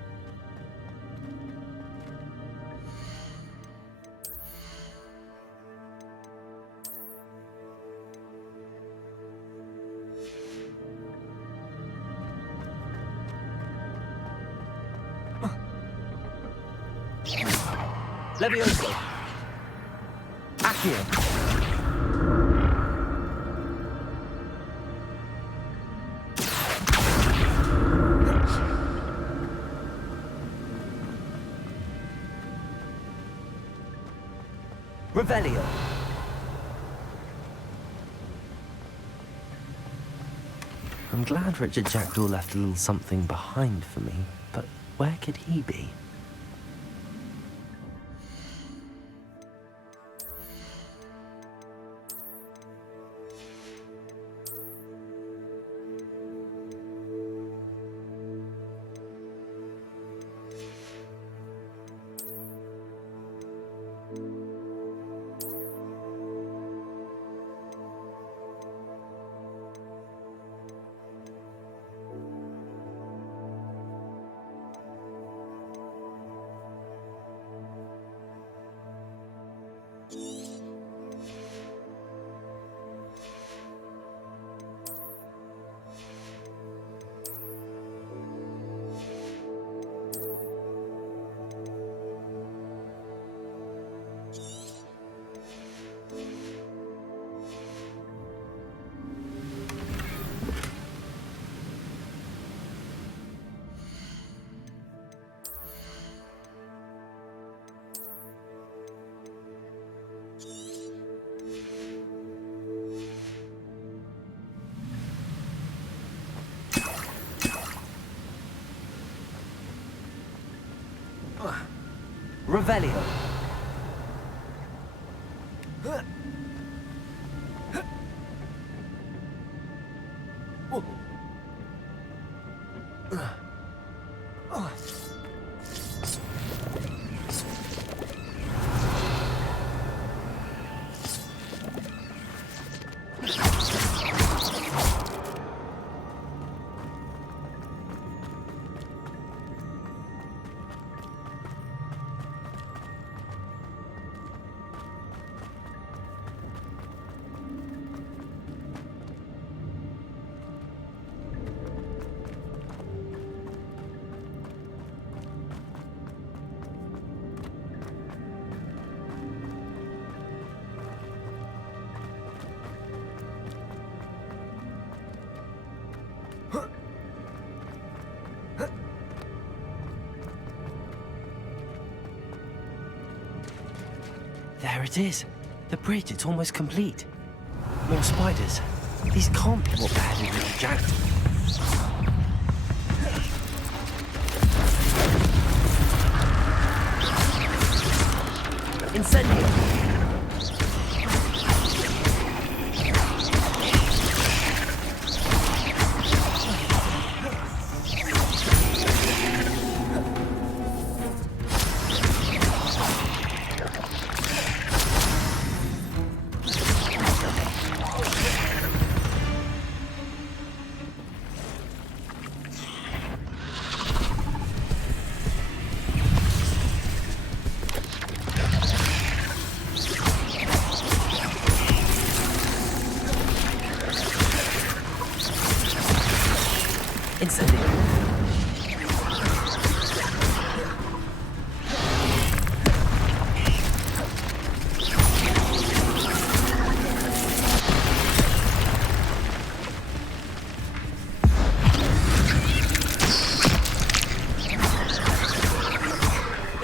Levioso. Accio. Revelio. I'm glad Richard Jackdaw left a little something behind for me, but where could he be? Revelio. There it is. The bridge, it's almost complete. More spiders. These can't be what badly Richard Jackdaw. Incendio!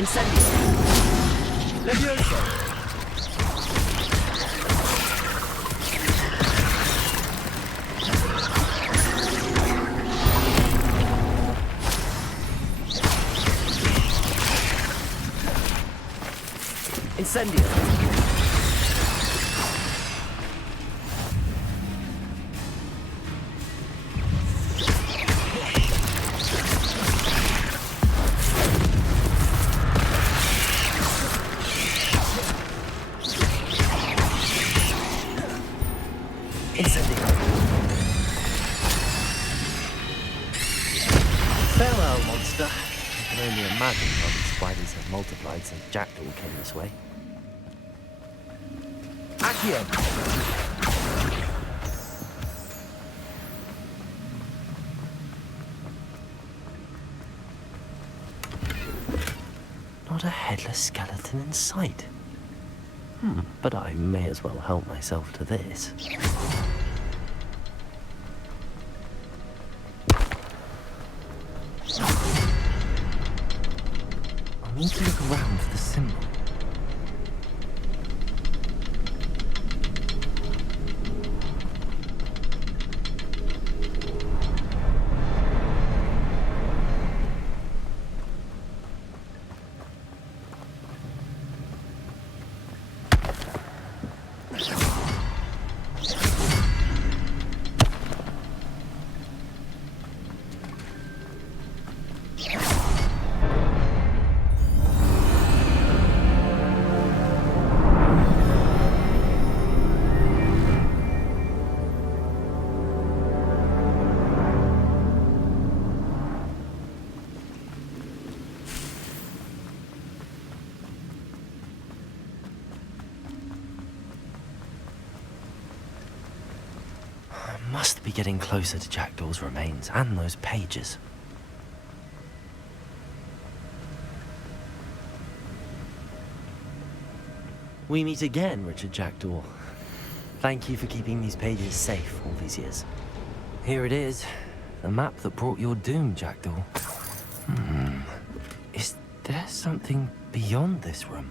Incendio. Levioso. Incendio. Farewell, monster. I can only imagine how these spiders have multiplied since Jackdaw came this way. Accio! Not a headless skeleton in sight. But I may as well help myself to this. I need to look around for the symbol. Must be getting closer to Jackdaw's remains and those pages. We meet again, Richard Jackdaw. Thank you for keeping these pages safe all these years. Here it is, the map that brought your doom, Jackdaw. Is there something beyond this room?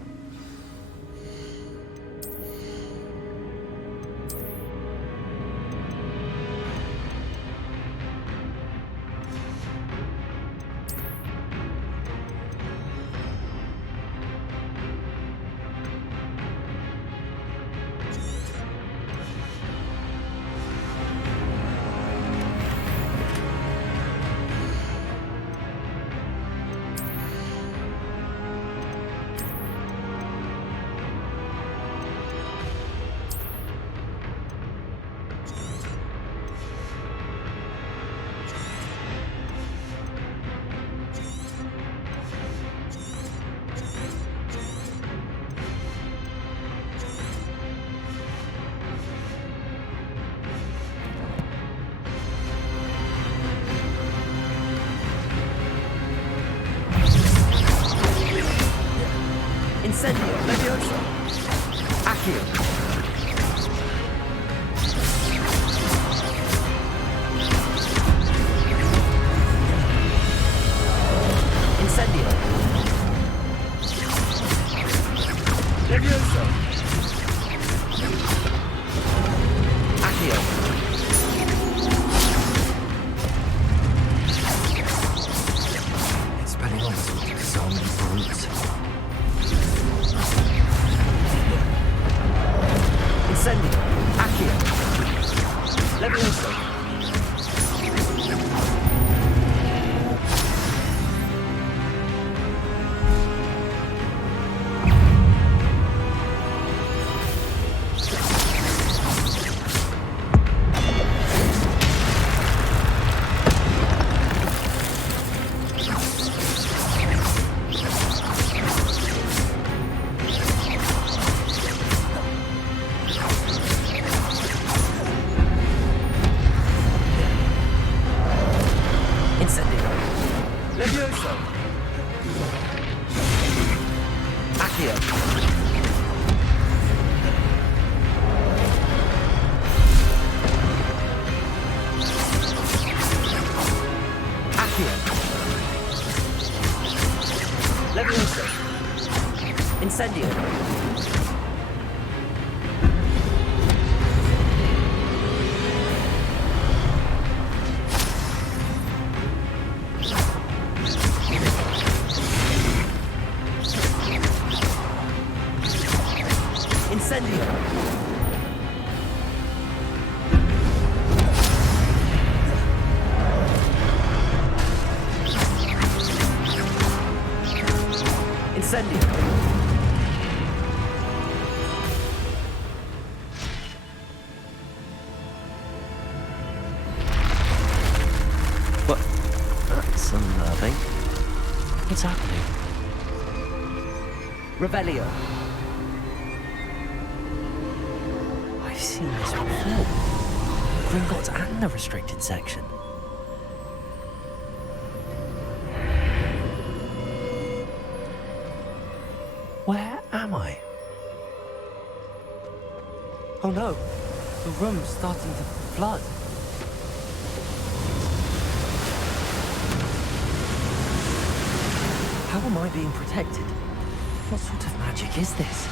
Incendio, Levioso. Accio. Incendio. Levioso. Accio. It's spelling all sorts of zombie brutes. Incendio. Accio. Levioso. Levioso. Accio. Accio. Leviosa. Incendio. Incendio. Incendio. What? That's unnerving. What's happening? Revelio. I've seen this before. Gringotts and the restricted section. Where am I? Oh no, the room's starting to flood. How am I being protected? What sort of magic is this?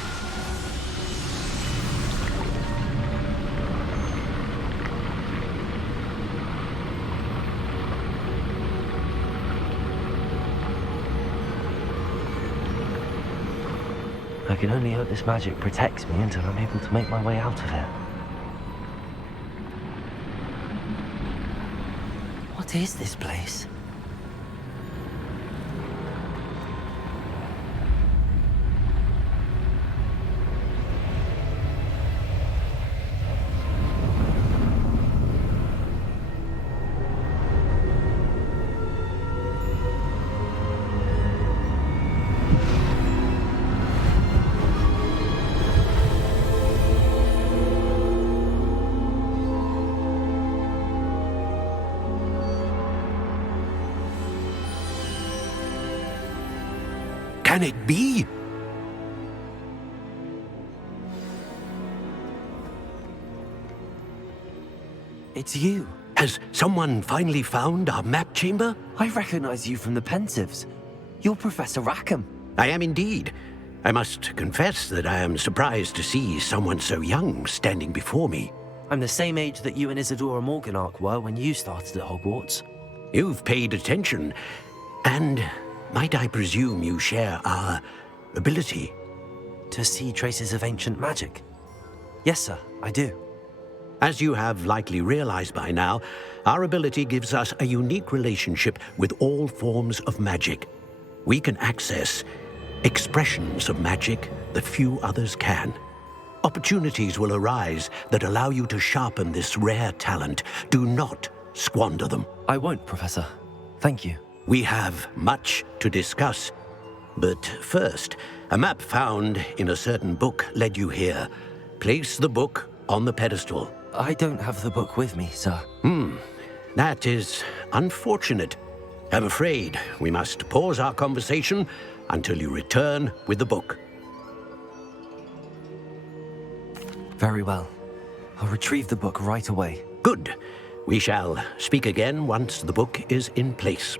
I can only hope this magic protects me until I'm able to make my way out of here. What is this place? Can it be? It's you. Has someone finally found our map chamber? I recognize you from the Pensives. You're Professor Rackham. I am indeed. I must confess that I am surprised to see someone so young standing before me. I'm the same age that you and Isadora Morganach were when you started at Hogwarts. You've paid attention, and might I presume you share our ability? To see traces of ancient magic? Yes, sir, I do. As you have likely realized by now, our ability gives us a unique relationship with all forms of magic. We can access expressions of magic that few others can. Opportunities will arise that allow you to sharpen this rare talent. Do not squander them. I won't, Professor. Thank you. We have much to discuss. But first, a map found in a certain book led you here. Place the book on the pedestal. I don't have the book with me, sir. That is unfortunate. I'm afraid we must pause our conversation until you return with the book. Very well. I'll retrieve the book right away. Good. We shall speak again once the book is in place.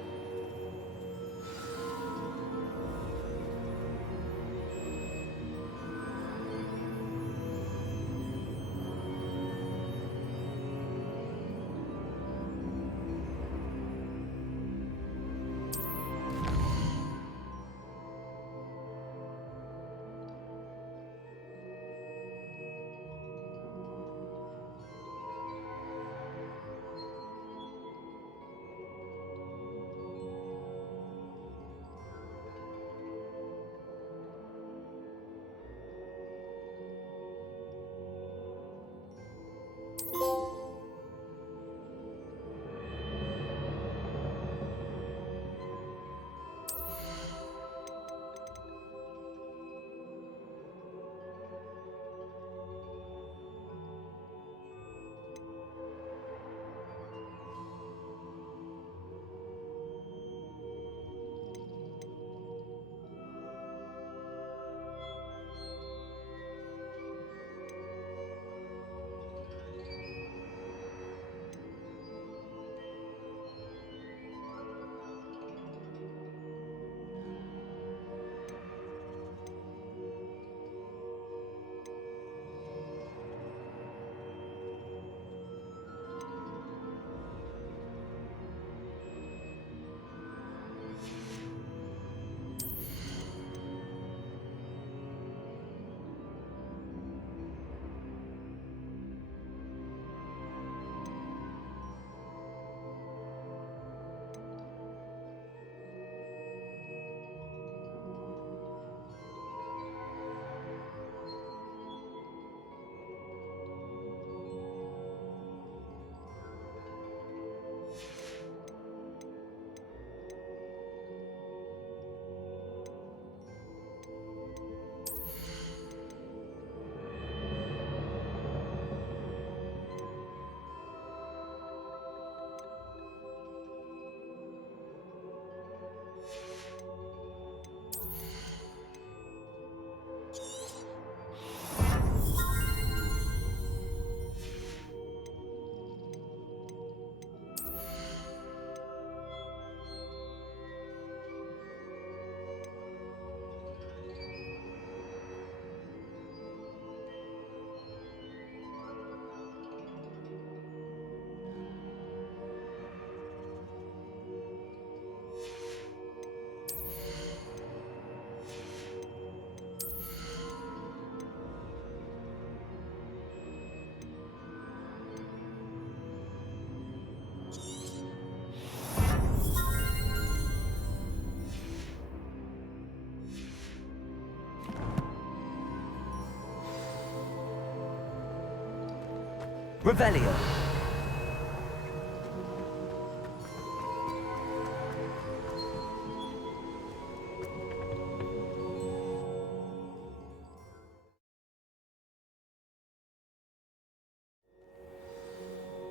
Revelio.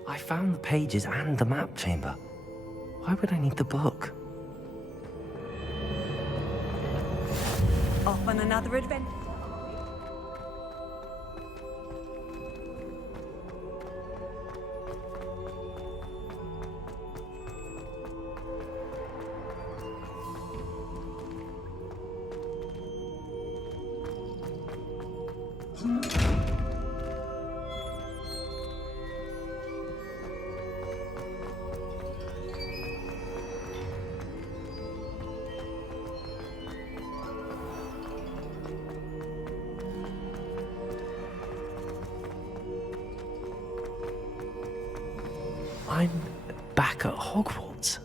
I found the pages and the map chamber. Why would I need the book? Off on another adventure. I'm back at Hogwarts.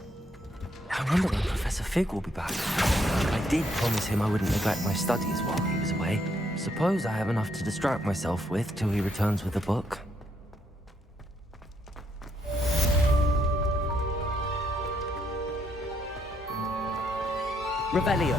I wonder when Professor Fig will be back. I did promise him I wouldn't neglect my studies while he was away. Suppose I have enough to distract myself with till he returns with a book. Revelio.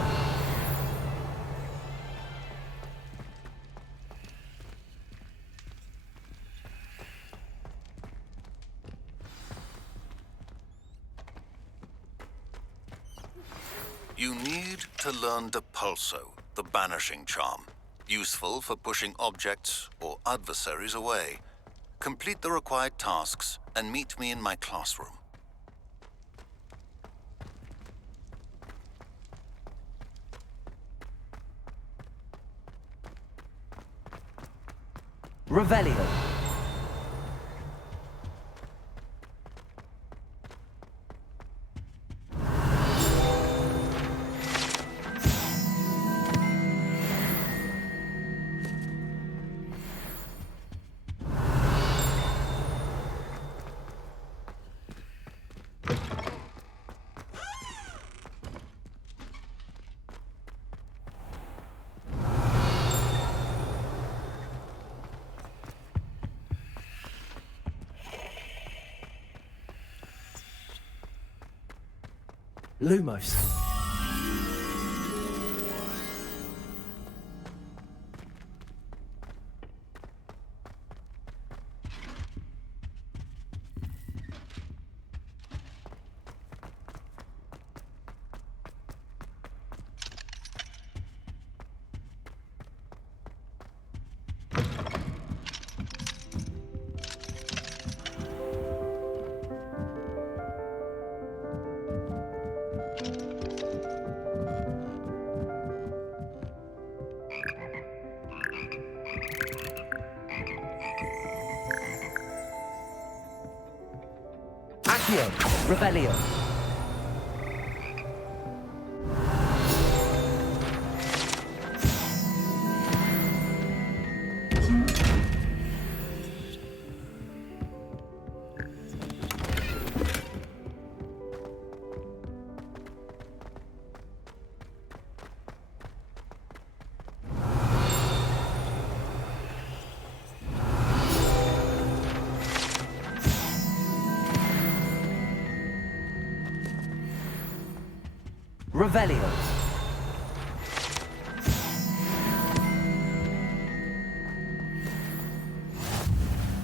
You need to learn Depulso, the banishing charm. Useful for pushing objects or adversaries away. Complete the required tasks and meet me in my classroom. Revelio. Lumos. Accio. Revelio. Revelio.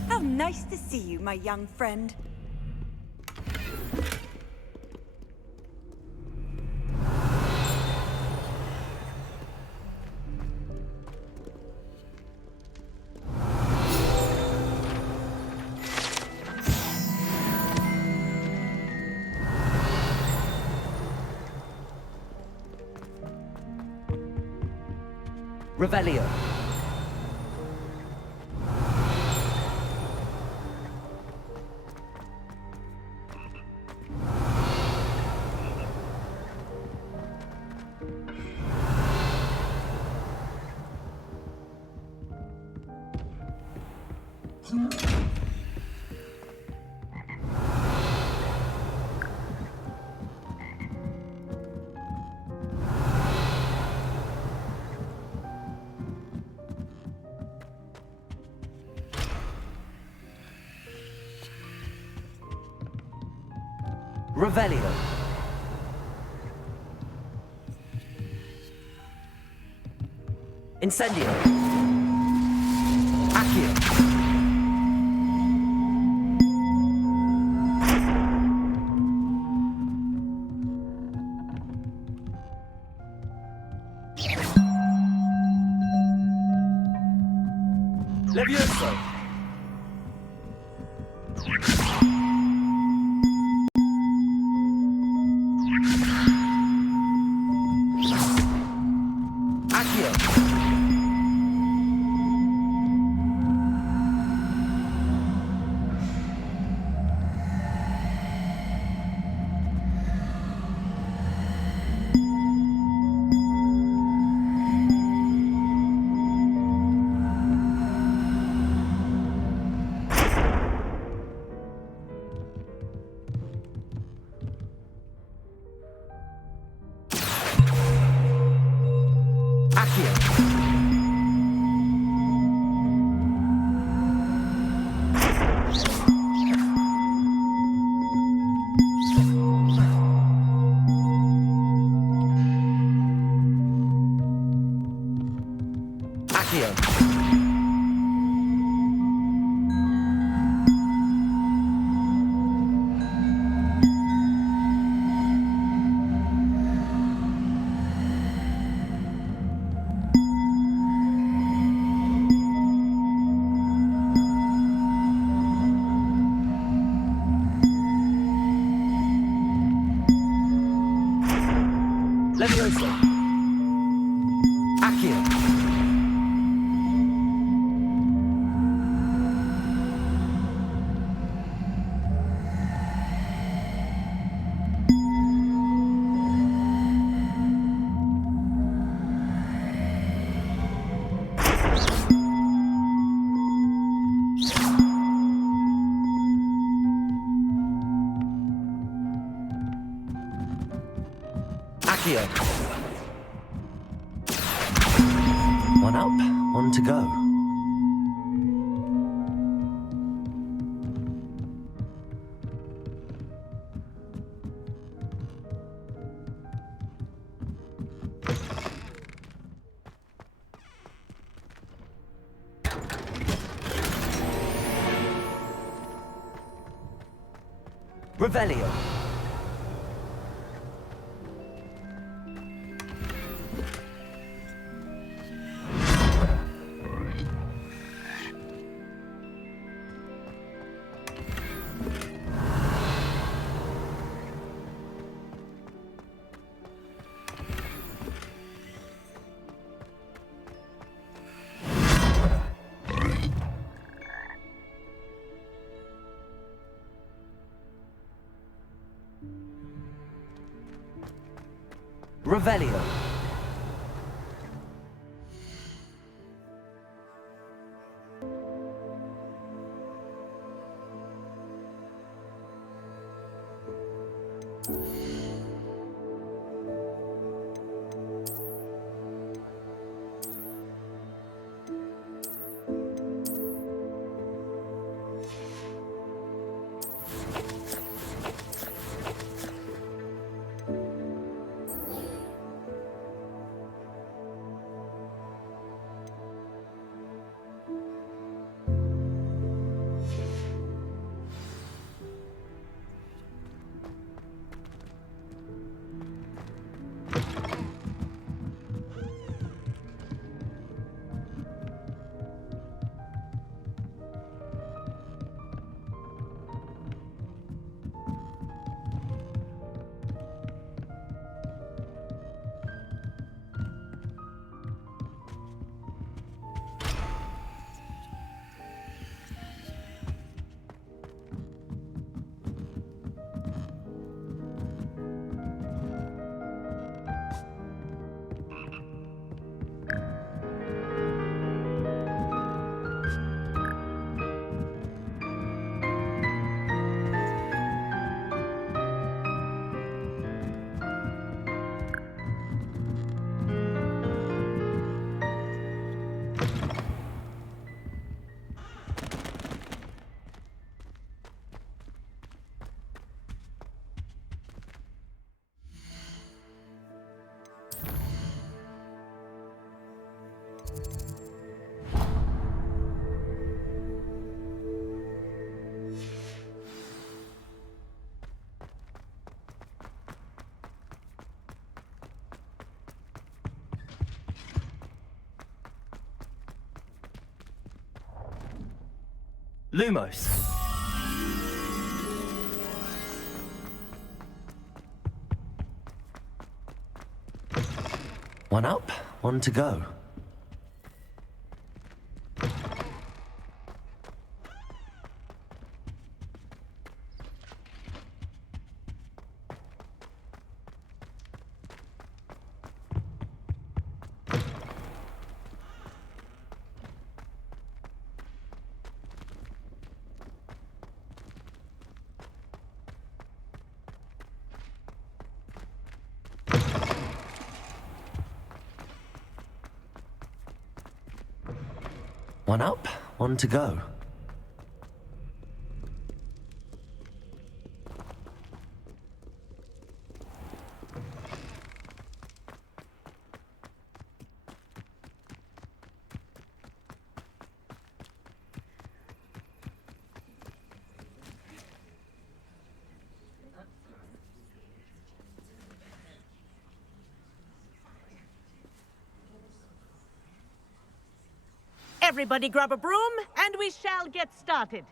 How nice to see you, my young friend. Revelio. Revelio. Incendio. Accio. Levioso. Accio. Levioso. Accio. Accio. One up, one to go. Revelio. Revelio. Lumos. One up, one to go. One up, one to go. Everybody grab a broom, and we shall get started.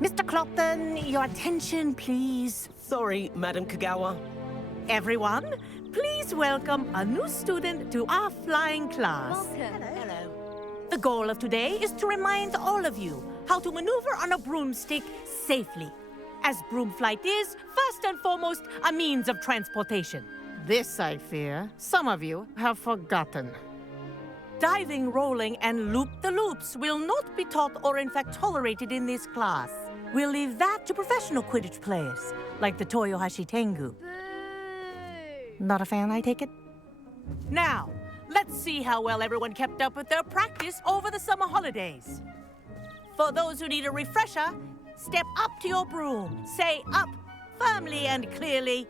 Mr. Clopton, your attention, please. Sorry, Madam Kagawa. Everyone, please welcome a new student to our flying class. Welcome. Hello. The goal of today is to remind all of you how to maneuver on a broomstick safely, as broom flight is, first and foremost, a means of transportation. This, I fear, some of you have forgotten. Diving, rolling, and loop-the-loops will not be taught or in fact tolerated in this class. We'll leave that to professional Quidditch players, like the Toyohashi Tengu. Not a fan, I take it? Now, let's see how well everyone kept up with their practice over the summer holidays. For those who need a refresher, step up to your broom, say up firmly and clearly,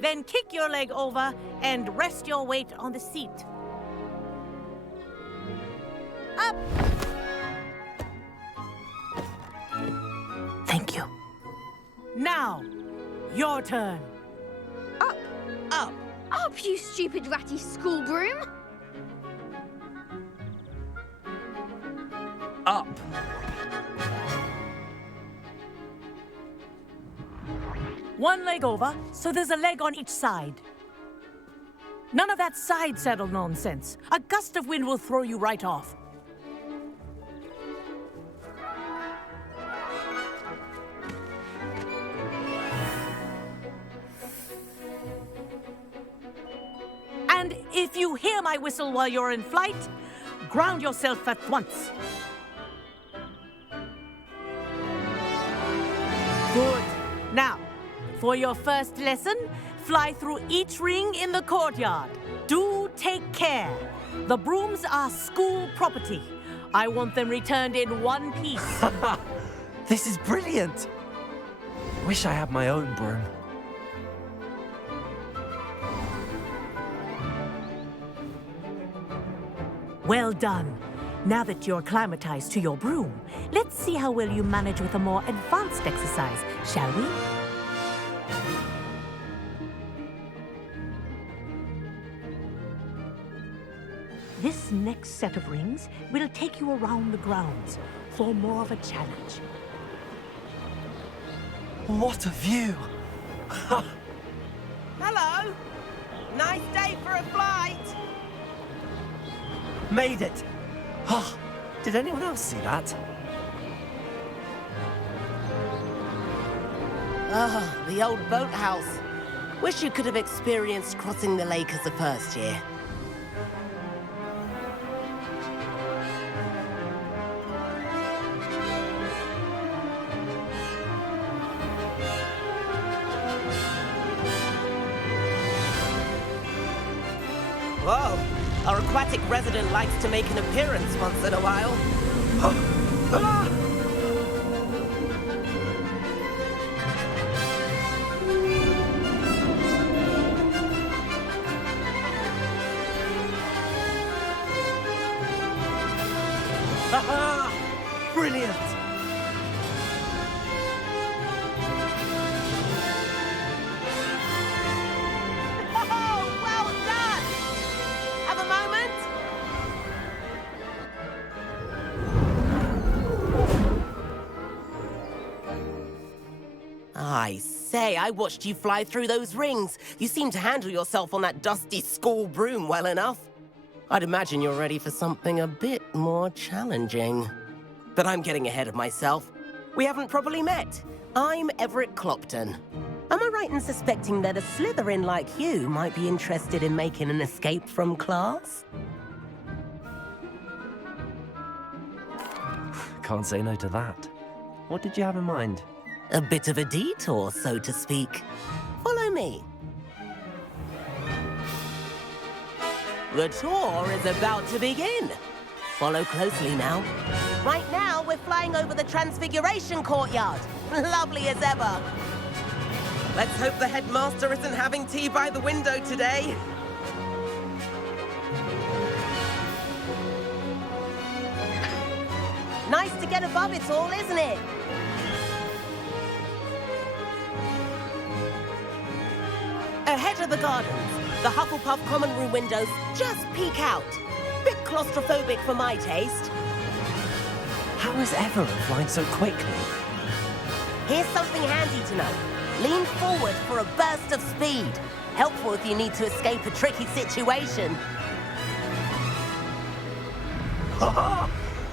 then kick your leg over and rest your weight on the seat. Up! Thank you. Now, your turn. Up! Up! Up, you stupid ratty school broom! Up. One leg over, so there's a leg on each side. None of that side saddle nonsense. A gust of wind will throw you right off. And if you hear my whistle while you're in flight, ground yourself at once. Good. Now, for your first lesson, fly through each ring in the courtyard. Do take care. The brooms are school property. I want them returned in one piece. This is brilliant. Wish I had my own broom. Well done. Now that you're acclimatized to your broom, let's see how well you manage with a more advanced exercise, shall we? This next set of rings will take you around the grounds for more of a challenge. What a view! Hello. Nice day for a flight. Made it! Oh, did anyone else see that? Ah, the old boathouse. Wish you could have experienced crossing the lake as a first year. Whoa! Our aquatic resident likes to make an appearance once in a while. Brilliant! say, I watched you fly through those rings. You seem to handle yourself on that dusty school broom well enough. I'd imagine you're ready for something a bit more challenging. But I'm getting ahead of myself. We haven't properly met. I'm Everett Clopton. Am I right in suspecting that a Slytherin like you might be interested in making an escape from class? Can't say no to that. What did you have in mind? A bit of a detour, so to speak. Follow me. The tour is about to begin. Follow closely now. Right now, we're flying over the Transfiguration Courtyard. Lovely as ever. Let's hope the headmaster isn't having tea by the window today. Nice to get above it all, isn't it? Ahead of the gardens, the Hufflepuff common room windows just peek out. Bit claustrophobic for my taste. How is Everett flying so quickly? Here's something handy to know. Lean forward for a burst of speed. Helpful if you need to escape a tricky situation.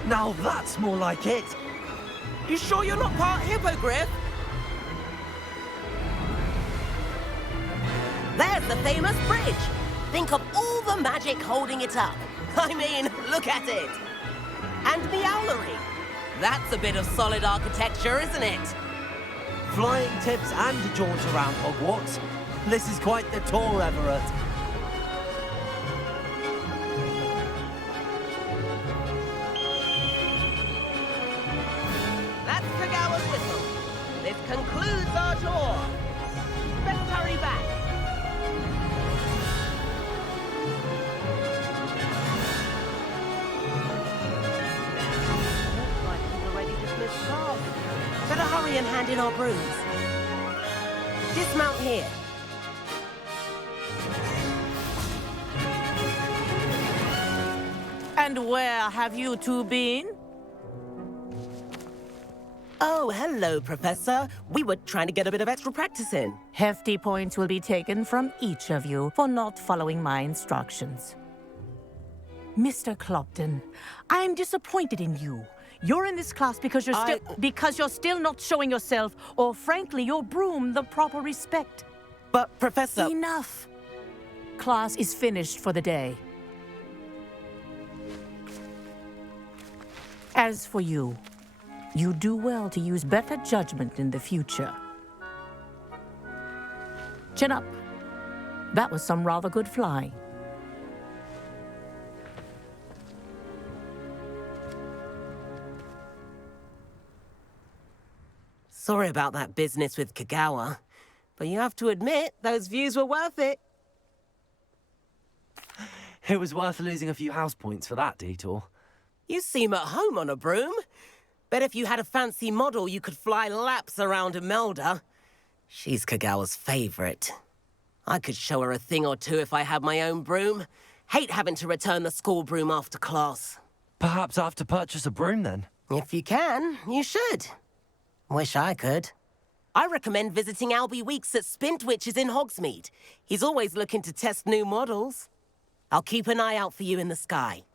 Now that's more like it. You sure you're not part hippogriff? There's the famous bridge. Think of all the magic holding it up. I mean, look at it. And Meowlery. That's a bit of solid architecture, isn't it? Flying tips and a jaunt around Hogwarts. This is quite the tour, Everett. That's Kagawa's whistle. This concludes our tour. Let's hurry back. Looks like we've already dismissed class. Better hurry and hand in our brooms. Dismount here. And where have you two been? Oh, hello, Professor. We were trying to get a bit of extra practice in. Hefty points will be taken from each of you for not following my instructions. Mr. Clopton, I'm disappointed in you. You're in this class because you're still not showing yourself, or frankly, your broom, the proper respect. But, Professor... Enough. Class is finished for the day. As for you, you do well to use better judgment in the future. Chin up. That was some rather good flying. Sorry about that business with Kagawa, but you have to admit, those views were worth it. It was worth losing a few house points for that detour. You seem at home on a broom. Bet if you had a fancy model, you could fly laps around Imelda. She's Kagawa's favorite. I could show her a thing or two if I had my own broom. Hate having to return the school broom after class. Perhaps I have to purchase a broom then? If you can, you should. Wish I could. I recommend visiting Albie Weeks at Spintwitches in Hogsmeade. He's always looking to test new models. I'll keep an eye out for you in the sky.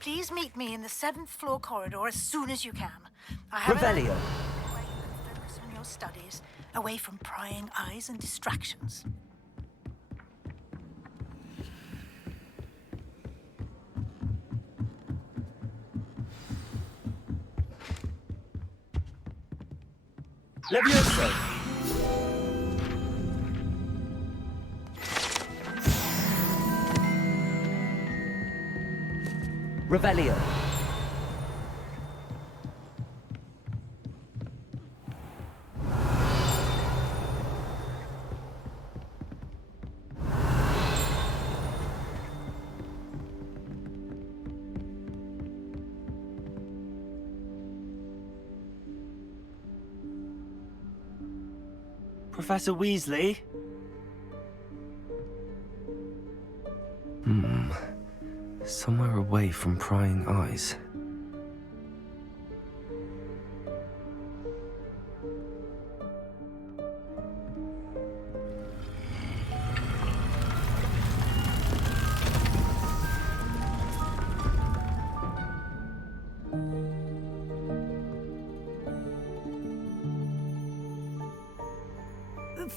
Please meet me in the 7th floor corridor as soon as you can. I have Revelio. where you can focus on your studies, away from prying eyes and distractions. Levioso. Revelio. Professor Weasley? Somewhere away from prying eyes.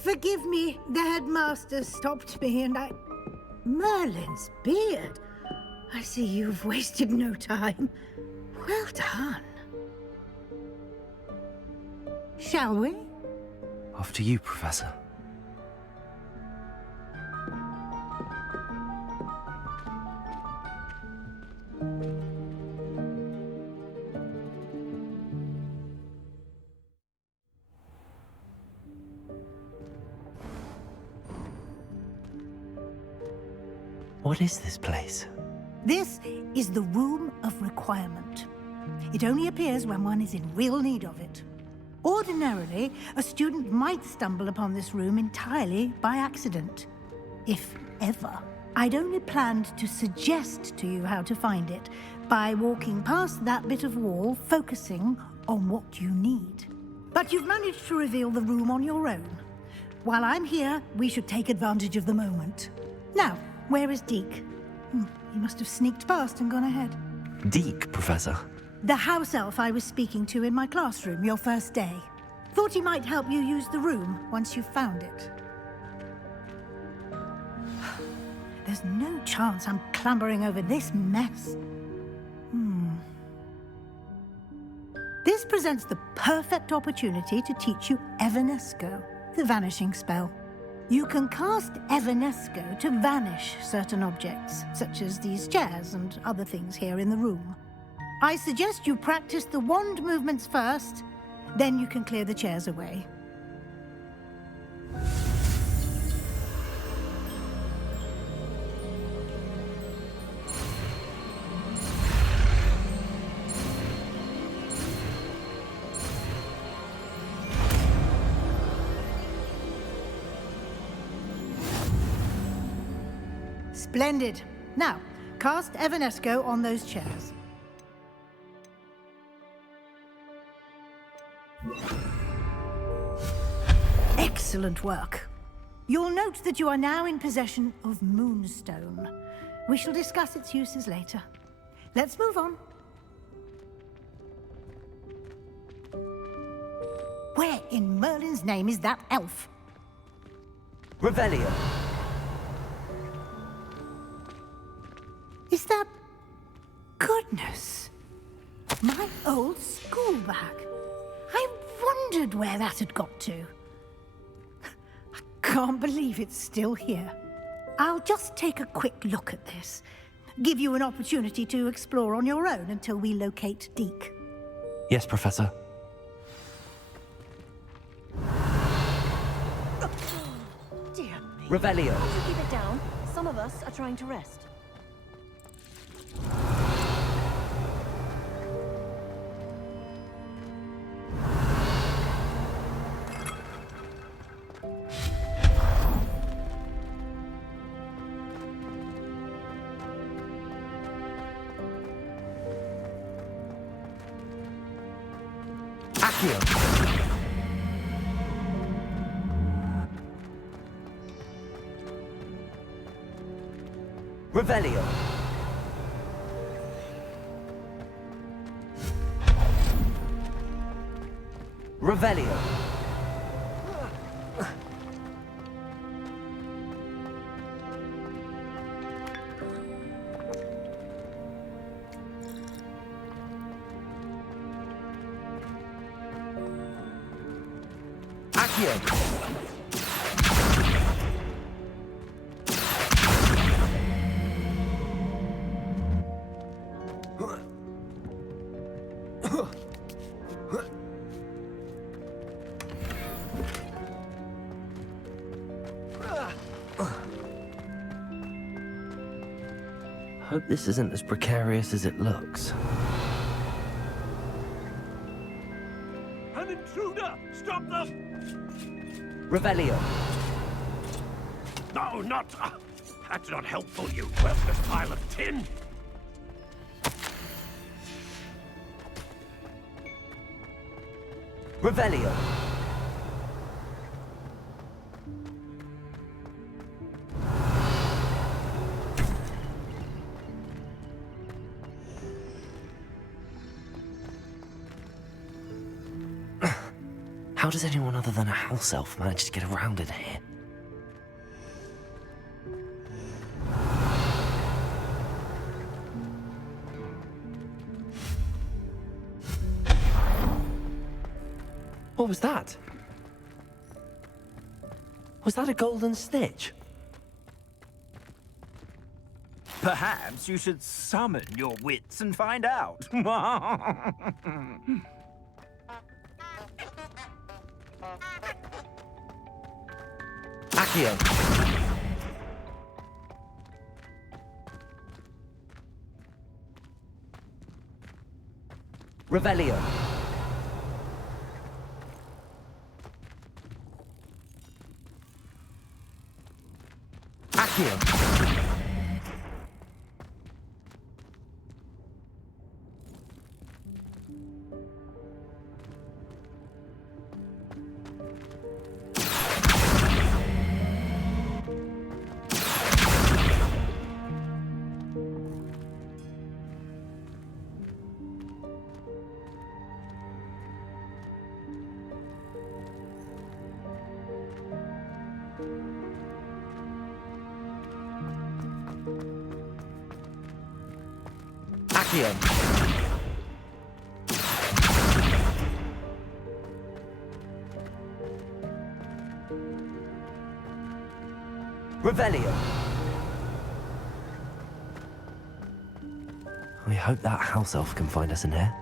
Forgive me, the headmaster stopped me and I... Merlin's beard. I see you've wasted no time. Well done. Shall we? After you, Professor. What is this place? This is the Room of Requirement. It only appears when one is in real need of it. Ordinarily, a student might stumble upon this room entirely by accident. If ever. I'd only planned to suggest to you how to find it by walking past that bit of wall, focusing on what you need. But you've managed to reveal the room on your own. While I'm here, we should take advantage of the moment. Now, where is Deke? He must have sneaked past and gone ahead. Deke, Professor. The house elf I was speaking to in my classroom your first day. Thought he might help you use the room once you've found it. There's no chance I'm clambering over this mess. This presents the perfect opportunity to teach you Evanesco, the vanishing spell. You can cast Evanesco to vanish certain objects, such as these chairs and other things here in the room. I suggest you practice the wand movements first, then you can clear the chairs away. Splendid. Now, cast Evanesco on those chairs. Excellent work. You'll note that you are now in possession of Moonstone. We shall discuss its uses later. Let's move on. Where in Merlin's name is that elf? Revelio. Is that... Goodness! My old school bag. I wondered where that had got to. I can't believe it's still here. I'll just take a quick look at this. Give you an opportunity to explore on your own until we locate Deke. Yes, Professor. Dear me. Revelio. Won't you keep it down? Some of us are trying to rest. Accio. Revelio. Revelio. Accio. Hope this isn't as precarious as it looks. An intruder! Stop them! Revelio. No, not... that's not helpful, you worthless pile of tin! Revelio. How does anyone other than a house elf manage to get around in here? What was that? Was that a golden snitch? Perhaps you should summon your wits and find out. Accio. Revelio. Accio. Accio. Revelio. We hope that house elf can find us in here.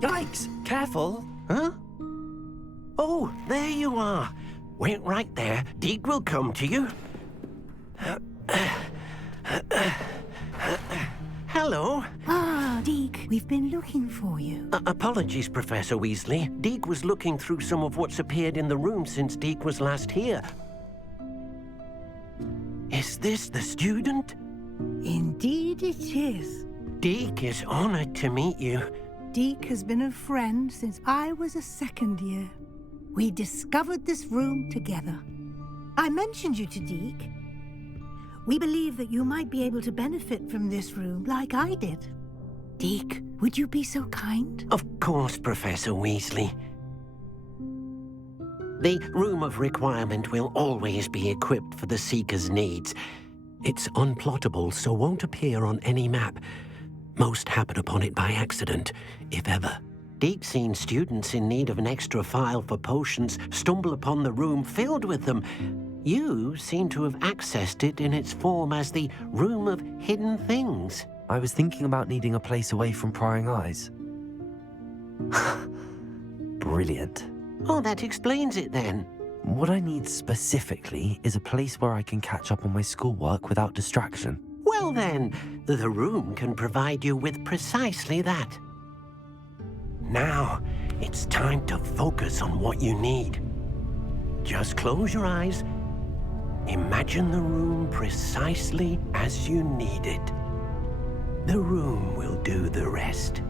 Yikes! Careful! Huh? Oh, there you are. Wait right there. Deek will come to you. Hello. Ah, Deek, we've been looking for you. Apologies, Professor Weasley. Deek was looking through some of what's appeared in the room since Deek was last here. Is this the student? Indeed it is. Deek is honored to meet you. Deek has been a friend since I was a second year. We discovered this room together. I mentioned you to Deek. We believe that you might be able to benefit from this room like I did. Deek, would you be so kind? Of course, Professor Weasley. The Room of Requirement will always be equipped for the Seeker's needs. It's unplottable, so won't appear on any map. Most happen upon it by accident, if ever. Deek's seen students in need of an extra file for potions stumble upon the room filled with them. You seem to have accessed it in its form as the Room of Hidden Things. I was thinking about needing a place away from prying eyes. Brilliant. Oh, that explains it then. What I need specifically is a place where I can catch up on my schoolwork without distraction. Well then, the room can provide you with precisely that. Now, it's time to focus on what you need. Just close your eyes. Imagine the room precisely as you need it. The room will do the rest.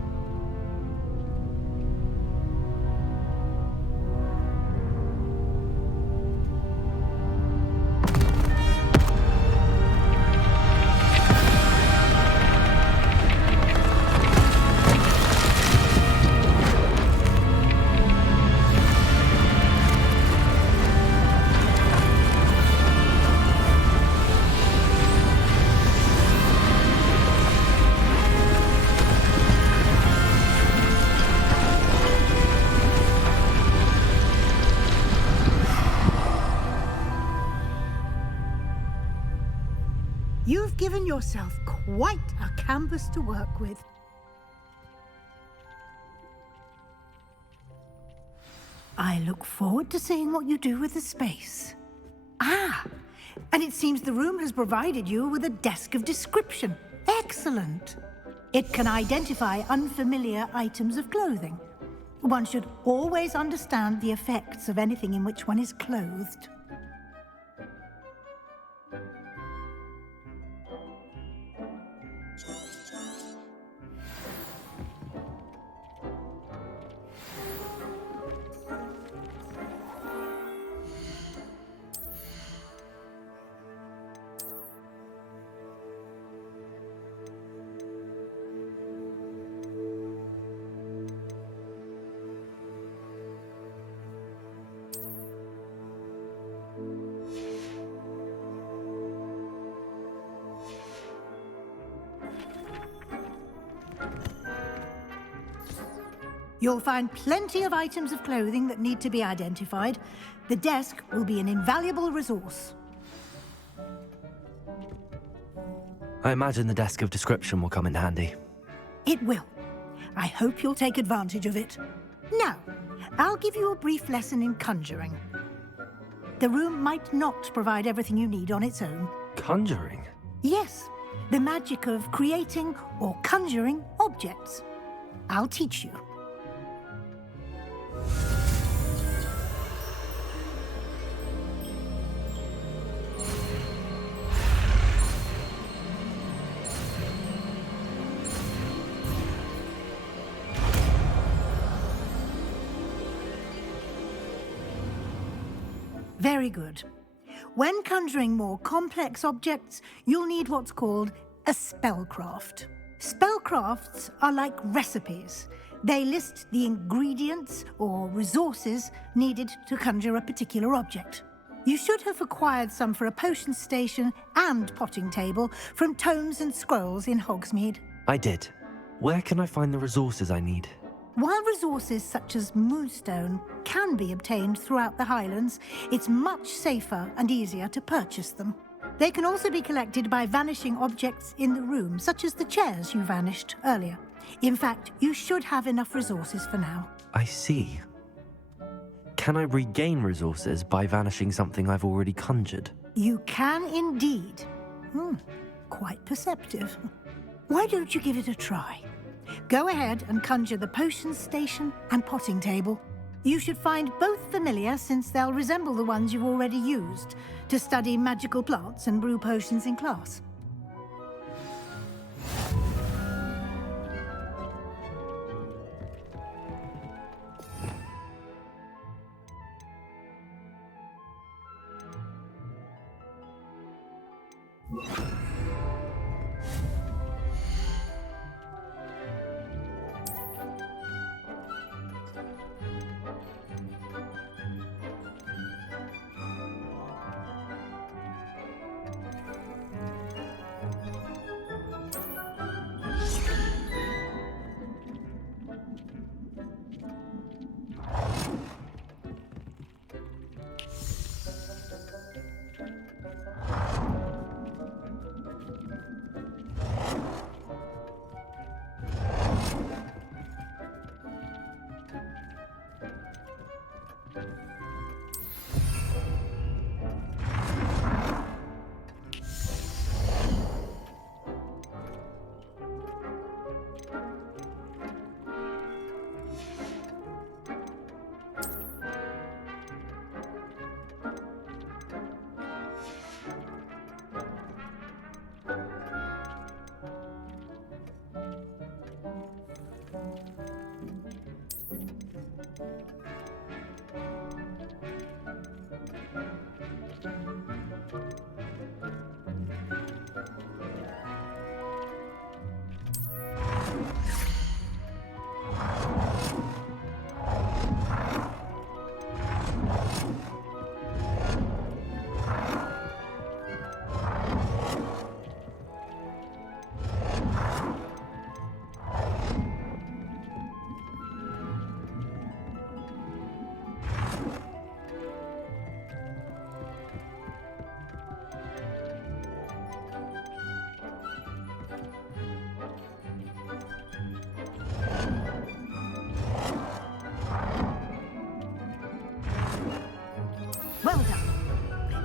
You've given yourself quite a canvas to work with. I look forward to seeing what you do with the space. Ah, and it seems the room has provided you with a desk of description. Excellent. It can identify unfamiliar items of clothing. One should always understand the effects of anything in which one is clothed. You'll find plenty of items of clothing that need to be identified. The desk will be an invaluable resource. I imagine the desk of description will come in handy. It will. I hope you'll take advantage of it. Now, I'll give you a brief lesson in conjuring. The room might not provide everything you need on its own. Conjuring? Yes, the magic of creating or conjuring objects. I'll teach you. Very good. When conjuring more complex objects, you'll need what's called a spellcraft. Spellcrafts are like recipes. They list the ingredients or resources needed to conjure a particular object. You should have acquired some for a potion station and potting table from tomes and scrolls in Hogsmeade. I did. Where can I find the resources I need? While resources such as moonstone can be obtained throughout the Highlands, it's much safer and easier to purchase them. They can also be collected by vanishing objects in the room, such as the chairs you vanished earlier. In fact, you should have enough resources for now. I see. Can I regain resources by vanishing something I've already conjured? You can indeed. Quite perceptive. Why don't you give it a try? Go ahead and conjure the potion station and potting table. You should find both familiar, since they'll resemble the ones you've already used to study magical plants and brew potions in class.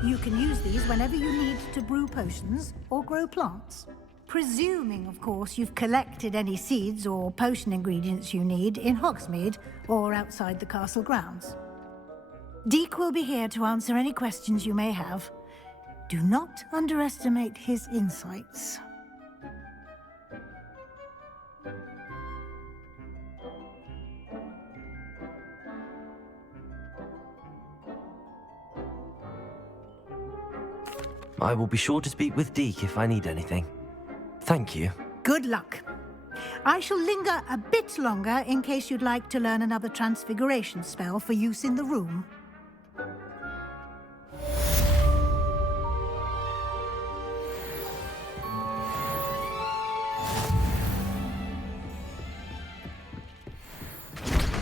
You can use these whenever you need to brew potions or grow plants. Presuming, of course, you've collected any seeds or potion ingredients you need in Hogsmeade or outside the castle grounds. Deke will be here to answer any questions you may have. Do not underestimate his insights. I will be sure to speak with Deke if I need anything. Thank you. Good luck. I shall linger a bit longer in case you'd like to learn another transfiguration spell for use in the room.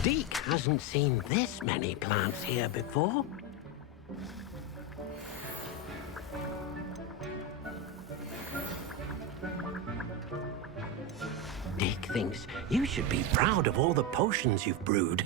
Deke hasn't seen this many plants here before. Deke thinks you should be proud of all the potions you've brewed.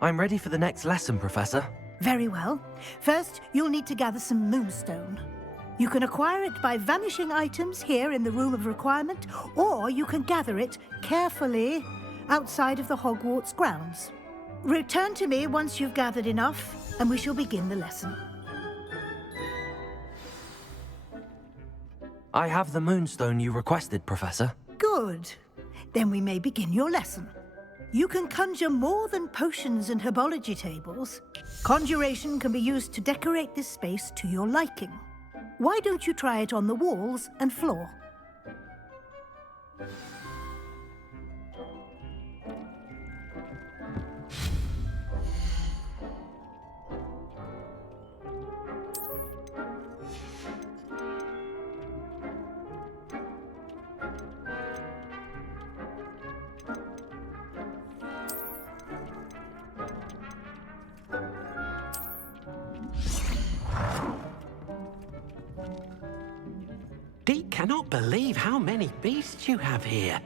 I'm ready for the next lesson, Professor. Very well. First, you'll need to gather some moonstone. You can acquire it by vanishing items here in the Room of Requirement, or you can gather it carefully outside of the Hogwarts grounds. Return to me once you've gathered enough, and we shall begin the lesson. I have the moonstone you requested, Professor. Good. Then we may begin your lesson. You can conjure more than potions and herbology tables. Conjuration can be used to decorate this space to your liking. Why don't you try it on the walls and floor? Deke cannot believe how many beasts you have here.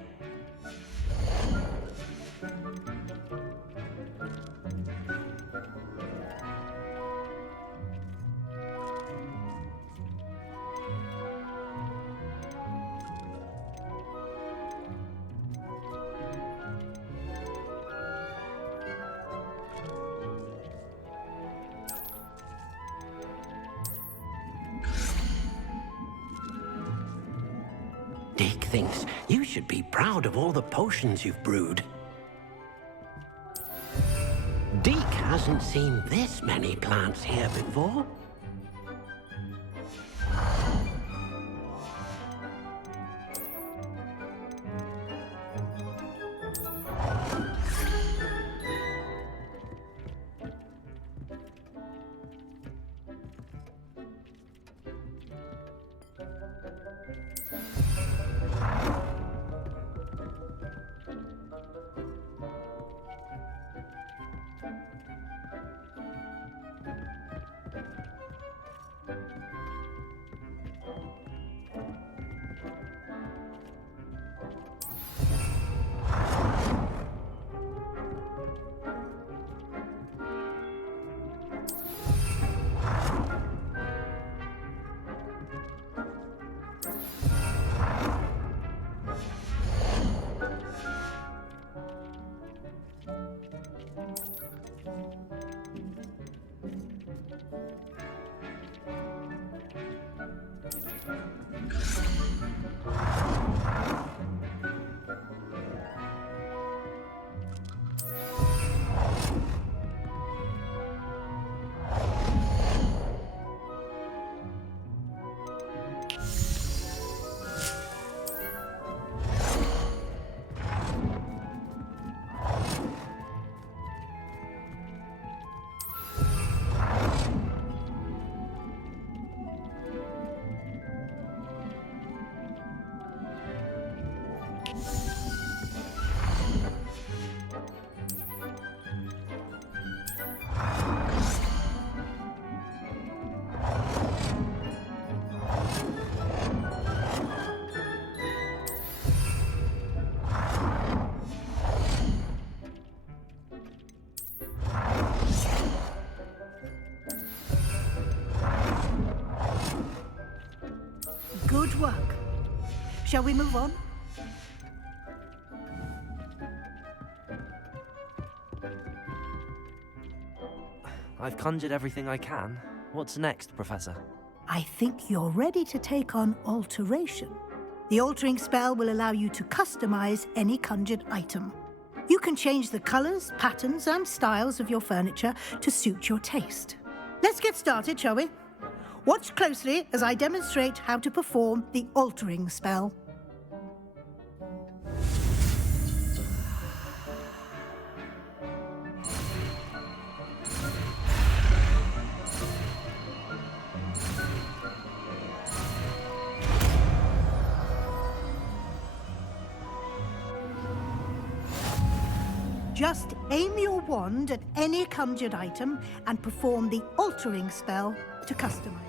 Deke thinks you should be proud of all the potions you've brewed. Deke hasn't seen this many plants here before. Good work. Shall we move on? I've conjured everything I can. What's next, Professor? I think you're ready to take on alteration. The altering spell will allow you to customize any conjured item. You can change the colors, patterns, and styles of your furniture to suit your taste. Let's get started, shall we? Watch closely as I demonstrate how to perform the altering spell. Just aim your wand at any conjured item and perform the altering spell to customize it.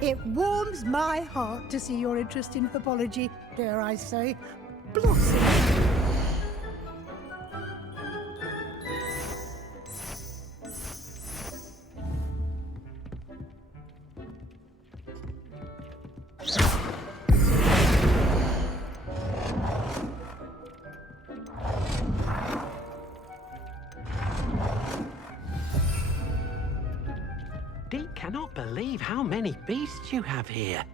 It warms my heart to see your interest in herbology, dare I say, blossom. Deke cannot believe how many beasts you have here.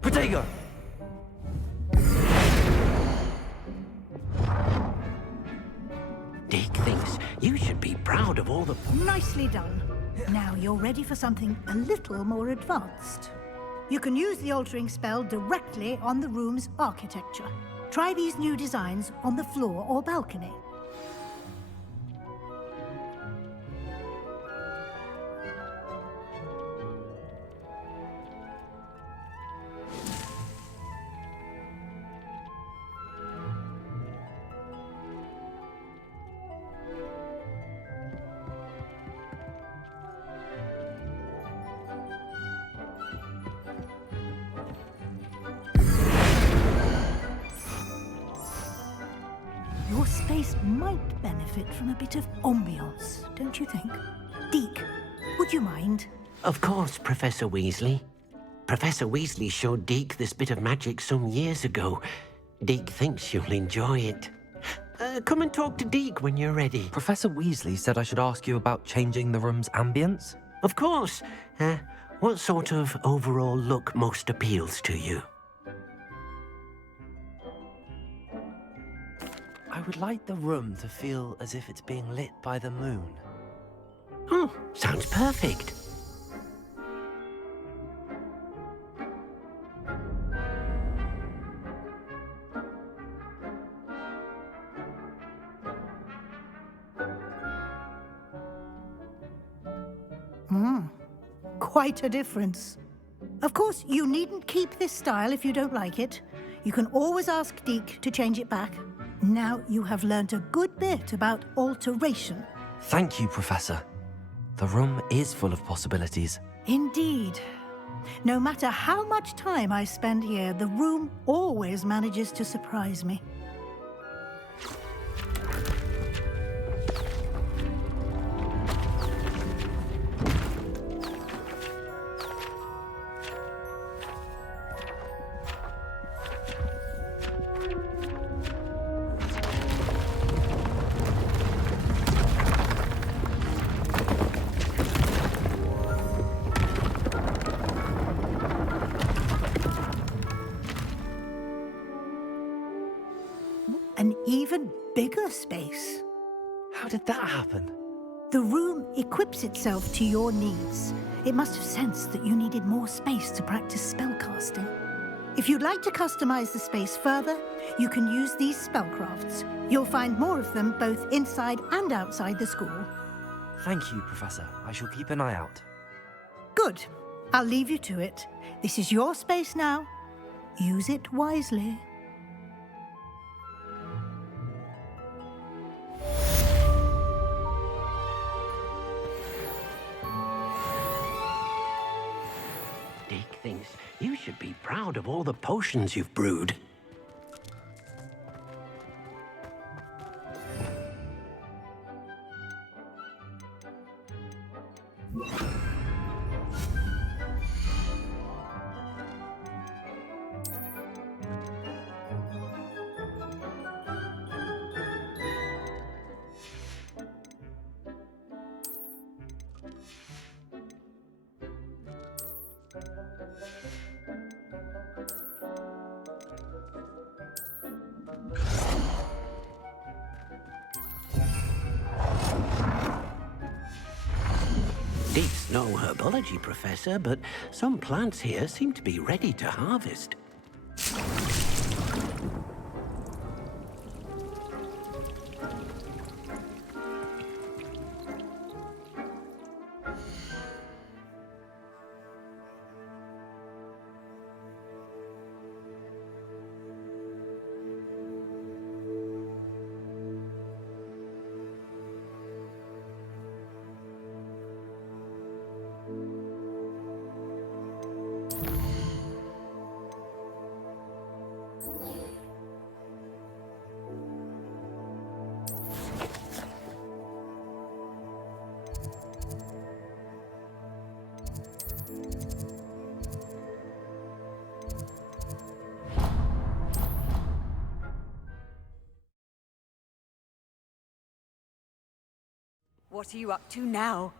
Protego! Deke thinks you should be proud of all the... Nicely done. Now you're ready for something a little more advanced. You can use the altering spell directly on the room's architecture. Try these new designs on the floor or balcony. Your space might benefit from a bit of ambiance, don't you think? Deke, would you mind? Of course, Professor Weasley. Professor Weasley showed Deke this bit of magic some years ago. Deke thinks you'll enjoy it. Come and talk to Deke when you're ready. Professor Weasley said I should ask you about changing the room's ambience? Of course. What sort of overall look most appeals to you? I would like the room to feel as if it's being lit by the moon. Oh, sounds perfect. Quite a difference. Of course, you needn't keep this style if you don't like it. You can always ask Deke to change it back. Now you have learnt a good bit about alteration. Thank you, Professor. The room is full of possibilities. Indeed. No matter how much time I spend here, the room always manages to surprise me. An even bigger space. How did that happen? The room equips itself to your needs. It must have sensed that you needed more space to practice spellcasting. If you'd like to customize the space further, you can use these spellcrafts. You'll find more of them both inside and outside the school. Thank you, Professor. I shall keep an eye out. Good. I'll leave you to it. This is your space now. Use it wisely. Dick thinks you should be proud of all the potions you've brewed. Dick's no herbology professor, but some plants here seem to be ready to harvest. What are you up to now?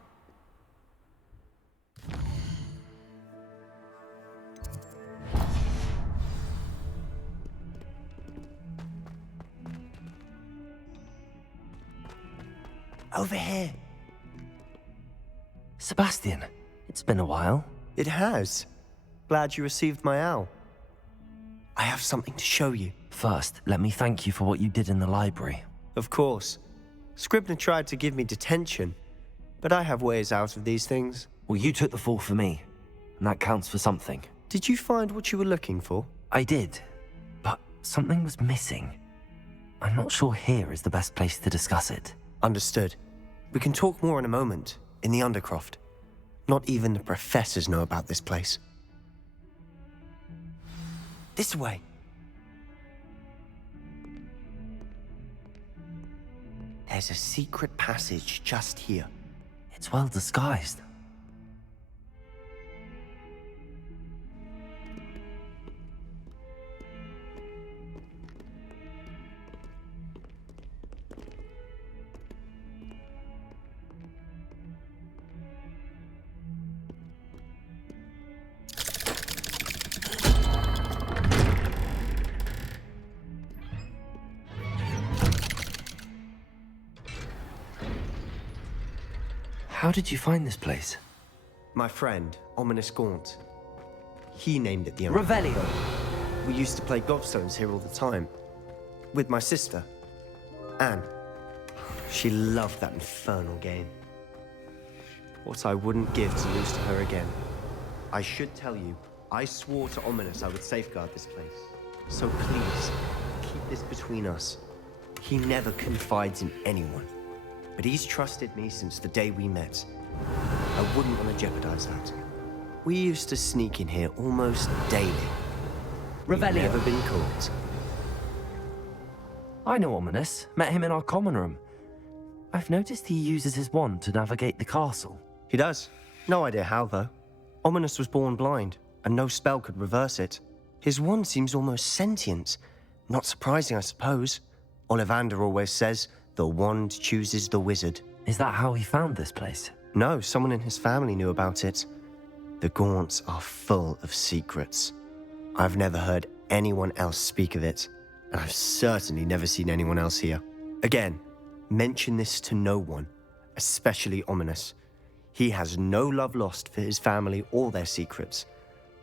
Over here. Sebastian, it's been a while. It has. Glad you received my owl. I have something to show you. First, let me thank you for what you did in the library. Of course. Scribner tried to give me detention, but I have ways out of these things. Well, you took the fall for me, and that counts for something. Did you find what you were looking for? I did, but something was missing. I'm not sure here is the best place to discuss it. Understood. We can talk more in a moment, in the Undercroft. Not even the professors know about this place. This way. There's a secret passage just here. It's well disguised. How did you find this place? My friend, Ominous Gaunt. He named it the Revelio. We used to play gobstones here all the time. With my sister, Anne. She loved that infernal game. What I wouldn't give to lose to her again. I should tell you, I swore to Ominous I would safeguard this place. So please, keep this between us. He never confides in anyone. But he's trusted me since the day we met. I wouldn't want to jeopardize that. We used to sneak in here almost daily. Revelio. Never been caught. I know Ominous. Met him in our common room. I've noticed he uses his wand to navigate the castle. He does. No idea how, though. Ominous was born blind, and no spell could reverse it. His wand seems almost sentient. Not surprising, I suppose. Ollivander always says, the wand chooses the wizard. Is that how he found this place? No, someone in his family knew about it. The Gaunts are full of secrets. I've never heard anyone else speak of it, and I've certainly never seen anyone else here. Again, mention this to no one, especially Ominous. He has no love lost for his family or their secrets,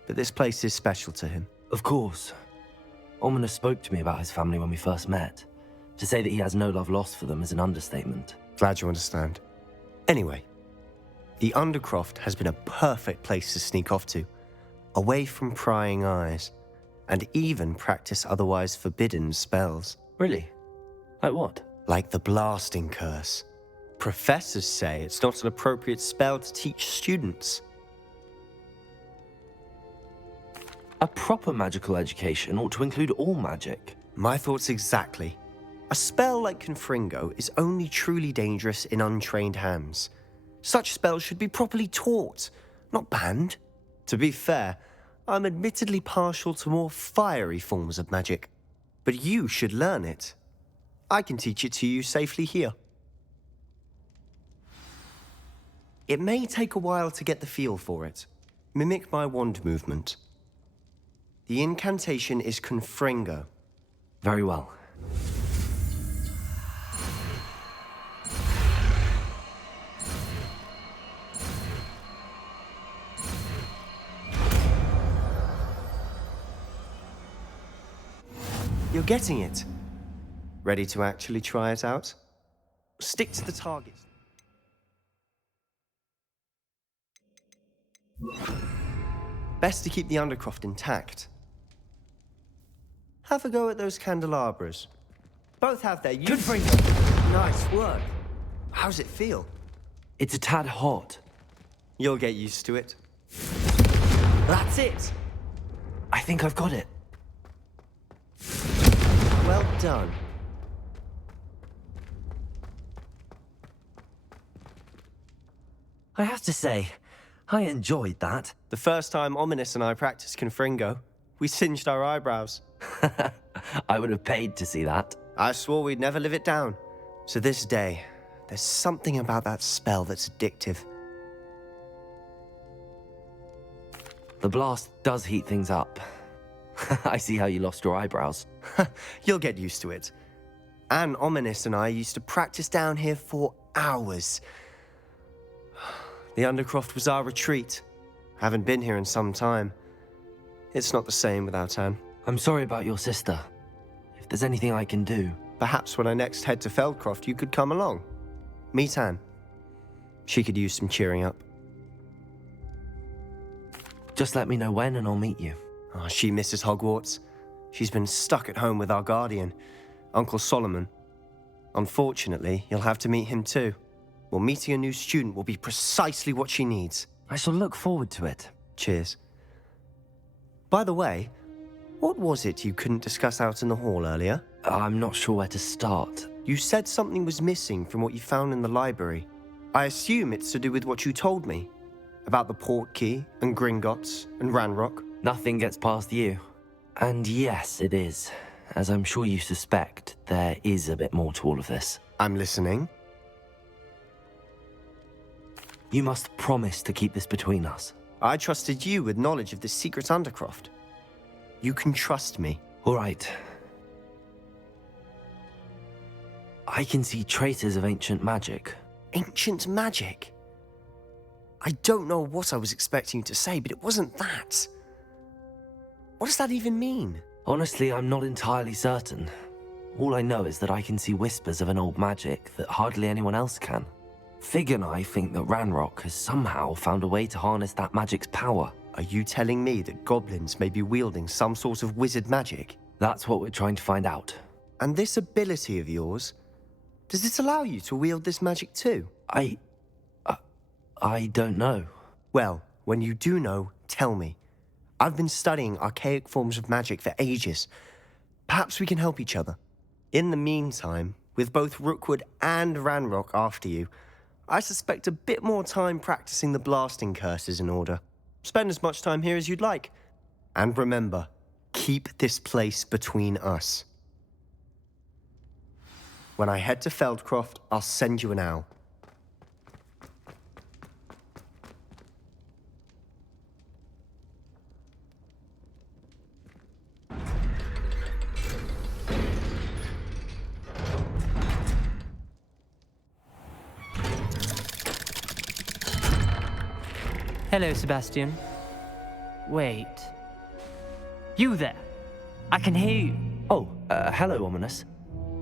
but this place is special to him. Of course. Ominous spoke to me about his family when we first met. To say that he has no love lost for them is an understatement. Glad you understand. Anyway, the Undercroft has been a perfect place to sneak off to, away from prying eyes, and even practice otherwise forbidden spells. Really? Like what? Like the blasting curse. Professors say it's not an appropriate spell to teach students. A proper magical education ought to include all magic. My thoughts exactly. A spell like Confringo is only truly dangerous in untrained hands. Such spells should be properly taught, not banned. To be fair, I'm admittedly partial to more fiery forms of magic. But you should learn it. I can teach it to you safely here. It may take a while to get the feel for it. Mimic my wand movement. The incantation is Confringo. Very well. You're getting it. Ready to actually try it out? Stick to the target. Best to keep the Undercroft intact. Have a go at those candelabras. Both have their use. Nice work. How's it feel? It's a tad hot. You'll get used to it. That's it. I think I've got it. Well done. I have to say, I enjoyed that. The first time Ominous and I practiced Confringo, we singed our eyebrows. I would have paid to see that. I swore we'd never live it down. To this day, there's something about that spell that's addictive. The blast does heat things up. I see how you lost your eyebrows. You'll get used to it. Anne Ominous and I used to practice down here for hours. The Undercroft was our retreat. Haven't been here in some time. It's not the same without Anne. I'm sorry about your sister. If there's anything I can do... Perhaps when I next head to Feldcroft, you could come along. Meet Anne. She could use some cheering up. Just let me know when and I'll meet you. Oh, she misses Hogwarts. She's been stuck at home with our guardian, Uncle Solomon. Unfortunately, you'll have to meet him too. Well, meeting a new student will be precisely what she needs. I shall look forward to it. Cheers. By the way, what was it you couldn't discuss out in the hall earlier? I'm not sure where to start. You said something was missing from what you found in the library. I assume it's to do with what you told me. About the port key, and Gringotts, and Ranrock. Nothing gets past you. And yes, it is. As I'm sure you suspect, there is a bit more to all of this. I'm listening. You must promise to keep this between us. I trusted you with knowledge of the secret Undercroft. You can trust me. All right. I can see traces of ancient magic. Ancient magic? I don't know what I was expecting you to say, but it wasn't that. What does that even mean? Honestly, I'm not entirely certain. All I know is that I can see whispers of an old magic that hardly anyone else can. Fig and I think that Ranrock has somehow found a way to harness that magic's power. Are you telling me that goblins may be wielding some sort of wizard magic? That's what we're trying to find out. And this ability of yours, does it allow you to wield this magic too? I don't know. Well, when you do know, tell me. I've been studying archaic forms of magic for ages. Perhaps we can help each other. In the meantime, with both Rookwood and Ranrock after you, I suspect a bit more time practicing the blasting curse is in order. Spend as much time here as you'd like. And remember, keep this place between us. When I head to Feldcroft, I'll send you an owl. Hello, Sebastian. Wait. You there. I can hear you. Oh, hello, Ominous.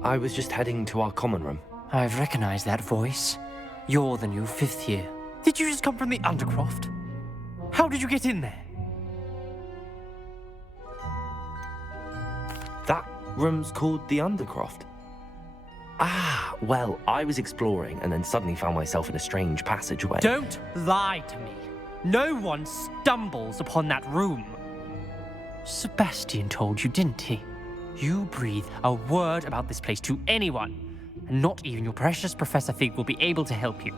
I was just heading to our common room. I've recognized that voice. You're the new 5th year. Did you just come from the Undercroft? How did you get in there? That room's called the Undercroft. Ah, well, I was exploring and then suddenly found myself in a strange passageway. Don't lie to me. No one stumbles upon that room. Sebastian told you, didn't he? You breathe a word about this place to anyone, and not even your precious Professor Fig will be able to help you.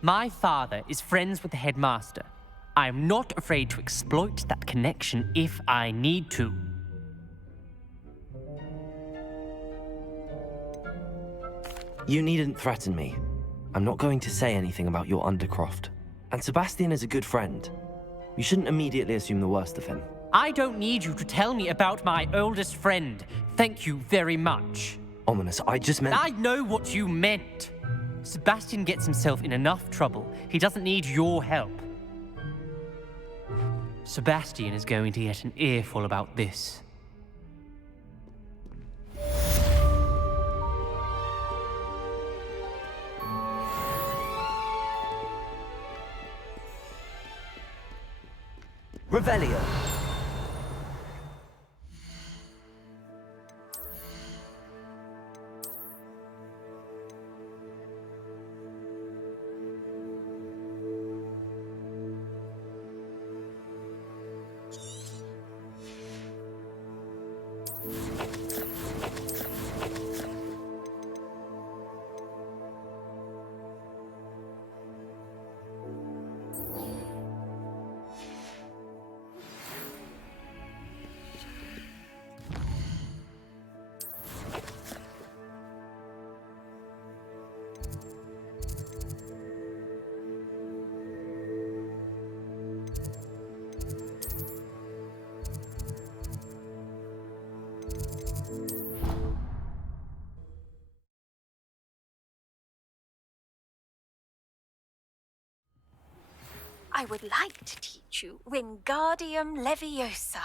My father is friends with the headmaster. I am not afraid to exploit that connection if I need to. You needn't threaten me. I'm not going to say anything about your Undercroft. And Sebastian is a good friend. You shouldn't immediately assume the worst of him. I don't need you to tell me about my oldest friend. Thank you very much. Ominous, I just meant... I know what you meant. Sebastian gets himself in enough trouble. He doesn't need your help. Sebastian is going to get an earful about this. Revelio. I would like to teach you Wingardium Leviosa.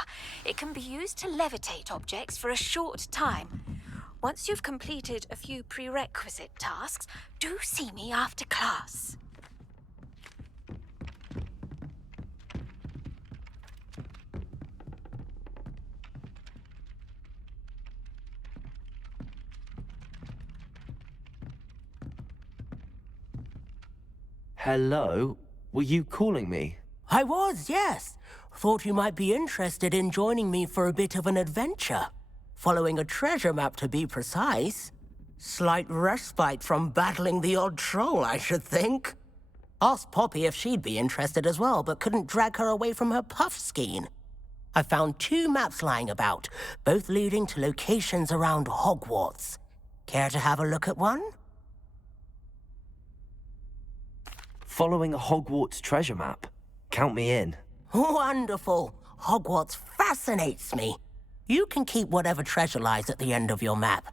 It can be used to levitate objects for a short time. Once you've completed a few prerequisite tasks, do see me after class. Hello? Were you calling me? I was, yes. Thought you might be interested in joining me for a bit of an adventure. Following a treasure map, to be precise. Slight respite from battling the odd troll, I should think. Asked Poppy if she'd be interested as well, but couldn't drag her away from her puff skein. I found 2 maps lying about, both leading to locations around Hogwarts. Care to have a look at one? Following a Hogwarts treasure map. Count me in. Wonderful. Hogwarts fascinates me. You can keep whatever treasure lies at the end of your map.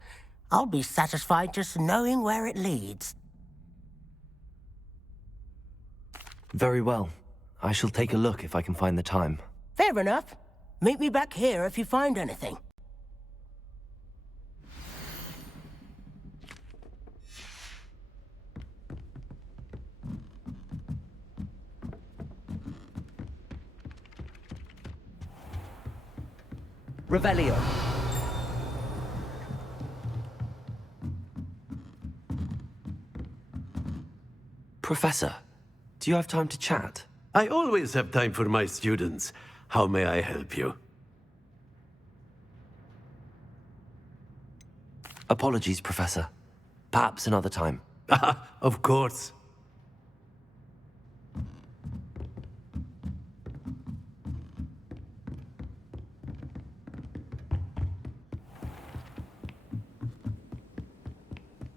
I'll be satisfied just knowing where it leads. Very well. I shall take a look if I can find the time. Fair enough. Meet me back here if you find anything. Revelio. Professor, do you have time to chat? I always have time for my students. How may I help you? Apologies, Professor. Perhaps another time. Of course.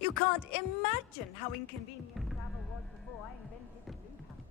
You can't imagine how inconvenient travel was before I invented the blue powder.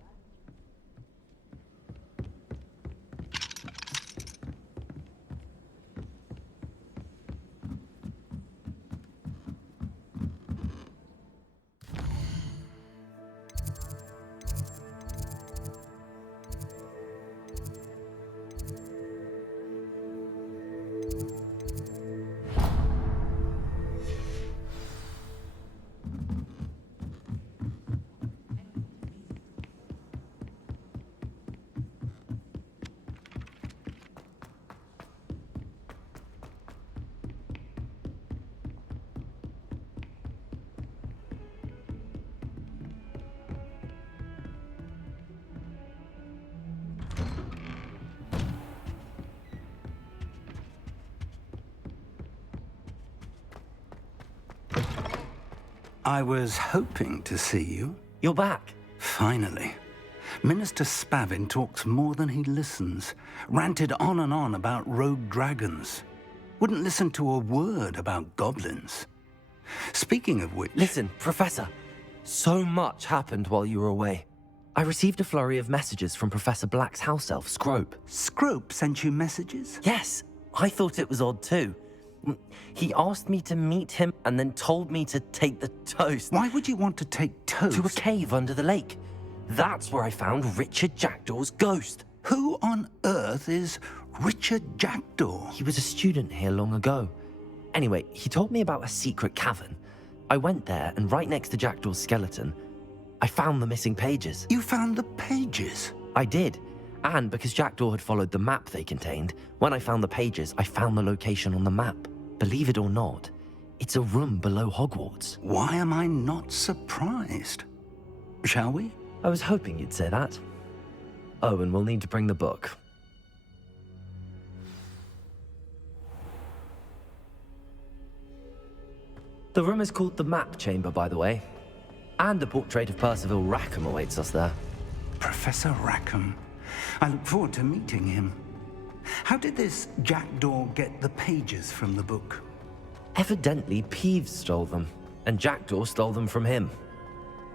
I was hoping to see you. You're back. Finally. Minister Spavin talks more than he listens. Ranted on and on about rogue dragons. Wouldn't listen to a word about goblins. Speaking of which... Listen, Professor. So much happened while you were away. I received a flurry of messages from Professor Black's house elf, Scrope. Scrope sent you messages? Yes. I thought it was odd too. He asked me to meet him and then told me to take the toast. Why would you want to take toast? To a cave under the lake. That's where I found Richard Jackdaw's ghost. Who on earth is Richard Jackdaw? He was a student here long ago. Anyway, he told me about a secret cavern. I went there, and right next to Jackdaw's skeleton, I found the missing pages. You found the pages? I did. And because Jackdaw had followed the map they contained, when I found the pages, I found the location on the map. Believe it or not, it's a room below Hogwarts. Why am I not surprised? Shall we? I was hoping you'd say that. Oh, and we'll need to bring the book. The room is called the Map Chamber, by the way. And a portrait of Percival Rackham awaits us there. Professor Rackham. I look forward to meeting him. How did this Jackdaw get the pages from the book? Evidently, Peeves stole them, and Jackdaw stole them from him.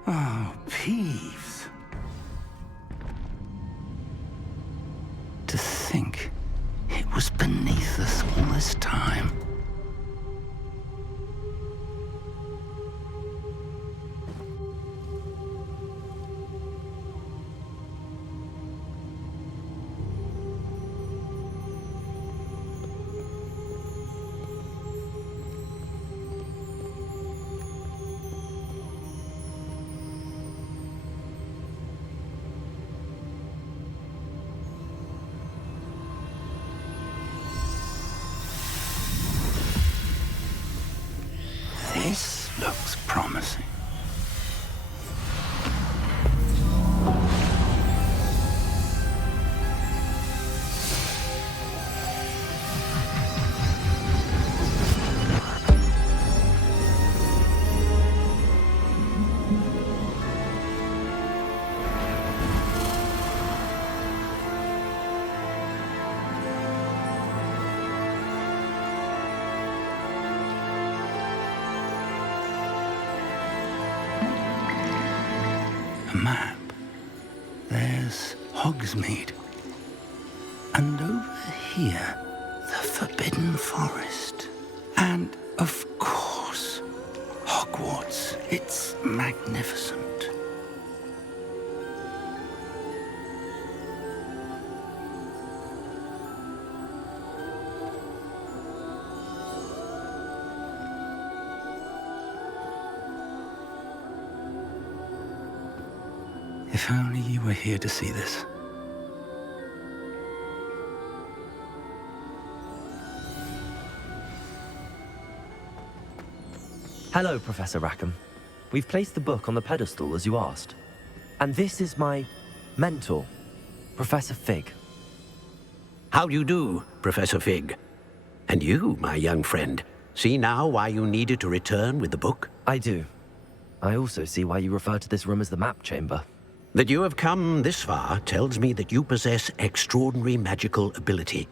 Oh, Peeves. To think it was beneath us all this time. This looks promising. A map. There's Hogsmeade. And over here, the Forbidden Forest. And, of course, Hogwarts. It's magnificent. If only you were here to see this. Hello, Professor Rackham. We've placed the book on the pedestal as you asked. And this is my mentor, Professor Fig. How do you do, Professor Fig? And you, my young friend, see now why you needed to return with the book? I do. I also see why you refer to this room as the Map Chamber. That you have come this far tells me that you possess extraordinary magical ability,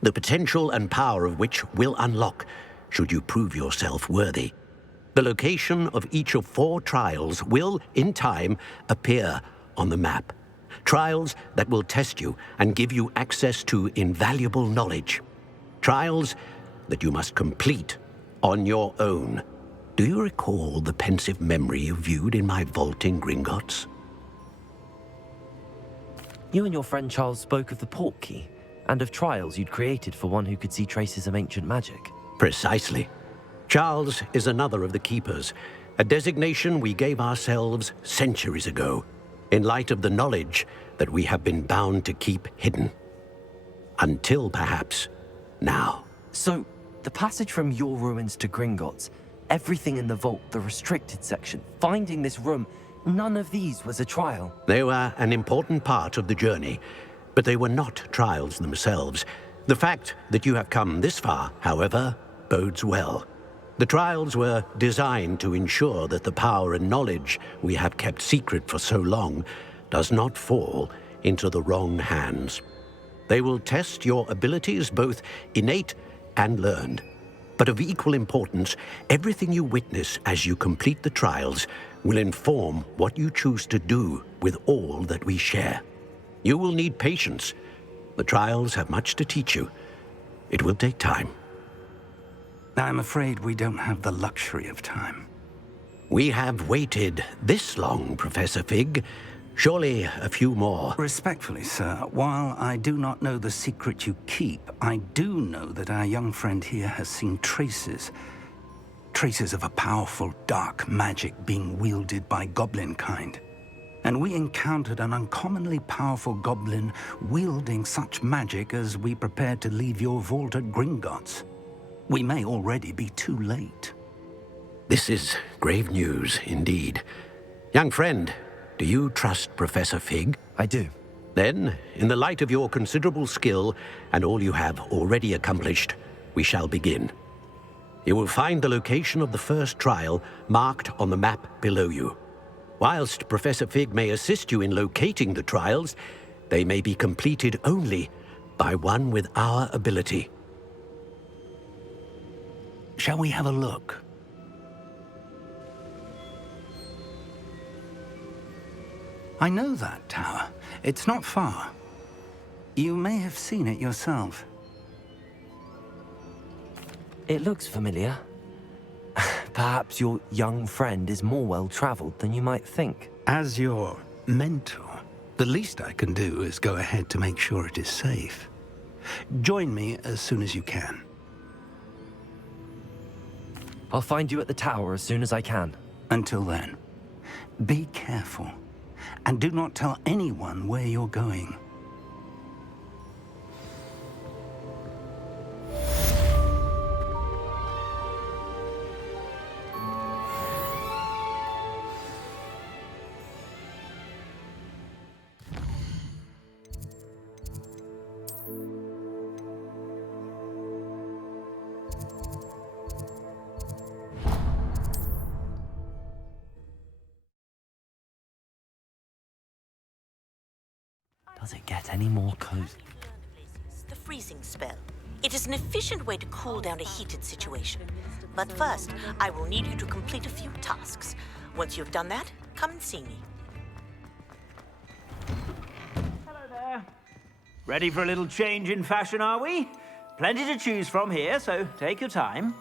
the potential and power of which will unlock should you prove yourself worthy. The location of each of 4 trials will, in time, appear on the map. Trials that will test you and give you access to invaluable knowledge. Trials that you must complete on your own. Do you recall the pensive memory you viewed in my vault in Gringotts? You and your friend Charles spoke of the Portkey, and of trials you'd created for one who could see traces of ancient magic. Precisely. Charles is another of the Keepers, a designation we gave ourselves centuries ago, in light of the knowledge that we have been bound to keep hidden. Until, perhaps, now. So, the passage from your ruins to Gringotts, everything in the vault, the restricted section, finding this room, none of these was a trial. They were an important part of the journey, but they were not trials themselves. The fact that you have come this far, however, bodes well. The trials were designed to ensure that the power and knowledge we have kept secret for so long does not fall into the wrong hands. They will test your abilities, both innate and learned. But of equal importance, everything you witness as you complete the trials will inform what you choose to do with all that we share. You will need patience. The trials have much to teach you. It will take time. I'm afraid we don't have the luxury of time. We have waited this long, Professor Fig. Surely a few more. Respectfully, sir, while I do not know the secret you keep, I do know that our young friend here has seen traces of a powerful dark magic being wielded by goblin kind. And we encountered an uncommonly powerful goblin wielding such magic as we prepared to leave your vault at Gringotts. We may already be too late. This is grave news indeed. Young friend, do you trust Professor Fig? I do. Then, in the light of your considerable skill and all you have already accomplished, we shall begin. You will find the location of the first trial marked on the map below you. Whilst Professor Fig may assist you in locating the trials, they may be completed only by one with our ability. Shall we have a look? I know that tower. It's not far. You may have seen it yourself. It looks familiar. Perhaps your young friend is more well-traveled than you might think. As your mentor, the least I can do is go ahead to make sure it is safe. Join me as soon as you can. I'll find you at the tower as soon as I can. Until then, be careful, and do not tell anyone where you're going. Does it get any more cozy? The freezing spell. It is an efficient way to cool down a heated situation. But first, I will need you to complete a few tasks. Once you've done that, come and see me. Hello there. Ready for a little change in fashion, are we? Plenty to choose from here, so take your time.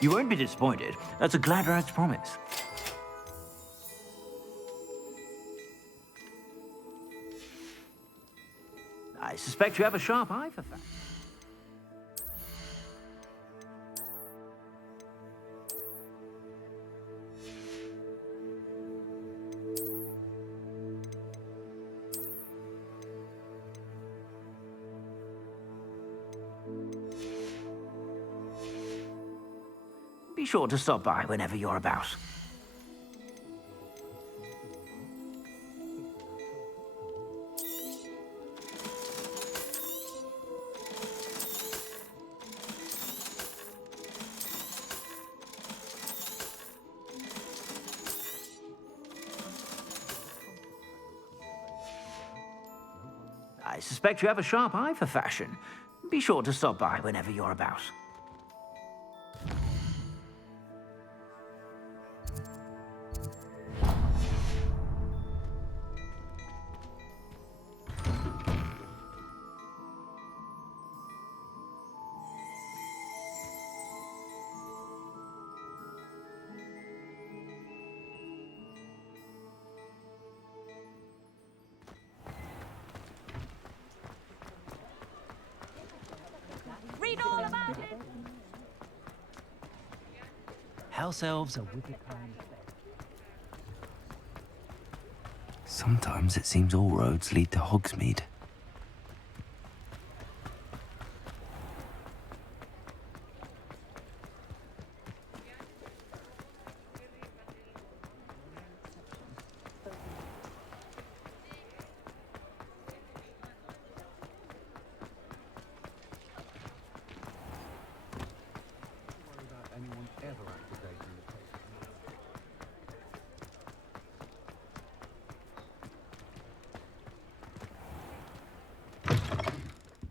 You won't be disappointed. That's a Gladrad's promise. I suspect you have a sharp eye for fashion. Be sure to stop by whenever you're about. I suspect you have a sharp eye for fashion. Be sure to stop by whenever you're about. House elves are wicked kind. Sometimes it seems all roads lead to Hogsmeade.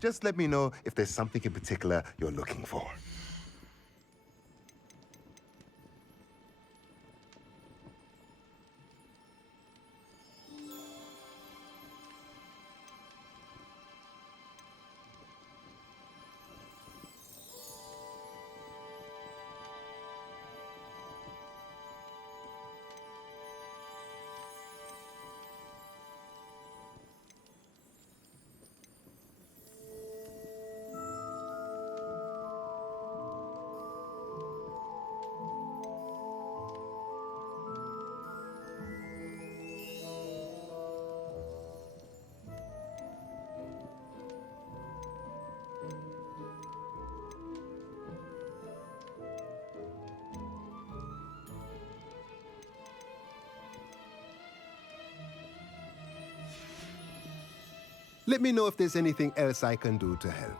Just let me know if there's something in particular you're looking for. Let me know if there's anything else I can do to help.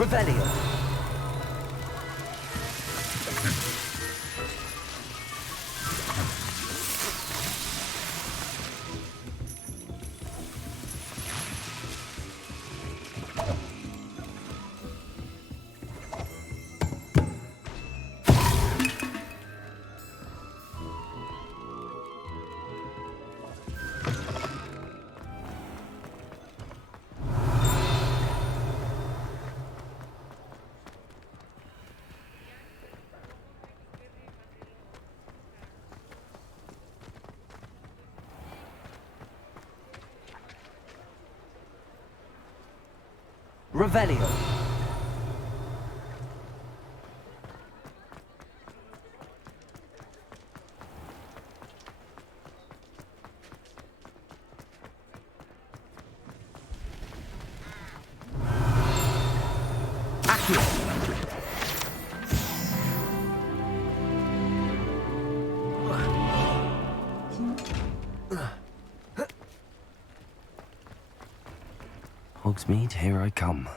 Revelio. Revelio. Hogsmeade, here I come.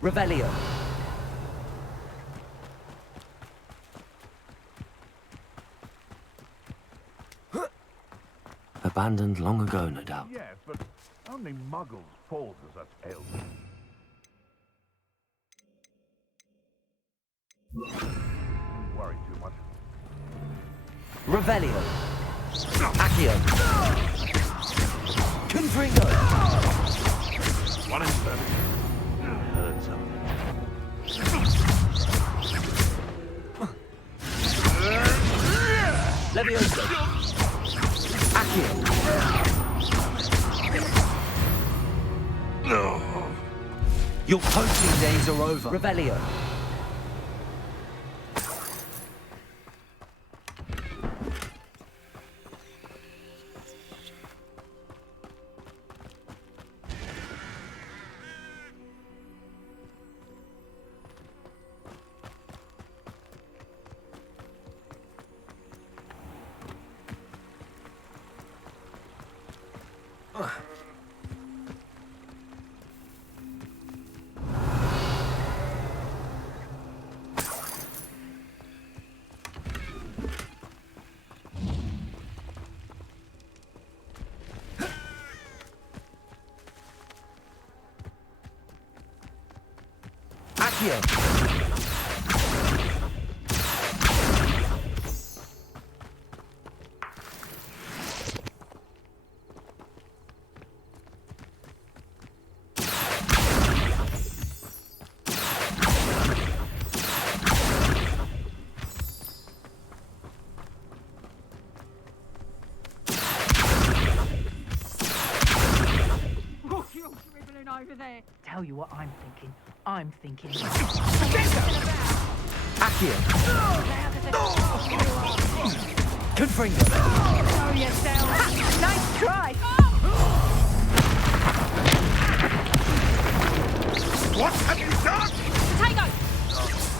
Revelio. abandoned long ago, no doubt. Yes, but only muggles fall to such ailments. Don't worry too much. Revelio. Accio. Confringo. What is that? Heard something. Levioso. Accio. No. Your poaching days are over. Revelio. Accio. Over there. Tell you what I'm thinking. I'm thinking. Accio. Confringo. Show yourself. Nice try. What have you done? Potato!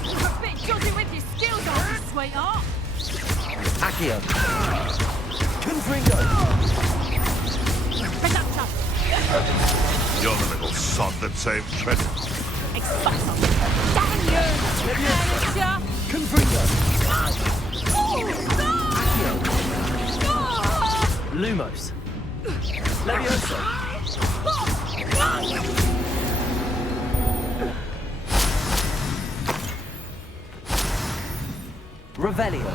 You're a bit jolly with your skills, aren't you, sweetheart? Accio. Confringo. Reductor. You're the little sod that saved Trenton. Expulsor. Damn you! Manager. Confringo. Accio. Lumos. Levioso. Revelio.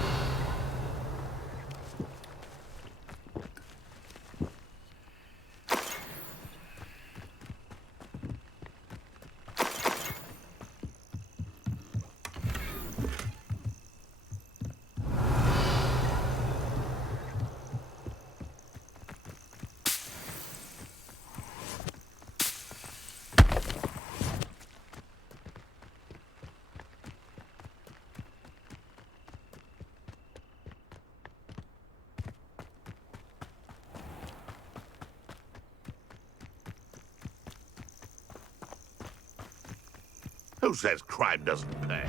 Who says crime doesn't pay?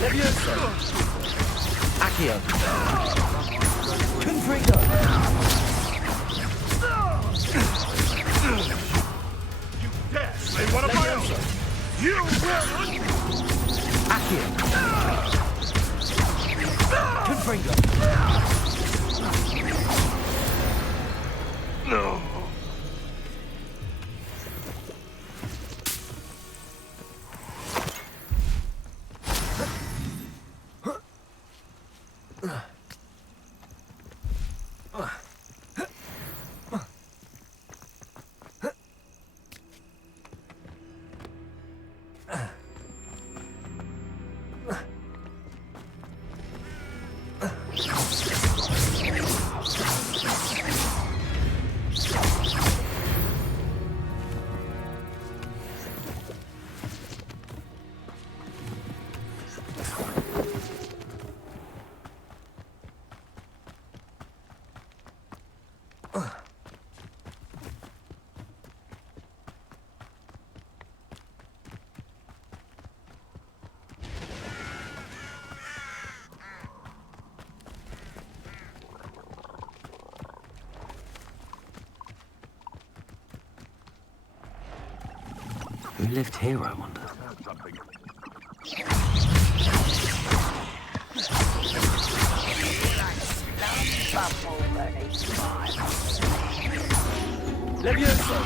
Levioso. Accio. Confringo. You dare slay one of my own! You will! Accio. Confringo. No. Who lived here, I wonder? Levioso!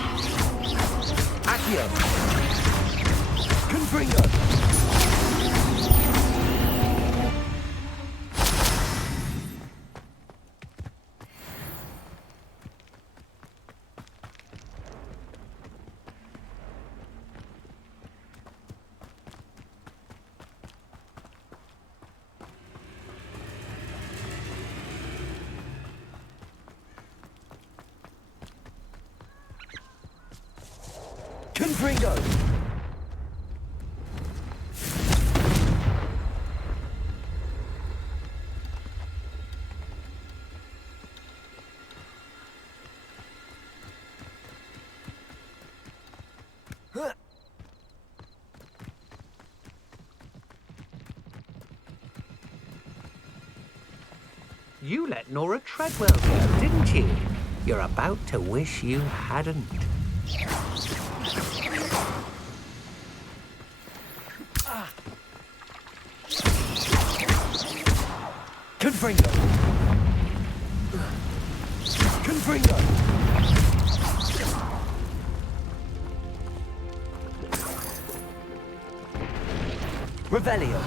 Accio! Confringo! Confringo! You let Nora Treadwell go, didn't you? You're about to wish you hadn't. Confringo! Confringo! Revelio!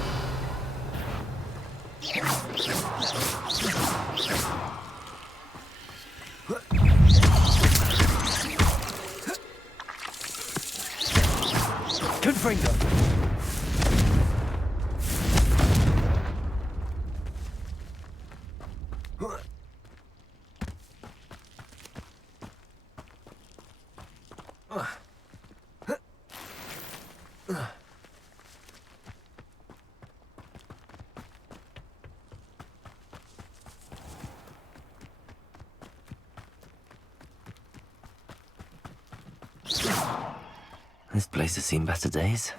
Confringo! This place has seen better days.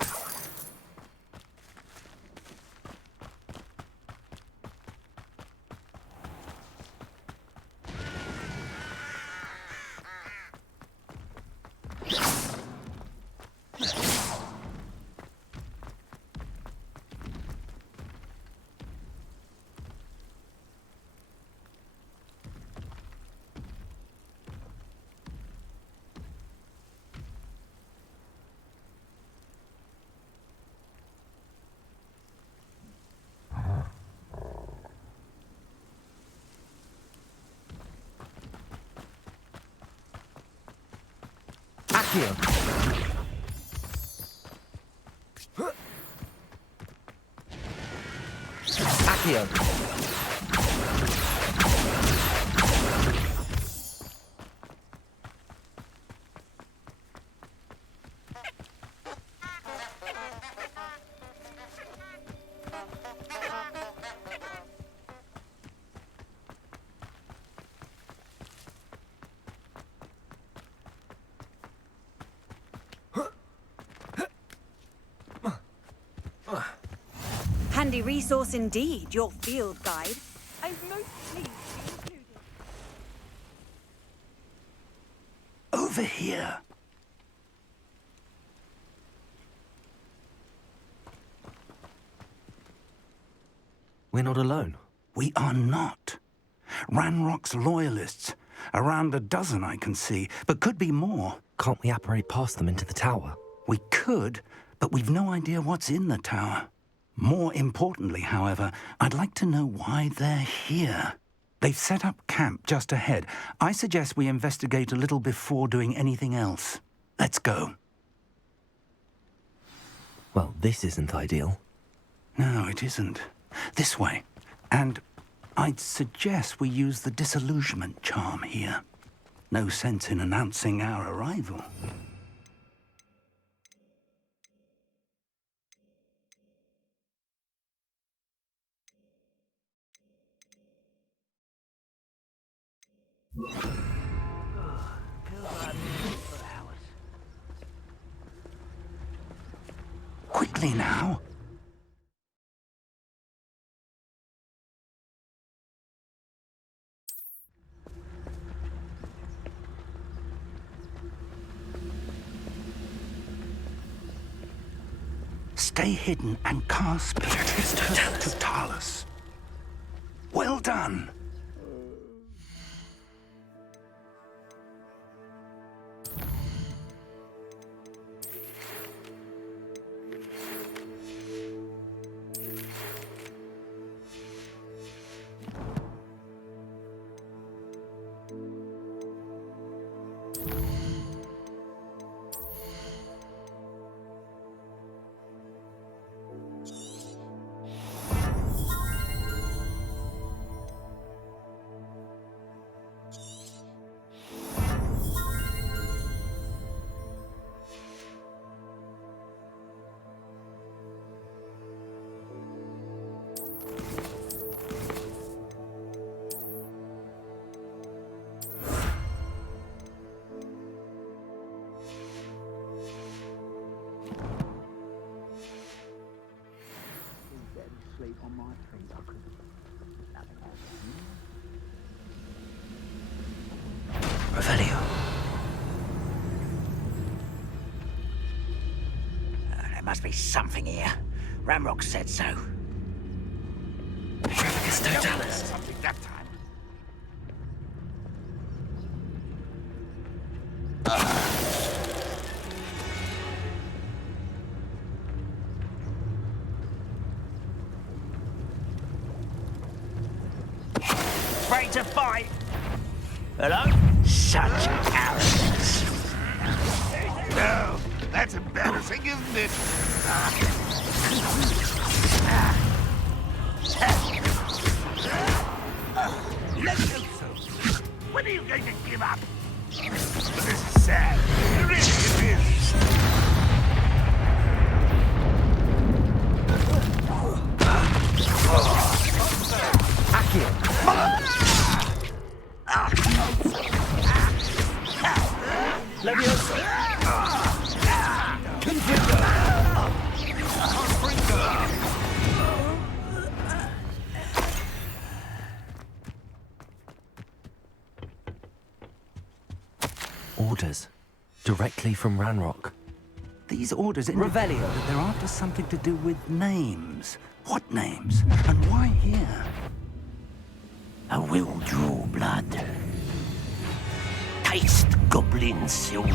Accio! Accio! Handy resource indeed, your field guide. I'm most pleased to be included. Over here. We're not alone. We are not. Ranrock's loyalists. Around a dozen I can see, but could be more. Can't we apparate past them into the tower? We could, but we've no idea what's in the tower. More importantly, however, I'd like to know why they're here. They've set up camp just ahead. I suggest we investigate a little before doing anything else. Let's go. Well, this isn't ideal. No, it isn't. This way. And I'd suggest we use the disillusionment charm here. No sense in announcing our arrival. Quickly now. Stay hidden and cast Totalis. Well done. Revelio. There must be something here. Ramrock said so. It's Totalis. Something that time. Ready to fight. Hello? Such arrogance. No, that's embarrassing, isn't it? Levioso, when are you going to give up? This is sad. Really, it is. Levioso. Orders. Directly from Ranrock. These orders indicate that they're after something to do with names. What names? And why here? I will draw blood. Taste goblin silver.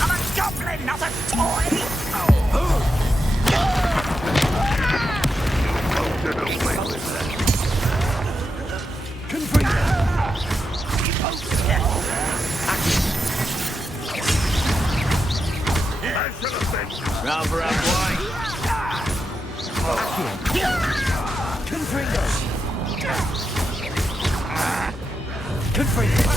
I'm a goblin, not a toy! Round for round one. Confringo.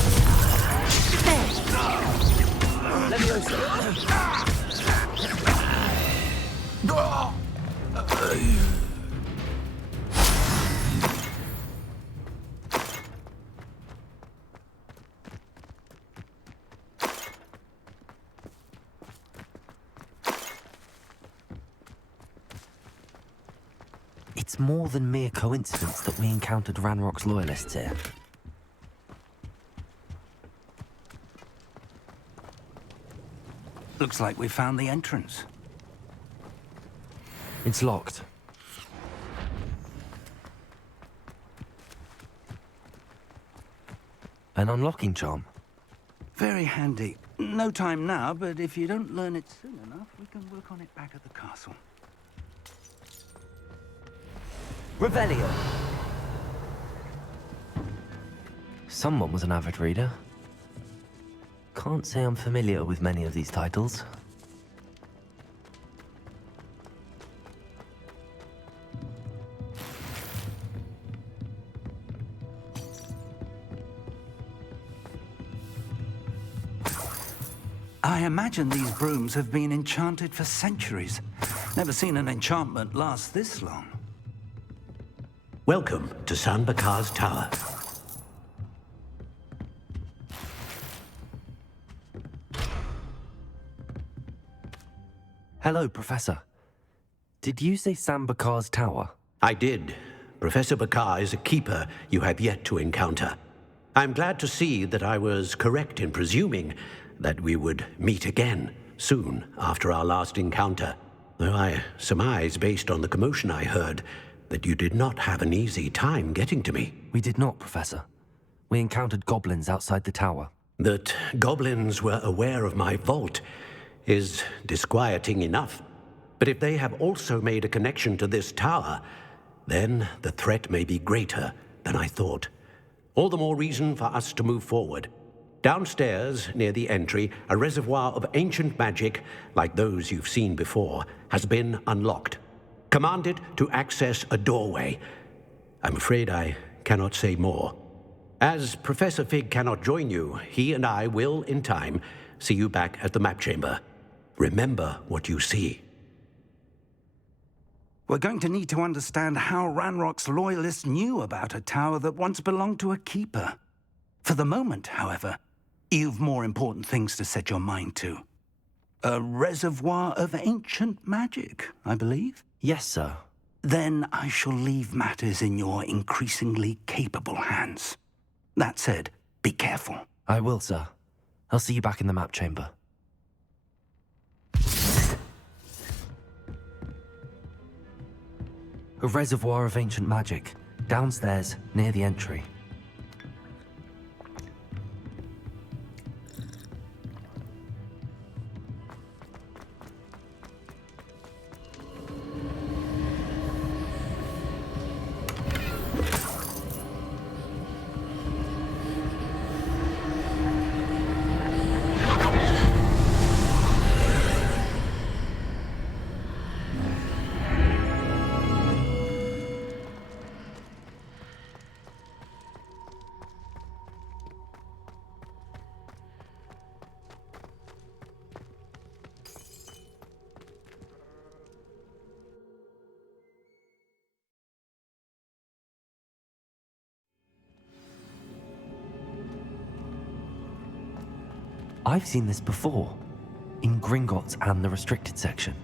It's more than mere coincidence that we encountered Ranrock's loyalists here. Looks like we found the entrance. It's locked. An unlocking charm. Very handy. No time now, but if you don't learn it soon enough, we can work on it back at the castle. Revelio. Someone was an avid reader. Can't say I'm familiar with many of these titles. I imagine these brooms have been enchanted for centuries. Never seen an enchantment last this long. Welcome to San Bakar's Tower. Hello, Professor. Did you say Sam Bakar's tower? I did. Professor Bakar is a keeper you have yet to encounter. I'm glad to see that I was correct in presuming that we would meet again soon after our last encounter, though I surmise, based on the commotion I heard, that you did not have an easy time getting to me. We did not, Professor. We encountered goblins outside the tower. That goblins were aware of my vault is disquieting enough. But if they have also made a connection to this tower, then the threat may be greater than I thought. All the more reason for us to move forward. Downstairs, near the entry, a reservoir of ancient magic, like those you've seen before, has been unlocked. Command it to access a doorway. I'm afraid I cannot say more. As Professor Fig cannot join you, he and I will, in time, see you back at the map chamber. Remember what you see. We're going to need to understand how Ranrock's loyalists knew about a tower that once belonged to a keeper. For the moment, however, you've more important things to set your mind to. A reservoir of ancient magic, I believe? Yes, sir. then I shall leave matters in your increasingly capable hands. That said, be careful. I will, sir. I'll see you back in the map chamber. A reservoir of ancient magic, downstairs, near the entry. I've seen this before, in Gringotts and the restricted section.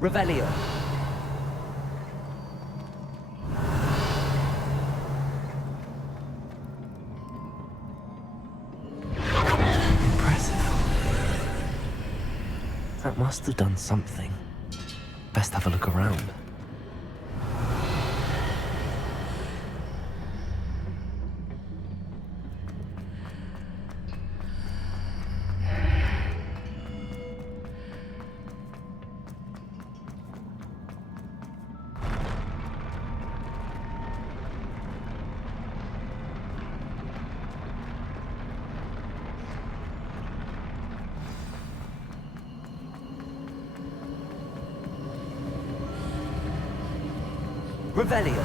Revelio. That must have done something. Best have a look around. Revelio.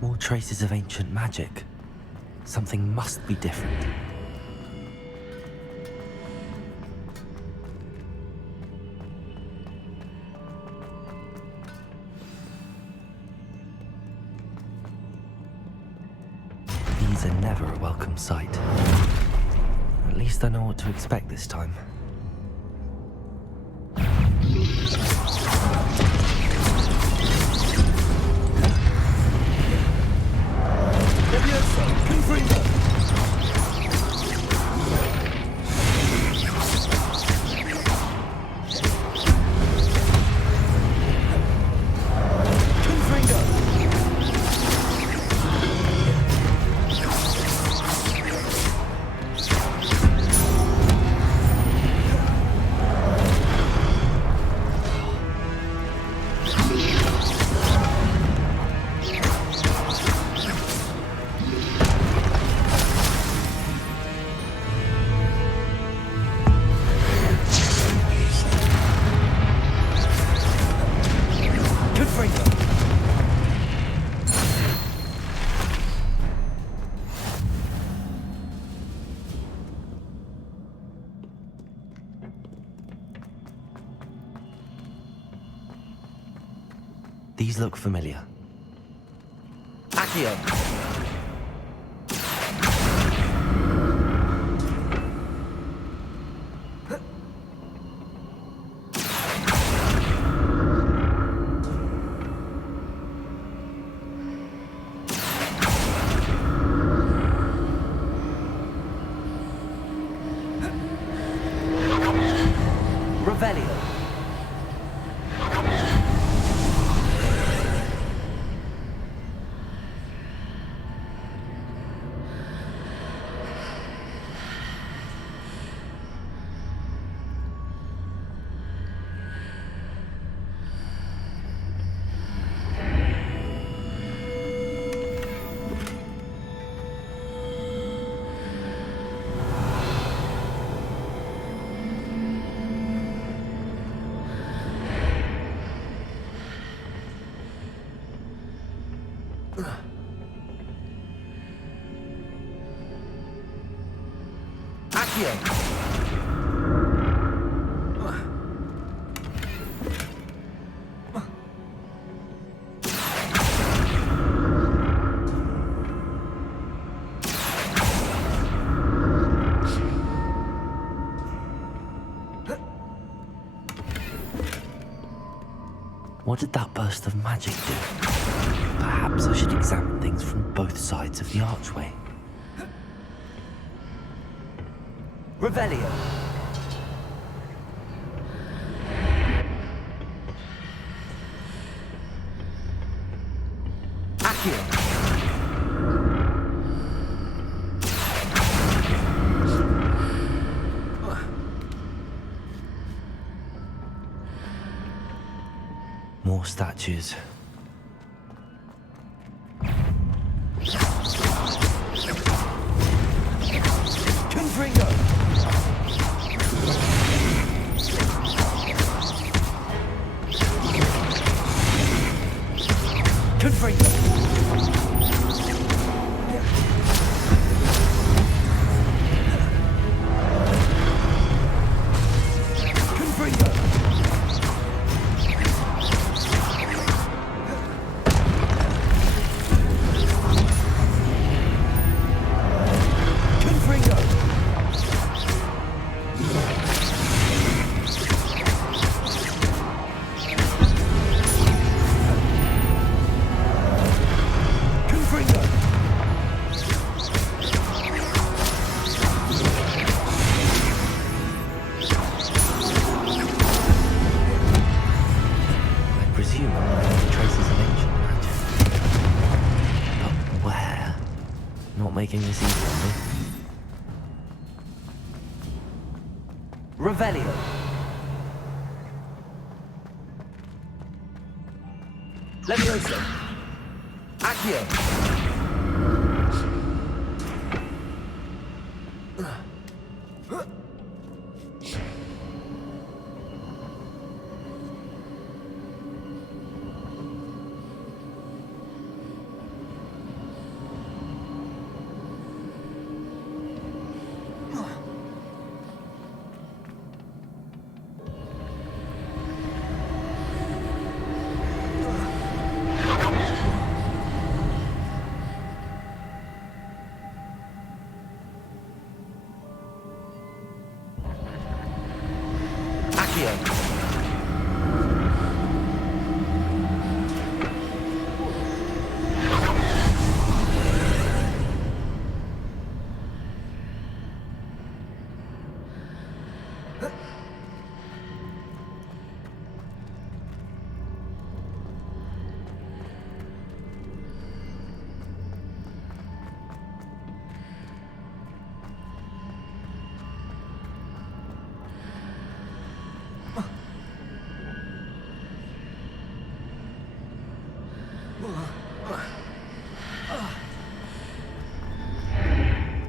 More traces of ancient magic. Something must be different. These are never a welcome sight. At least I know what to expect this time. These look familiar. Accio. Revelio. Accio. What did that burst of magic do? Perhaps I should examine things from both sides of the archway. Revelio. Accio. More statues. Confringo. Confringo. Making this easy on me. Revelio. Levioso. Accio.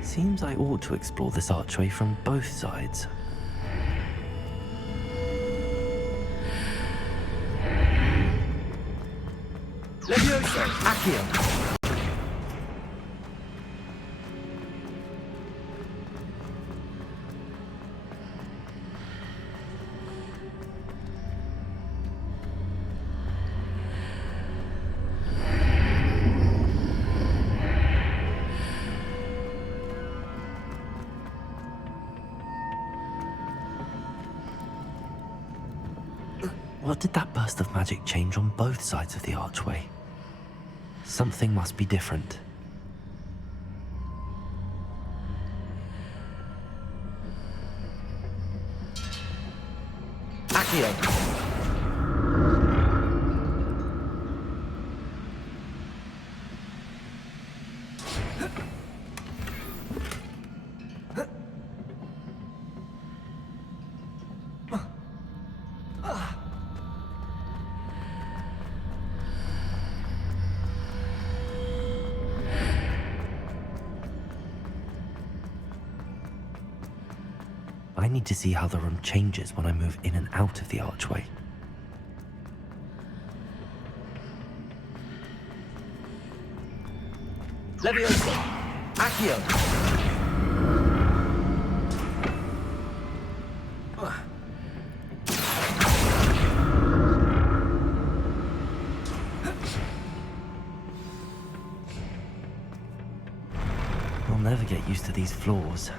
Seems I ought to explore this archway from both sides. Levioso. Accio. What did that burst of magic change on both sides of the archway? Something must be different. Accio. I need to see how the room changes when I move in and out of the archway. Levioso. Accio. never get used to these floors.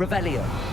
Revelio.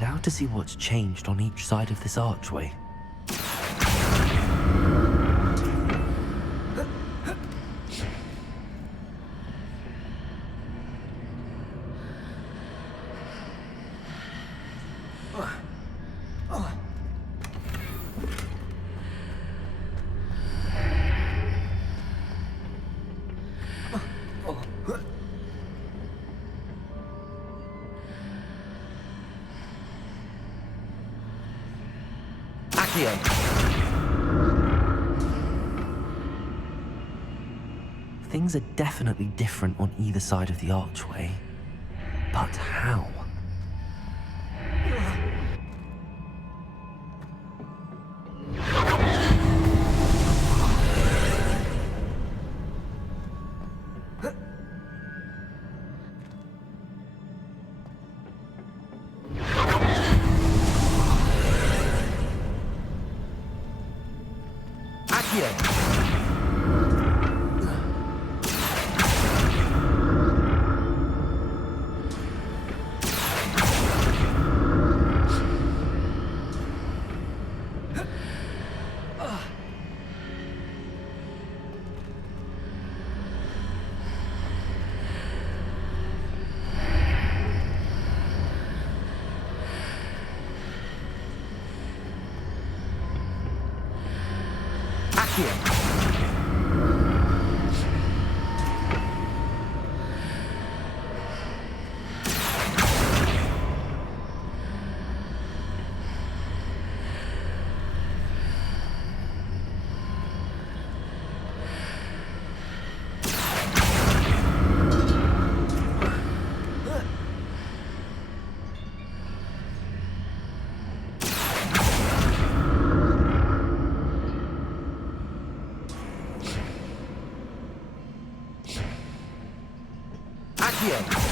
Now to see what's changed on each side of this archway. Things are definitely different on either side of the archway. But how? Revelio.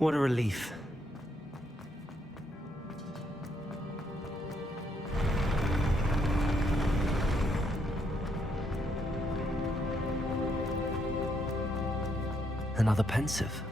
What a relief. Another pensive.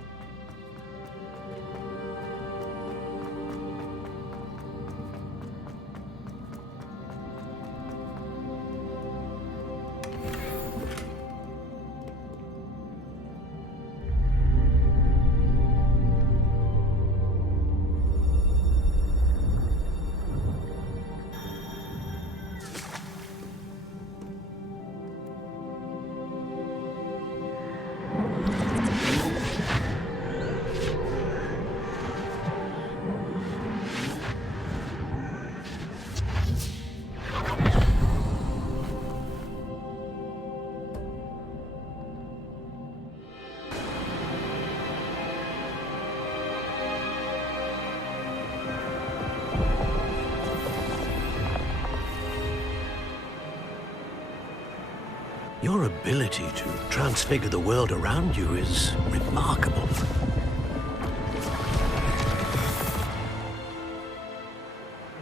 Your ability to transfigure the world around you is remarkable.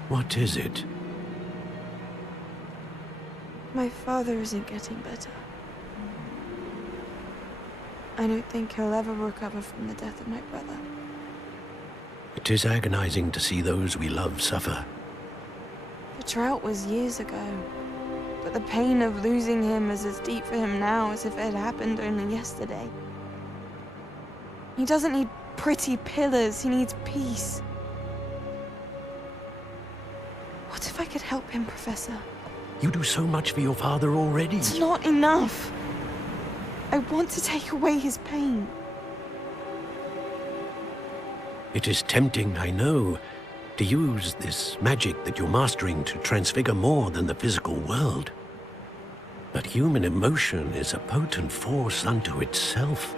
What is it? My father isn't getting better. I don't think he'll ever recover from the death of my brother. It is agonizing to see those we love suffer. The drought was years ago, but the pain of losing him is as deep for him now as if it had happened only yesterday. He doesn't need pretty pillars, he needs peace. What if I could help him, Professor? You do so much for your father already. It's not enough. I want to take away his pain. It is tempting, I know, to use this magic that you're mastering to transfigure more than the physical world. But human emotion is a potent force unto itself.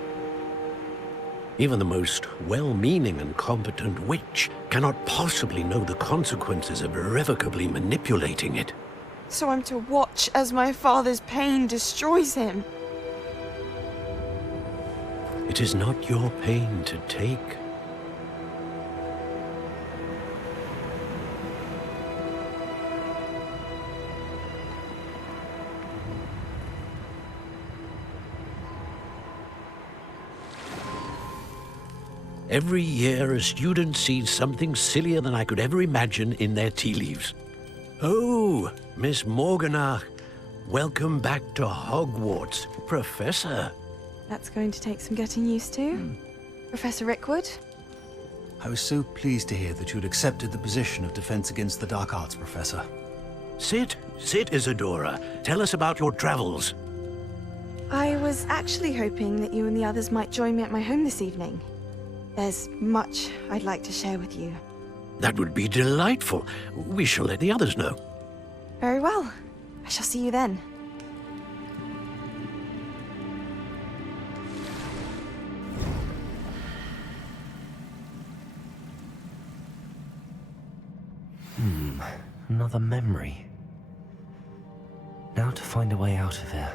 Even the most well-meaning and competent witch cannot possibly know the consequences of irrevocably manipulating it. So I'm to watch as my father's pain destroys him. It is not your pain to take. Every year, a student sees something sillier than I could ever imagine in their tea leaves. Oh, Miss Morganach, welcome back to Hogwarts, Professor. That's going to take some getting used to. Professor Rickwood? I was so pleased to hear that you'd accepted the position of Defense Against the Dark Arts, Professor. Sit, Isadora. Tell us about your travels. I was actually hoping that you and the others might join me at my home this evening. There's much I'd like to share with you. That would be delightful. We shall let the others know. Very well. I shall see you then. Another memory. Now to find a way out of here.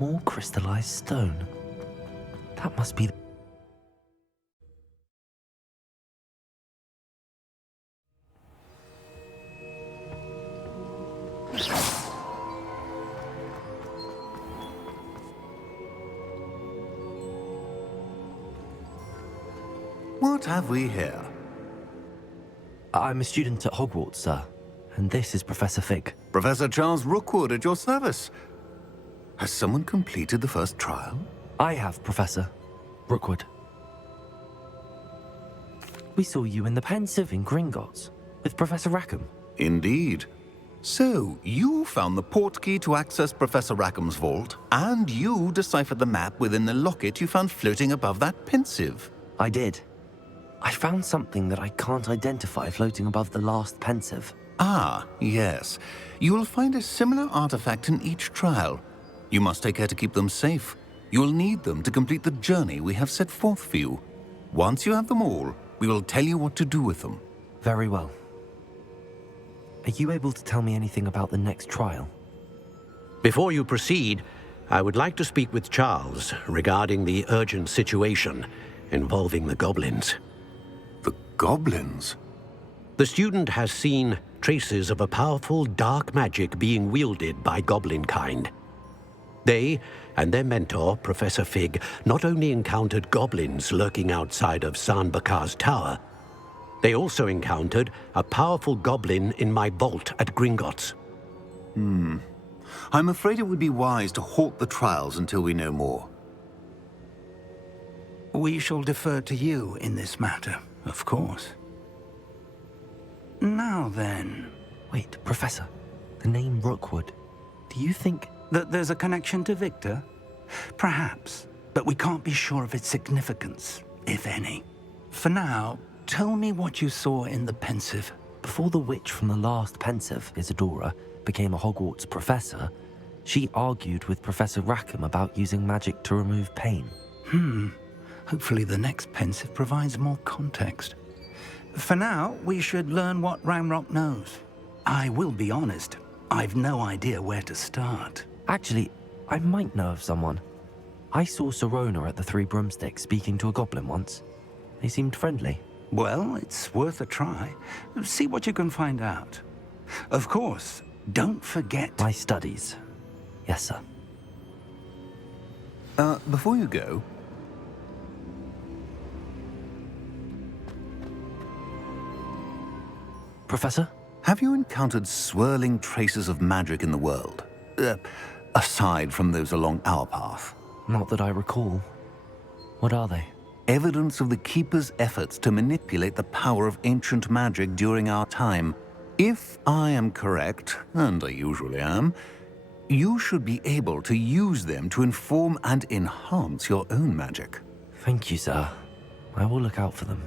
More crystallized stone. That must be... What have we here? I'm a student at Hogwarts, sir. And this is Professor Fig. Professor Charles Rookwood at your service. Has someone completed the first trial? I have, Professor Rookwood. We saw you in the Pensive in Gringotts with Professor Rackham. Indeed. So, you found the portkey to access Professor Rackham's vault, and you deciphered the map within the locket you found floating above that Pensive. I did. I found something that I can't identify floating above the last Pensive. Ah, yes. You will find a similar artifact in each trial. You must take care to keep them safe. You will need them to complete the journey we have set forth for you. Once you have them all, we will tell you what to do with them. Very well. Are you able to tell me anything about the next trial? Before you proceed, I would like to speak with Charles regarding the urgent situation involving the goblins. The goblins? The student has seen traces of a powerful dark magic being wielded by goblin kind. They and their mentor, Professor Fig, not only encountered goblins lurking outside of San Bakar's tower, they also encountered a powerful goblin in my vault at Gringotts. I'm afraid it would be wise to halt the trials until we know more. We shall defer to you in this matter, of course. Now then... Wait, Professor. The name Rookwood. Do you think... that there's a connection to Victor? Perhaps, but we can't be sure of its significance, if any. For now, tell me what you saw in the Pensive. Before the witch from the last Pensive, Isadora, became a Hogwarts professor, she argued with Professor Rackham about using magic to remove pain. Hopefully the next Pensive provides more context. For now, we should learn what Ramrock knows. I will be honest, I've no idea where to start. Actually, I might know of someone. I saw Sirona at the Three Broomsticks speaking to a goblin once. They seemed friendly. Well, it's worth a try. See what you can find out. Of course, don't forget... my studies. Yes, sir. Before you go... Professor? Have you encountered swirling traces of magic in the world? Aside from those along our path? Not that I recall. What are they? Evidence of the Keeper's efforts to manipulate the power of ancient magic during our time. If I am correct, and I usually am, you should be able to use them to inform and enhance your own magic. Thank you, sir. I will look out for them.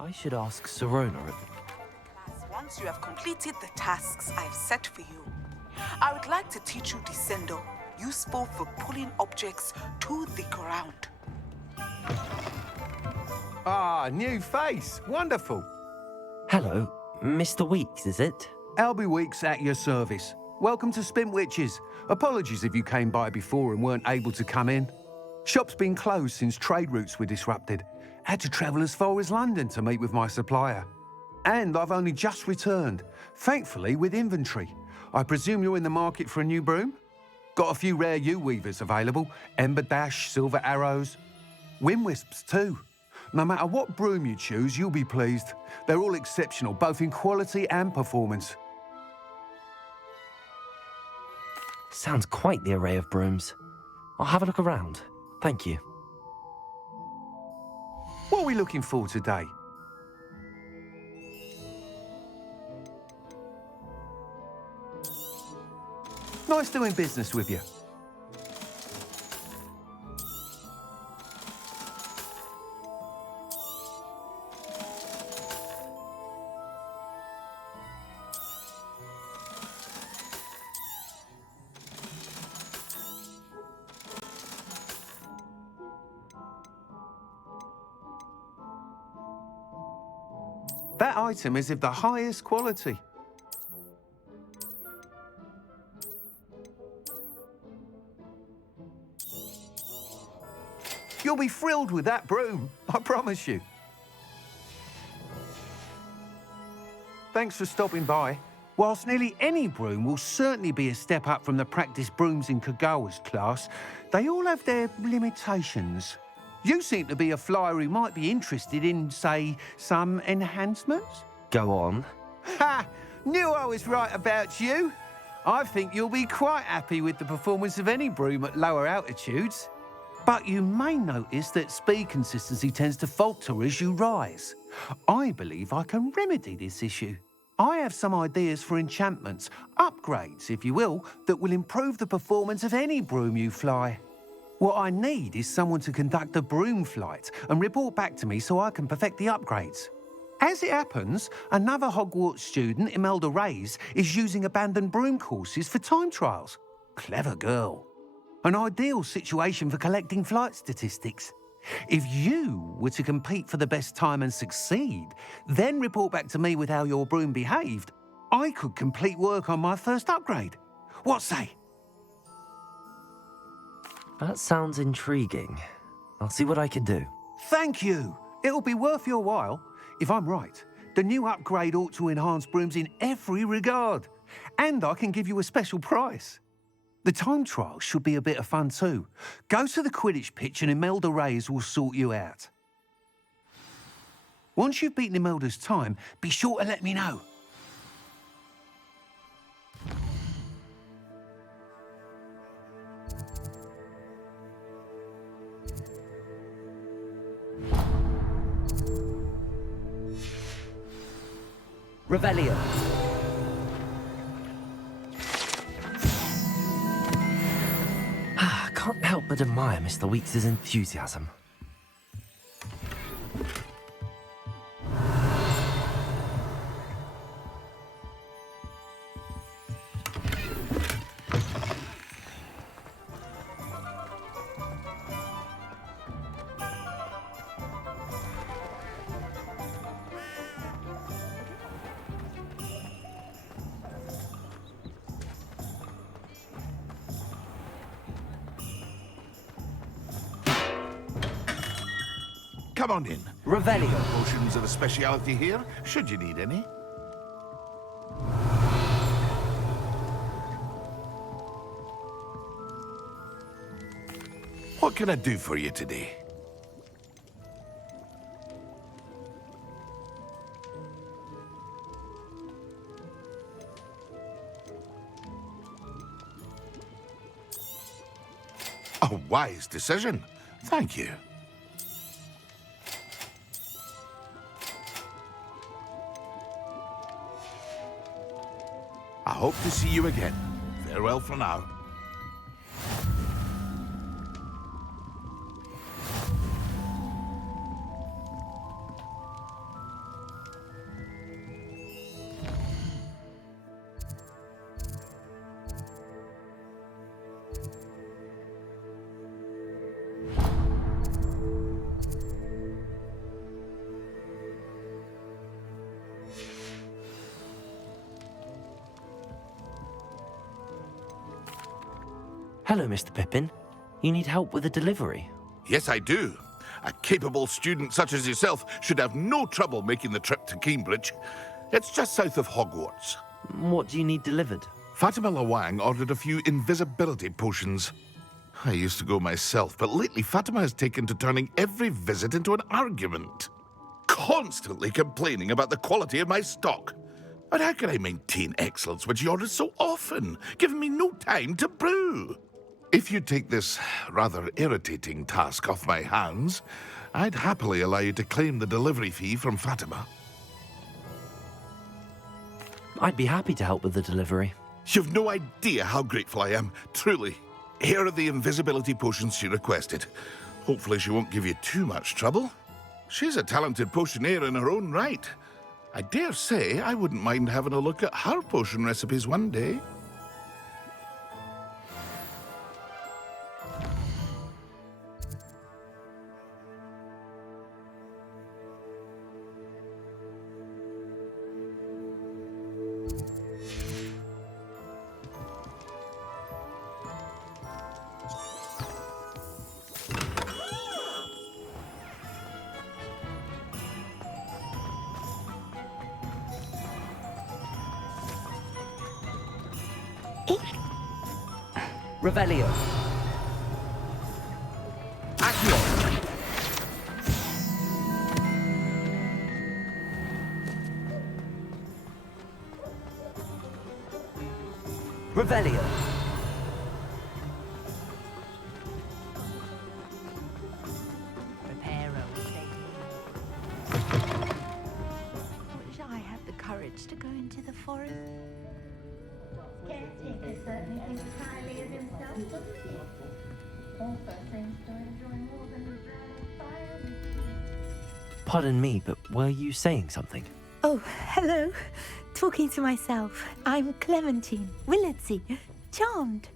I should ask Sirona. Once you have completed the tasks I've set for you, I would like to teach you Descendo, useful for pulling objects to the ground. Ah, new face. Wonderful. Hello, Mr. Weeks, is it? Albie Weeks at your service. Welcome to Spint Witches. Apologies if you came by before and weren't able to come in. Shop's been closed since trade routes were disrupted. Had to travel as far as London to meet with my supplier. And I've only just returned, thankfully with inventory. I presume you're in the market for a new broom? Got a few rare yew-weavers available, Ember Dash, Silver Arrows, Wind Wisps too. No matter what broom you choose, you'll be pleased. They're all exceptional, both in quality and performance. Sounds quite the array of brooms. I'll have a look around. Thank you. What are we looking for today? Nice doing business with you. That item is of the highest quality. You'll be thrilled with that broom, I promise you. Thanks for stopping by. Whilst nearly any broom will certainly be a step up from the practice brooms in Kagawa's class, they all have their limitations. You seem to be a flyer who might be interested in, say, some enhancements? Go on. Ha! Knew I was right about you. I think you'll be quite happy with the performance of any broom at lower altitudes. But you may notice that speed consistency tends to falter as you rise. I believe I can remedy this issue. I have some ideas for enchantments, upgrades, if you will, that will improve the performance of any broom you fly. What I need is someone to conduct a broom flight and report back to me so I can perfect the upgrades. As it happens, another Hogwarts student, Imelda Reyes, is using abandoned broom courses for time trials. Clever girl. An ideal situation for collecting flight statistics. If you were to compete for the best time and succeed, then report back to me with how your broom behaved, I could complete work on my first upgrade. What say? That sounds intriguing. I'll see what I can do. Thank you. It'll be worth your while. If I'm right, the new upgrade ought to enhance brooms in every regard. And I can give you a special price. The time trial should be a bit of fun too. Go to the Quidditch pitch and Imelda Reyes will sort you out. Once you've beaten Imelda's time, be sure to let me know. Revelio. Can't help but admire Mr. Weeks' enthusiasm. Come on in. Revelio. Potions are a speciality here, should you need any. What can I do for you today? A wise decision. Thank you. I hope to see you again. Farewell for now. Hello, Mr. Pippin. You need help with a delivery? Yes, I do. A capable student such as yourself should have no trouble making the trip to Cambridge. It's just south of Hogwarts. What do you need delivered? Fatima Lawang ordered a few invisibility potions. I used to go myself, but lately Fatima has taken to turning every visit into an argument. Constantly complaining about the quality of my stock. But how can I maintain excellence when she orders so often, giving me no time to brew? If you take this rather irritating task off my hands, I'd happily allow you to claim the delivery fee from Fatima. I'd be happy to help with the delivery. You've no idea how grateful I am, truly. Here are the invisibility potions she requested. Hopefully she won't give you too much trouble. She's a talented potioneer in her own right. I dare say I wouldn't mind having a look at her potion recipes one day. Revelio. Accio. Revelio. Wish I had the courage to go into the forest. Caretaker certainly thinks highly of himself, doesn't he? Also seems to enjoy more than a dry fire. Pardon me, but were you saying something? Oh, hello. Talking to myself. I'm Clementine Willardsey. Charmed.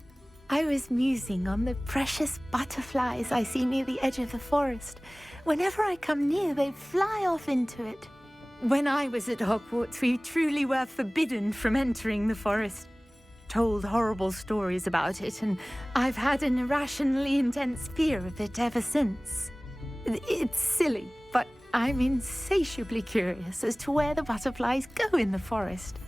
I was musing on the precious butterflies I see near the edge of the forest. Whenever I come near, they fly off into it. When I was at Hogwarts, we truly were forbidden from entering the forest. Told horrible stories about it, and I've had an irrationally intense fear of it ever since. It's silly, but I'm insatiably curious as to where the butterflies go in the forest.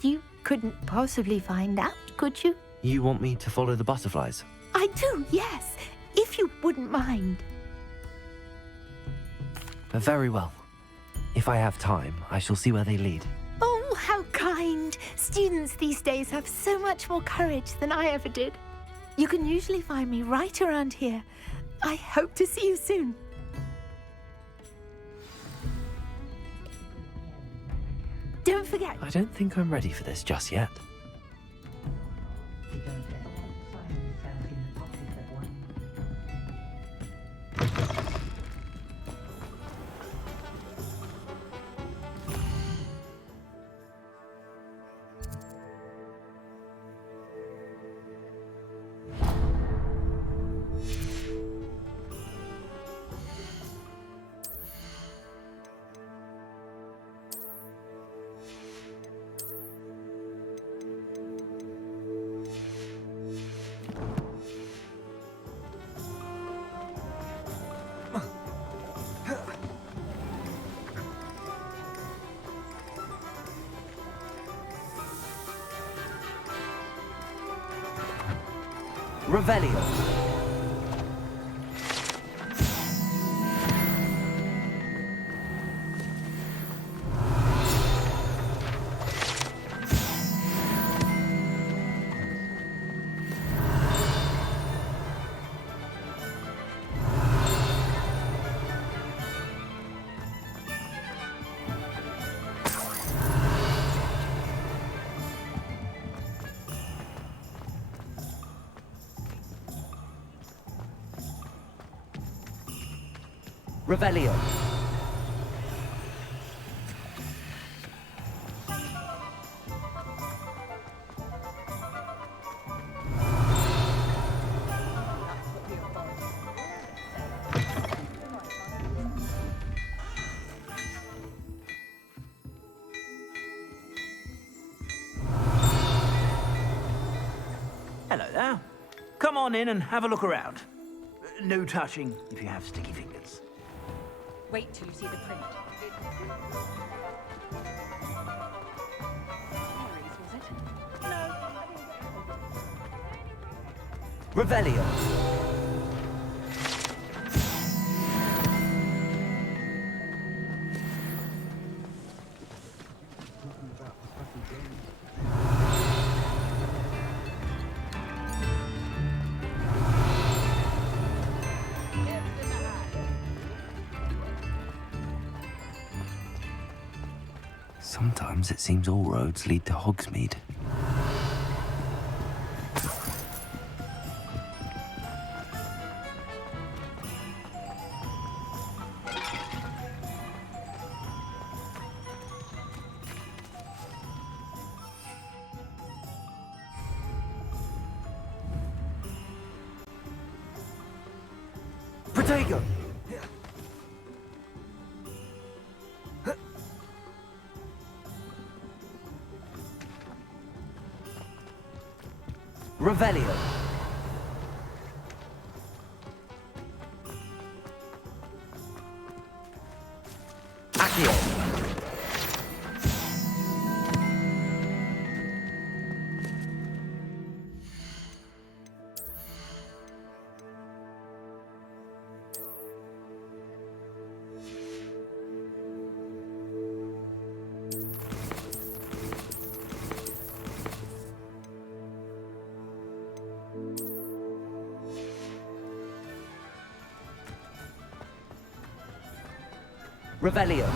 You couldn't possibly find out, could you? You want me to follow the butterflies? I do, yes, if you wouldn't mind. Very well. If I have time, I shall see where they lead. Oh, how kind! Students these days have so much more courage than I ever did. You can usually find me right around here. I hope to see you soon. Don't forget. I don't think I'm ready for this just yet. Revelio. Revelio. Hello there. Come on in and have a look around. No touching if you have sticky fingers. Wait till you see the print. Revelio. Sometimes it seems all roads lead to Hogsmeade. Protego! Revelio. Accio. Revelio.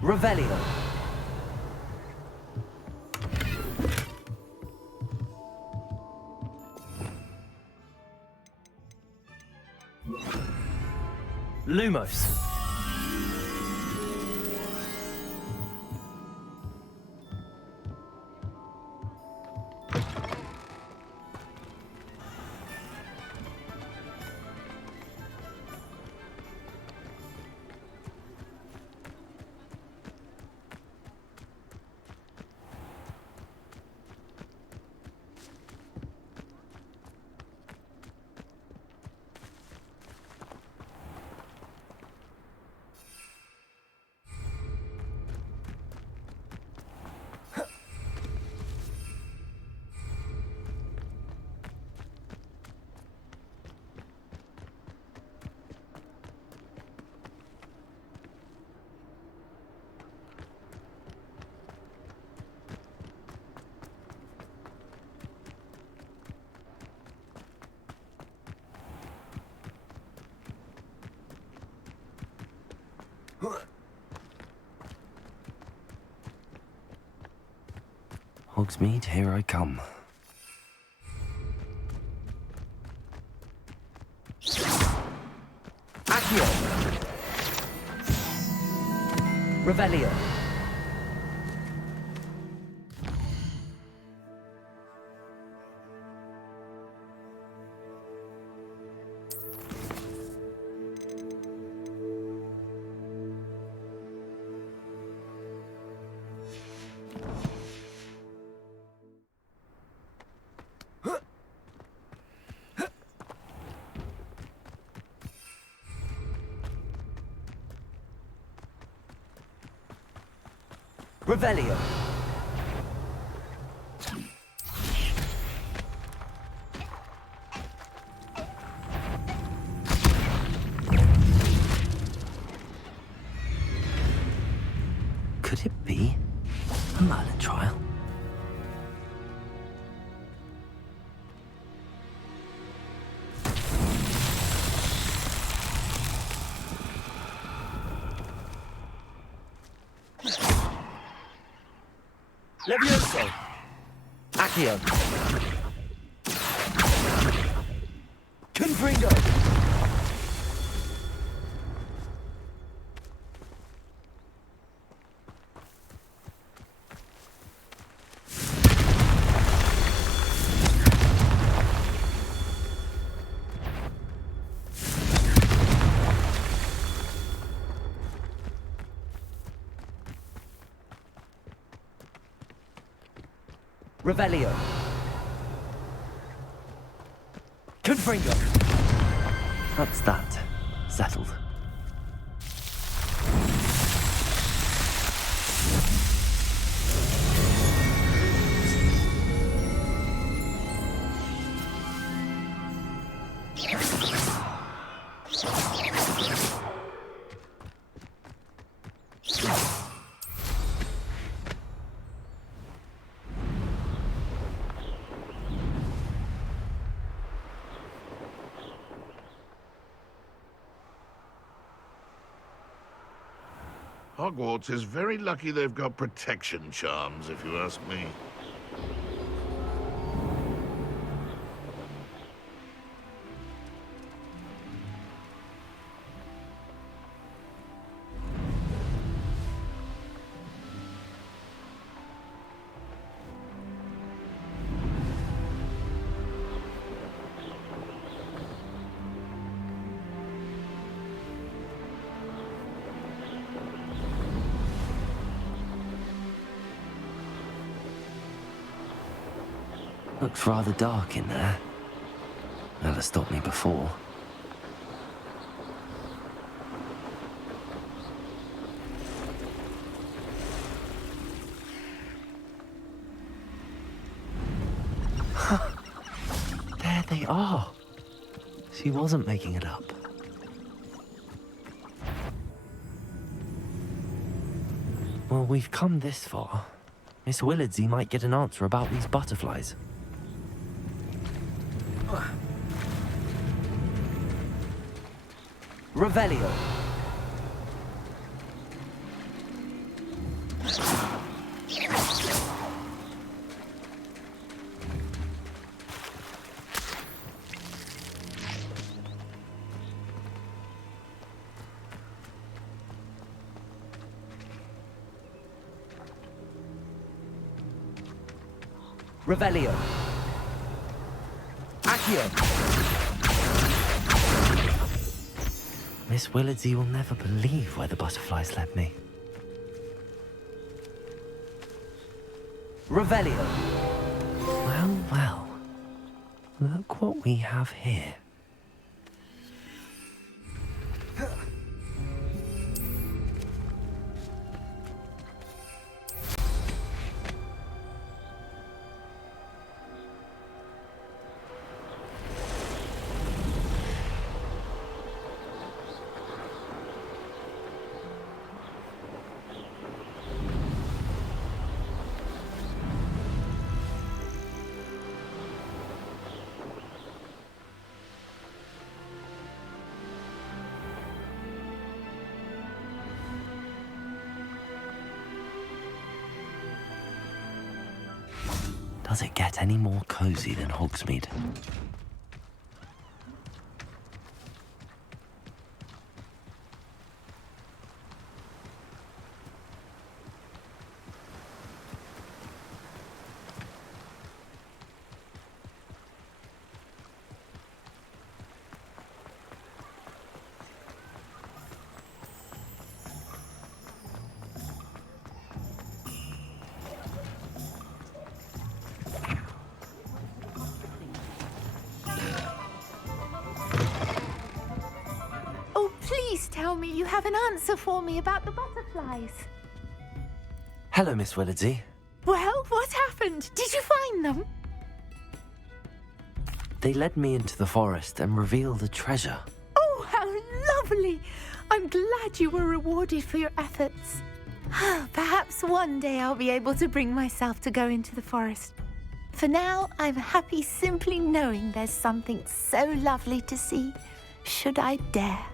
Revelio. Lumos. Hogsmeade, here I come. Accio. Revelio. Revelio. Could it be a Merlin trial? Levioso. Accio. Confringo. Revelio. Confringo. That's that. Settled. Hogwarts is very lucky they've got protection charms, if you ask me. Looks rather dark in there. That'd have stopped me before. There they are. She wasn't making it up. Well, we've come this far. Miss Willardsey might get an answer about these butterflies. Revelio. Revelio. Accio. Miss Willardsey will never believe where the butterflies led me. Revelio. Well, well. Look what we have here. Does it get any more cozy than Hogsmeade? Please tell me you have an answer for me about the butterflies. Hello, Miss Willardsey. Well, what happened? Did you find them? They led me into the forest and revealed a treasure. Oh, how lovely! I'm glad you were rewarded for your efforts. Perhaps one day I'll be able to bring myself to go into the forest. For now, I'm happy simply knowing there's something so lovely to see, should I dare.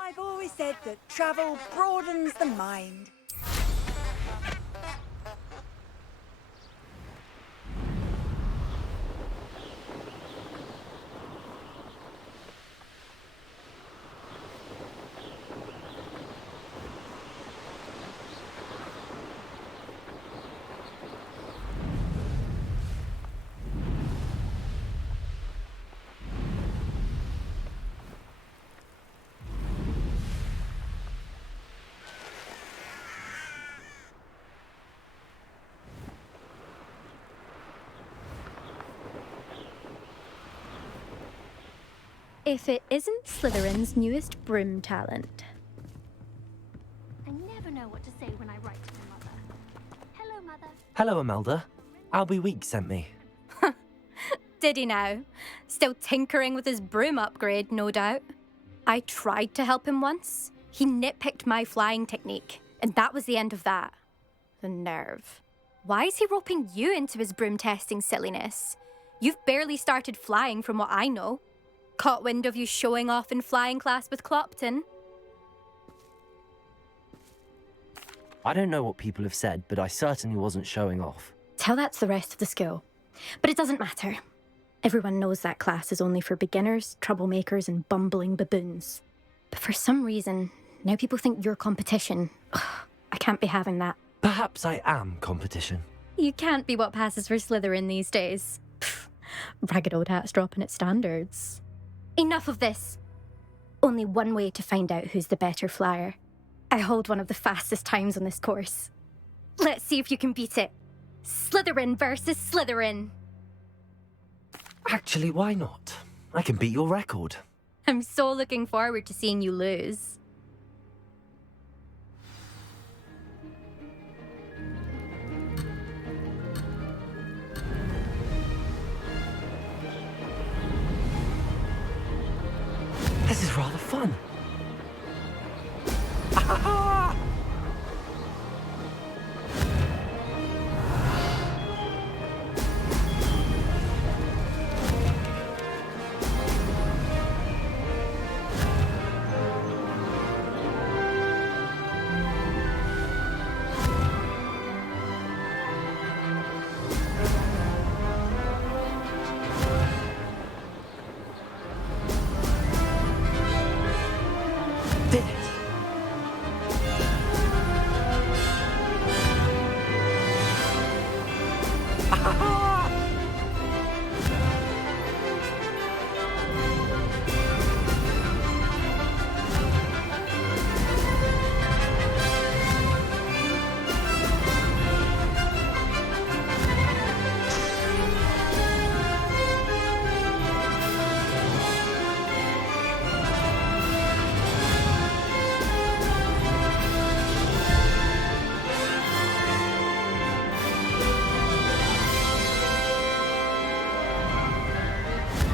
I've always said that travel broadens the mind. If it isn't Slytherin's newest broom talent. I never know what to say when I write to my mother. Hello, Mother. Hello, Imelda. Albie Week sent me. Did he now? Still tinkering with his broom upgrade, no doubt. I tried to help him once. He nitpicked my flying technique, and that was the end of that. The nerve. Why is he roping you into his broom testing silliness? You've barely started flying from what I know. Caught wind of you showing off in flying class with Clopton? I don't know what people have said, but I certainly wasn't showing off. Tell that to the rest of the school. But it doesn't matter. Everyone knows that class is only for beginners, troublemakers, and bumbling baboons. But for some reason, now people think you're competition. Ugh, I can't be having that. Perhaps I am competition. You can't be what passes for Slytherin these days. Pfft, ragged old hat's dropping its standards. Enough of this. Only one way to find out who's the better flyer. I hold one of the fastest times on this course. Let's see if you can beat it. Slytherin versus Slytherin. Actually, why not? I can beat your record. I'm so looking forward to seeing you lose. This is rather fun. Did it?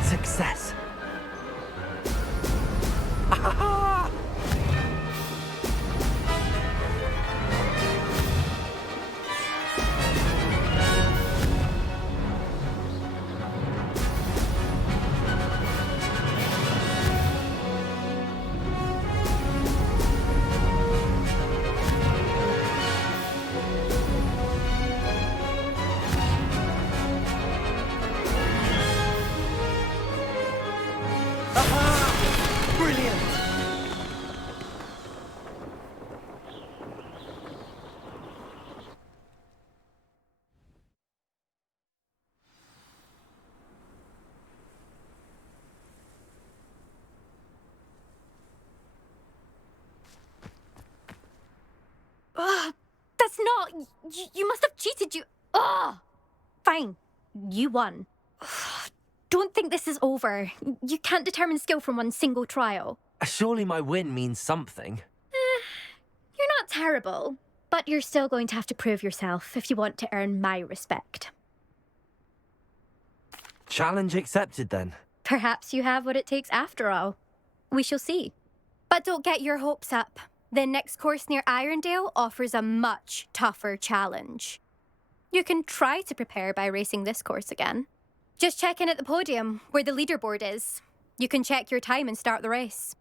Success. Brilliant! That's not... You must have cheated, you... Ugh! Fine. You won. Don't think this is over. You can't determine skill from one single trial. Surely my win means something. You're not terrible, but you're still going to have to prove yourself if you want to earn my respect. Challenge accepted then. Perhaps you have what it takes after all. We shall see. But don't get your hopes up. The next course near Irondale offers a much tougher challenge. You can try to prepare by racing this course again. Just check in at the podium, where the leaderboard is. You can check your time and start the race.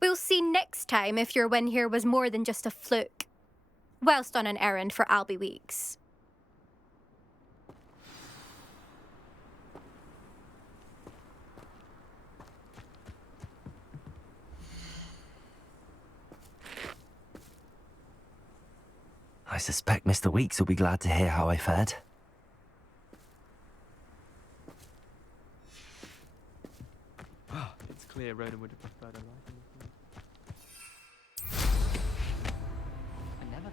We'll see next time if your win here was more than just a fluke. Whilst on an errand for Albie Weeks. I suspect Mr. Weeks will be glad to hear how I fared. It's clear Ronan would have preferred a life. I never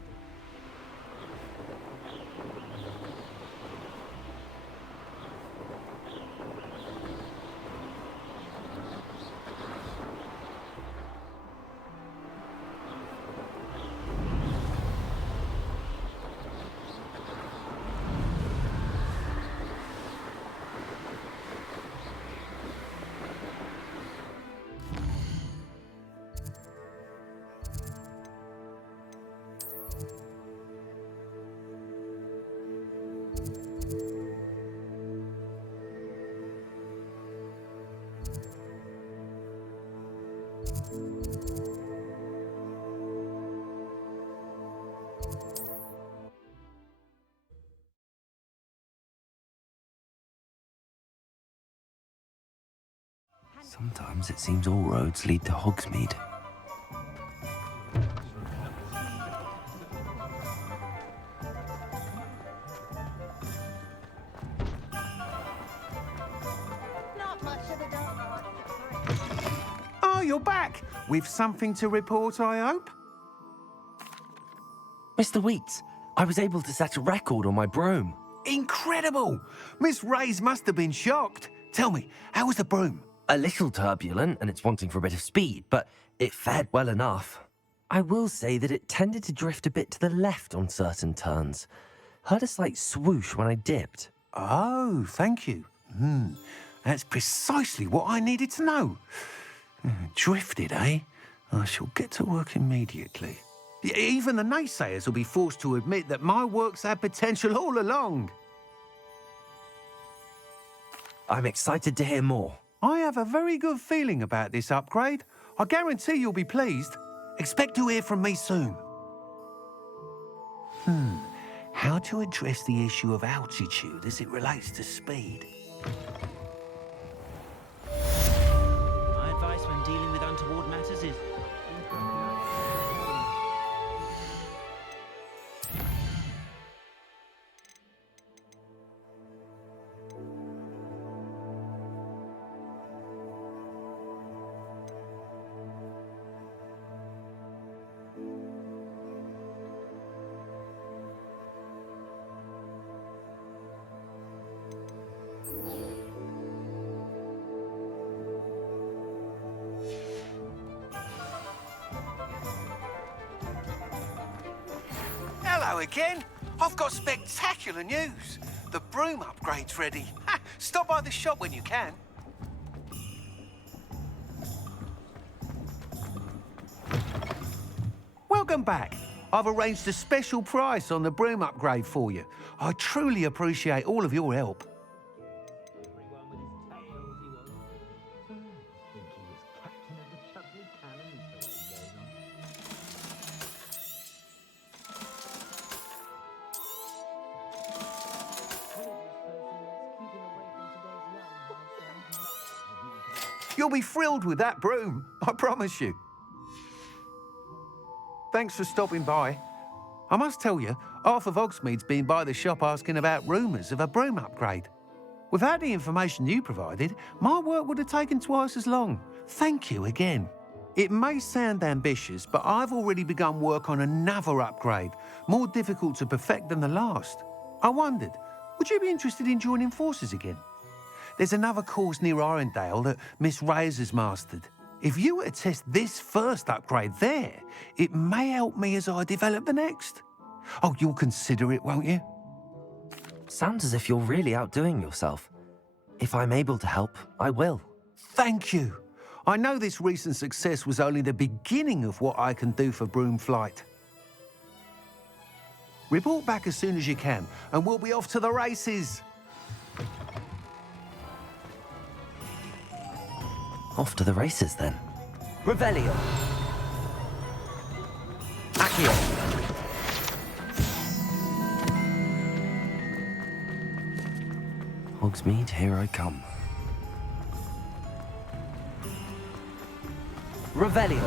Sometimes it seems all roads lead to Hogsmeade. Oh, you're back! With something to report, I hope? Mr. Weeks, I was able to set a record on my broom. Incredible! Miss Reyes must have been shocked. Tell me, how was the broom? A little turbulent, and it's wanting for a bit of speed, but it fared well enough. I will say that it tended to drift a bit to the left on certain turns. Heard a slight swoosh when I dipped. Oh, thank you. That's precisely what I needed to know. Drifted, eh? I shall get to work immediately. Even the naysayers will be forced to admit that my work's had potential all along. I'm excited to hear more. I have a very good feeling about this upgrade. I guarantee you'll be pleased. Expect to hear from me soon. How to address the issue of altitude as it relates to speed? My advice when dealing with untoward matters is... Hello again. I've got spectacular news. The broom upgrade's ready. Stop by the shop when you can. Welcome back. I've arranged a special price on the broom upgrade for you. I truly appreciate all of your help. You'll be thrilled with that broom, I promise you. Thanks for stopping by. I must tell you, half of Hogsmeade's been by the shop asking about rumours of a broom upgrade. Without the information you provided, my work would have taken twice as long. Thank you again. It may sound ambitious, but I've already begun work on another upgrade, more difficult to perfect than the last. I wondered, would you be interested in joining forces again? There's another course near Irondale that Miss Reyes has mastered. If you were to test this first upgrade there, it may help me as I develop the next. Oh, you'll consider it, won't you? Sounds as if you're really outdoing yourself. If I'm able to help, I will. Thank you. I know this recent success was only the beginning of what I can do for Broomflight. Report back as soon as you can, and we'll be off to the races. Off to the races, then. Revelio. Accio. Hogsmeade, here I come. Revelio.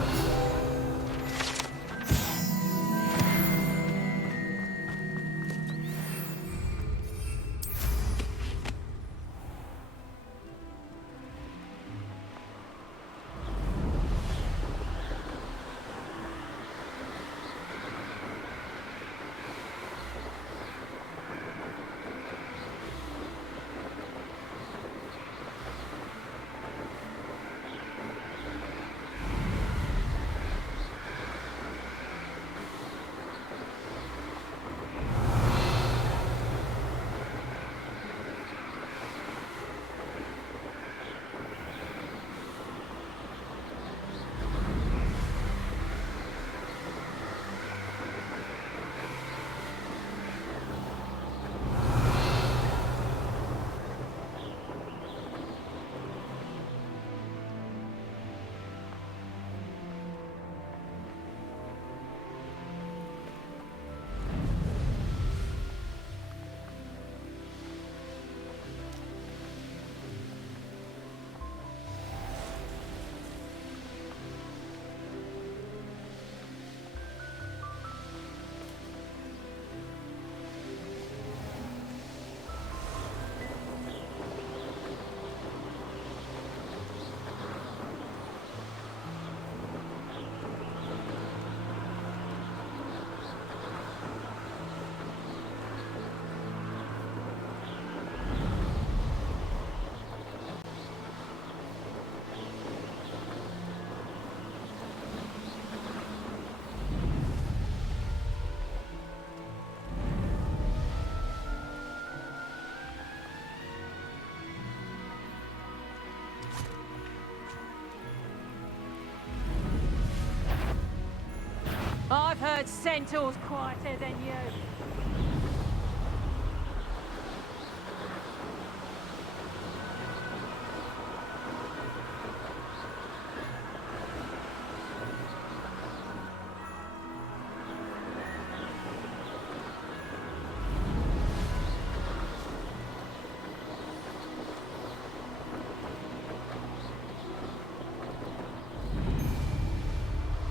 I've heard Centaur's quieter than you.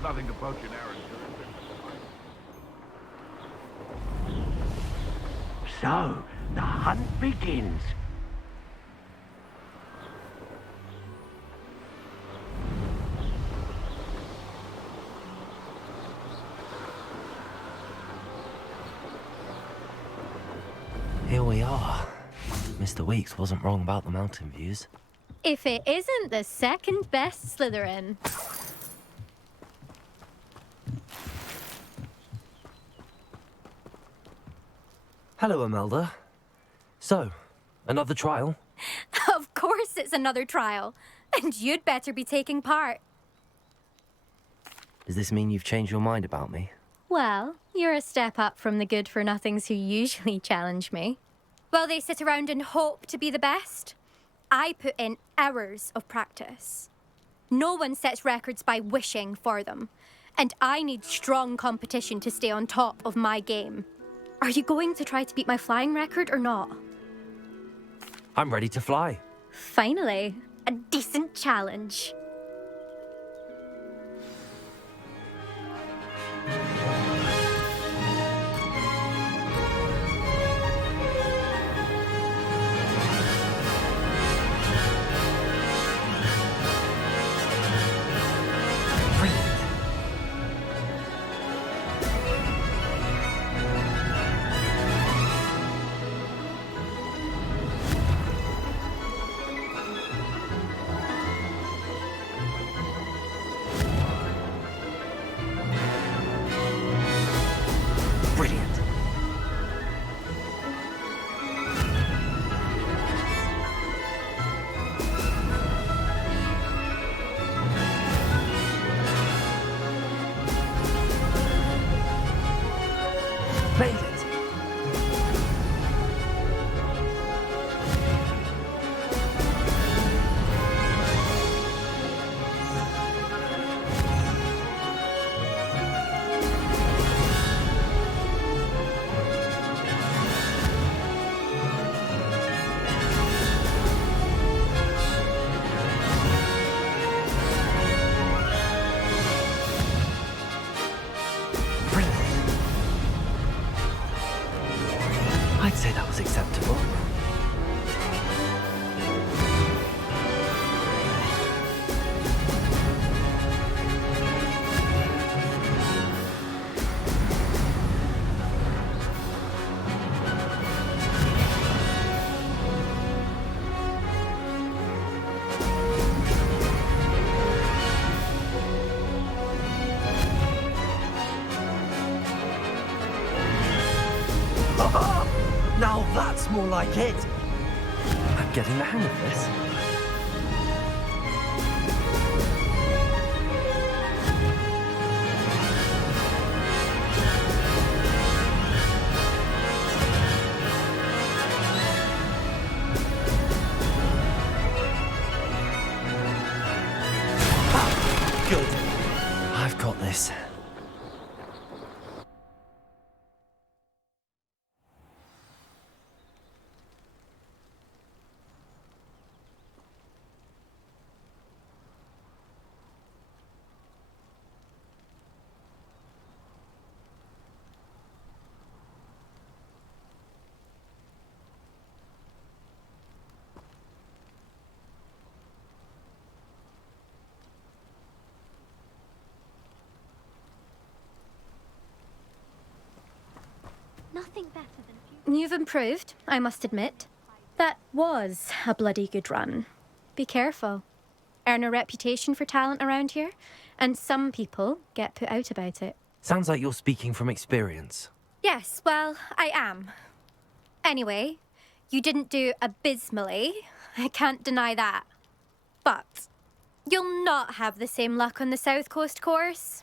Nothing to poach an arrow. So, the hunt begins. Here we are. Mr. Weeks wasn't wrong about the mountain views. If it isn't the second best Slytherin. Hello, Imelda. So, another trial? Of course it's another trial. And you'd better be taking part. Does this mean you've changed your mind about me? Well, you're a step up from the good-for-nothings who usually challenge me. While they sit around and hope to be the best, I put in hours of practice. No one sets records by wishing for them. And I need strong competition to stay on top of my game. Are you going to try to beat my flying record or not? I'm ready to fly. Finally, a decent challenge. like it. I'm getting the hang of this. Good. I've got this. Nothing better than You've improved, I must admit. That was a bloody good run. Be careful. Earn a reputation for talent around here, and some people get put out about it. Sounds like you're speaking from experience. Yes, well, I am. Anyway, you didn't do abysmally. I can't deny that. But you'll not have the same luck on the South Coast course.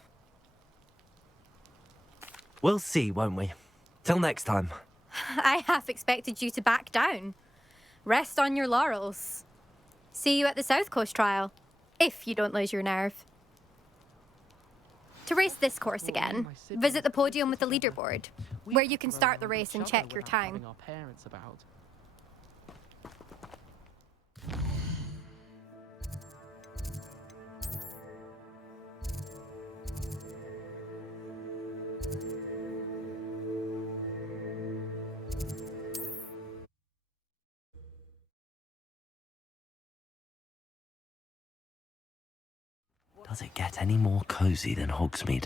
We'll see, won't we? Till next time. I half expected you to back down. Rest on your laurels. See you at the South Coast trial, if you don't lose your nerve. To race this course again, visit the podium with the leaderboard, where you can start the race and check your time. Does it get any more cozy than Hogsmeade?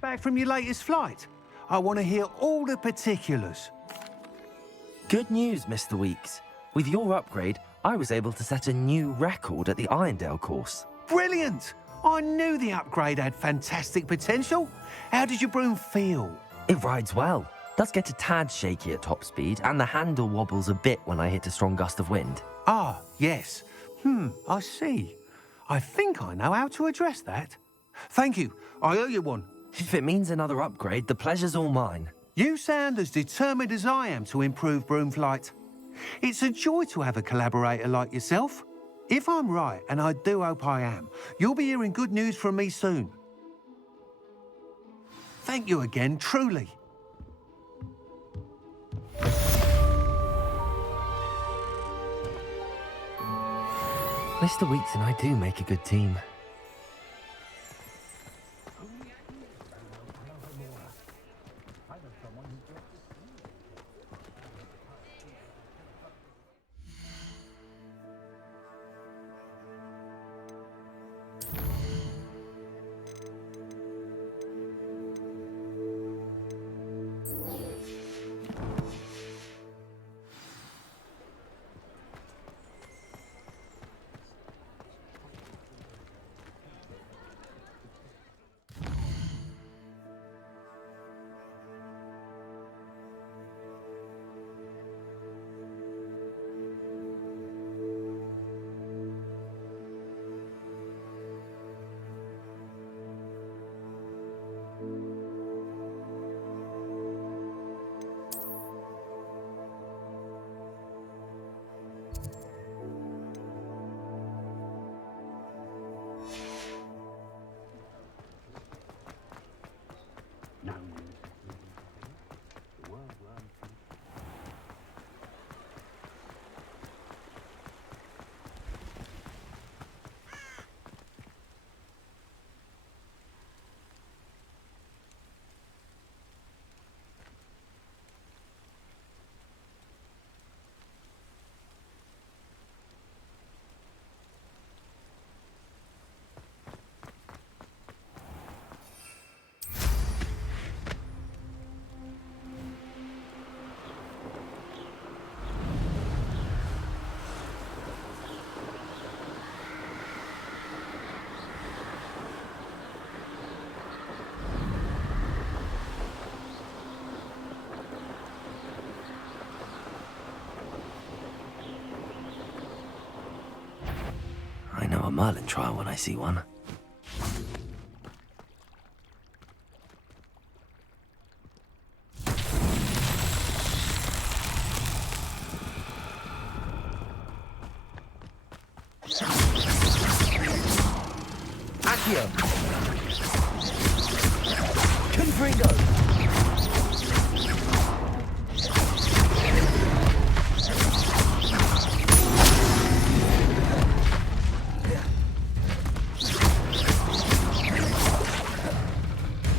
Back from your latest flight? I want to hear all the particulars. Good news, Mr. Weeks. With your upgrade, I was able to set a new record at the Irondale course. Brilliant! I knew the upgrade had fantastic potential. How did your broom feel? It rides well. Does get a tad shaky at top speed, and the handle wobbles a bit when I hit a strong gust of wind. Ah, yes. I see. I think I know how to address that. Thank you. I owe you one. If it means another upgrade, the pleasure's all mine. You sound as determined as I am to improve broom flight. It's a joy to have a collaborator like yourself. If I'm right, and I do hope I am, you'll be hearing good news from me soon. Thank you again, truly. Mr. Weeks and I do make a good team. Merlin trial when I see one. Accio. Confringo.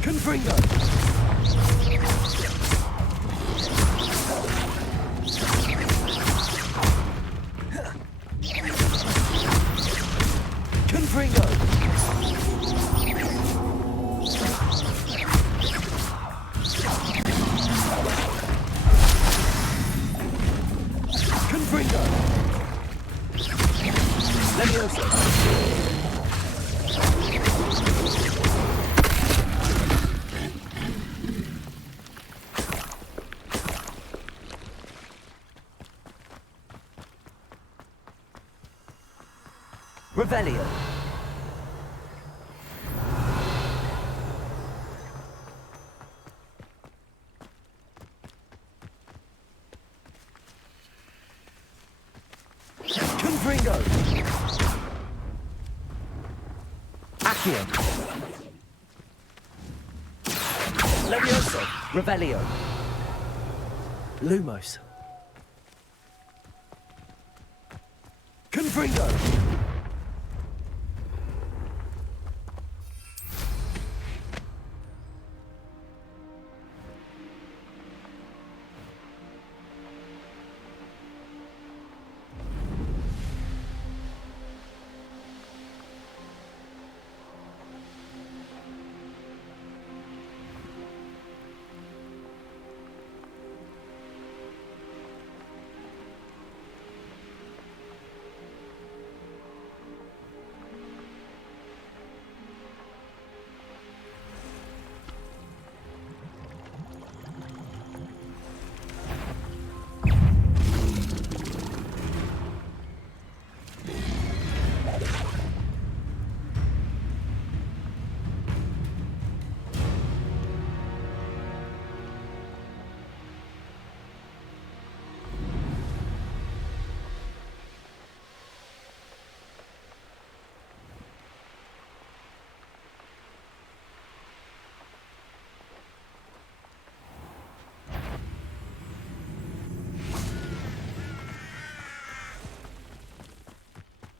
Confringo. Confringo. Confringo. Leviosa. Revelio. Confringo. Accio. Levioso. Revelio. Lumos. Confringo.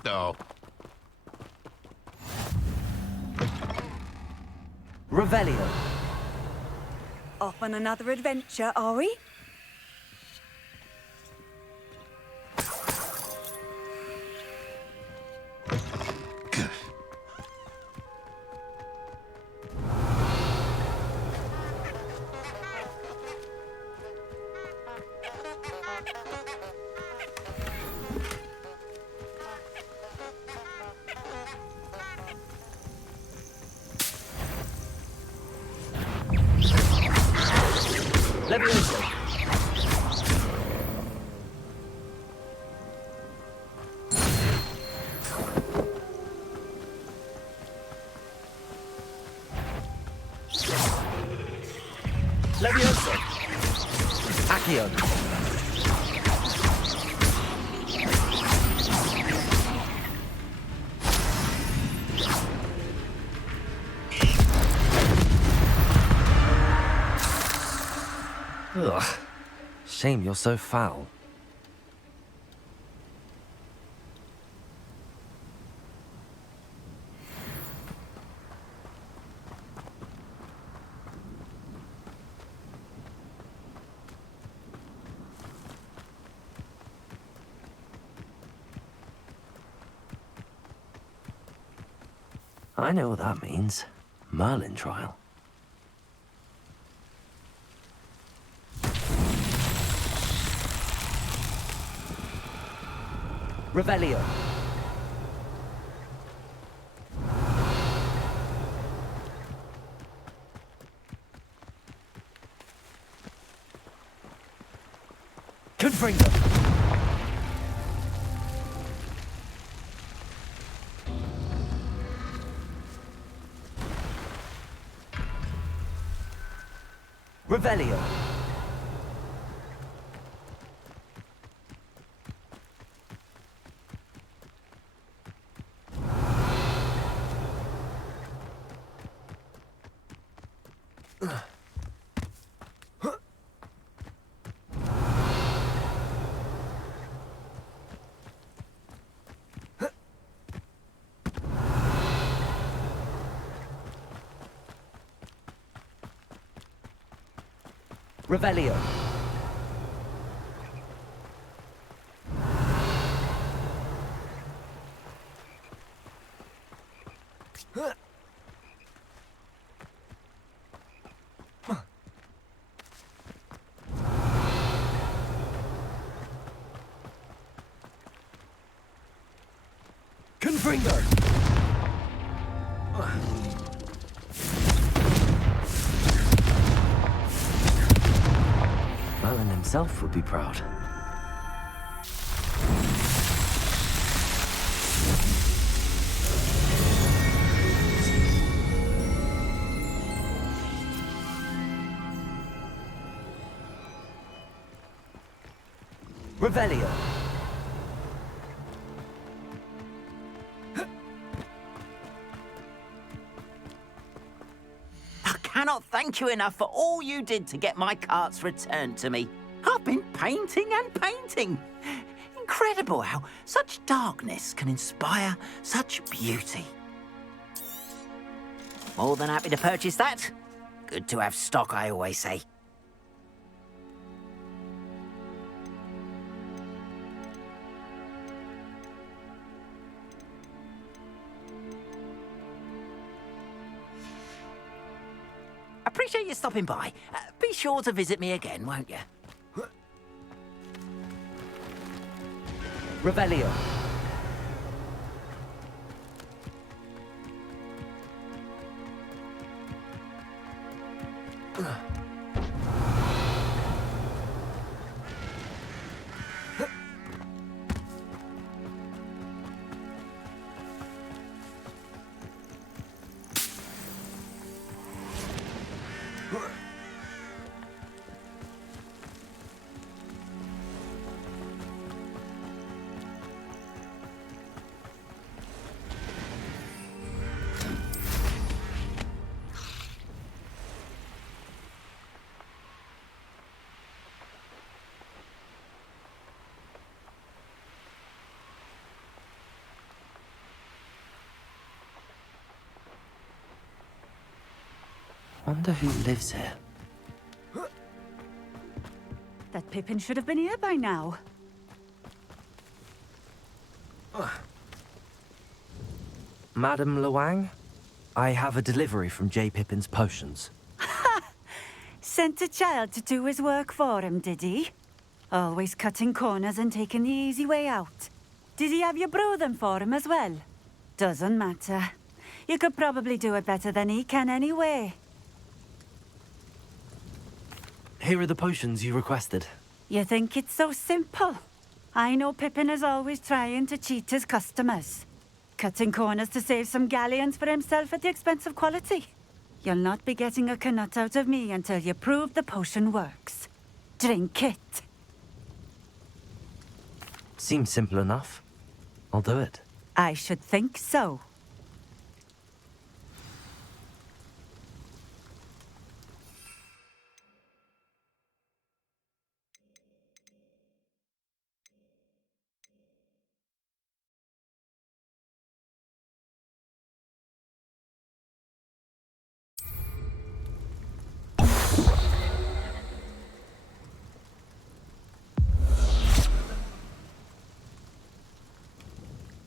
No. Revelio. Off on another adventure, are we? Levioso. Levioso. Accio. Ugh. Shame you're so foul. I know what that means. Merlin trial. Revelio. Confringo. Revelio. Revelio. Confringo. Merlin himself would be proud. Revelio. I cannot thank you enough for all you did to get my carts returned to me. I've been painting and painting. Incredible how such darkness can inspire such beauty. More than happy to purchase that. Good to have stock, I always say. Appreciate you stopping by. Be sure to visit me again, won't you? Revelio. Wonder who lives here. That Pippin should have been here by now. Madame Luang? I have a delivery from J. Pippin's Potions. Sent a child to do his work for him, did he? Always cutting corners and taking the easy way out. Did he have you brew them for him as well? Doesn't matter. You could probably do it better than he can anyway. Here are the potions you requested. You think it's so simple? I know Pippin is always trying to cheat his customers. Cutting corners to save some galleons for himself at the expense of quality. You'll not be getting a canut out of me until you prove the potion works. Drink it. Seems simple enough. I'll do it. I should think so.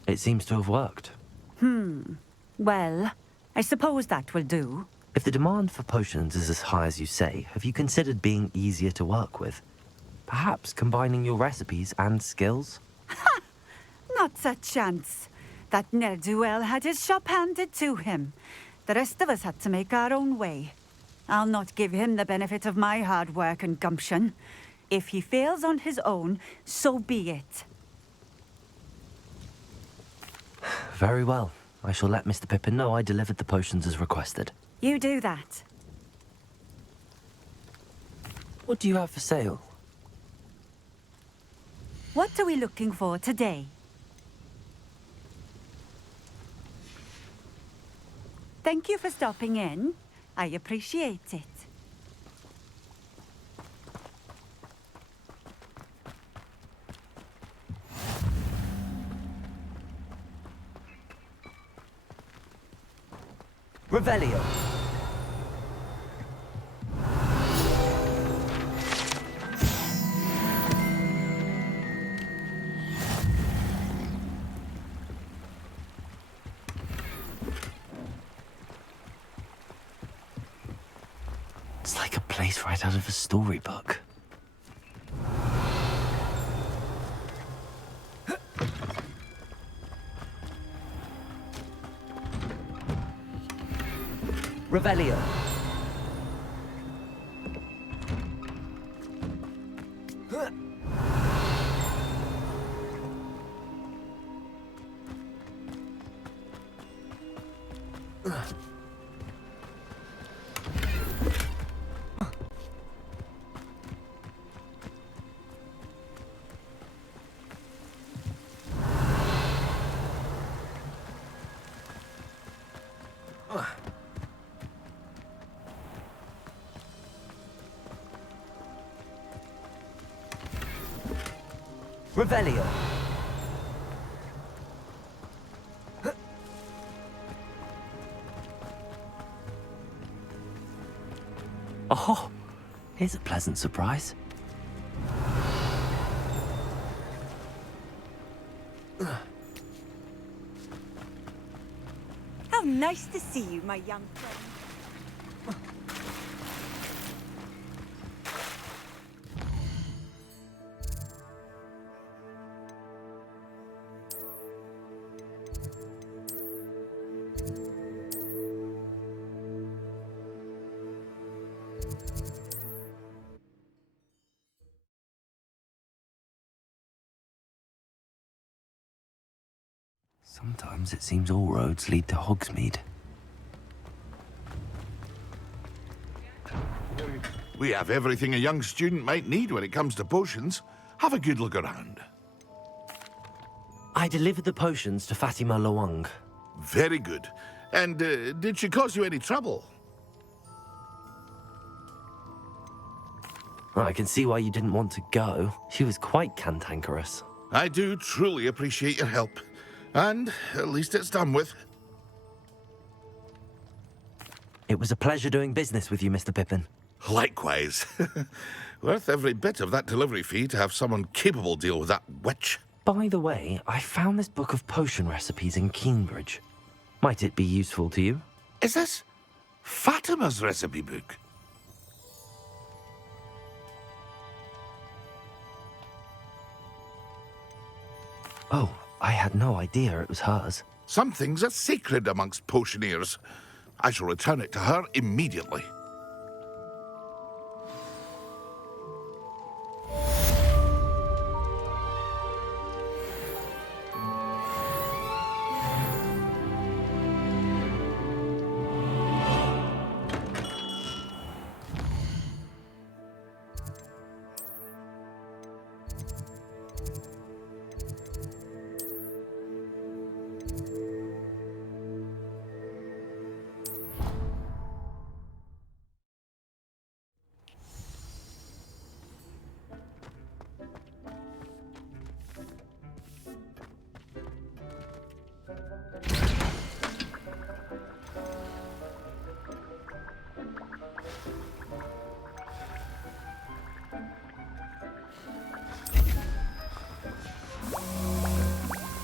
It seems to have worked. Well, I suppose that will do. If the demand for potions is as high as you say, have you considered being easier to work with? Perhaps combining your recipes and skills? Not a chance. That ne'er-do-well had his shop handed to him. The rest of us had to make our own way. I'll not give him the benefit of my hard work and gumption. If he fails on his own, so be it. Very well. I shall let Mr. Pippin know I delivered the potions as requested. You do that. What do you have for sale? What are we looking for today? Thank you for stopping in. I appreciate it. Revelio. It's like a place right out of a storybook. Revelio. Revelio. Oh, here's a pleasant surprise. How nice to see you, my young friend. Sometimes it seems all roads lead to Hogsmeade. We have everything a young student might need when it comes to potions. Have a good look around. I delivered the potions to Fatima Lawang. Very good. And did she cause you any trouble? Well, I can see why you didn't want to go. She was quite cantankerous. I do truly appreciate your help. And at least it's done with. It was a pleasure doing business with you, Mr. Pippin. Likewise. Worth every bit of that delivery fee to have someone capable deal with that witch. By the way, I found this book of potion recipes in Cambridge. Might it be useful to you? Is this Fatima's recipe book? Oh, I had no idea it was hers. Some things are sacred amongst potioneers. I shall return it to her immediately.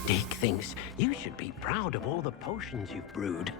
Dick thinks you should be proud of all the potions you've brewed.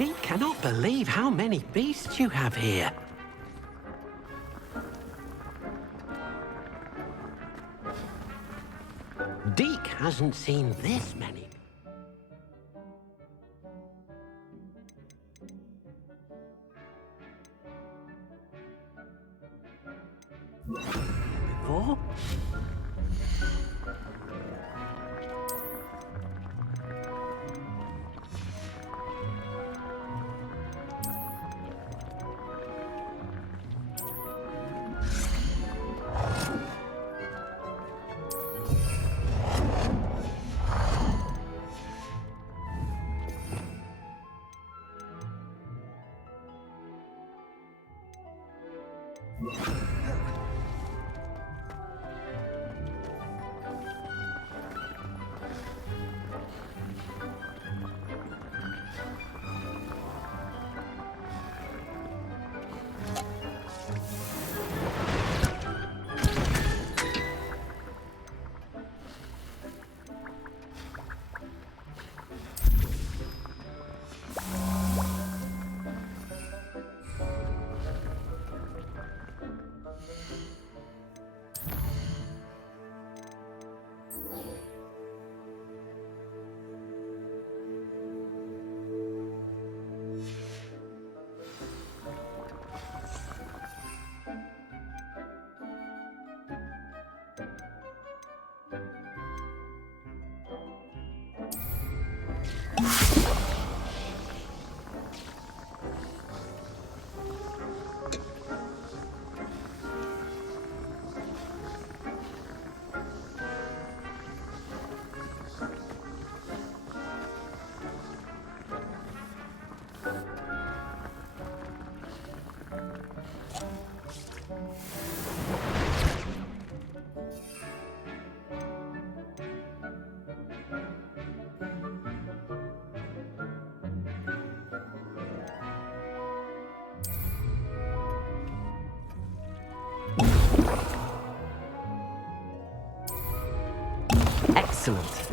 Deke cannot believe how many beasts you have here. Deke hasn't seen this many. Before? Excellent.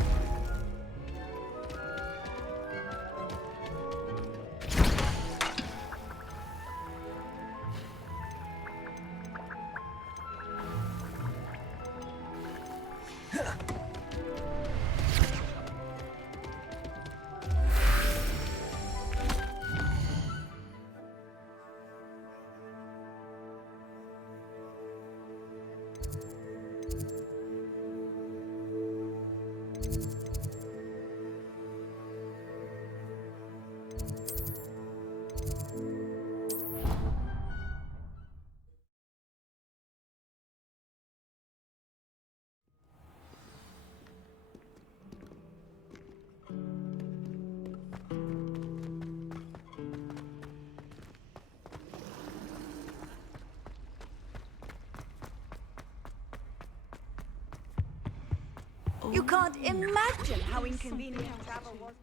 You can't imagine how inconvenient travel was.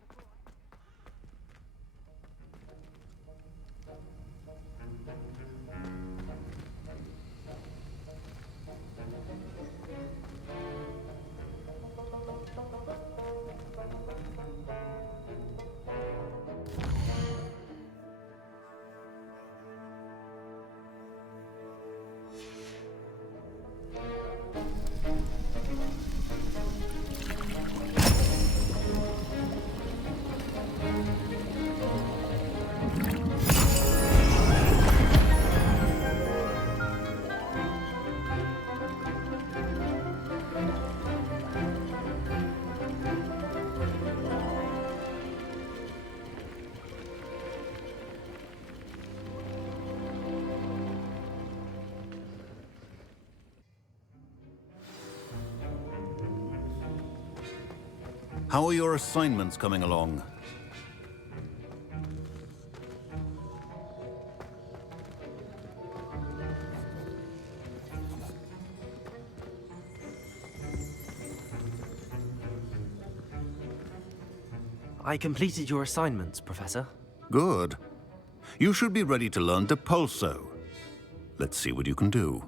How are your assignments coming along? I completed your assignments, Professor. Good. You should be ready to learn Depulso. Let's see what you can do.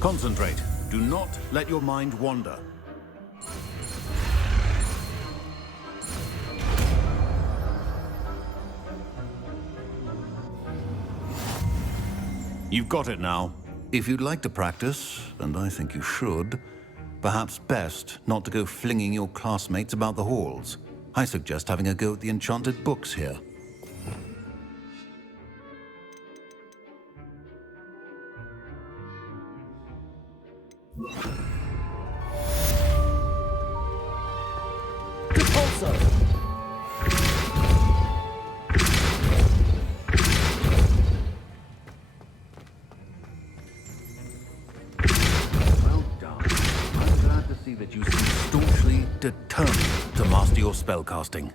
Concentrate. Do not let your mind wander. You've got it now. If you'd like to practice, and I think you should, perhaps best not to go flinging your classmates about the halls. I suggest having a go at the enchanted books here. Repulso! Well done. I'm glad to see that you seem staunchly determined to master your spellcasting.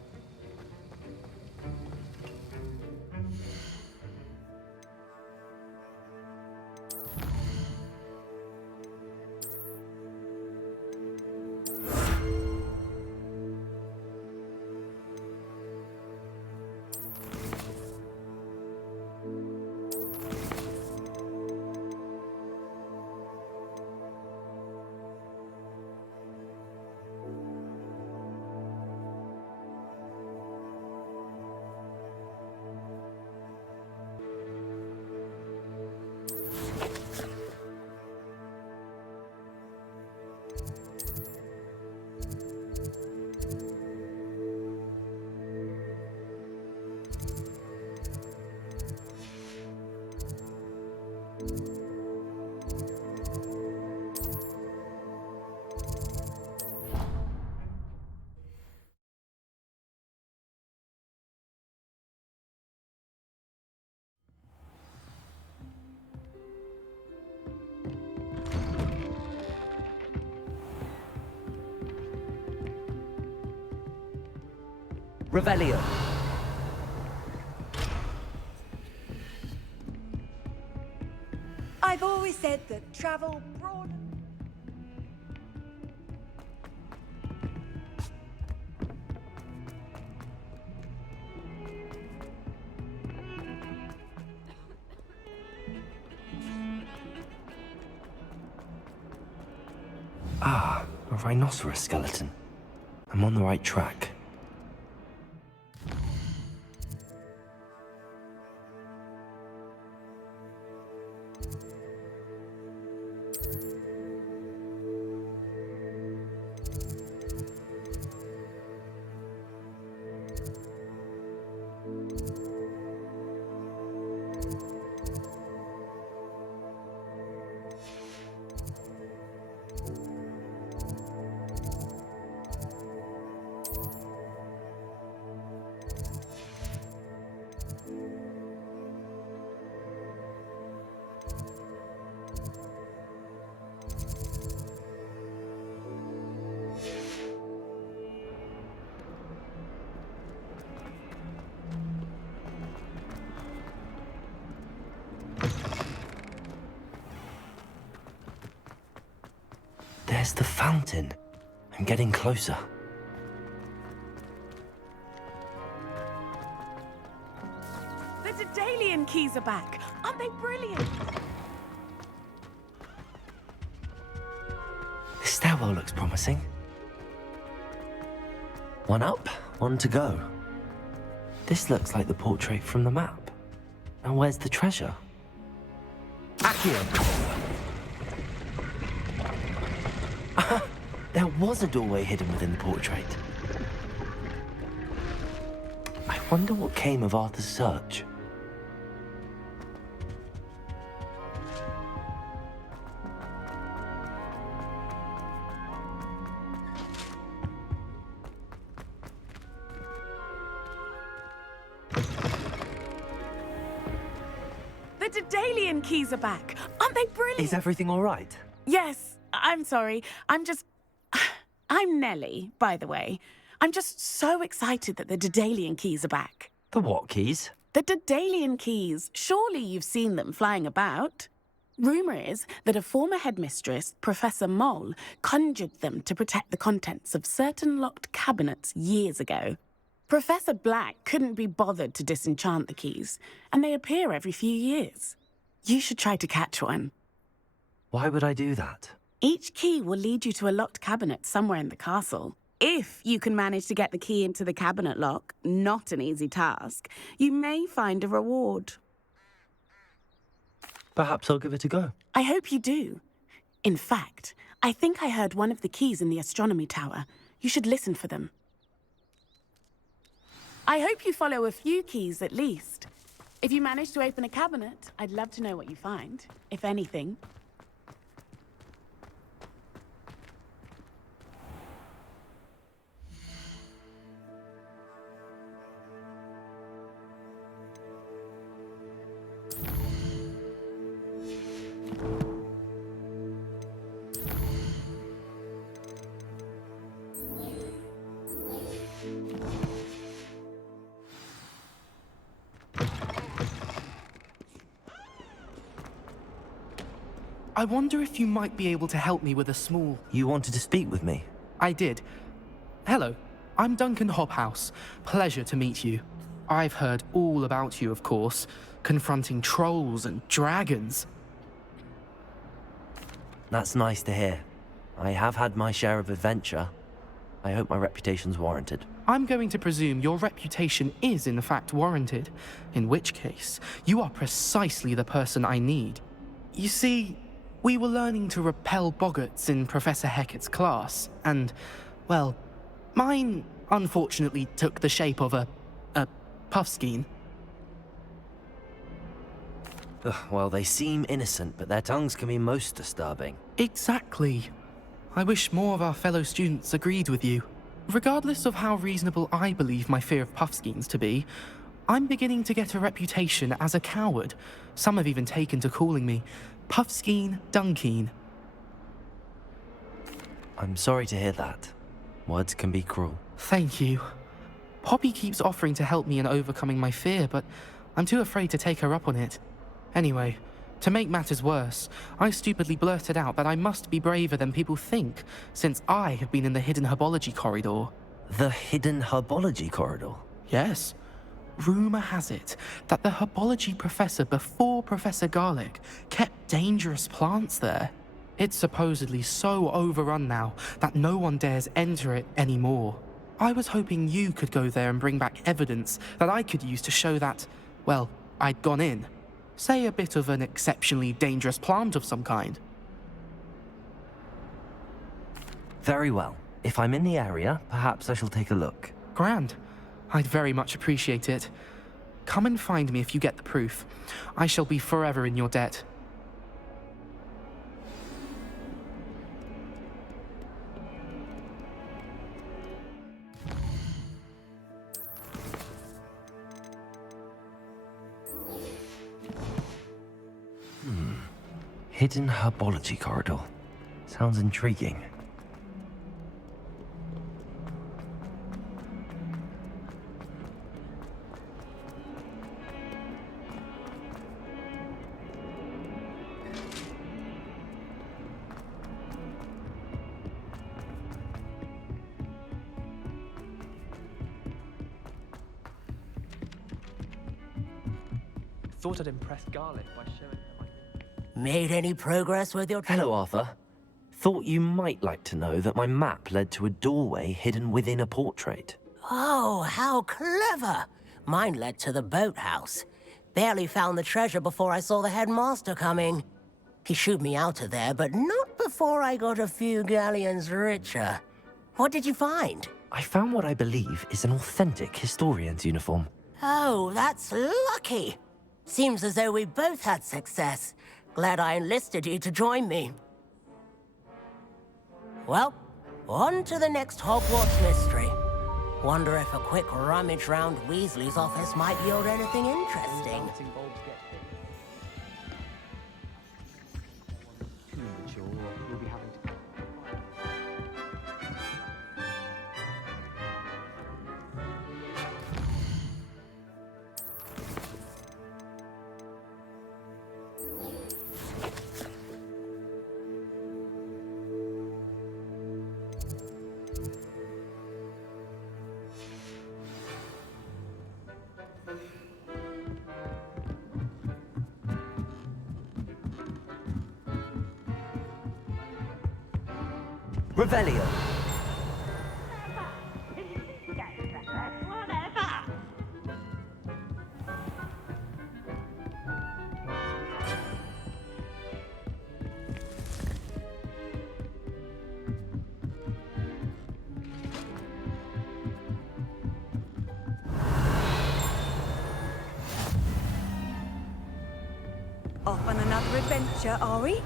Revelio. I've always said that travel broad. Ah, a rhinoceros skeleton. I'm on the right track. There's the fountain. I'm getting closer. The Daedalian keys are back. Aren't they brilliant? This stairwell looks promising. One up, one to go. This looks like the portrait from the map. Now where's the treasure? Accio! There was a doorway hidden within the portrait. I wonder what came of Arthur's search. The Daedalian keys are back. Aren't they brilliant? Is everything all right? Yes, I'm sorry. I'm Nellie, by the way. I'm just so excited that the Daedalian keys are back. The what keys? The Daedalian keys. Surely you've seen them flying about. Rumour is that a former headmistress, Professor Moll, conjured them to protect the contents of certain locked cabinets years ago. Professor Black couldn't be bothered to disenchant the keys, and they appear every few years. You should try to catch one. Why would I do that? Each key will lead you to a locked cabinet somewhere in the castle. If you can manage to get the key into the cabinet lock, not an easy task, you may find a reward. Perhaps I'll give it a go. I hope you do. In fact, I think I heard one of the keys in the astronomy tower. You should listen for them. I hope you follow a few keys at least. If you manage to open a cabinet, I'd love to know what you find, if anything. I wonder if you might be able to help me with a small... You wanted to speak with me? I did. Hello, I'm Duncan Hobhouse. Pleasure to meet you. I've heard all about you, of course, confronting trolls and dragons. That's nice to hear. I have had my share of adventure. I hope my reputation's warranted. I'm going to presume your reputation is in fact warranted, in which case, you are precisely the person I need. You see, we were learning to repel boggarts in Professor Hecat's class, and, well, mine unfortunately took the shape of a puffskein. Well, they seem innocent, but their tongues can be most disturbing. Exactly. I wish more of our fellow students agreed with you. Regardless of how reasonable I believe my fear of puffskeins to be, I'm beginning to get a reputation as a coward. Some have even taken to calling me Puffskeen Dunkeen. I'm sorry to hear that. Words can be cruel. Thank you. Poppy keeps offering to help me in overcoming my fear, but I'm too afraid to take her up on it. Anyway, to make matters worse, I stupidly blurted out that I must be braver than people think, since I have been in the hidden herbology corridor. The hidden herbology corridor? Yes. Rumour has it that the herbology professor before Professor Garlic kept dangerous plants there. It's supposedly so overrun now that no one dares enter it anymore. I was hoping you could go there and bring back evidence that I could use to show that, well, I'd gone in. Say a bit of an exceptionally dangerous plant of some kind. Very well. If I'm in the area, perhaps I shall take a look. Grand. I'd very much appreciate it. Come and find me if you get the proof. I shall be forever in your debt. Hidden herbology corridor. Sounds intriguing. Thought I'd impress Garlic by showing her my... Made any progress with your... Hello, Arthur. Thought you might like to know that my map led to a doorway hidden within a portrait. Oh, how clever! Mine led to the boathouse. Barely found the treasure before I saw the headmaster coming. He shooed me out of there, but not before I got a few galleons richer. What did you find? I found what I believe is an authentic historian's uniform. Oh, that's lucky. Seems as though we both had success. Glad I enlisted you to join me. Well, on to the next Hogwarts mystery. Wonder if a quick rummage round Weasley's office might yield anything interesting. Revelio. another adventure, are we?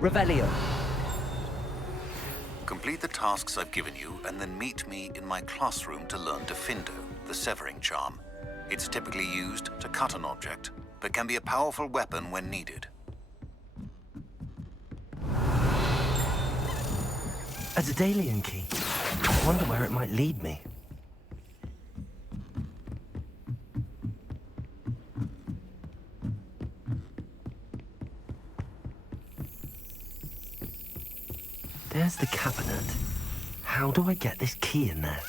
Revelio. Complete the tasks I've given you, and then meet me in my classroom to learn Defindo, the severing charm. It's typically used to cut an object, but can be a powerful weapon when needed. A Daedalian key. I wonder where it might lead me. There's the cabinet. How do I get this key in there?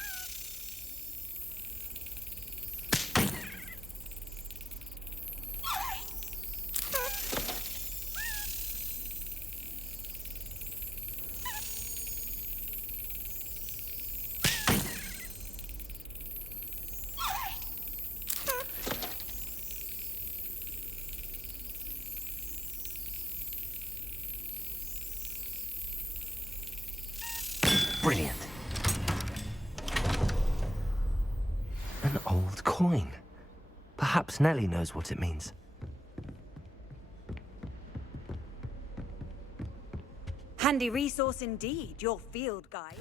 Brilliant. An old coin. Perhaps Nellie knows what it means. Handy resource indeed, your field guide.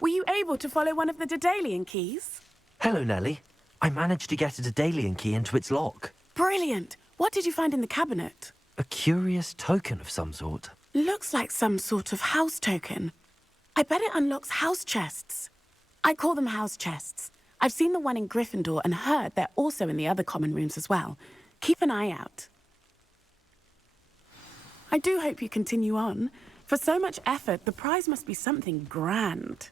Were you able to follow one of the Daedalian keys? Hello, Nellie. I managed to get a Daedalian key into its lock. Brilliant! What did you find in the cabinet? A curious token of some sort. Looks like some sort of house token. I bet it unlocks house chests. I call them house chests. I've seen the one in Gryffindor and heard they're also in the other common rooms as well. Keep an eye out. I do hope you continue on. For so much effort, the prize must be something grand.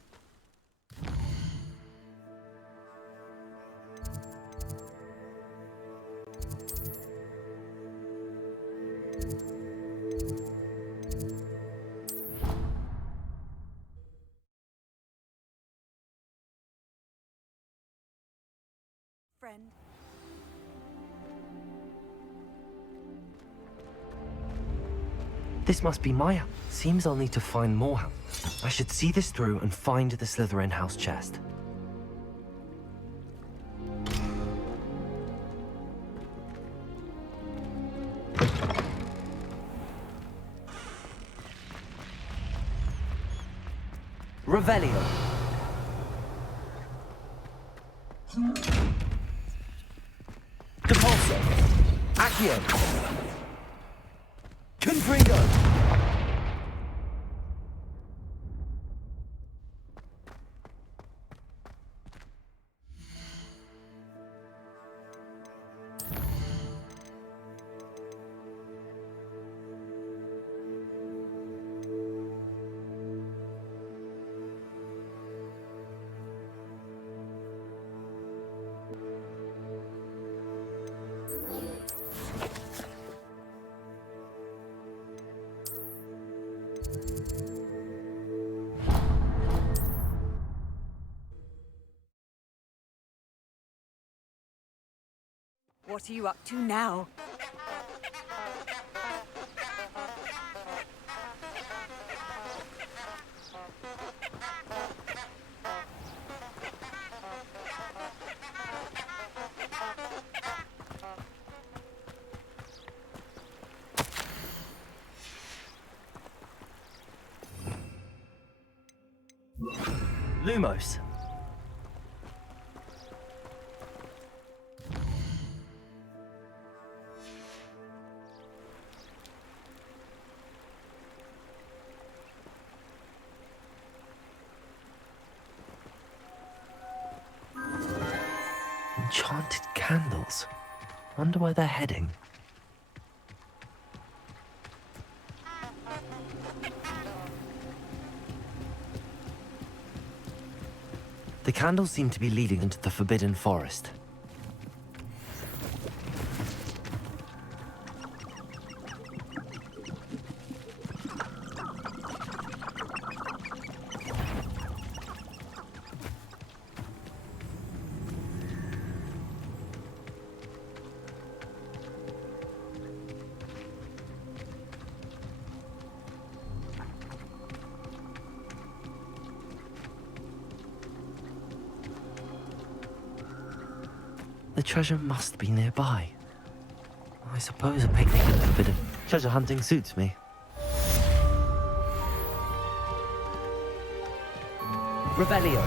Friend. This must be Maya. Seems I'll need to find more help. I should see this through and find the Slytherin house chest. Revelio. Depulso. Accio. Confringo. What are you up to now? Lumos. Enchanted candles. Wonder where they're heading. The candles seem to be leading into the Forbidden Forest. The treasure must be nearby. I suppose a picnic and a bit of treasure hunting suits me. Revelio.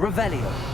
Revelio.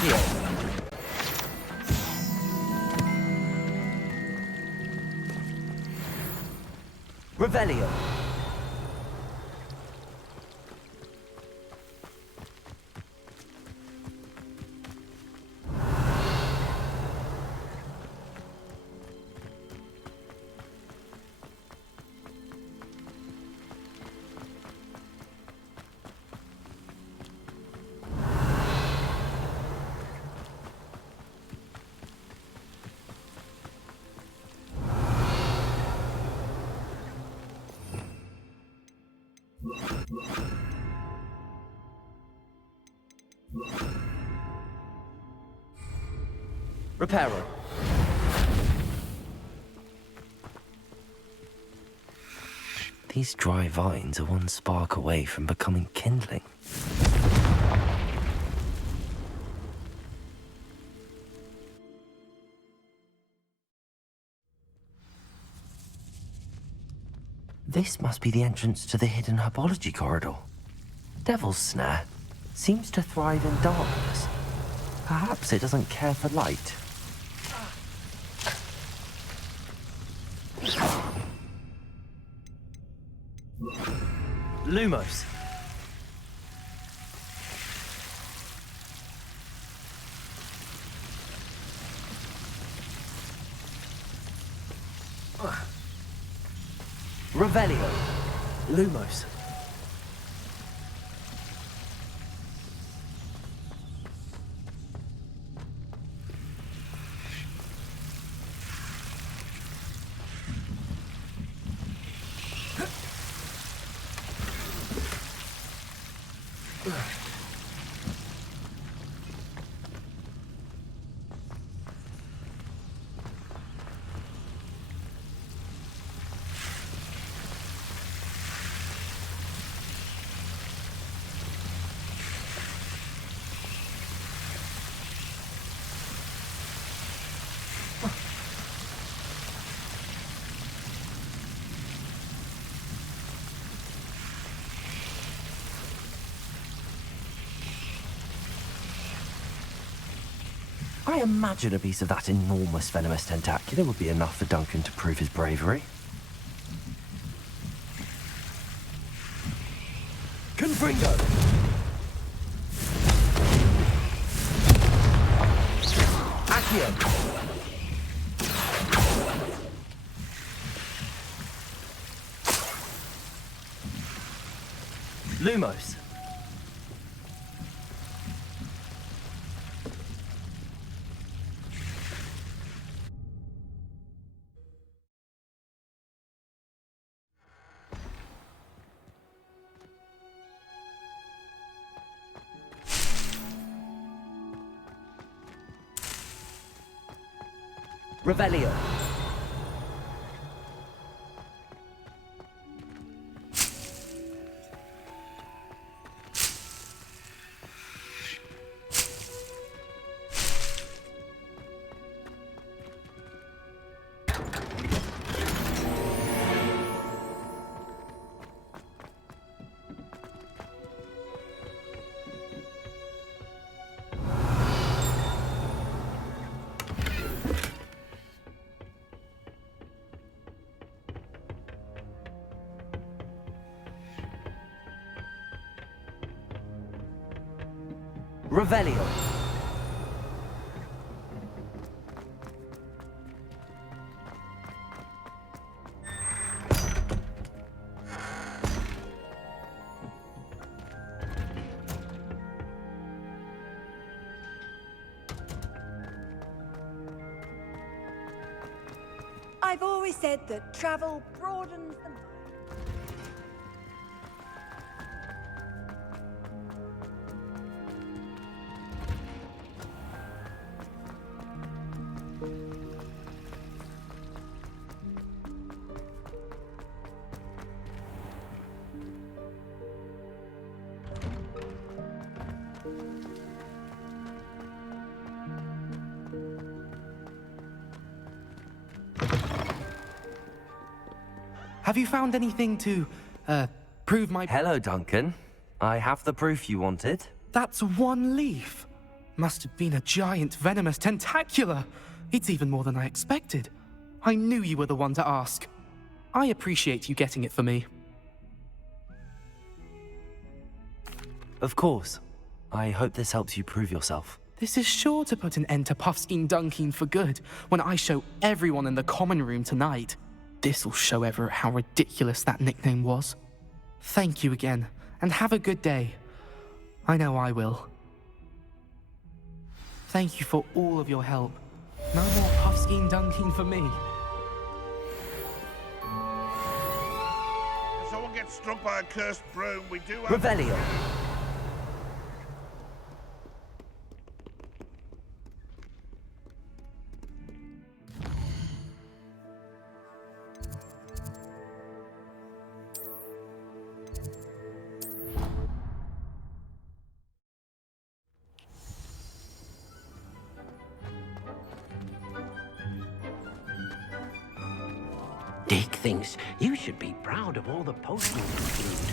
Accio. Revelio. Reparo. These dry vines are one spark away from becoming kindling. This must be the entrance to the hidden herbology corridor. Devil's Snare seems to thrive in darkness. Perhaps it doesn't care for light. Lumos. Revelio. Lumos. I imagine a piece of that enormous venomous tentacula would be enough for Duncan to prove his bravery. Confringo. Accio. Lumos. Revelio. Revelio. I've always said that travel broadens the mind. Have you found anything to, prove my... Hello, Duncan. I have the proof you wanted. That's one leaf. Must have been a giant venomous tentacula. It's even more than I expected. I knew you were the one to ask. I appreciate you getting it for me. Of course. I hope this helps you prove yourself. This is sure to put an end to Puffskein Dunkin for good when I show everyone in the common room tonight. This'll show Everett how ridiculous that nickname was. Thank you again, and have a good day. I know I will. Thank you for all of your help. No more Puffskein Dunkin for me. If someone gets struck by a cursed broom, we do have... Revelio. Dig thinks you should be proud of all the potions include.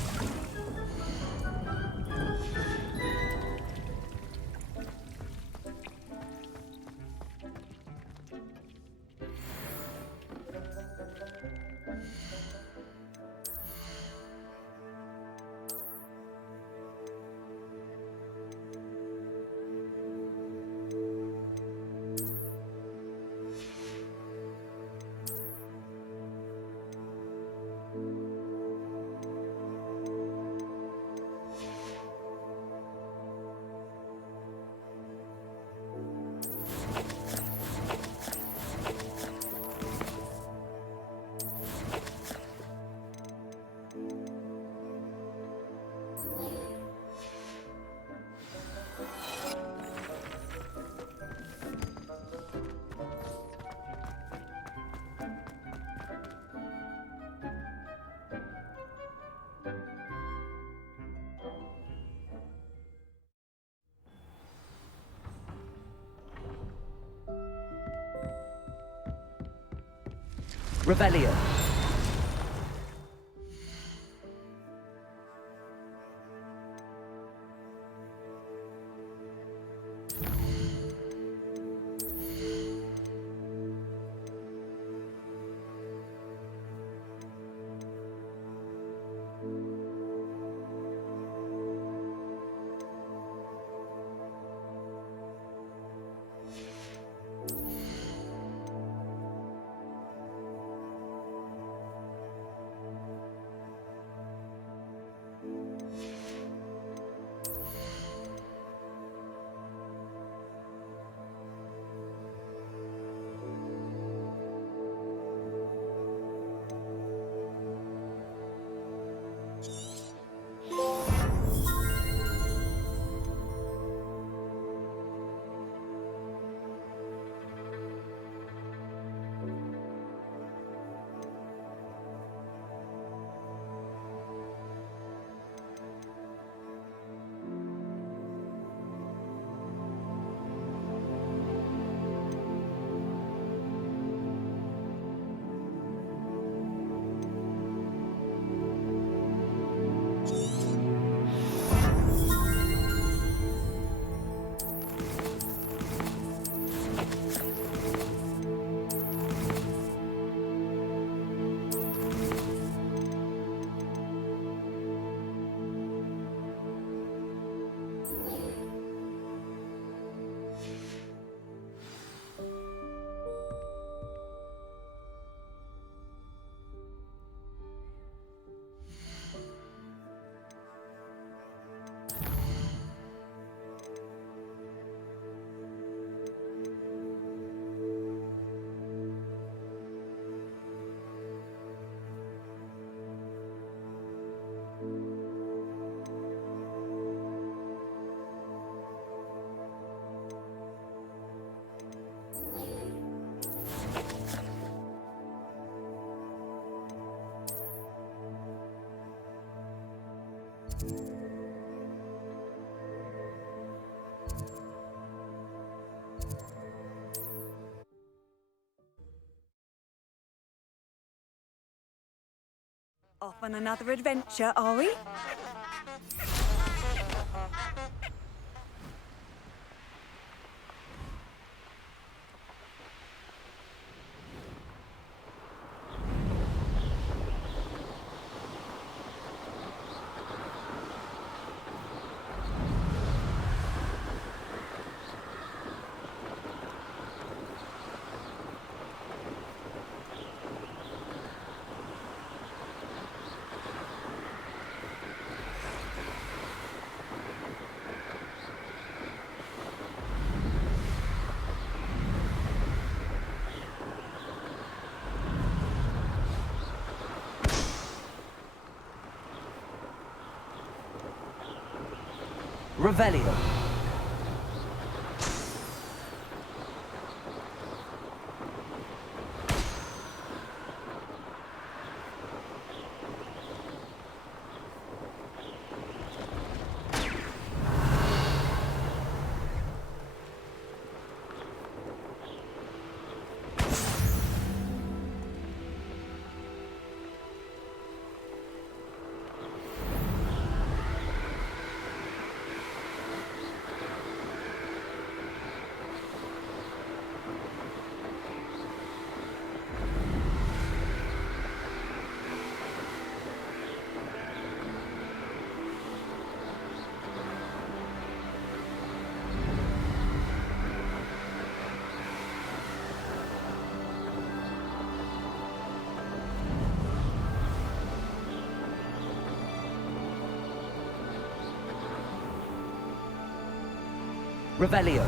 Revelio. Off on another adventure, are we? Revelio. Revelio.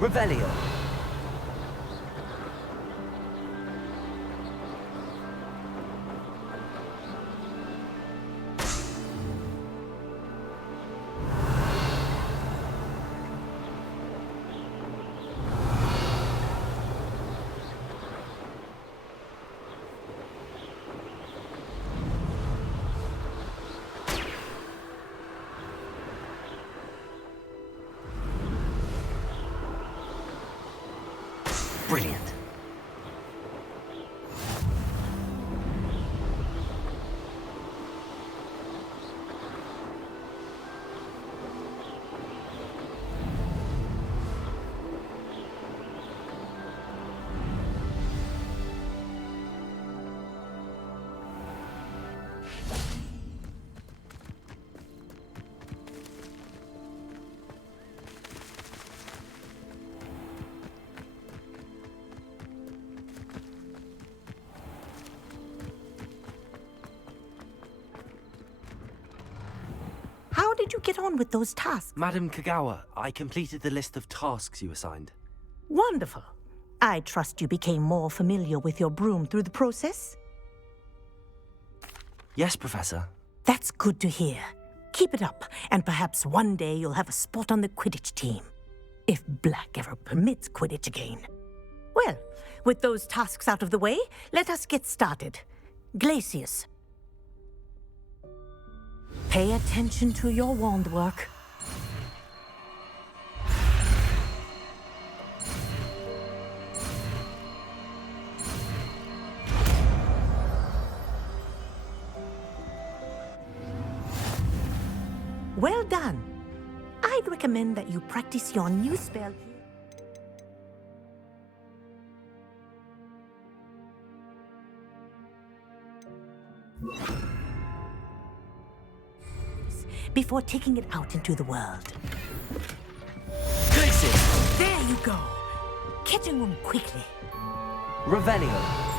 Revelio. Brilliant. How did you get on with those tasks? Madam Kagawa, I completed the list of tasks you assigned. Wonderful. I trust you became more familiar with your broom through the process? Yes, Professor. That's good to hear. Keep it up, and perhaps one day you'll have a spot on the Quidditch team. If Black ever permits Quidditch again. Well, with those tasks out of the way, let us get started. Glacius. Pay attention to your wand work. Well done. I'd recommend that you practice your new spell. Before taking it out into the world. Glacius. There you go. Catching room quickly. Revelio.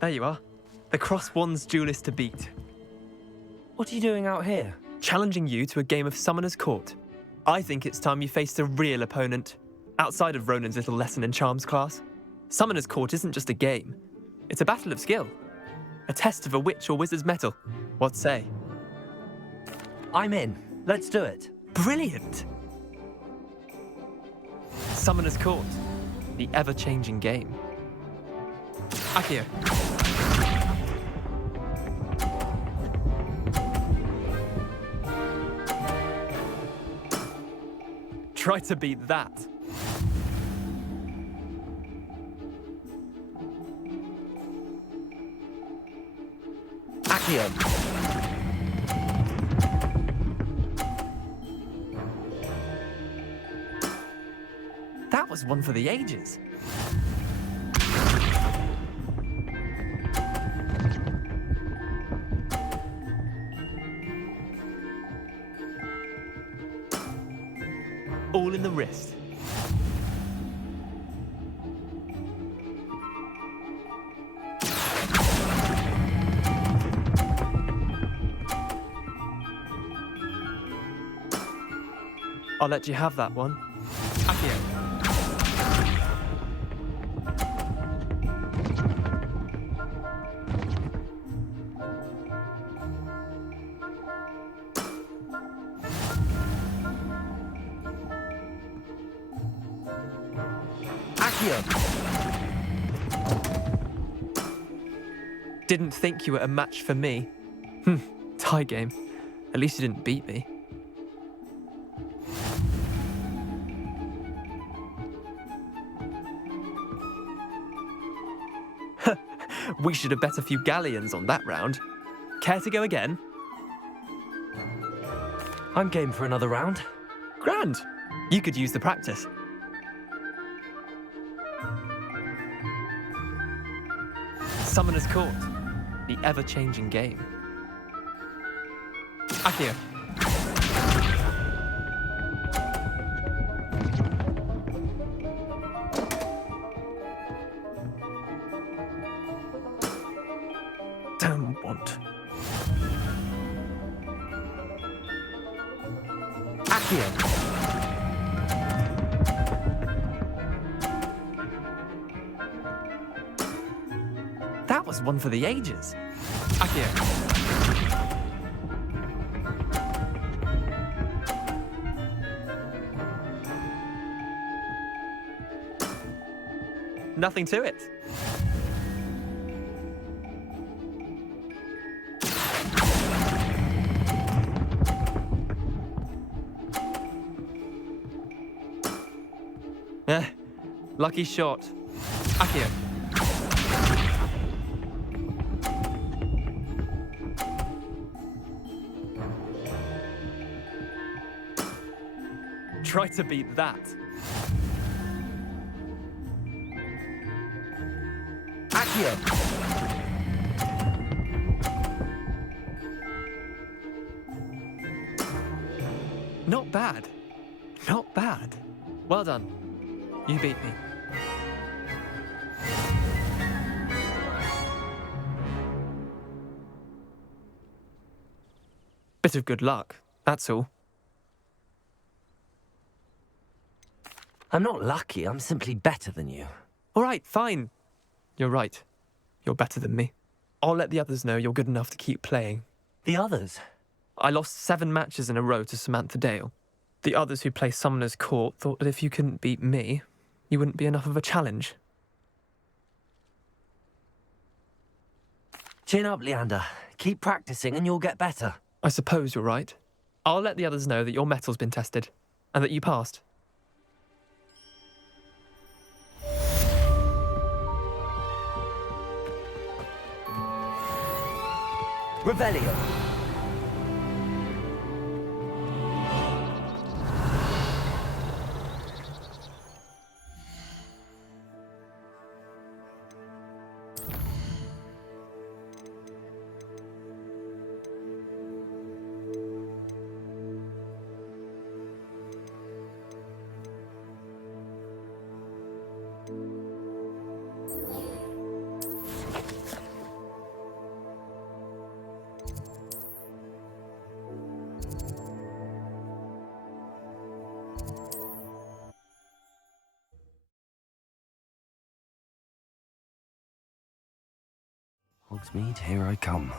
There you are. The Cross Wands duelist to beat. What are you doing out here? Challenging you to a game of Summoner's Court. I think it's time you faced a real opponent, outside of Ronan's little lesson in charms class. Summoner's Court isn't just a game. It's a battle of skill. A test of a witch or wizard's mettle. What say? I'm in. Let's do it. Brilliant! Summoner's Court. The ever-changing game. Akio. Try to beat that. Accio. That was one for the ages. All in the wrist. I'll let you have that one. Accio. Didn't think you were a match for me. Tie game. At least you didn't beat me. We should have bet a few galleons on that round. Care to go again? I'm game for another round. Grand. You could use the practice. Summoner's Court. The ever-changing game. Accio. Don't want. Accio. That was one for the ages. Accio. Nothing to it. Lucky shot. Accio. Try to beat that. Accio. Not bad. Not bad. Well done. You beat me. Bit of good luck, that's all. I'm not lucky, I'm simply better than you. All right, fine. You're right. You're better than me. I'll let the others know you're good enough to keep playing. The others? I lost 7 matches in a row to Samantha Dale. The others who play Summoner's Court thought that if you couldn't beat me, you wouldn't be enough of a challenge. Chin up, Leander. Keep practicing and you'll get better. I suppose you're right. I'll let the others know that your metal's been tested, and that you passed. Revelio. Hogsmeade, here I come.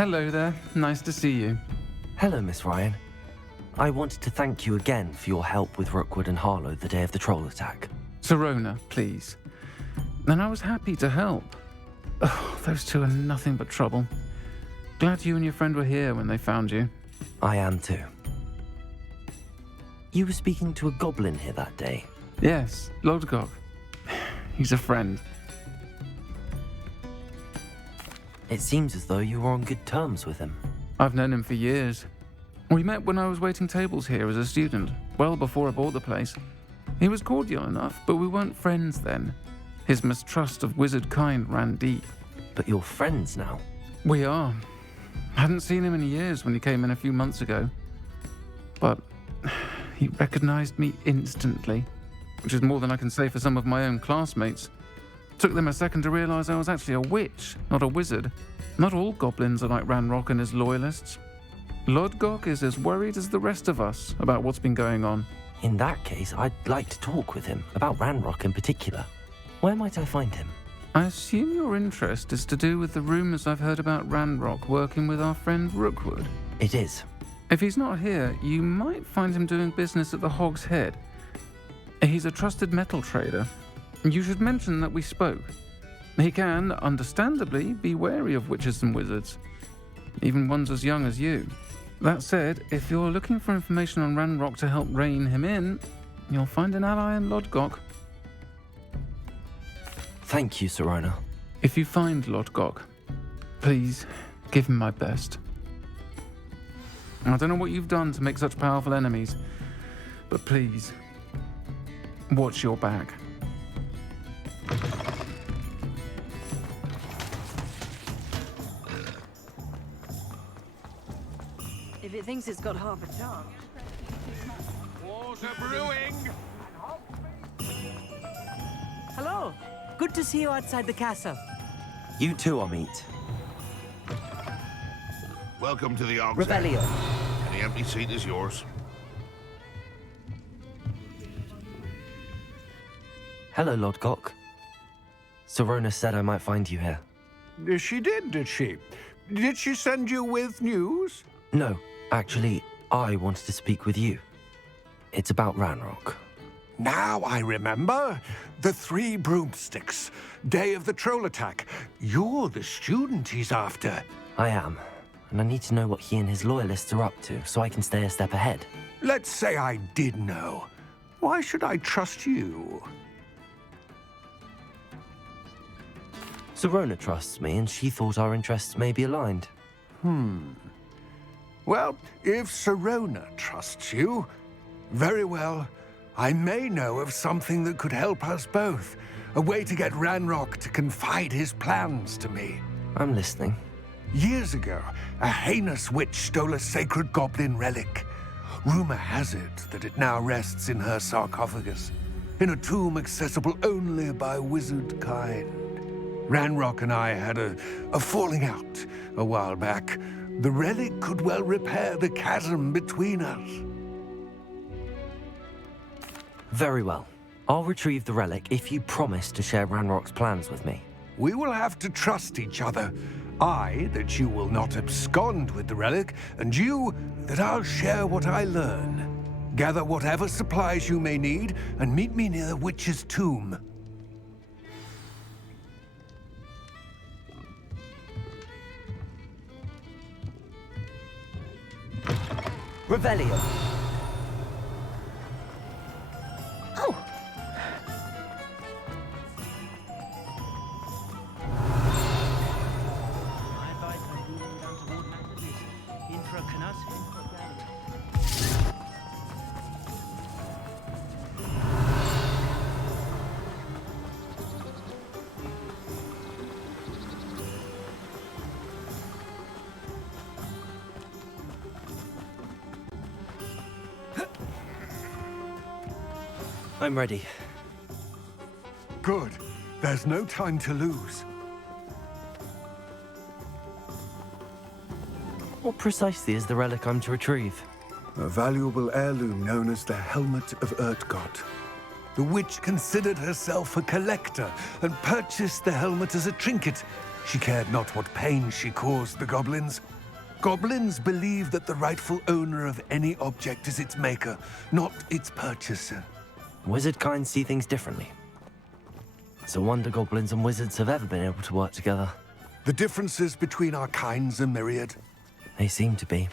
Hello there. Nice to see you. Hello, Miss Ryan. I wanted to thank you again for your help with Rookwood and Harlow the day of the troll attack. Sirona, please. And I was happy to help. Oh, those two are nothing but trouble. Glad you and your friend were here when they found you. I am too. You were speaking to a goblin here that day? Yes, Lodgok. He's a friend. It seems as though you were on good terms with him. I've known him for years. We met when I was waiting tables here as a student, well before I bought the place. He was cordial enough, but we weren't friends then. His mistrust of wizard kind ran deep. But you're friends now? We are. Hadn't seen him in years when he came in a few months ago. But he recognized me instantly, which is more than I can say for some of my own classmates. Took them a second to realize I was actually a witch, not a wizard. Not all goblins are like Ranrock and his loyalists. Lodgok is as worried as the rest of us about what's been going on. In that case, I'd like to talk with him, about Ranrock in particular. Where might I find him? I assume your interest is to do with the rumors I've heard about Ranrock working with our friend Rookwood. It is. If he's not here, you might find him doing business at the Hog's Head. He's a trusted metal trader. You should mention that we spoke. He can, understandably, be wary of witches and wizards, even ones as young as you. That said, if you're looking for information on Ranrock to help rein him in, you'll find an ally in Lodgok. Thank you, Sirona. If you find Lodgok, please give him my best. I don't know what you've done to make such powerful enemies, but please, watch your back. If it thinks it's got half a chance. Water brewing! Hello. Good to see you outside the castle. You too, Amit. Welcome to the Og's Revelio. Any empty seat is yours. Hello, Lodgok. Sirona said I might find you here. She did she? Did she send you with news? No, actually, I wanted to speak with you. It's about Ranrock. Now I remember. The 3 broomsticks. Day of the troll attack. You're the student he's after. I am, and I need to know what he and his loyalists are up to so I can stay a step ahead. Let's say I did know. Why should I trust you? Sirona trusts me, and she thought our interests may be aligned. Well, if Sirona trusts you, very well. I may know of something that could help us both. A way to get Ranrock to confide his plans to me. I'm listening. Years ago, a heinous witch stole a sacred goblin relic. Rumor has it that it now rests in her sarcophagus, in a tomb accessible only by wizard kind. Ranrock and I had a falling out a while back. The relic could well repair the chasm between us. Very well. I'll retrieve the relic if you promise to share Ranrock's plans with me. We will have to trust each other. I, that you will not abscond with the relic, and you, that I'll share what I learn. Gather whatever supplies you may need, and meet me near the witch's tomb. Revelio. Oh. I'm ready. Good. There's no time to lose. What precisely is the relic I'm to retrieve? A valuable heirloom known as the Helmet of Urtgott. The witch considered herself a collector and purchased the helmet as a trinket. She cared not what pain she caused the goblins. Goblins believe that the rightful owner of any object is its maker, not its purchaser. Wizard kind see things differently. It's a wonder goblins and wizards have ever been able to work together. The differences between our kinds are myriad. They seem to be.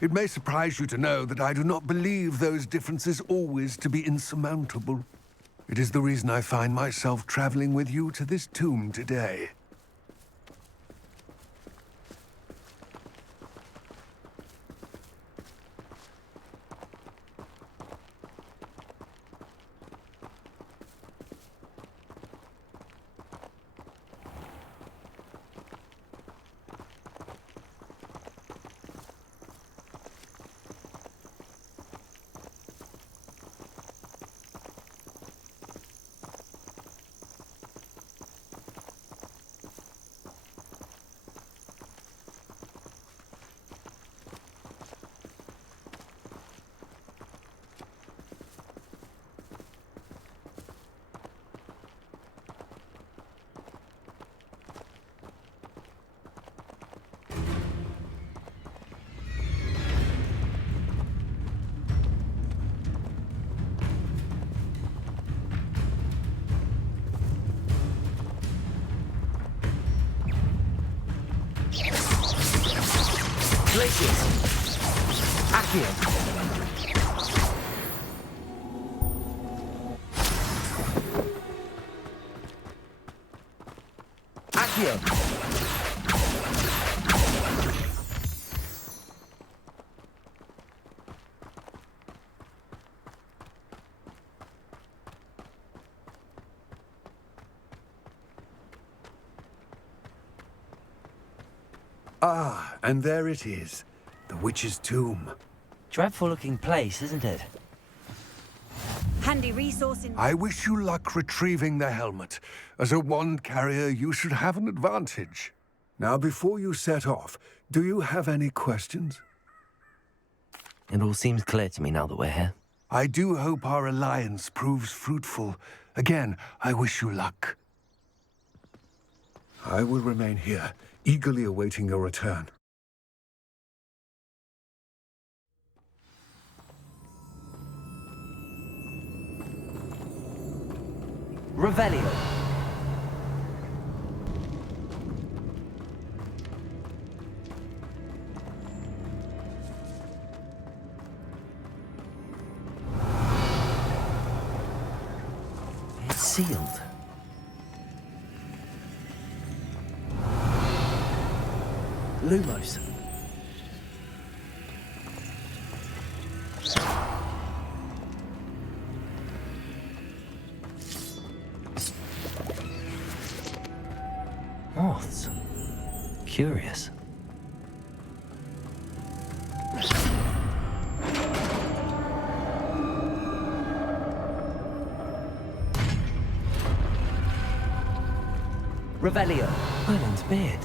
It may surprise you to know that I do not believe those differences always to be insurmountable. It is the reason I find myself traveling with you to this tomb today. Glacius! Accio! Accio! Ah, and there it is. The witch's tomb. Dreadful looking place, isn't it? Handy resource in... I wish you luck retrieving the helmet. As a wand carrier, you should have an advantage. Now, before you set off, do you have any questions? It all seems clear to me now that we're here. I do hope our alliance proves fruitful. Again, I wish you luck. I will remain here, eagerly awaiting your return. Revelio. It's sealed. Lumos. Moths. Curious. Revelio. Island's beard.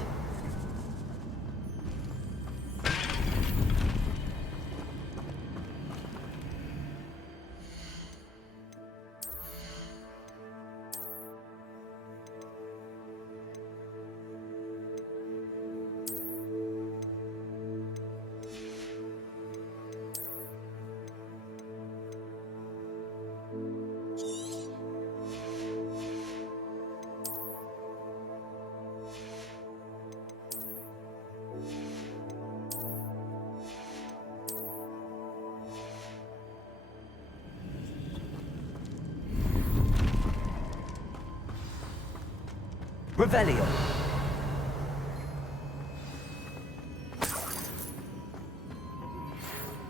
Revelio.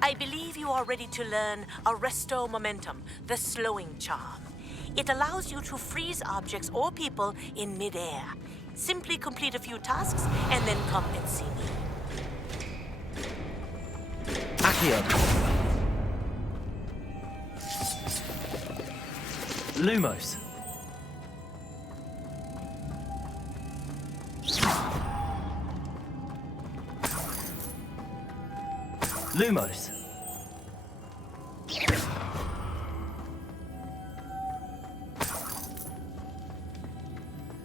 I believe you are ready to learn Arresto Momentum, the slowing charm. It allows you to freeze objects or People in midair. Simply complete a few tasks and then come and see me. Accio. Lumos. Lumos.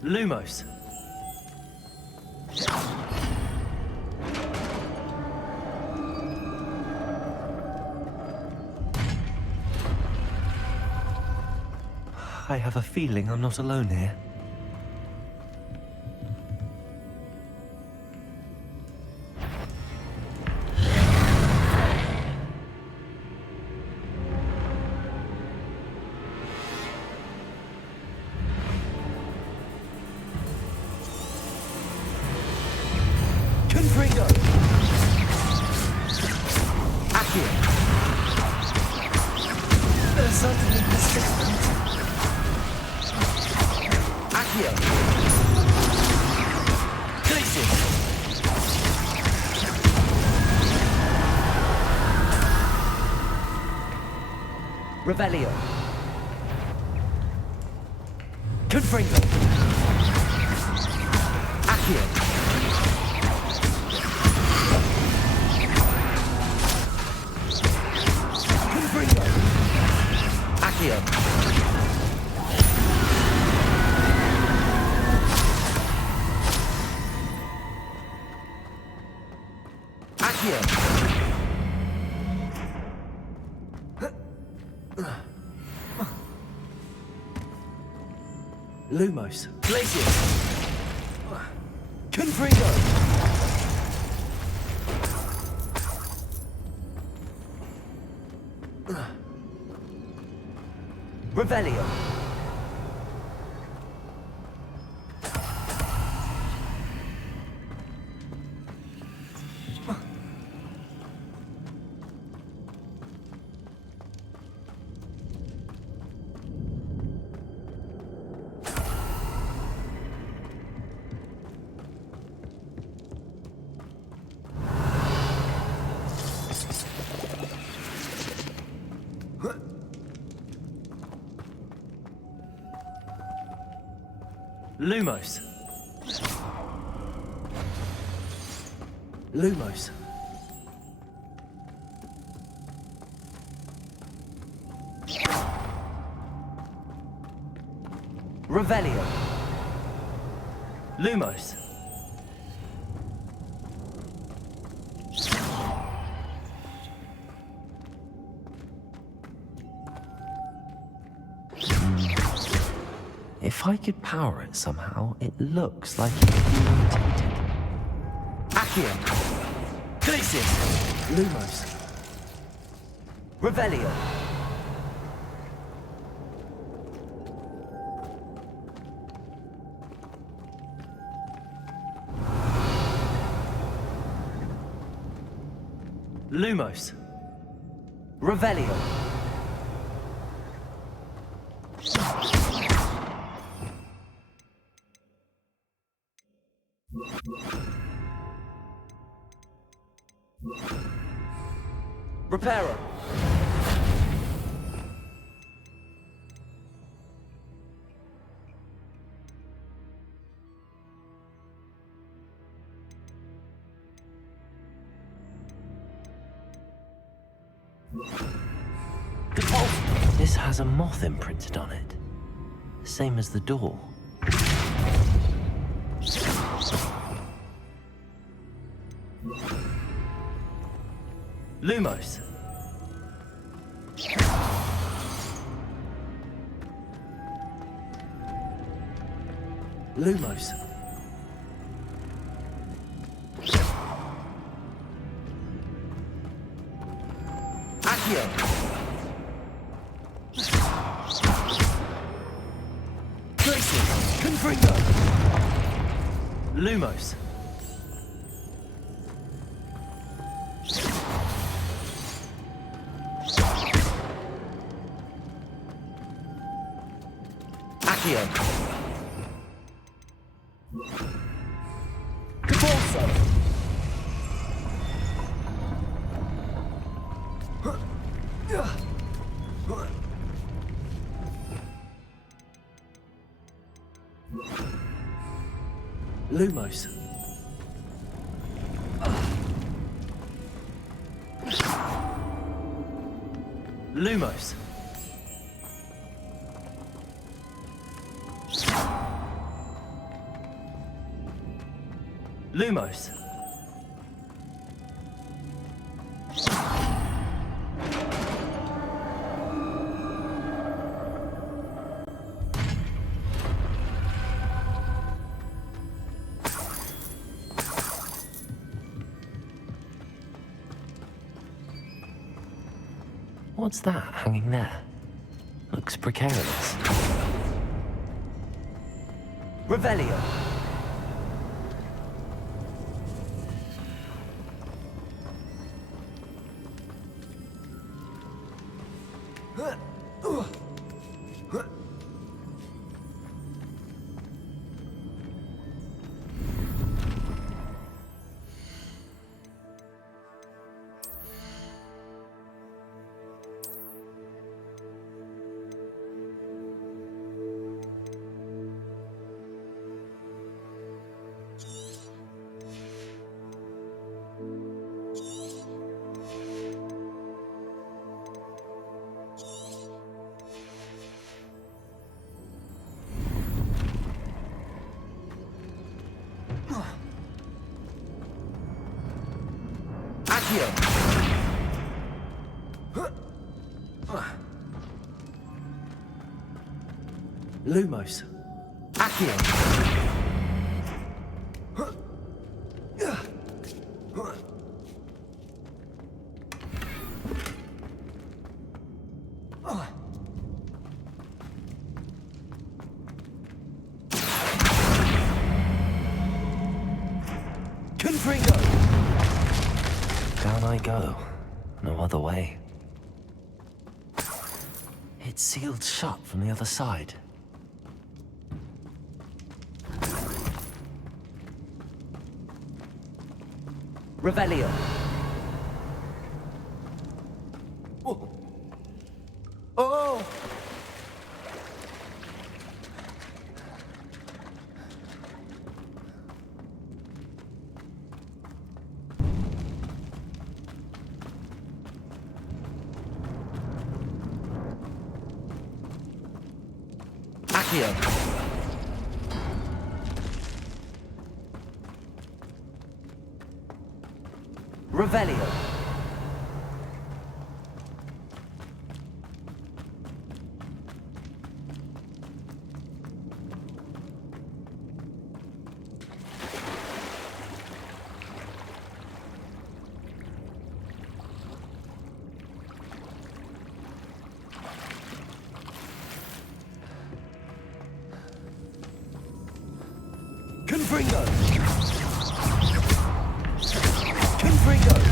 Lumos. I have a feeling I'm not alone here. Confringo! Accio! They're certainly persistent. Accio! Glacius! Revelio! Confringo! Accio! Accio. Accio. Lumos. Glacius. Confringo. Revelio. Lumos. Lumos. Revelio. Lumos. If I could power it somehow, it looks like it could be rotated. Accio. Glacius. Lumos. Revelio. Lumos. Revelio. Reparo. This has a moth imprinted on it. Same as the door. Lumos. Lumos. Accio. Glacius. Confringo. Lumos. Accio. Caporso. Lumos. Lumos. Lumos. What's that hanging there? Looks precarious. Revelio. Lumos. Accio. Confringo. Down I go. No other way. It's sealed shut from the other side. Revelio. Oh! Accio. Revelio. Confringo. Confringo.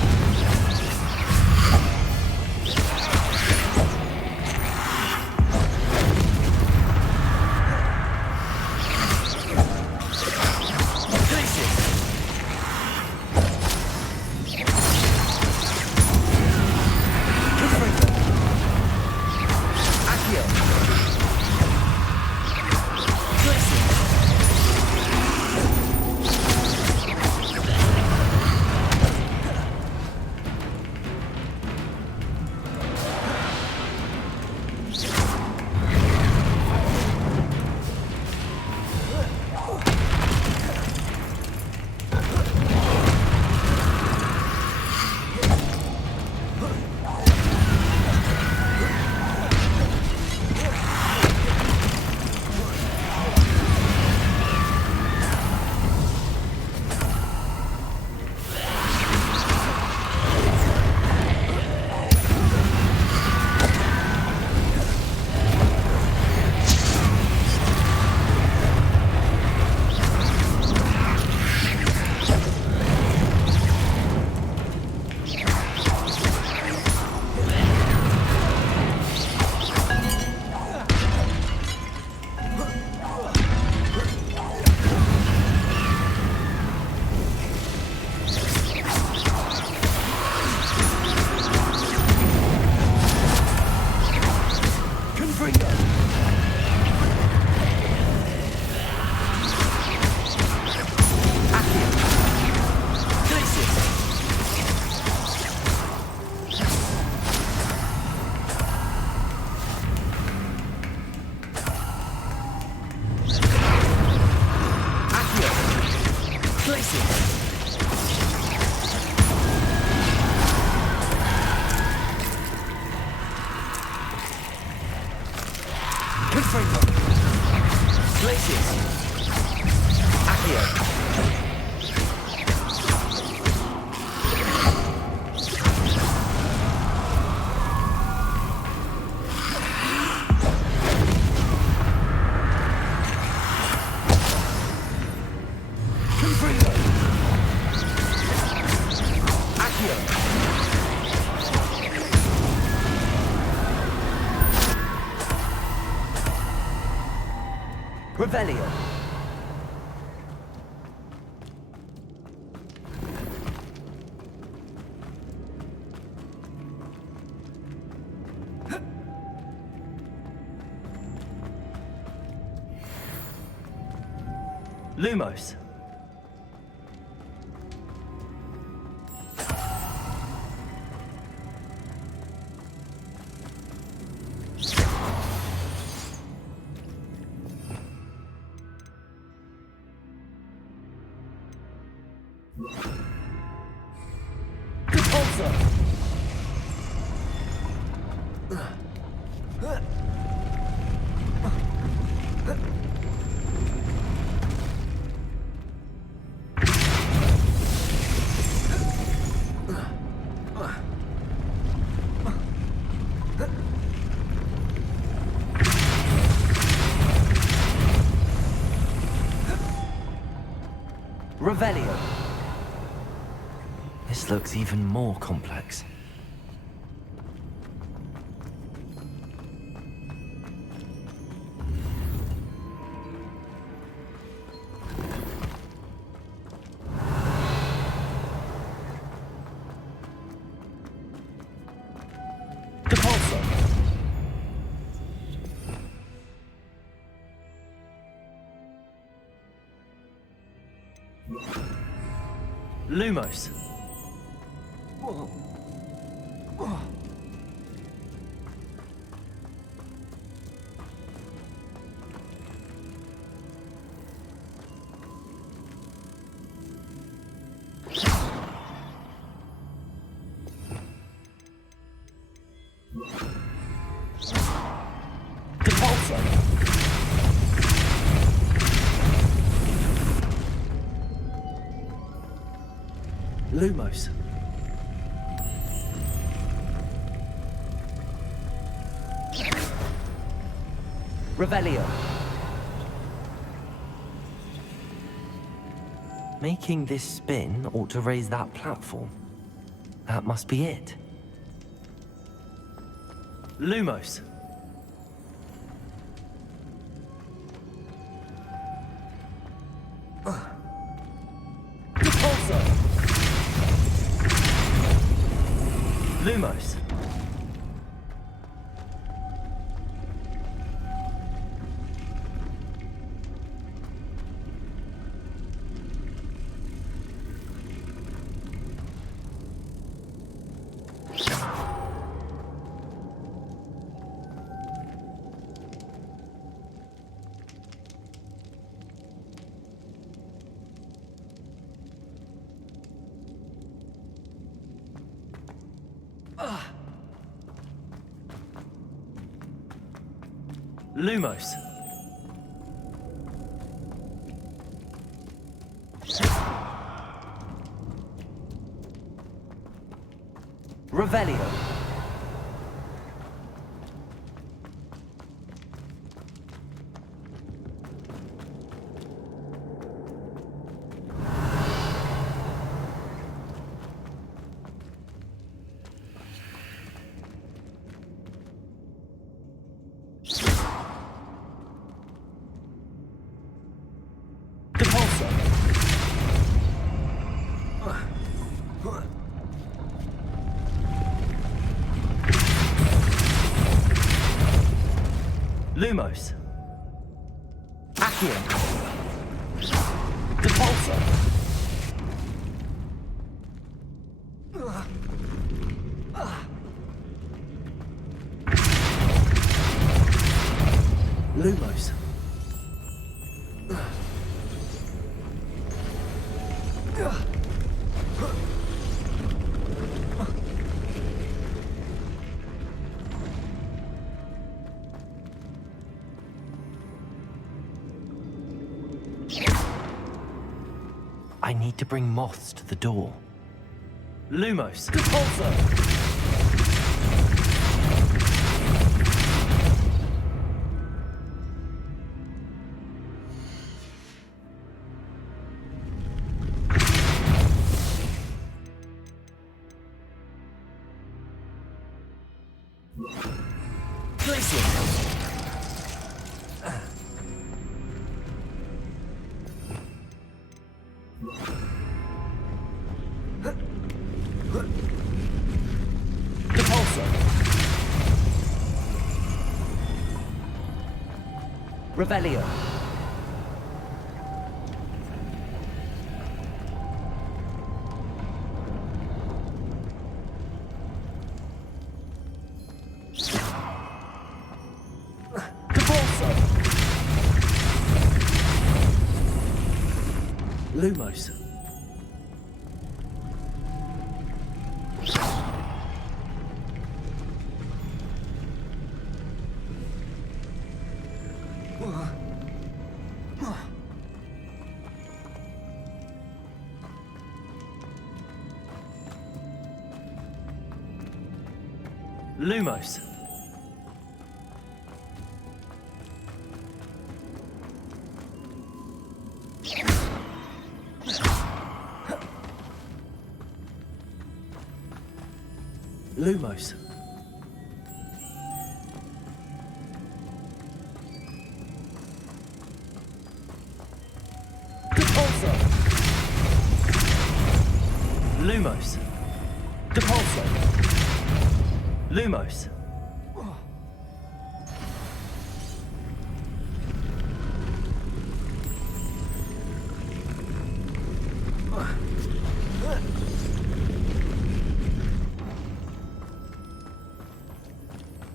Revelio. Lumos. Revelio. This looks even more complex. Lumos. Lumos. Revelio. Making this spin ought to raise that platform. That must be it. Lumos. Lumos. Lumos. Revelio. Lumos. Accio. Depulso. Lumos. I need to bring moths to the door. Lumos. Depulso. Revelio. Lumos. Lumos. Lumos. Depulso. Lumos. Depulso. Lumos.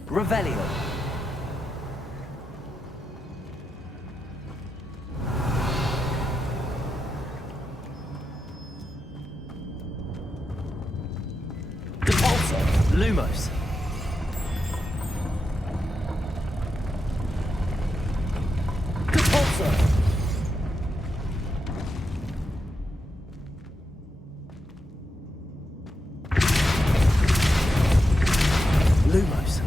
Revelio. Depulso. Lumos. Depulso. Lumos.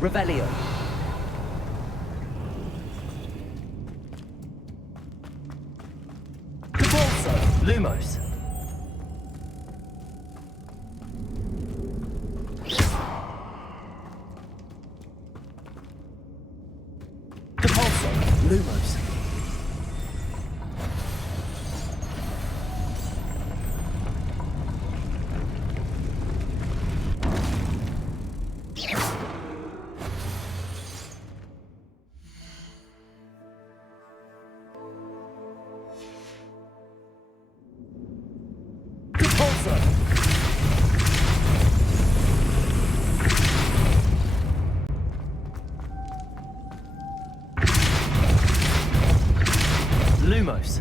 Revelio. Depulso. Lumos. Depulso. Lumos. Lumos.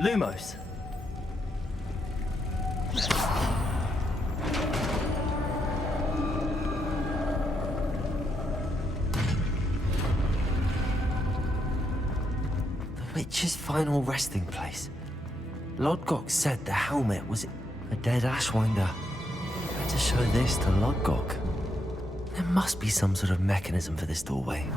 Lumos. The witch's final resting place. Lodgok said the helmet was a dead Ashwinder. I had to show this to Lodgok. There must be some sort of mechanism for this doorway.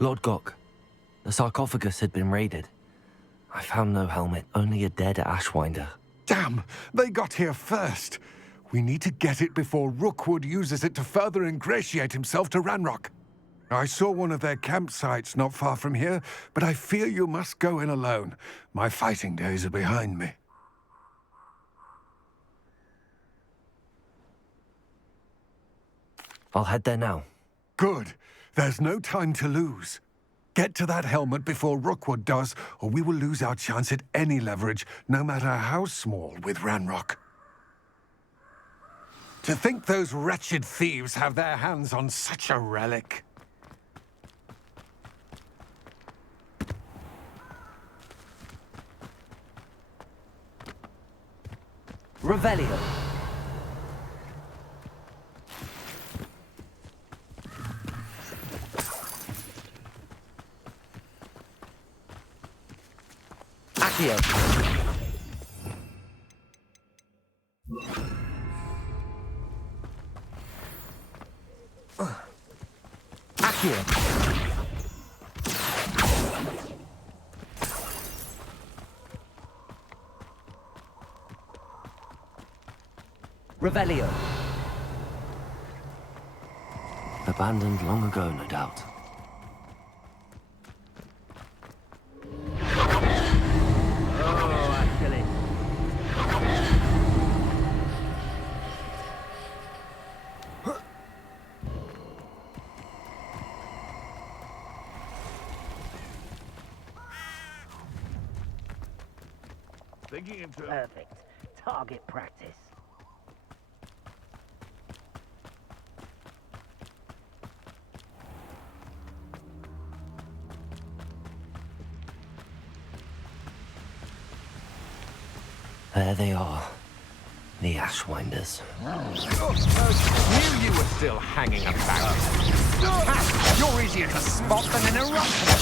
Lodgok, the sarcophagus had been raided. I found no helmet, only a dead Ashwinder. Damn! They got here first. We need to get it before Rookwood uses it to further ingratiate himself to Ranrock. I saw one of their campsites not far from here, but I fear you must go in alone. My fighting days are behind me. I'll head there now. Good. There's no time to lose. Get to that helmet before Rookwood does, or we will lose our chance at any leverage, no matter how small, with Ranrock. To think those wretched thieves have their hands on such a relic. Revelio. Accio. Accio. Revelio. Abandoned long ago, no doubt. Perfect. Target practice. There they are. The Ashwinders. Knew you were still hanging about. You're easier to spot than an eruption.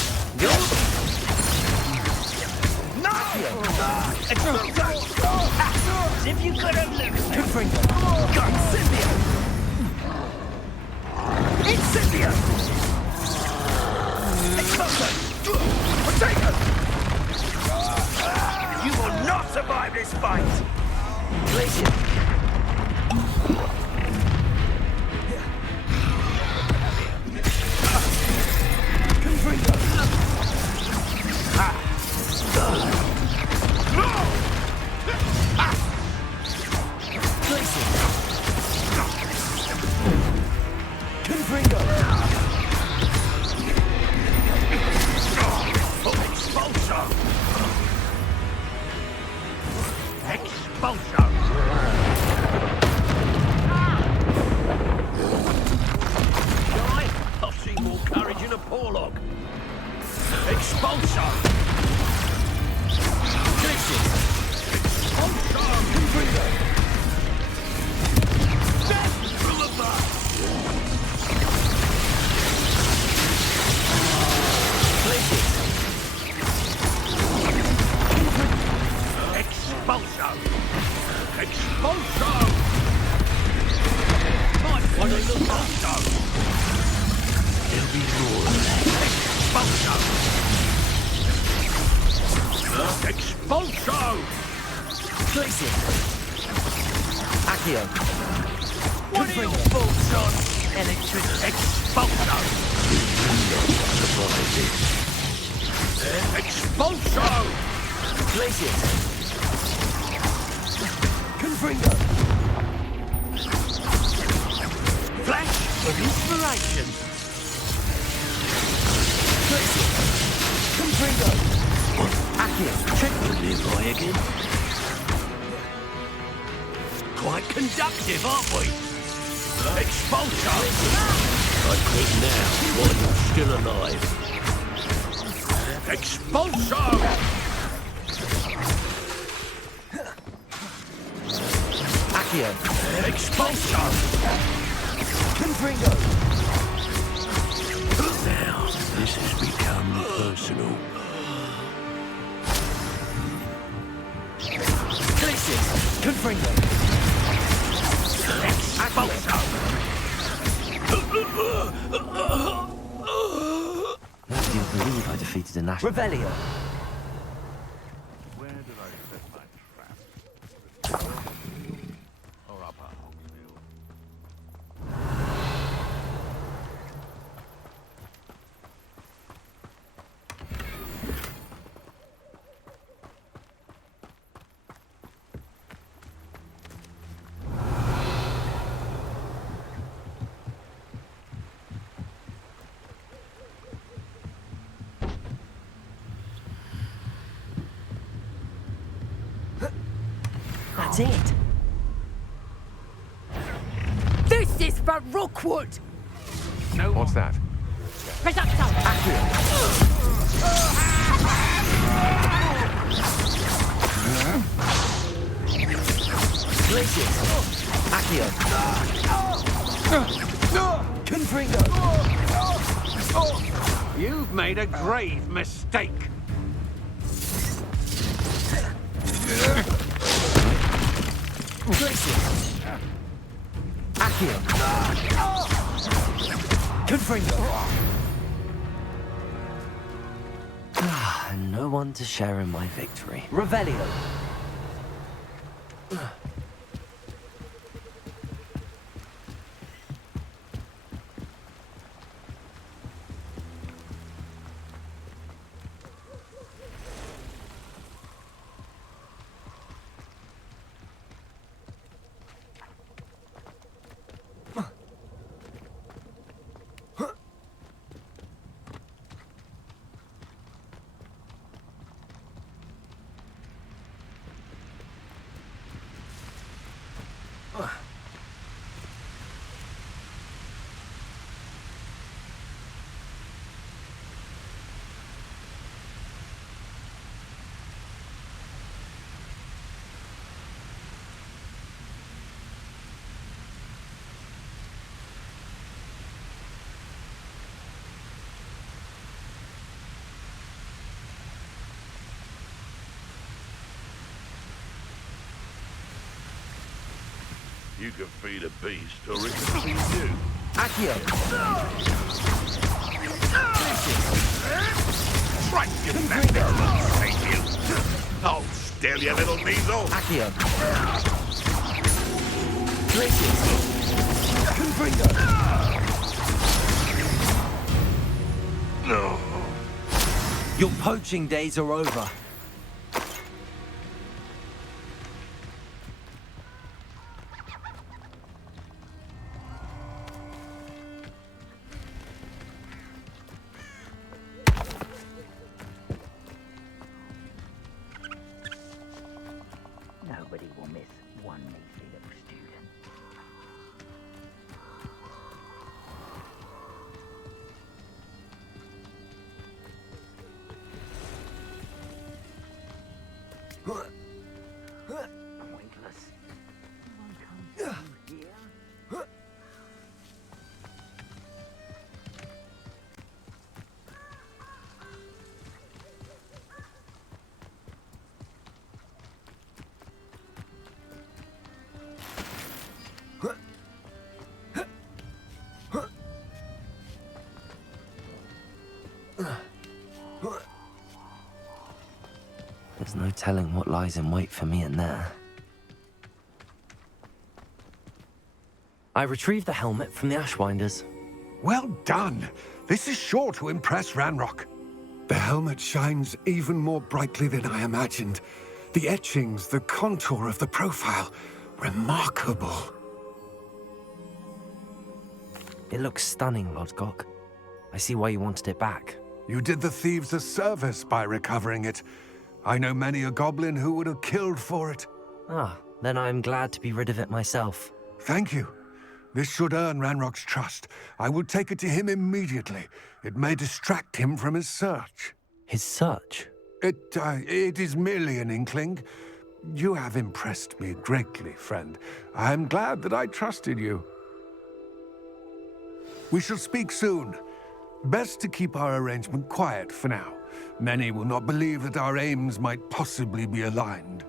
If you could have lived there. Incipio! Incipio! Explosion! Potato! You will not survive this fight! Glacier! Quite conductive, aren't we? Expulsor! I quit now, while you're still alive. Expulsor! Accio! Expulsor! Confringo! Now, this has become personal. Glacius! Confringo! Where do you believe I defeated an Ash? Revelio! That's it. This is for Rookwood! No. What's that? Glacius. Accio. Confringo. You've made a grave mistake. Glacius. Accio. Confringo. And no one to share in my victory. Revelio. You can feed a beast, or it can feed you. Accio. Right, you bastard! Thank you. Oh, still, you little weasel. Accio. Glacius. Confringo. No. Your poaching days are over. Nobody will miss one measly little student. Pointless. No one comes through here. There's no telling what lies in wait for me in there. I retrieved the helmet from the Ashwinders. Well done. This is sure to impress Ranrock. The helmet shines even more brightly than I imagined. The etchings, the contour of the profile, remarkable. It looks stunning, Lodgok. I see why you wanted it back. You did the thieves a service by recovering it. I know many a goblin who would have killed for it. Ah, then I'm glad to be rid of it myself. Thank you. This should earn Ranrock's trust. I will take it to him immediately. It may distract him from his search. His search? It is merely an inkling. You have impressed me greatly, friend. I am glad that I trusted you. We shall speak soon. Best to keep our arrangement quiet for now. Many will not believe that our aims might possibly be aligned.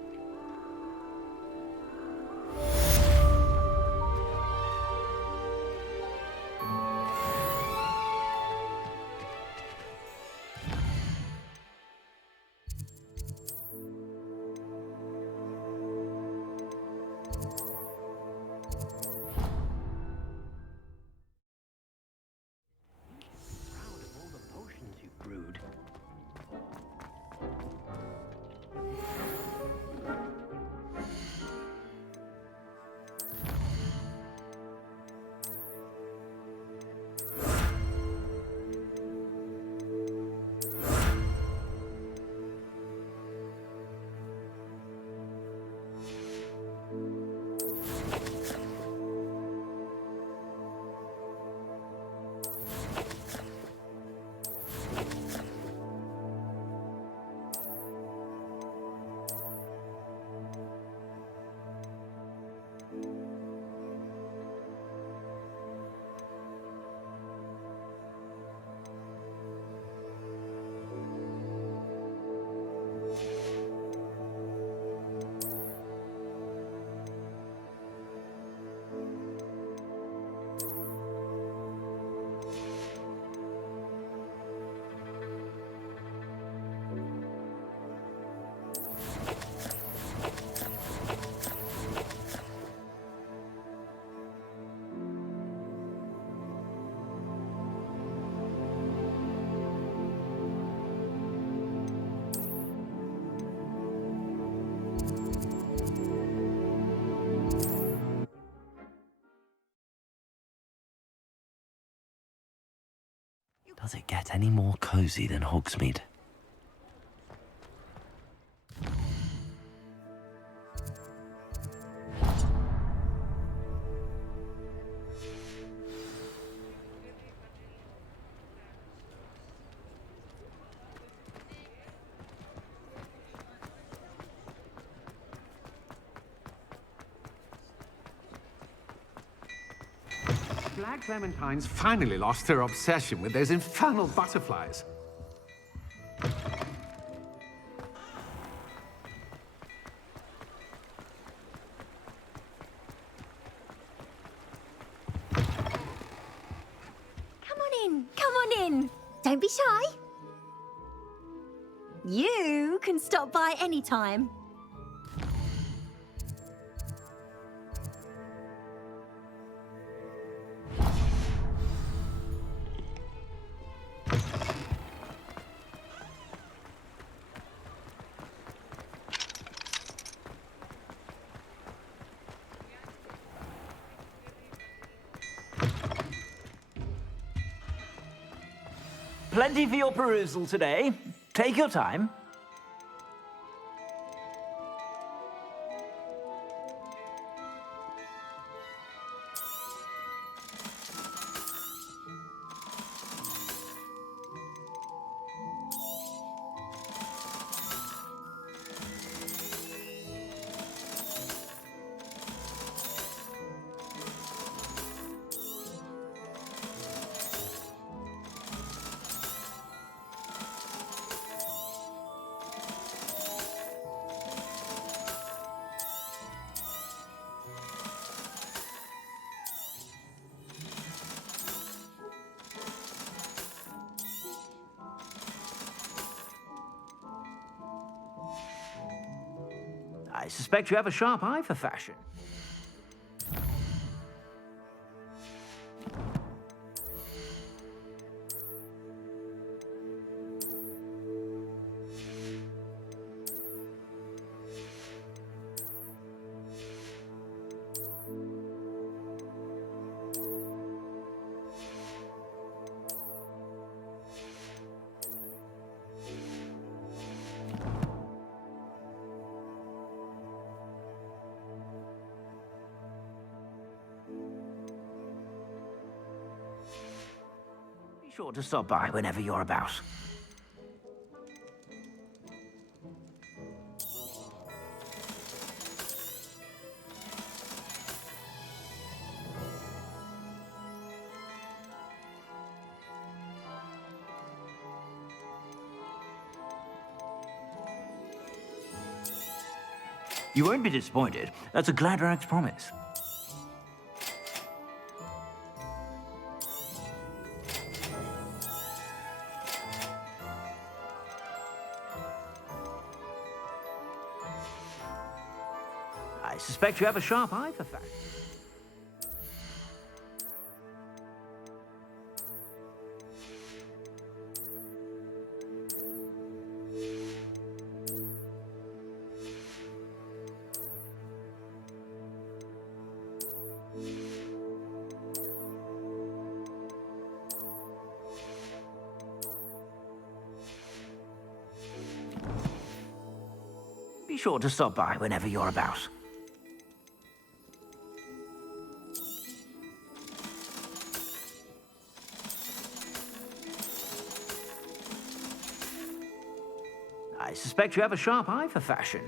Does it get any more cozy than Hogsmeade? Glad Clementine's finally lost her obsession with those infernal butterflies. Come on in. Don't be shy. You can stop by any time. Plenty for your perusal today. Take your time. I suspect you have a sharp eye for fashion. Be sure to stop by whenever you're about. You won't be disappointed. That's a Gladrag's promise. I suspect you have a sharp eye for fashion. Be sure to stop by whenever you're about. I suspect you have a sharp eye for fashion.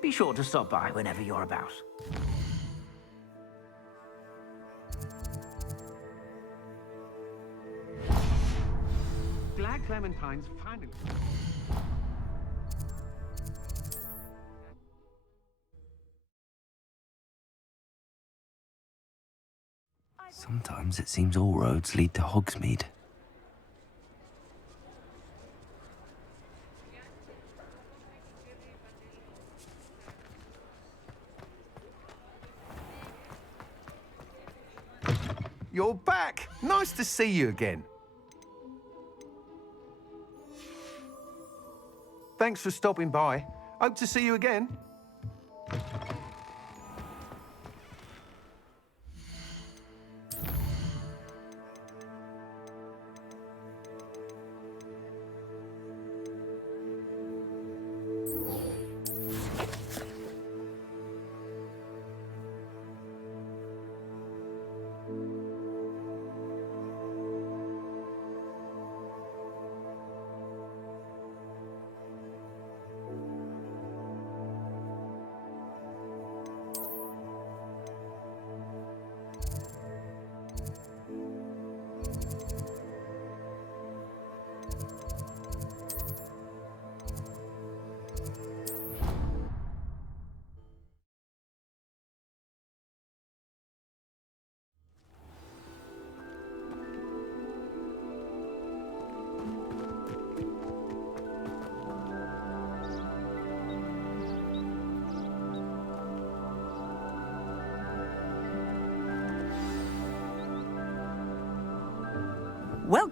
Be sure to stop by whenever you're about. Glad Clementine's finally... Sometimes it seems all roads lead to Hogsmeade. You're back! Nice to see you again. Thanks for stopping by. Hope to see you again.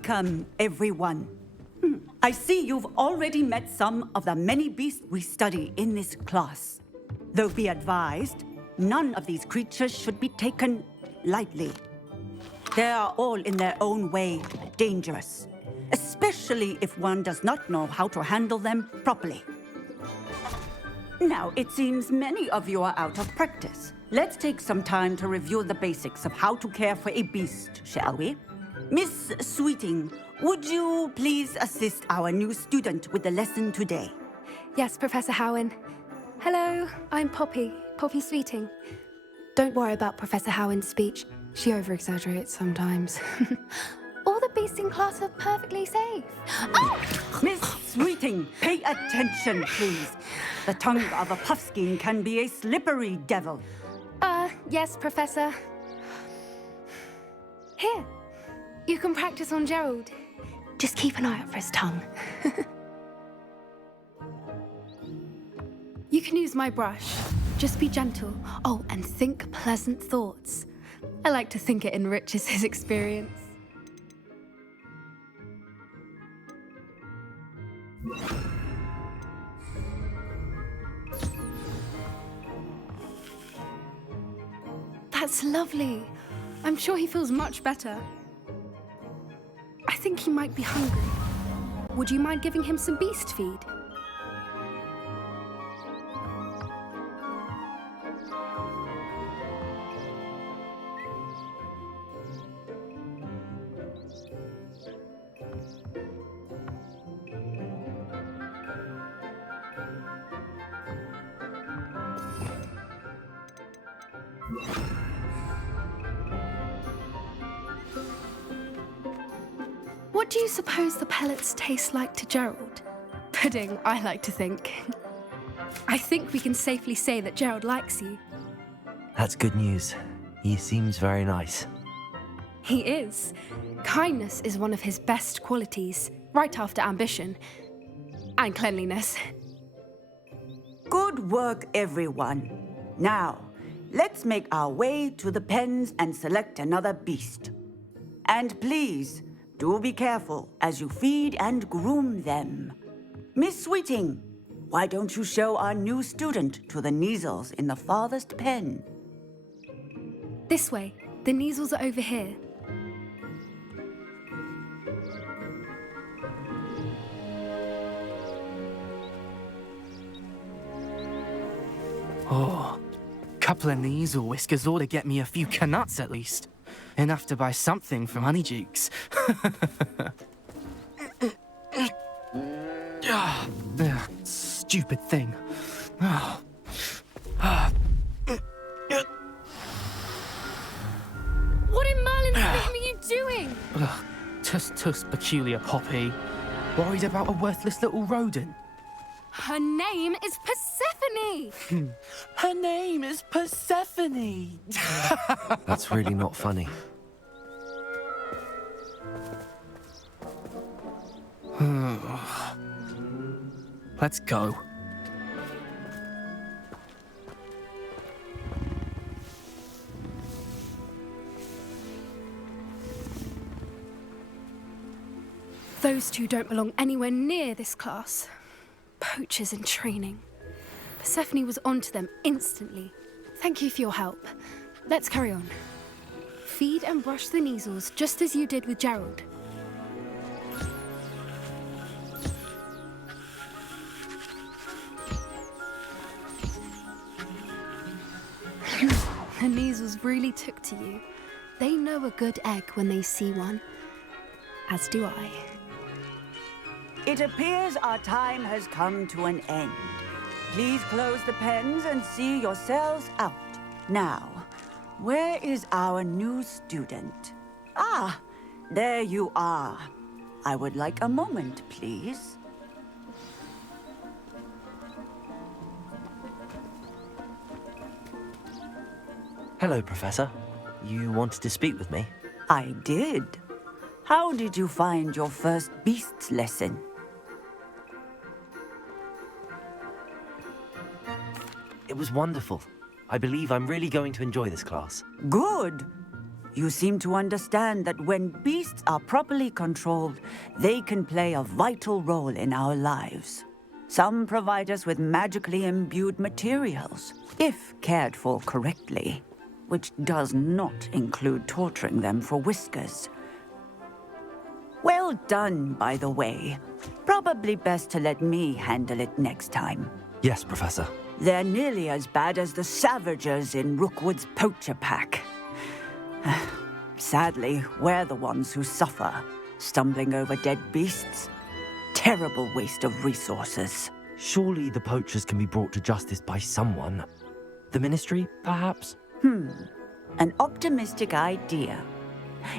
Welcome, everyone. I see you've already met some of the many beasts we study in this class. Though be advised, none of these creatures should be taken lightly. They are all in their own way dangerous, especially if one does not know how to handle them properly. Now, it seems many of you are out of practice. Let's take some time to review the basics of how to care for a beast, shall we? Miss Sweeting, would you please assist our new student with the lesson today? Yes, Professor Howen. Hello, I'm Poppy Sweeting. Don't worry about Professor Howen's speech. She over-exaggerates sometimes. All the beasts in class are perfectly safe. Oh! Miss Sweeting, pay attention, please. The tongue of a puffskein can be a slippery devil. Yes, Professor. Here, you can practice on Gerald. Just keep an eye out for his tongue. You can use my brush. Just be gentle. Oh, and think pleasant thoughts. I like to think it enriches his experience. That's lovely. I'm sure he feels much better. I think he might be hungry. Would you mind giving him some beast feed? What do you suppose the pellets taste like to Gerald? Pudding, I like to think. I think we can safely say that Gerald likes you. That's good news. He seems very nice. He is. Kindness is one of his best qualities, right after ambition. And cleanliness. Good work, everyone. Now, let's make our way to the pens and select another beast. And please, do be careful as you feed and groom them. Miss Sweeting, why don't you show our new student to the Neasels in the farthest pen? This way. The Neasels are over here. Oh, couple of Neasel whiskers ought to get me a few canuts at least. Enough to buy something from Honeydukes. Stupid thing. Oh. What in Merlin's name are you doing? Tuss, peculiar Poppy. Worried about a worthless little rodent? Her name is Persephone! Her name is Persephone! That's really not funny. Let's go. Those two don't belong anywhere near this class. Poachers in training. Persephone was onto them instantly. Thank you for your help. Let's carry on. Feed and brush the Neasels just as you did with Gerald. The Neasels really took to you. They know a good egg when they see one. As do I. It appears our time has come to an end. Please close the pens and see yourselves out. Now, where is our new student? Ah, there you are. I would like a moment, please. Hello, Professor. You wanted to speak with me? I did. How did you find your first beasts lesson? It was wonderful. I believe I'm really going to enjoy this class. Good. You seem to understand that when beasts are properly controlled, they can play a vital role in our lives. Some provide us with magically imbued materials, if cared for correctly, which does not include torturing them for whiskers. Well done, by the way. Probably best to let me handle it next time. Yes, Professor. They're nearly as bad as the Savagers in Rookwood's poacher pack. Sadly, we're the ones who suffer, stumbling over dead beasts. Terrible waste of resources. Surely the poachers can be brought to justice by someone. The Ministry, perhaps? An optimistic idea.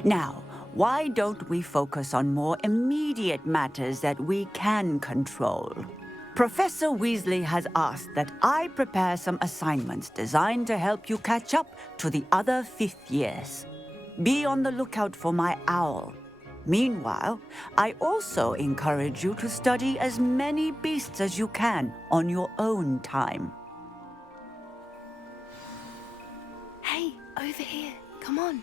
Now, why don't we focus on more immediate matters that we can control? Professor Weasley has asked that I prepare some assignments designed to help you catch up to the other fifth years. Be on the lookout for my owl. Meanwhile, I also encourage you to study as many beasts as you can on your own time. Hey, over here. Come on.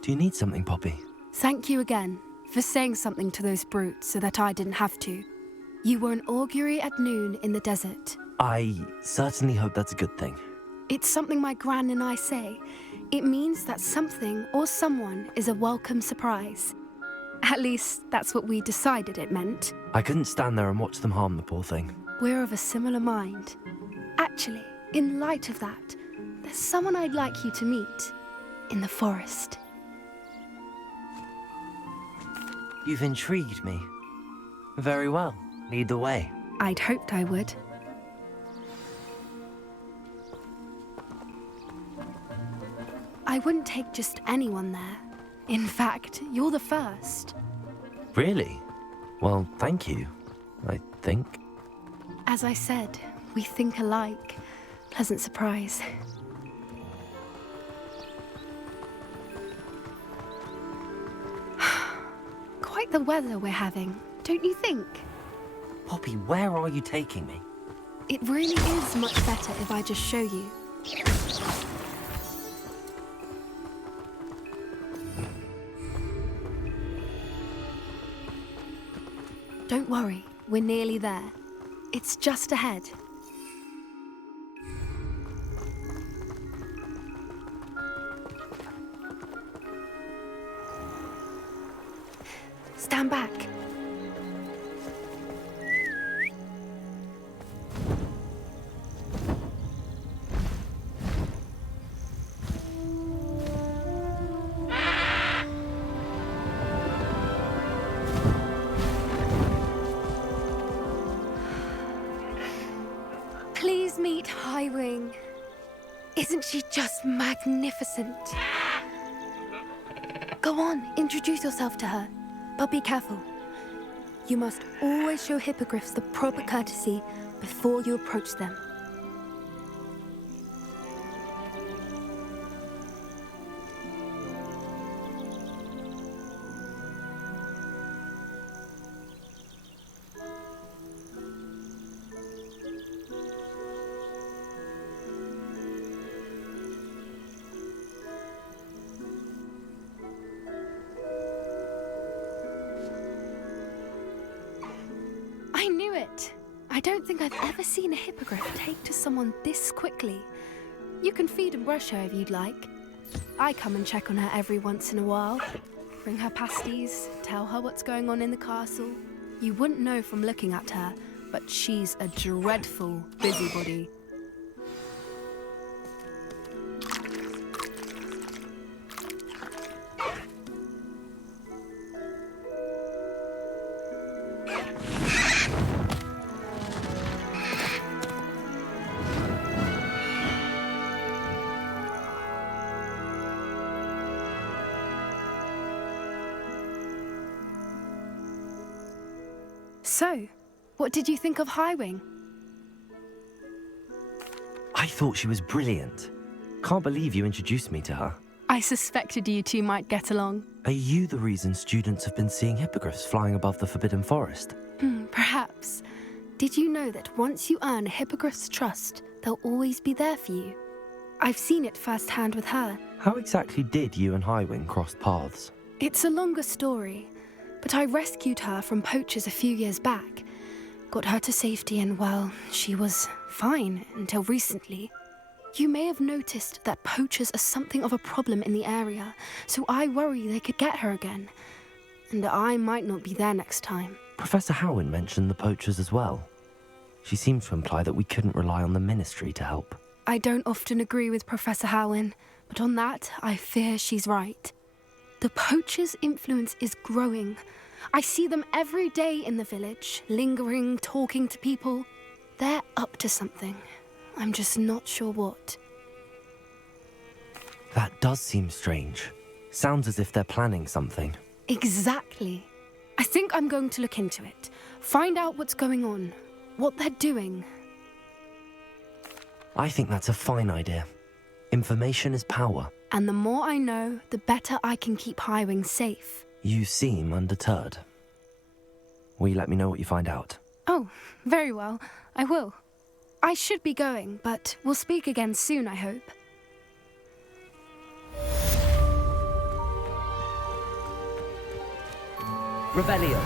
Do you need something, Poppy? Thank you again for saying something to those brutes so that I didn't have to. You were an augury at noon in the desert. I certainly hope that's a good thing. It's something my gran and I say. It means that something or someone is a welcome surprise. At least, that's what we decided it meant. I couldn't stand there and watch them harm the poor thing. We're of a similar mind. Actually, in light of that, there's someone I'd like you to meet in the forest. You've intrigued me. Very well. Lead the way. I'd hoped I would. I wouldn't take just anyone there. In fact, you're the first. Really? Well, thank you, I think. As I said, we think alike. Pleasant surprise. Quite the weather we're having, don't you think? Poppy, where are you taking me? It really is much better if I just show you. Don't worry, we're nearly there. It's just ahead. Stand back. Please meet Highwing. Isn't she just magnificent? Go on, introduce yourself to her. But be careful. You must always show hippogriffs the proper courtesy before you approach them. I knew it! I don't think I've ever seen a hippogriff take to someone this quickly. You can feed and brush her if you'd like. I come and check on her every once in a while. Bring her pasties, tell her what's going on in the castle. You wouldn't know from looking at her, but she's a dreadful busybody. So, what did you think of Highwing? I thought she was brilliant. Can't believe you introduced me to her. I suspected you two might get along. Are you the reason students have been seeing hippogriffs flying above the Forbidden Forest? Perhaps. Did you know that once you earn a hippogriff's trust, they'll always be there for you? I've seen it firsthand with her. How exactly did you and Highwing cross paths? It's a longer story, but I rescued her from poachers a few years back. Got her to safety and, well, she was fine until recently. You may have noticed that poachers are something of a problem in the area, so I worry they could get her again. And I might not be there next time. Professor Howin mentioned the poachers as well. She seemed to imply that we couldn't rely on the Ministry to help. I don't often agree with Professor Howin, but on that, I fear she's right. The poachers' influence is growing. I see them every day in the village, lingering, talking to people. They're up to something. I'm just not sure what. That does seem strange. Sounds as if they're planning something. Exactly. I think I'm going to look into it. Find out what's going on, what they're doing. I think that's a fine idea. Information is power. And the more I know, the better I can keep Highwing safe. You seem undeterred. Will you let me know what you find out? Oh, very well. I will. I should be going, but we'll speak again soon, I hope. Revelio.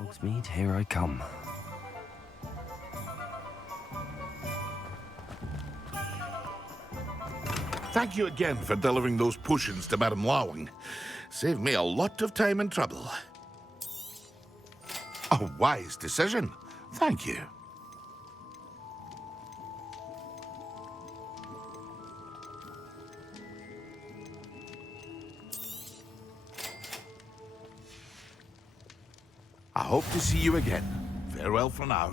Hogsmeade, here I come. Thank you again for delivering those potions to Madame Lawing. Saved me a lot of time and trouble. A wise decision. Thank you. I hope to see you again. Farewell for now.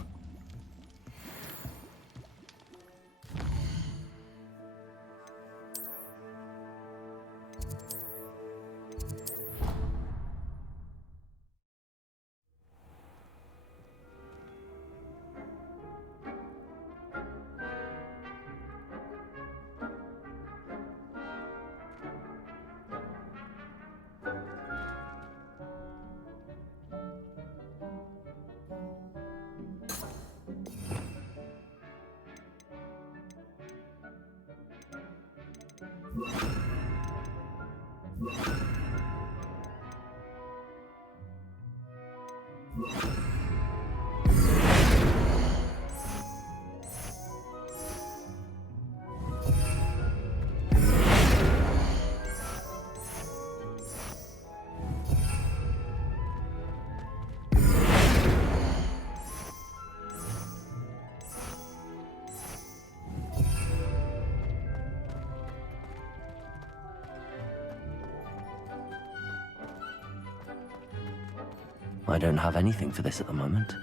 I don't have anything for this at the moment.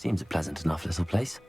Seems a pleasant enough little place.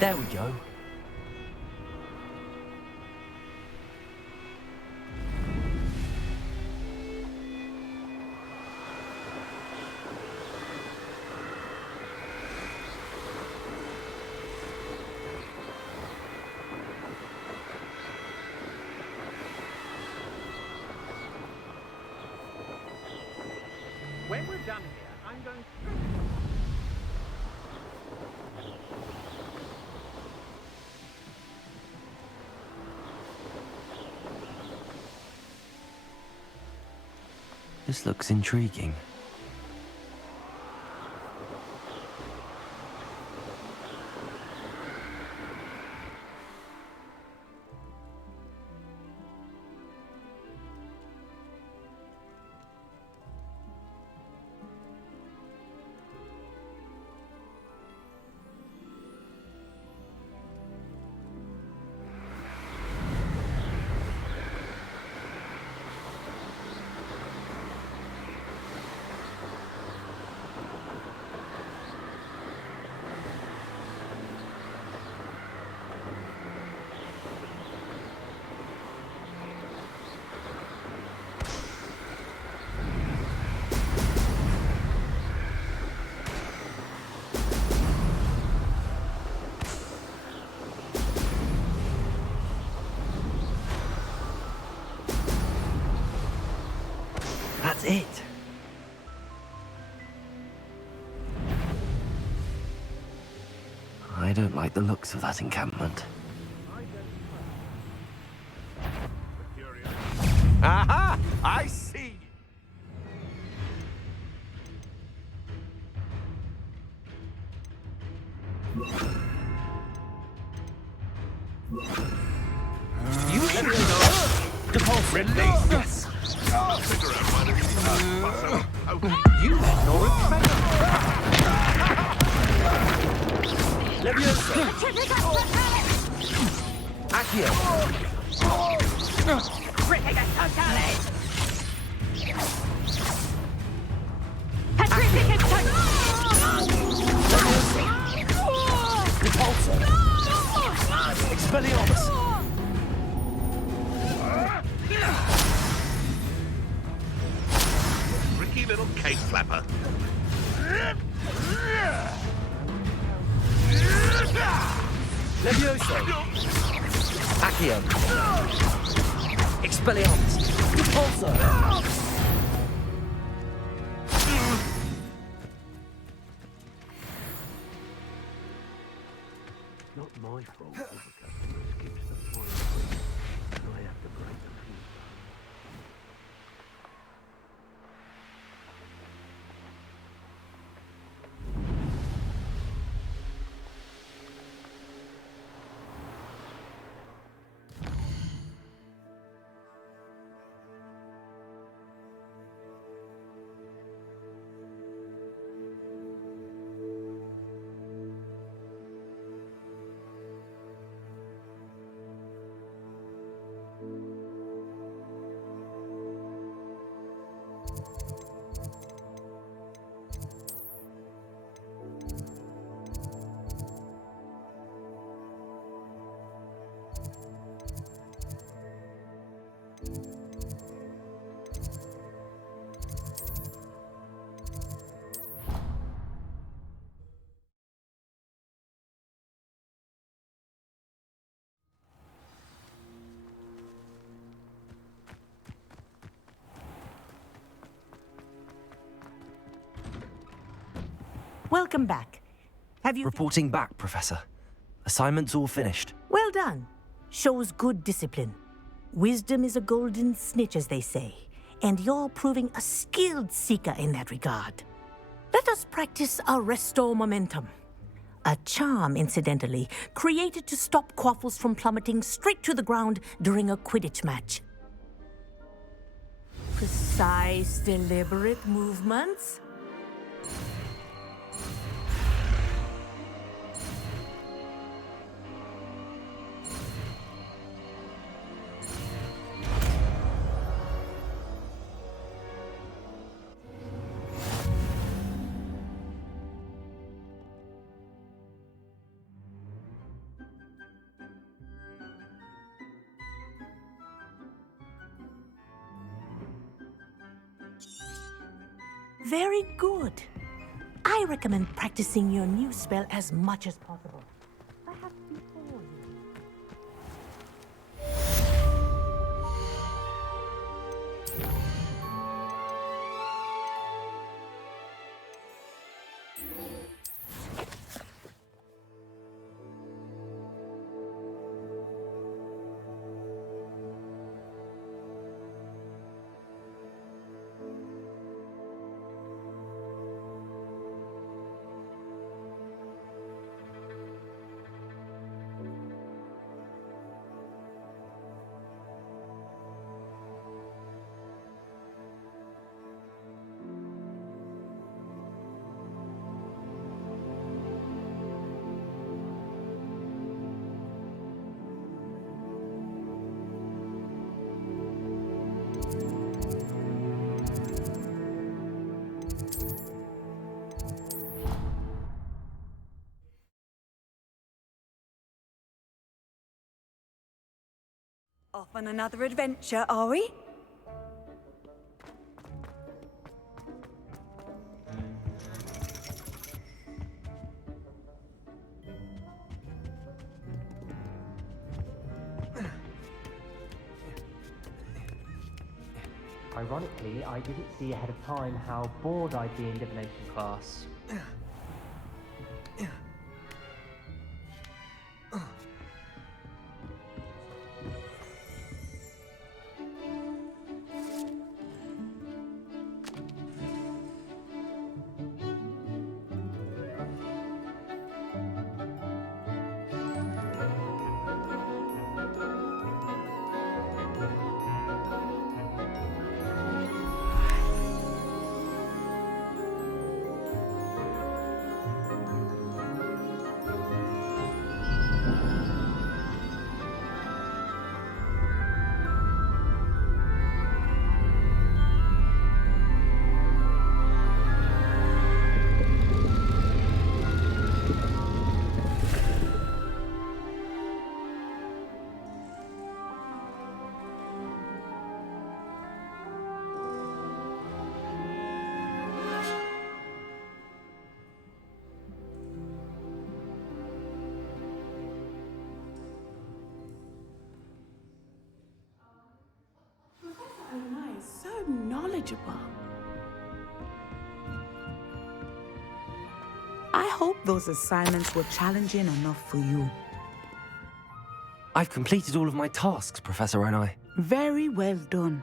There we go. When we're done here, I'm going to... This looks intriguing. That's it. I don't like the looks of that encampment. Aha! I see! You should know! Depulse! Release! Yes! You ignore it better! Leviosa! Accio! Critica totale! Repulsor! Expelliarmus! Tricky little cake flapper. Levioso! Accio! Expelliarmus! Repulsor! Not my fault that the customer skips the final point, and I have to break the feed. welcome back. Have you... Reporting back, Professor. Assignment's all finished. Well done. Shows good discipline. Wisdom is a golden snitch, as they say, and you're proving a skilled seeker in that regard. Let us practice our Restore Momentum. A charm, incidentally, created to stop Quaffles from plummeting straight to the ground during a Quidditch match. Precise, deliberate movements. Very good. I recommend practicing your new spell as much as possible. Perhaps before you... Off on another adventure, are we? Ironically, I didn't see ahead of time how bored I'd be in divination class. So knowledgeable. I hope those assignments were challenging enough for you. I've completed all of my tasks, Professor Onai. Very well done.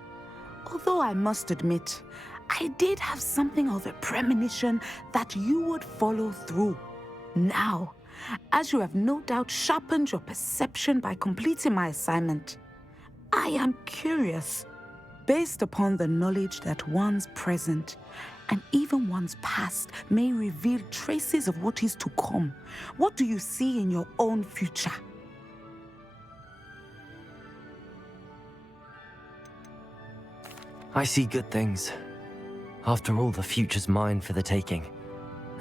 Although I must admit, I did have something of a premonition that you would follow through. Now, as you have no doubt sharpened your perception by completing my assignment, I am curious. Based upon the knowledge that one's present and even one's past may reveal traces of what is to come, what do you see in your own future? I see good things. After all, the future's mine for the taking,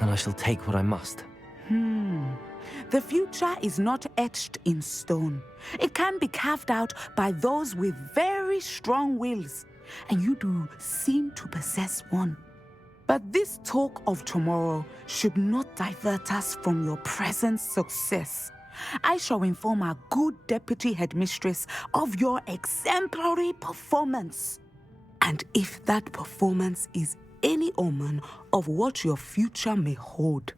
and I shall take what I must. The future is not etched in stone. It can be carved out by those with very strong wills, and you do seem to possess one. But this talk of tomorrow should not divert us from your present success. I shall inform our good deputy headmistress of your exemplary performance. And if that performance is any omen of what your future may hold,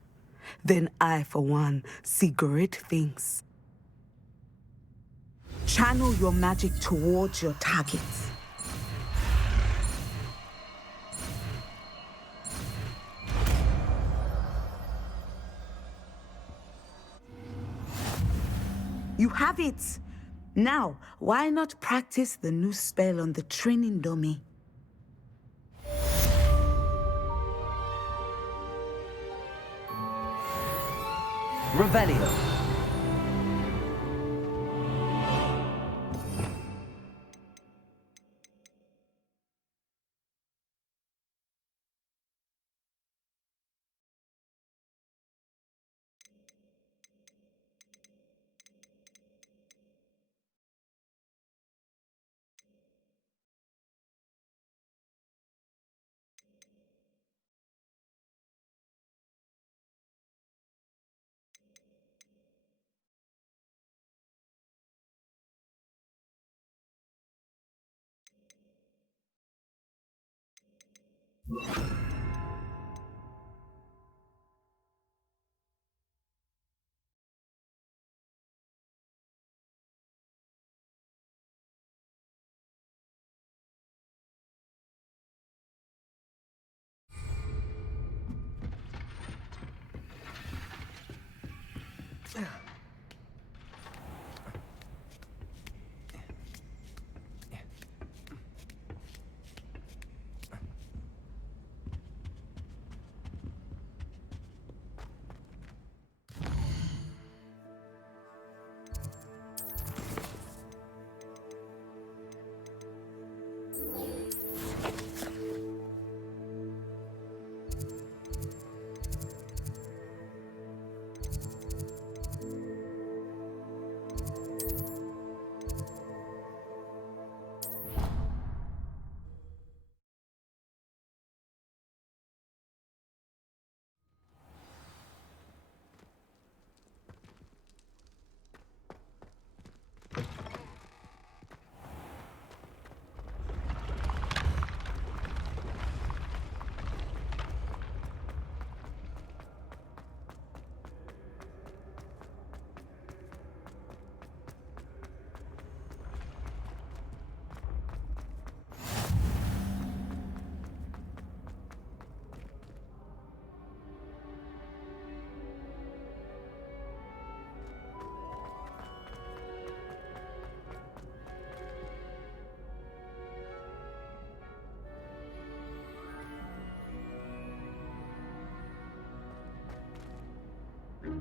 then I, for one, see great things. Channel your magic towards your targets. You have it! Now, why not practice the new spell on the training dummy? Revelio.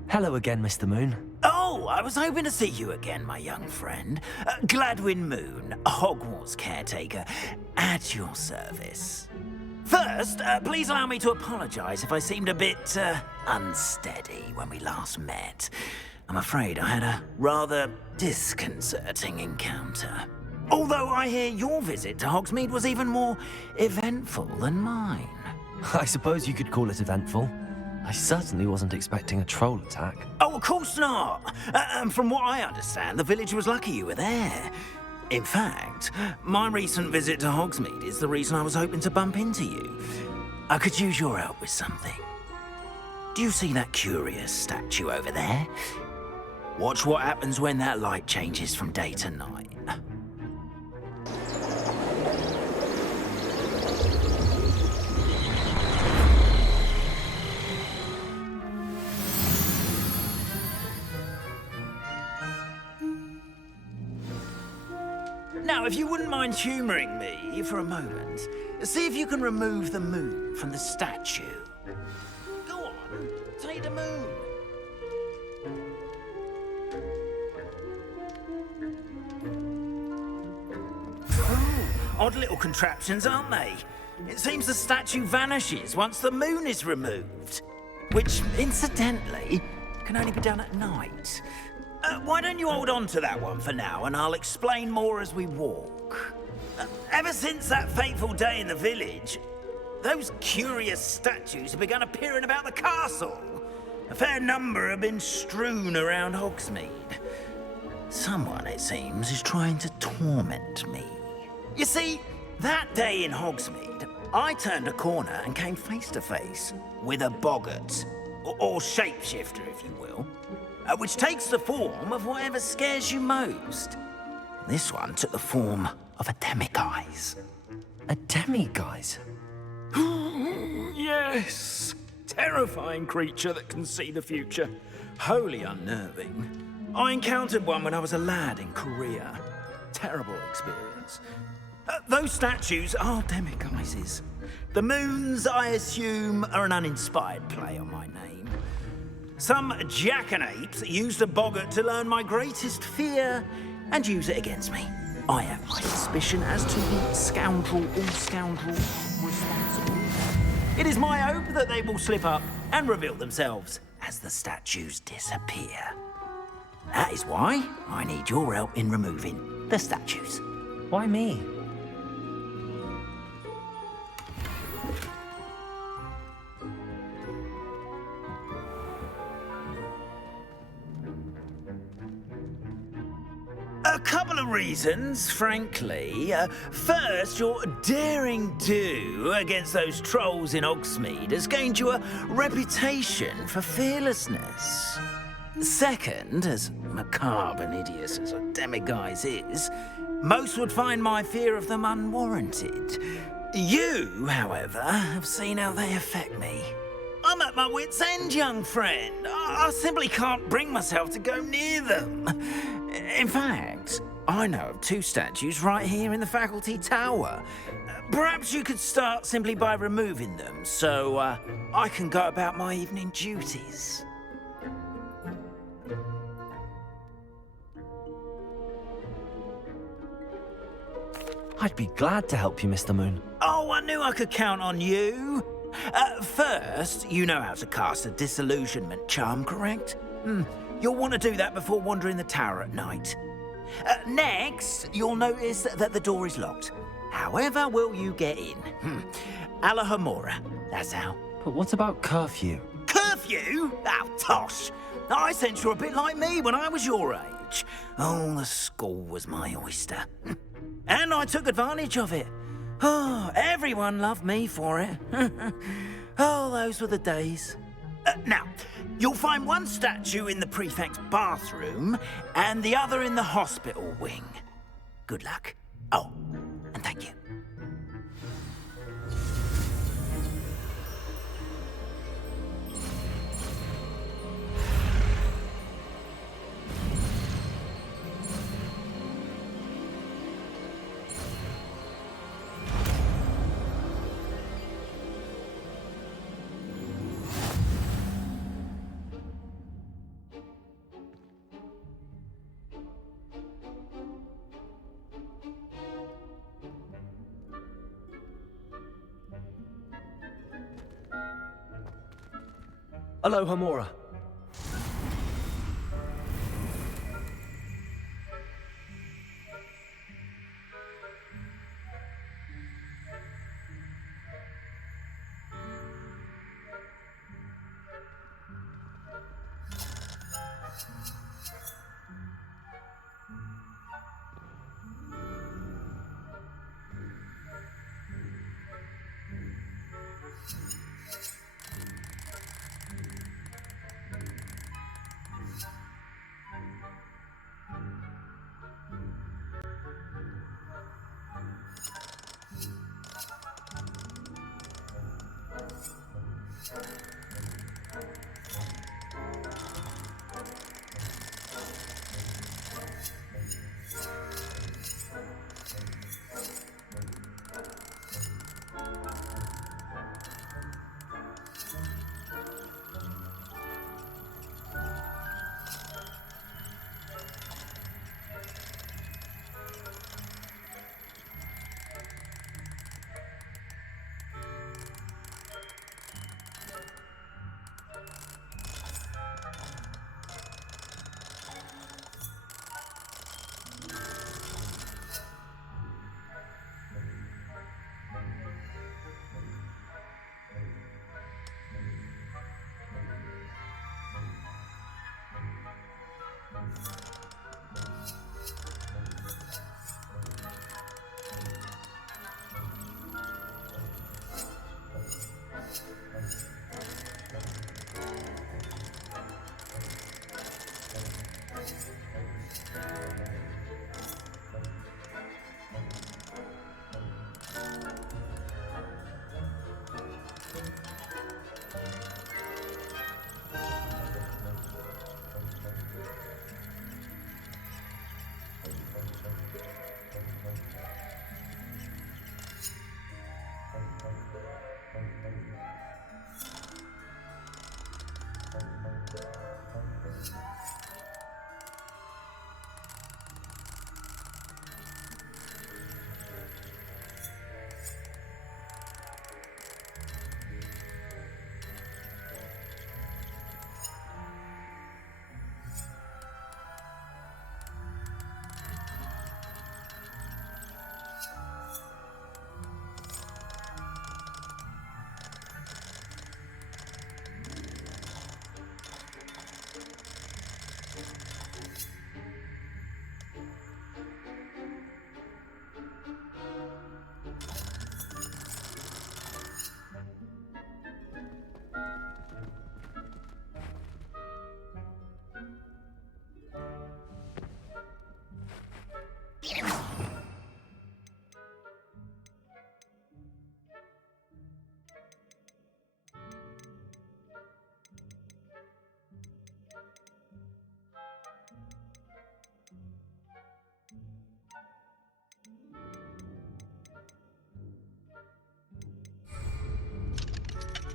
Hello again, Mr. Moon. Oh, I was hoping to see you again, my young friend. Gladwin Moon, Hogwarts caretaker, at your service. First, please allow me to apologize if I seemed a bit unsteady when we last met. I'm afraid I had a rather disconcerting encounter. Although I hear your visit to Hogsmeade was even more eventful than mine. I suppose you could call it eventful. I certainly wasn't expecting a troll attack. Oh, of course not. And from what I understand, the village was lucky you were there. In fact, my recent visit to Hogsmeade is the reason I was hoping to bump into you. I could use your help with something. Do you see that curious statue over there? Watch what happens when that light changes from day to night. Now, if you wouldn't mind humouring me for a moment, see if you can remove the moon from the statue. Go on, take the moon. Oh, odd little contraptions, aren't they? It seems the statue vanishes once the moon is removed. Which, incidentally, can only be done at night. Why don't you hold on to that one for now, and I'll explain more as we walk. Ever since that fateful day in the village, those curious statues have begun appearing about the castle. A fair number have been strewn around Hogsmeade. Someone, it seems, is trying to torment me. You see, that day in Hogsmeade, I turned a corner and came face to face with a boggart, or shapeshifter, if you will, which takes the form of whatever scares you most. This one took the form of a demiguise. A demiguise? Yes. Terrifying creature that can see the future. Wholly unnerving. I encountered one when I was a lad in Korea. Terrible experience. Those statues are demiguises. The moons, I assume, are an uninspired play on my name. Some jackanapes used a boggart to learn my greatest fear and use it against me. I have my suspicion as to the scoundrel or scoundrels responsible. It is my hope that they will slip up and reveal themselves as the statues disappear. That is why I need your help in removing the statues. Why me? A couple of reasons, frankly. First, your daring do against those trolls in Hogsmeade has gained you a reputation for fearlessness. Second, as macabre and hideous as a demiguise is, most would find my fear of them unwarranted. You, however, have seen how they affect me. I'm at my wit's end, young friend. I simply can't bring myself to go near them. In fact, I know of 2 statues right here in the faculty tower. Perhaps you could start simply by removing them, so I can go about my evening duties. I'd be glad to help you, Mr. Moon. Oh, I knew I could count on you. First, you know how to cast a disillusionment charm, correct? You'll want to do that before wandering the tower at night. Next, you'll notice that the door is locked. However will you get in? Alahomora, that's how. But what about curfew? Curfew? Oh, tosh. I sense you're a bit like me when I was your age. Oh, the school was my oyster. And I took advantage of it. Oh, everyone loved me for it. Oh, those were the days. Now, you'll find one statue in the prefect's bathroom and the other in the hospital wing. Good luck. Oh, and thank you. Alohomora.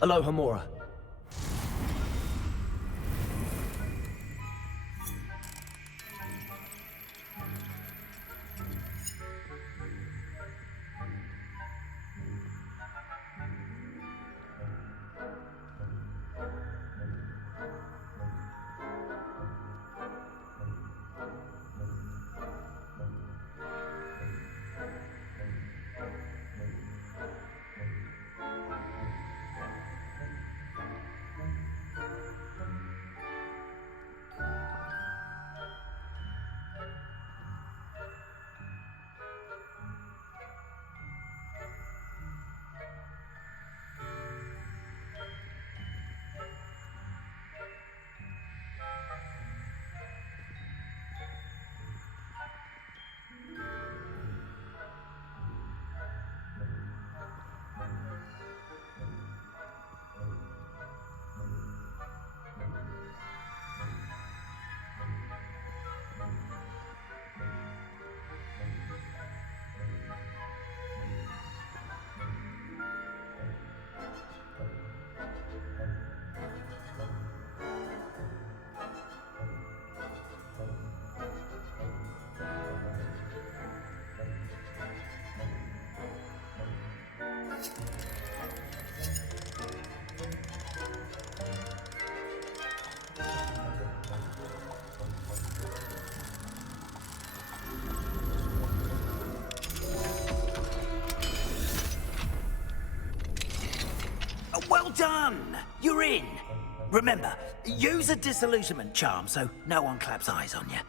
Aloha Mora. Well done! You're in. Remember, use a disillusionment charm so no one claps eyes on you.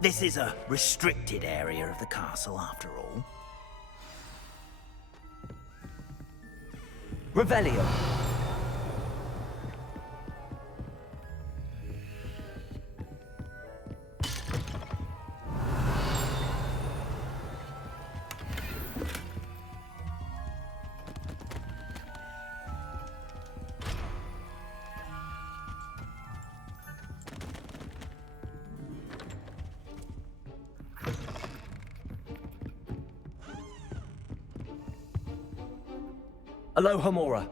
This is a restricted area of the castle, after all. Revelio. Aloha Mora.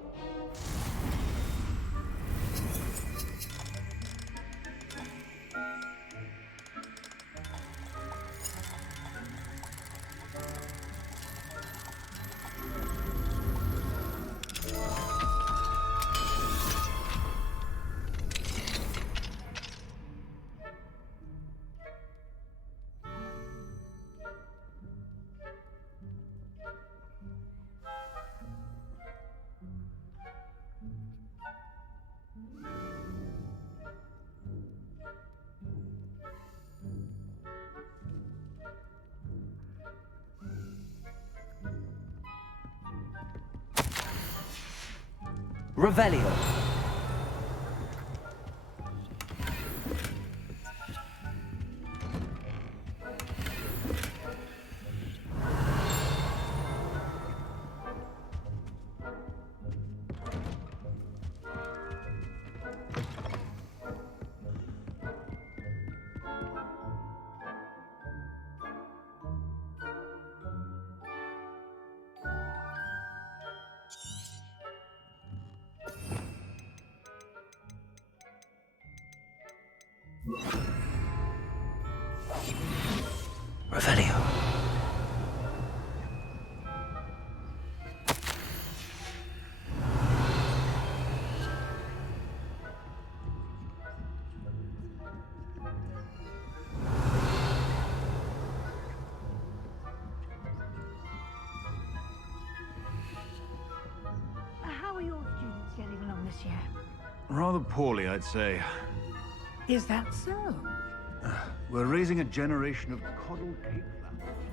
Revelio. Revelio. How are your students getting along this year? Rather poorly, I'd say. Is that so? We're raising a generation of coddled cake flappers.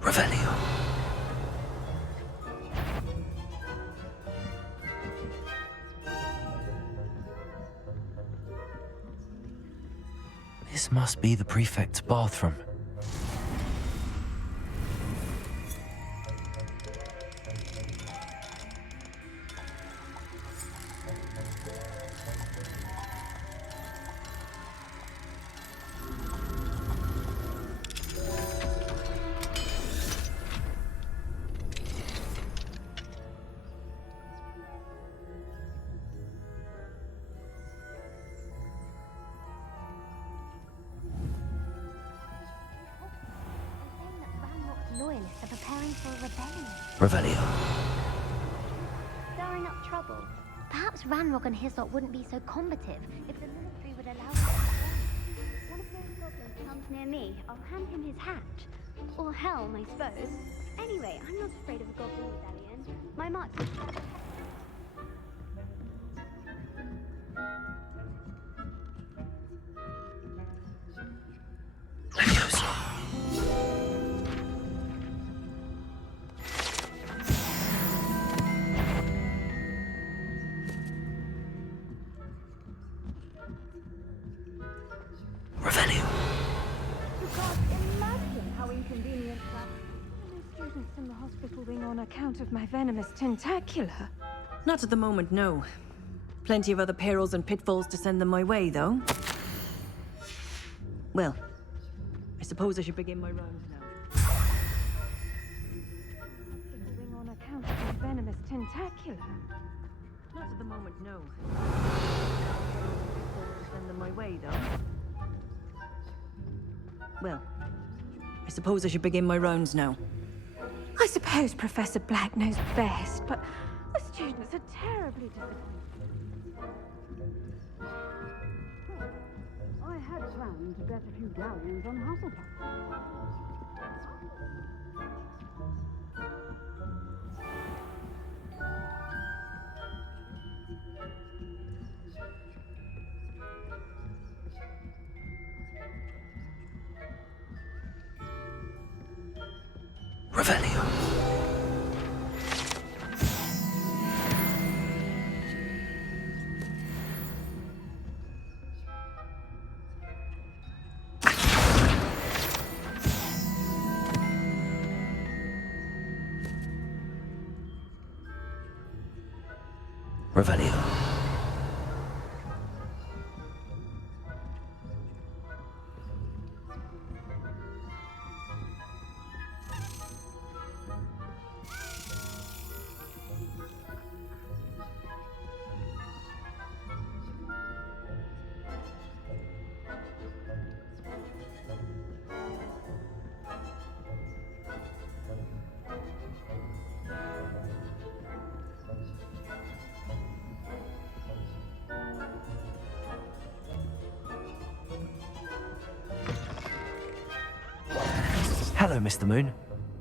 Revelio. This must be the prefect's bathroom. loyalists are preparing for a rebellion. Revelio. Stirring up trouble. Perhaps Ranrock and Hislop wouldn't be so combative if the military would allow them. One of those goblins comes near me, I'll hand him his hatch. Or helm, I suppose. Anyway, I'm not afraid of a goblin rebellion. My marks are... Revelio. You can't imagine how inconvenient that. No students in the hospital wing on account of my venomous tentacula. Not at the moment, no. Plenty of other perils and pitfalls to send them my way, though. Well, I suppose I should begin my rounds now. Hospital wing on account of my venomous tentacula. Not at the moment, no. Pitfalls to send them my way, though. Well, I suppose I should begin my rounds now. I suppose Professor Black knows best, but the students are terribly disappointed. I had planned to bet a few galleons on Hufflepuff. Revelio. Revelio. Hello, Mr. Moon.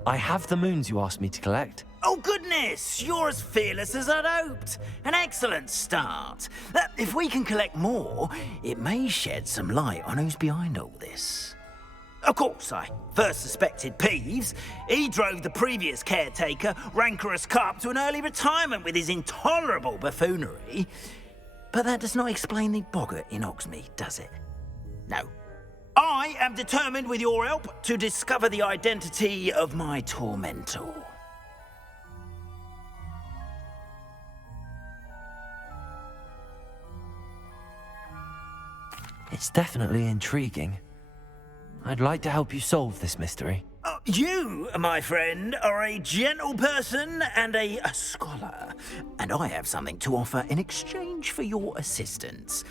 I have the moons you asked me to collect. Oh, goodness! You're as fearless as I'd hoped. An excellent start. If we can collect more, it may shed some light on who's behind all this. Of course, I first suspected Peeves. He drove the previous caretaker, Rancorous Carp, to an early retirement with his intolerable buffoonery. But that does not explain the boggart in Hogsmeade, does it? No. I am determined, with your help, to discover the identity of my tormentor. It's definitely intriguing. I'd like to help you solve this mystery. You, my friend, are a gentle person and a scholar, and I have something to offer in exchange for your assistance.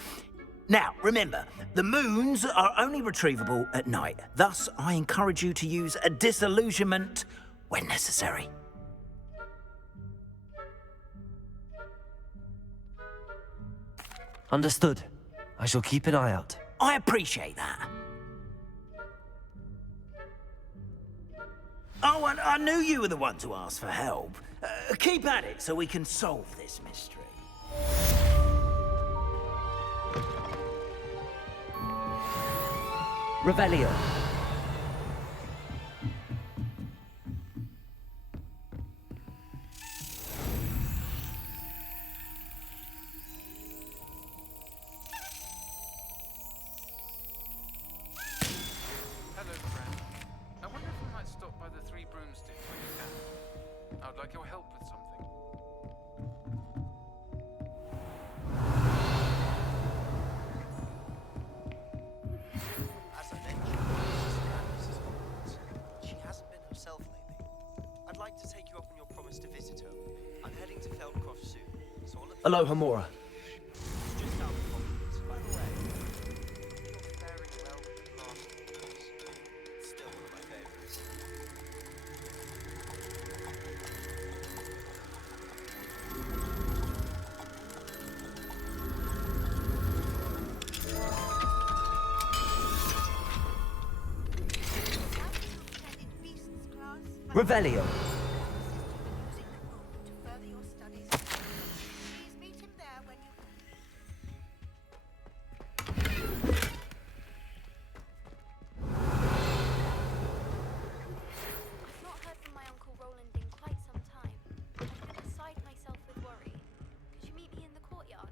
Now, remember, the moons are only retrievable at night. Thus, I encourage you to use a disillusionment when necessary. Understood. I shall keep an eye out. I appreciate that. Oh, and I knew you were the one to ask for help. Keep at it so we can solve this mystery. Revelio. Hello, friend. I wonder if we might stop by the Three Broomsticks when you can. I would like your help with something. As I mentioned, Mrs. Hogwarts. She hasn't been herself lately. I'd like to take you up on your promise to visit her. I'm heading to Feldcroft soon, so I'll... Hello, Hamora. It's just out of Hogwarts, by the way. You're faring well with the last course. It's still one of my favorites. Revelio. I've not heard from my Uncle Roland in quite some time. I'm beside myself with worry. Could you meet me in the courtyard?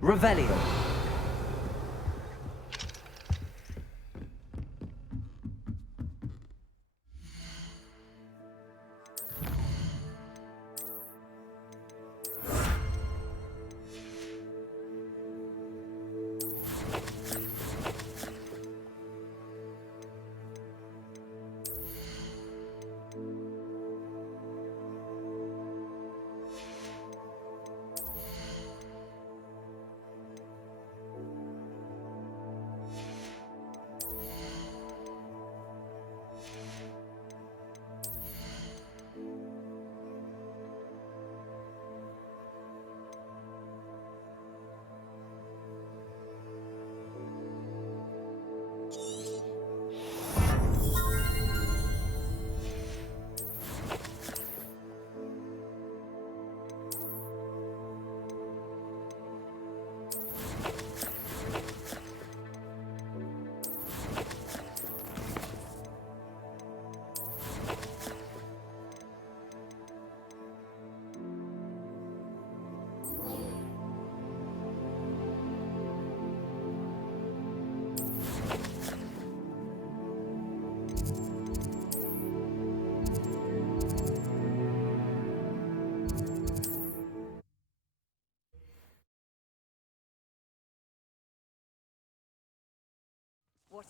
Revelio.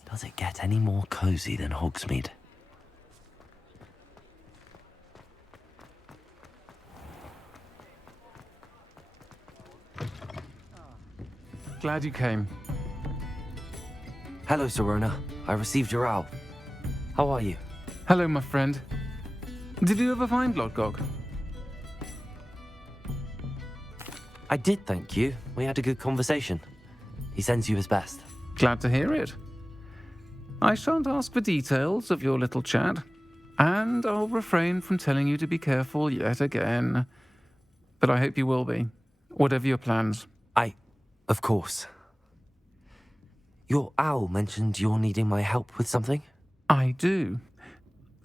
Does it get any more cozy than Hogsmeade? Glad you came. Hello, Serona. I received your owl. How are you? Hello, my friend. Did you ever find Lodgok? I did, thank you. We had a good conversation. He sends you his best. Glad to hear it. I shan't ask for details of your little chat, and I'll refrain from telling you to be careful yet again. But I hope you will be, whatever your plans. Of course. Your owl mentioned you're needing my help with something? I do.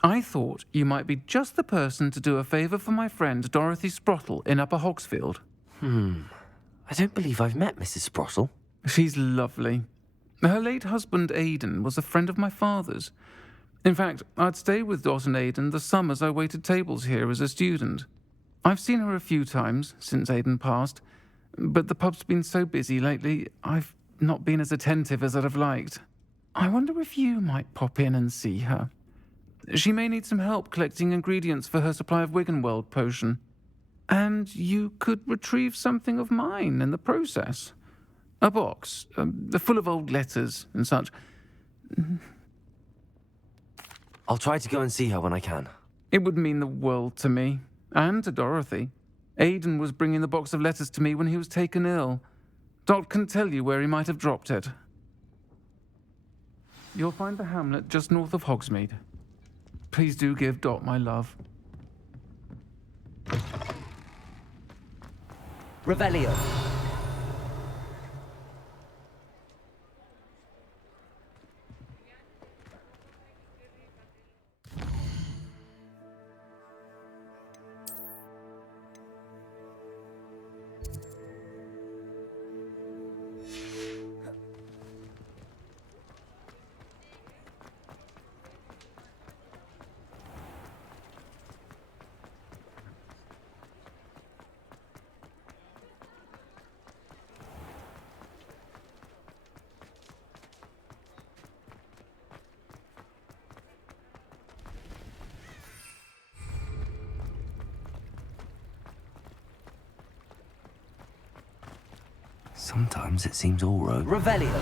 I thought you might be just the person to do a favour for my friend Dorothy Sprottle in Upper Hogsfield. I don't believe I've met Mrs. Sprottle. She's lovely. Her late husband Aidan was a friend of my father's. In fact, I'd stay with Dot and Aidan the summers I waited tables here as a student. I've seen her a few times since Aidan passed, but the pub's been so busy lately, I've not been as attentive as I'd have liked. I wonder if you might pop in and see her. She may need some help collecting ingredients for her supply of Wiggenweld potion. And you could retrieve something of mine in the process. A box, full of old letters and such. I'll try to go and see her when I can. It would mean the world to me, and to Dorothy. Aidan was bringing the box of letters to me when he was taken ill. Dot can tell you where he might have dropped it. You'll find the hamlet just north of Hogsmeade. Please do give Dot my love. Revelio. Sometimes it seems all road. Revelio.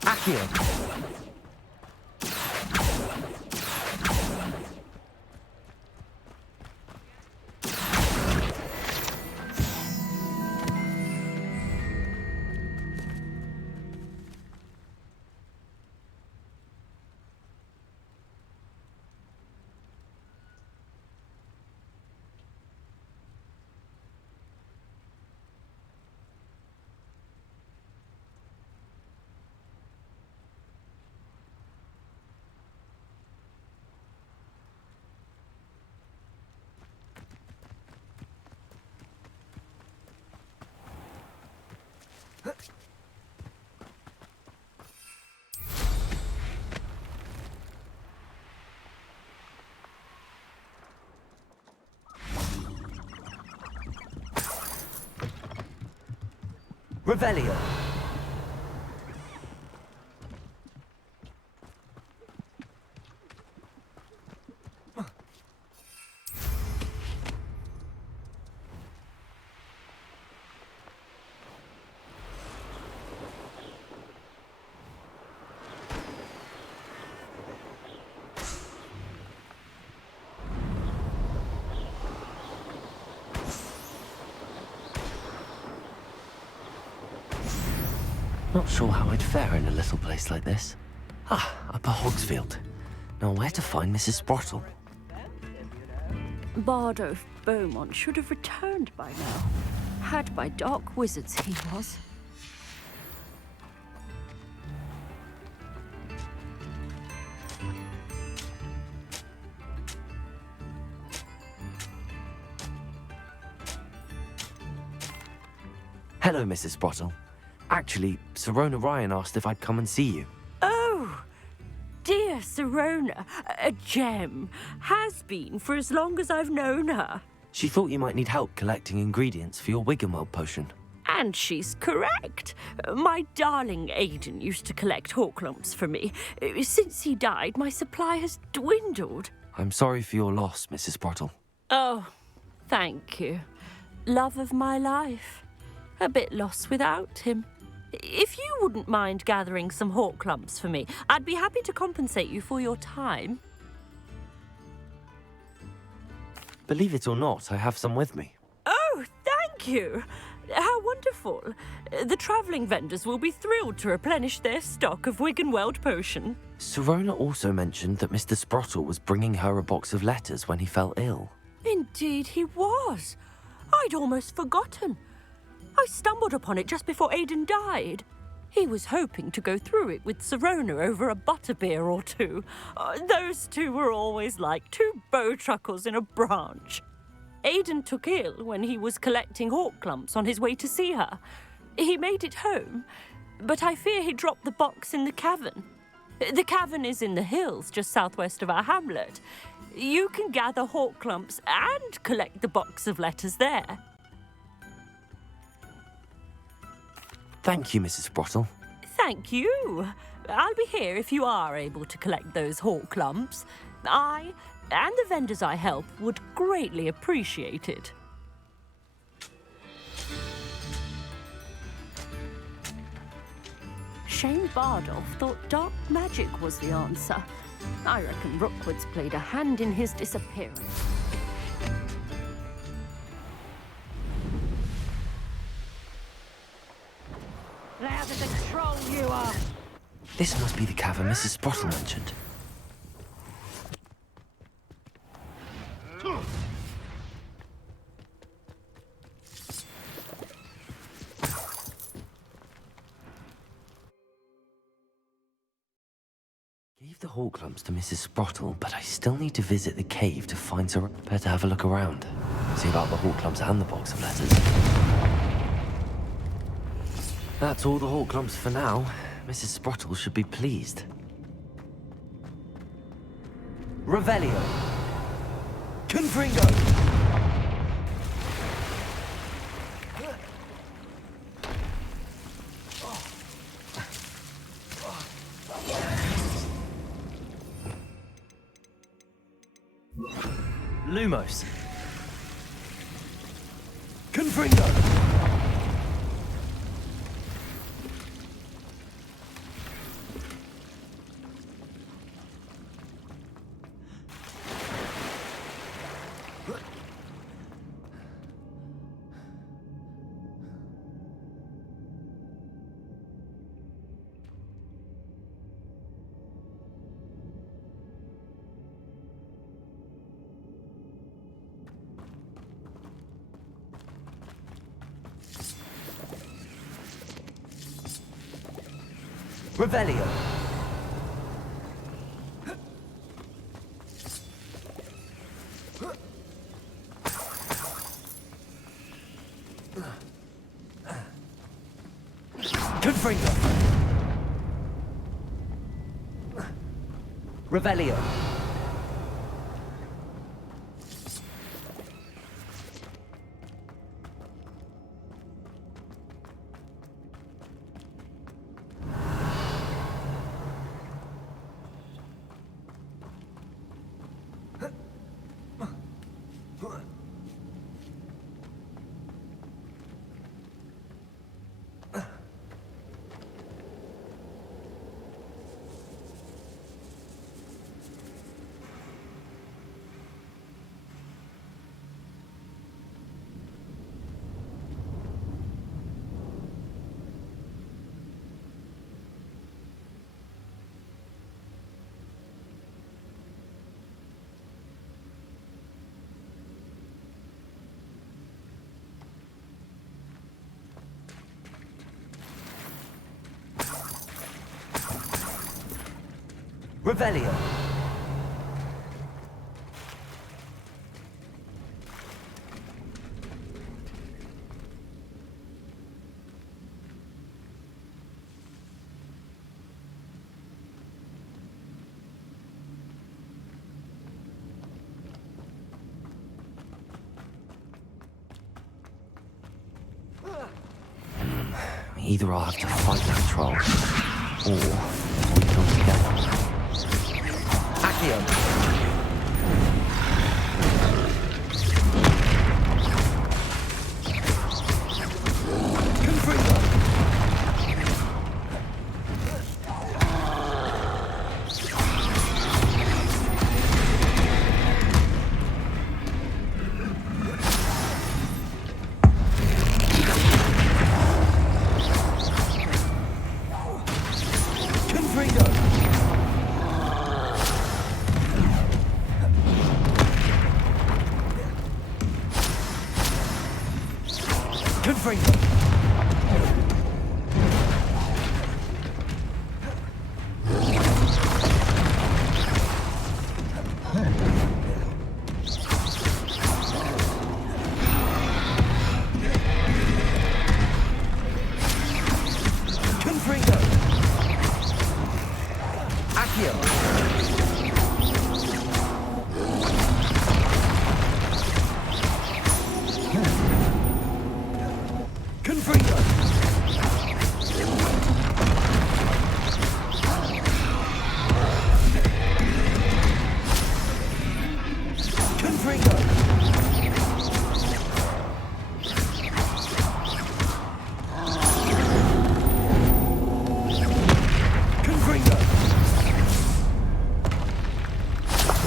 Accio. Revelio. Not sure how I'd fare in a little place like this. Ah, Upper Hogsfield. Now where to find Mrs. Sprottle? Bardolph Beaumont should have returned by now. Had by dark wizards he was. Hello, Mrs. Sprottle. Actually, Sirona Ryan asked if I'd come and see you. Oh, dear Sirona, a gem. Has been for as long as I've known her. She thought you might need help collecting ingredients for your Wiggenweld potion. And she's correct. My darling Aidan used to collect Horklumps for me. Since he died, my supply has dwindled. I'm sorry for your loss, Mrs. Sprottle. Oh, thank you. Love of my life. A bit lost without him. If you wouldn't mind gathering some Horklumps for me, I'd be happy to compensate you for your time. Believe it or not, I have some with me. Oh, thank you. How wonderful. The travelling vendors will be thrilled to replenish their stock of Wiggenweld potion. Sirona also mentioned that Mr. Sprottle was bringing her a box of letters when he fell ill. Indeed he was. I'd almost forgotten. I stumbled upon it just before Aidan died. He was hoping to go through it with Sirona over a butterbeer or two. Those two were always like two bowtruckles in a branch. Aidan took ill when he was collecting Horklumps on his way to see her. He made it home, but I fear he dropped the box in the cavern. The cavern is in the hills just southwest of our hamlet. You can gather Horklumps and collect the box of letters there. Thank you, Mrs. Sprottle. Thank you. I'll be here if you are able to collect those Horklumps. I and the vendors I help would greatly appreciate it. Shane Bardolph thought dark magic was the answer. I reckon Rookwood's played a hand in his disappearance. Loud as a troll you are! This must be the cavern Mrs. Sprottle mentioned. Gave the Horklumps to Mrs. Sprottle, but I still need to visit the cave to find Sir. Better have a look around. See about the Horklumps and the box of letters. That's all the Horklumps for now. Mrs. Sprottle should be pleased. Revelio. Confringo. Lumos. Confringo. Revelio. Confringo. Revelio. Revelio. Either I'll have to fight that troll, or we come together. Accio!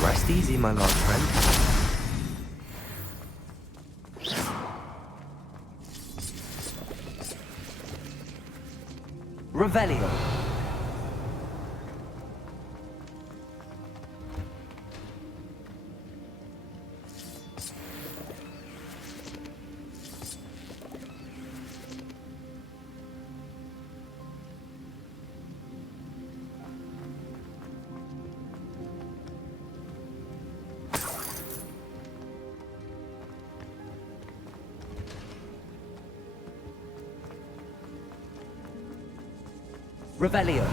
Rest easy, my large friend. Revelio. Revelio.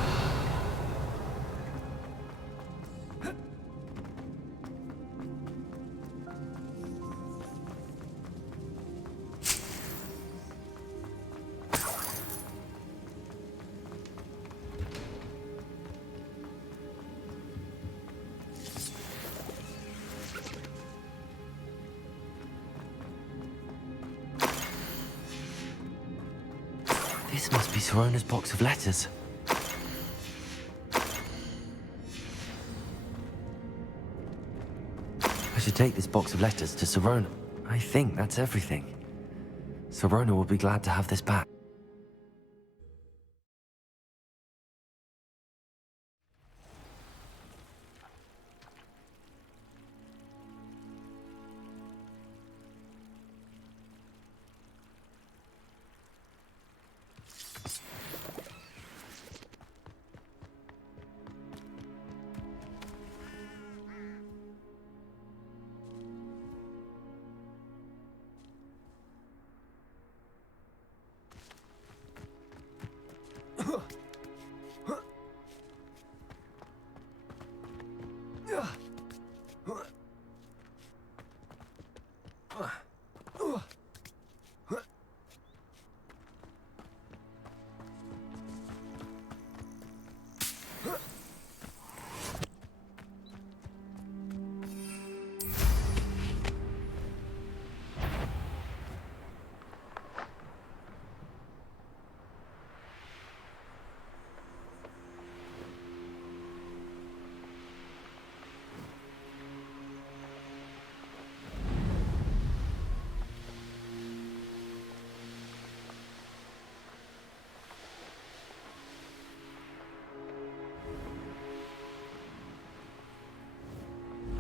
This must be Sorona's box of letters. I should take this box of letters to Sorona. I think that's everything. Sorona will be glad to have this back.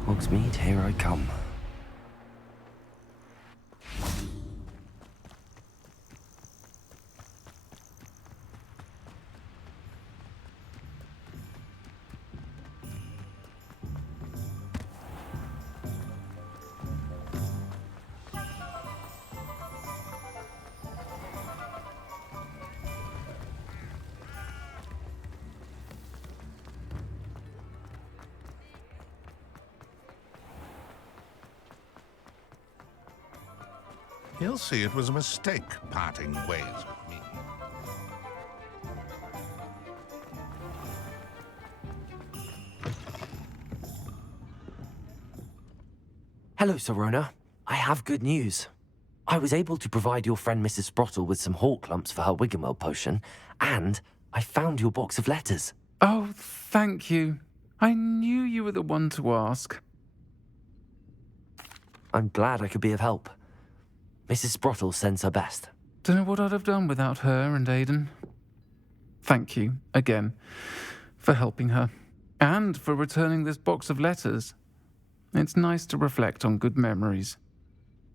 Hogsmeade, here I come. He'll see it was a mistake parting ways with me. Hello, Sirona. I have good news. I was able to provide your friend Mrs. Sprottle with some hawk lumps for her Wiggenweld potion, and I found your box of letters. Oh, thank you. I knew you were the one to ask. I'm glad I could be of help. Mrs. Sprottle sends her best. Don't know what I'd have done without her and Aidan. Thank you, again, for helping her, and for returning this box of letters. It's nice to reflect on good memories.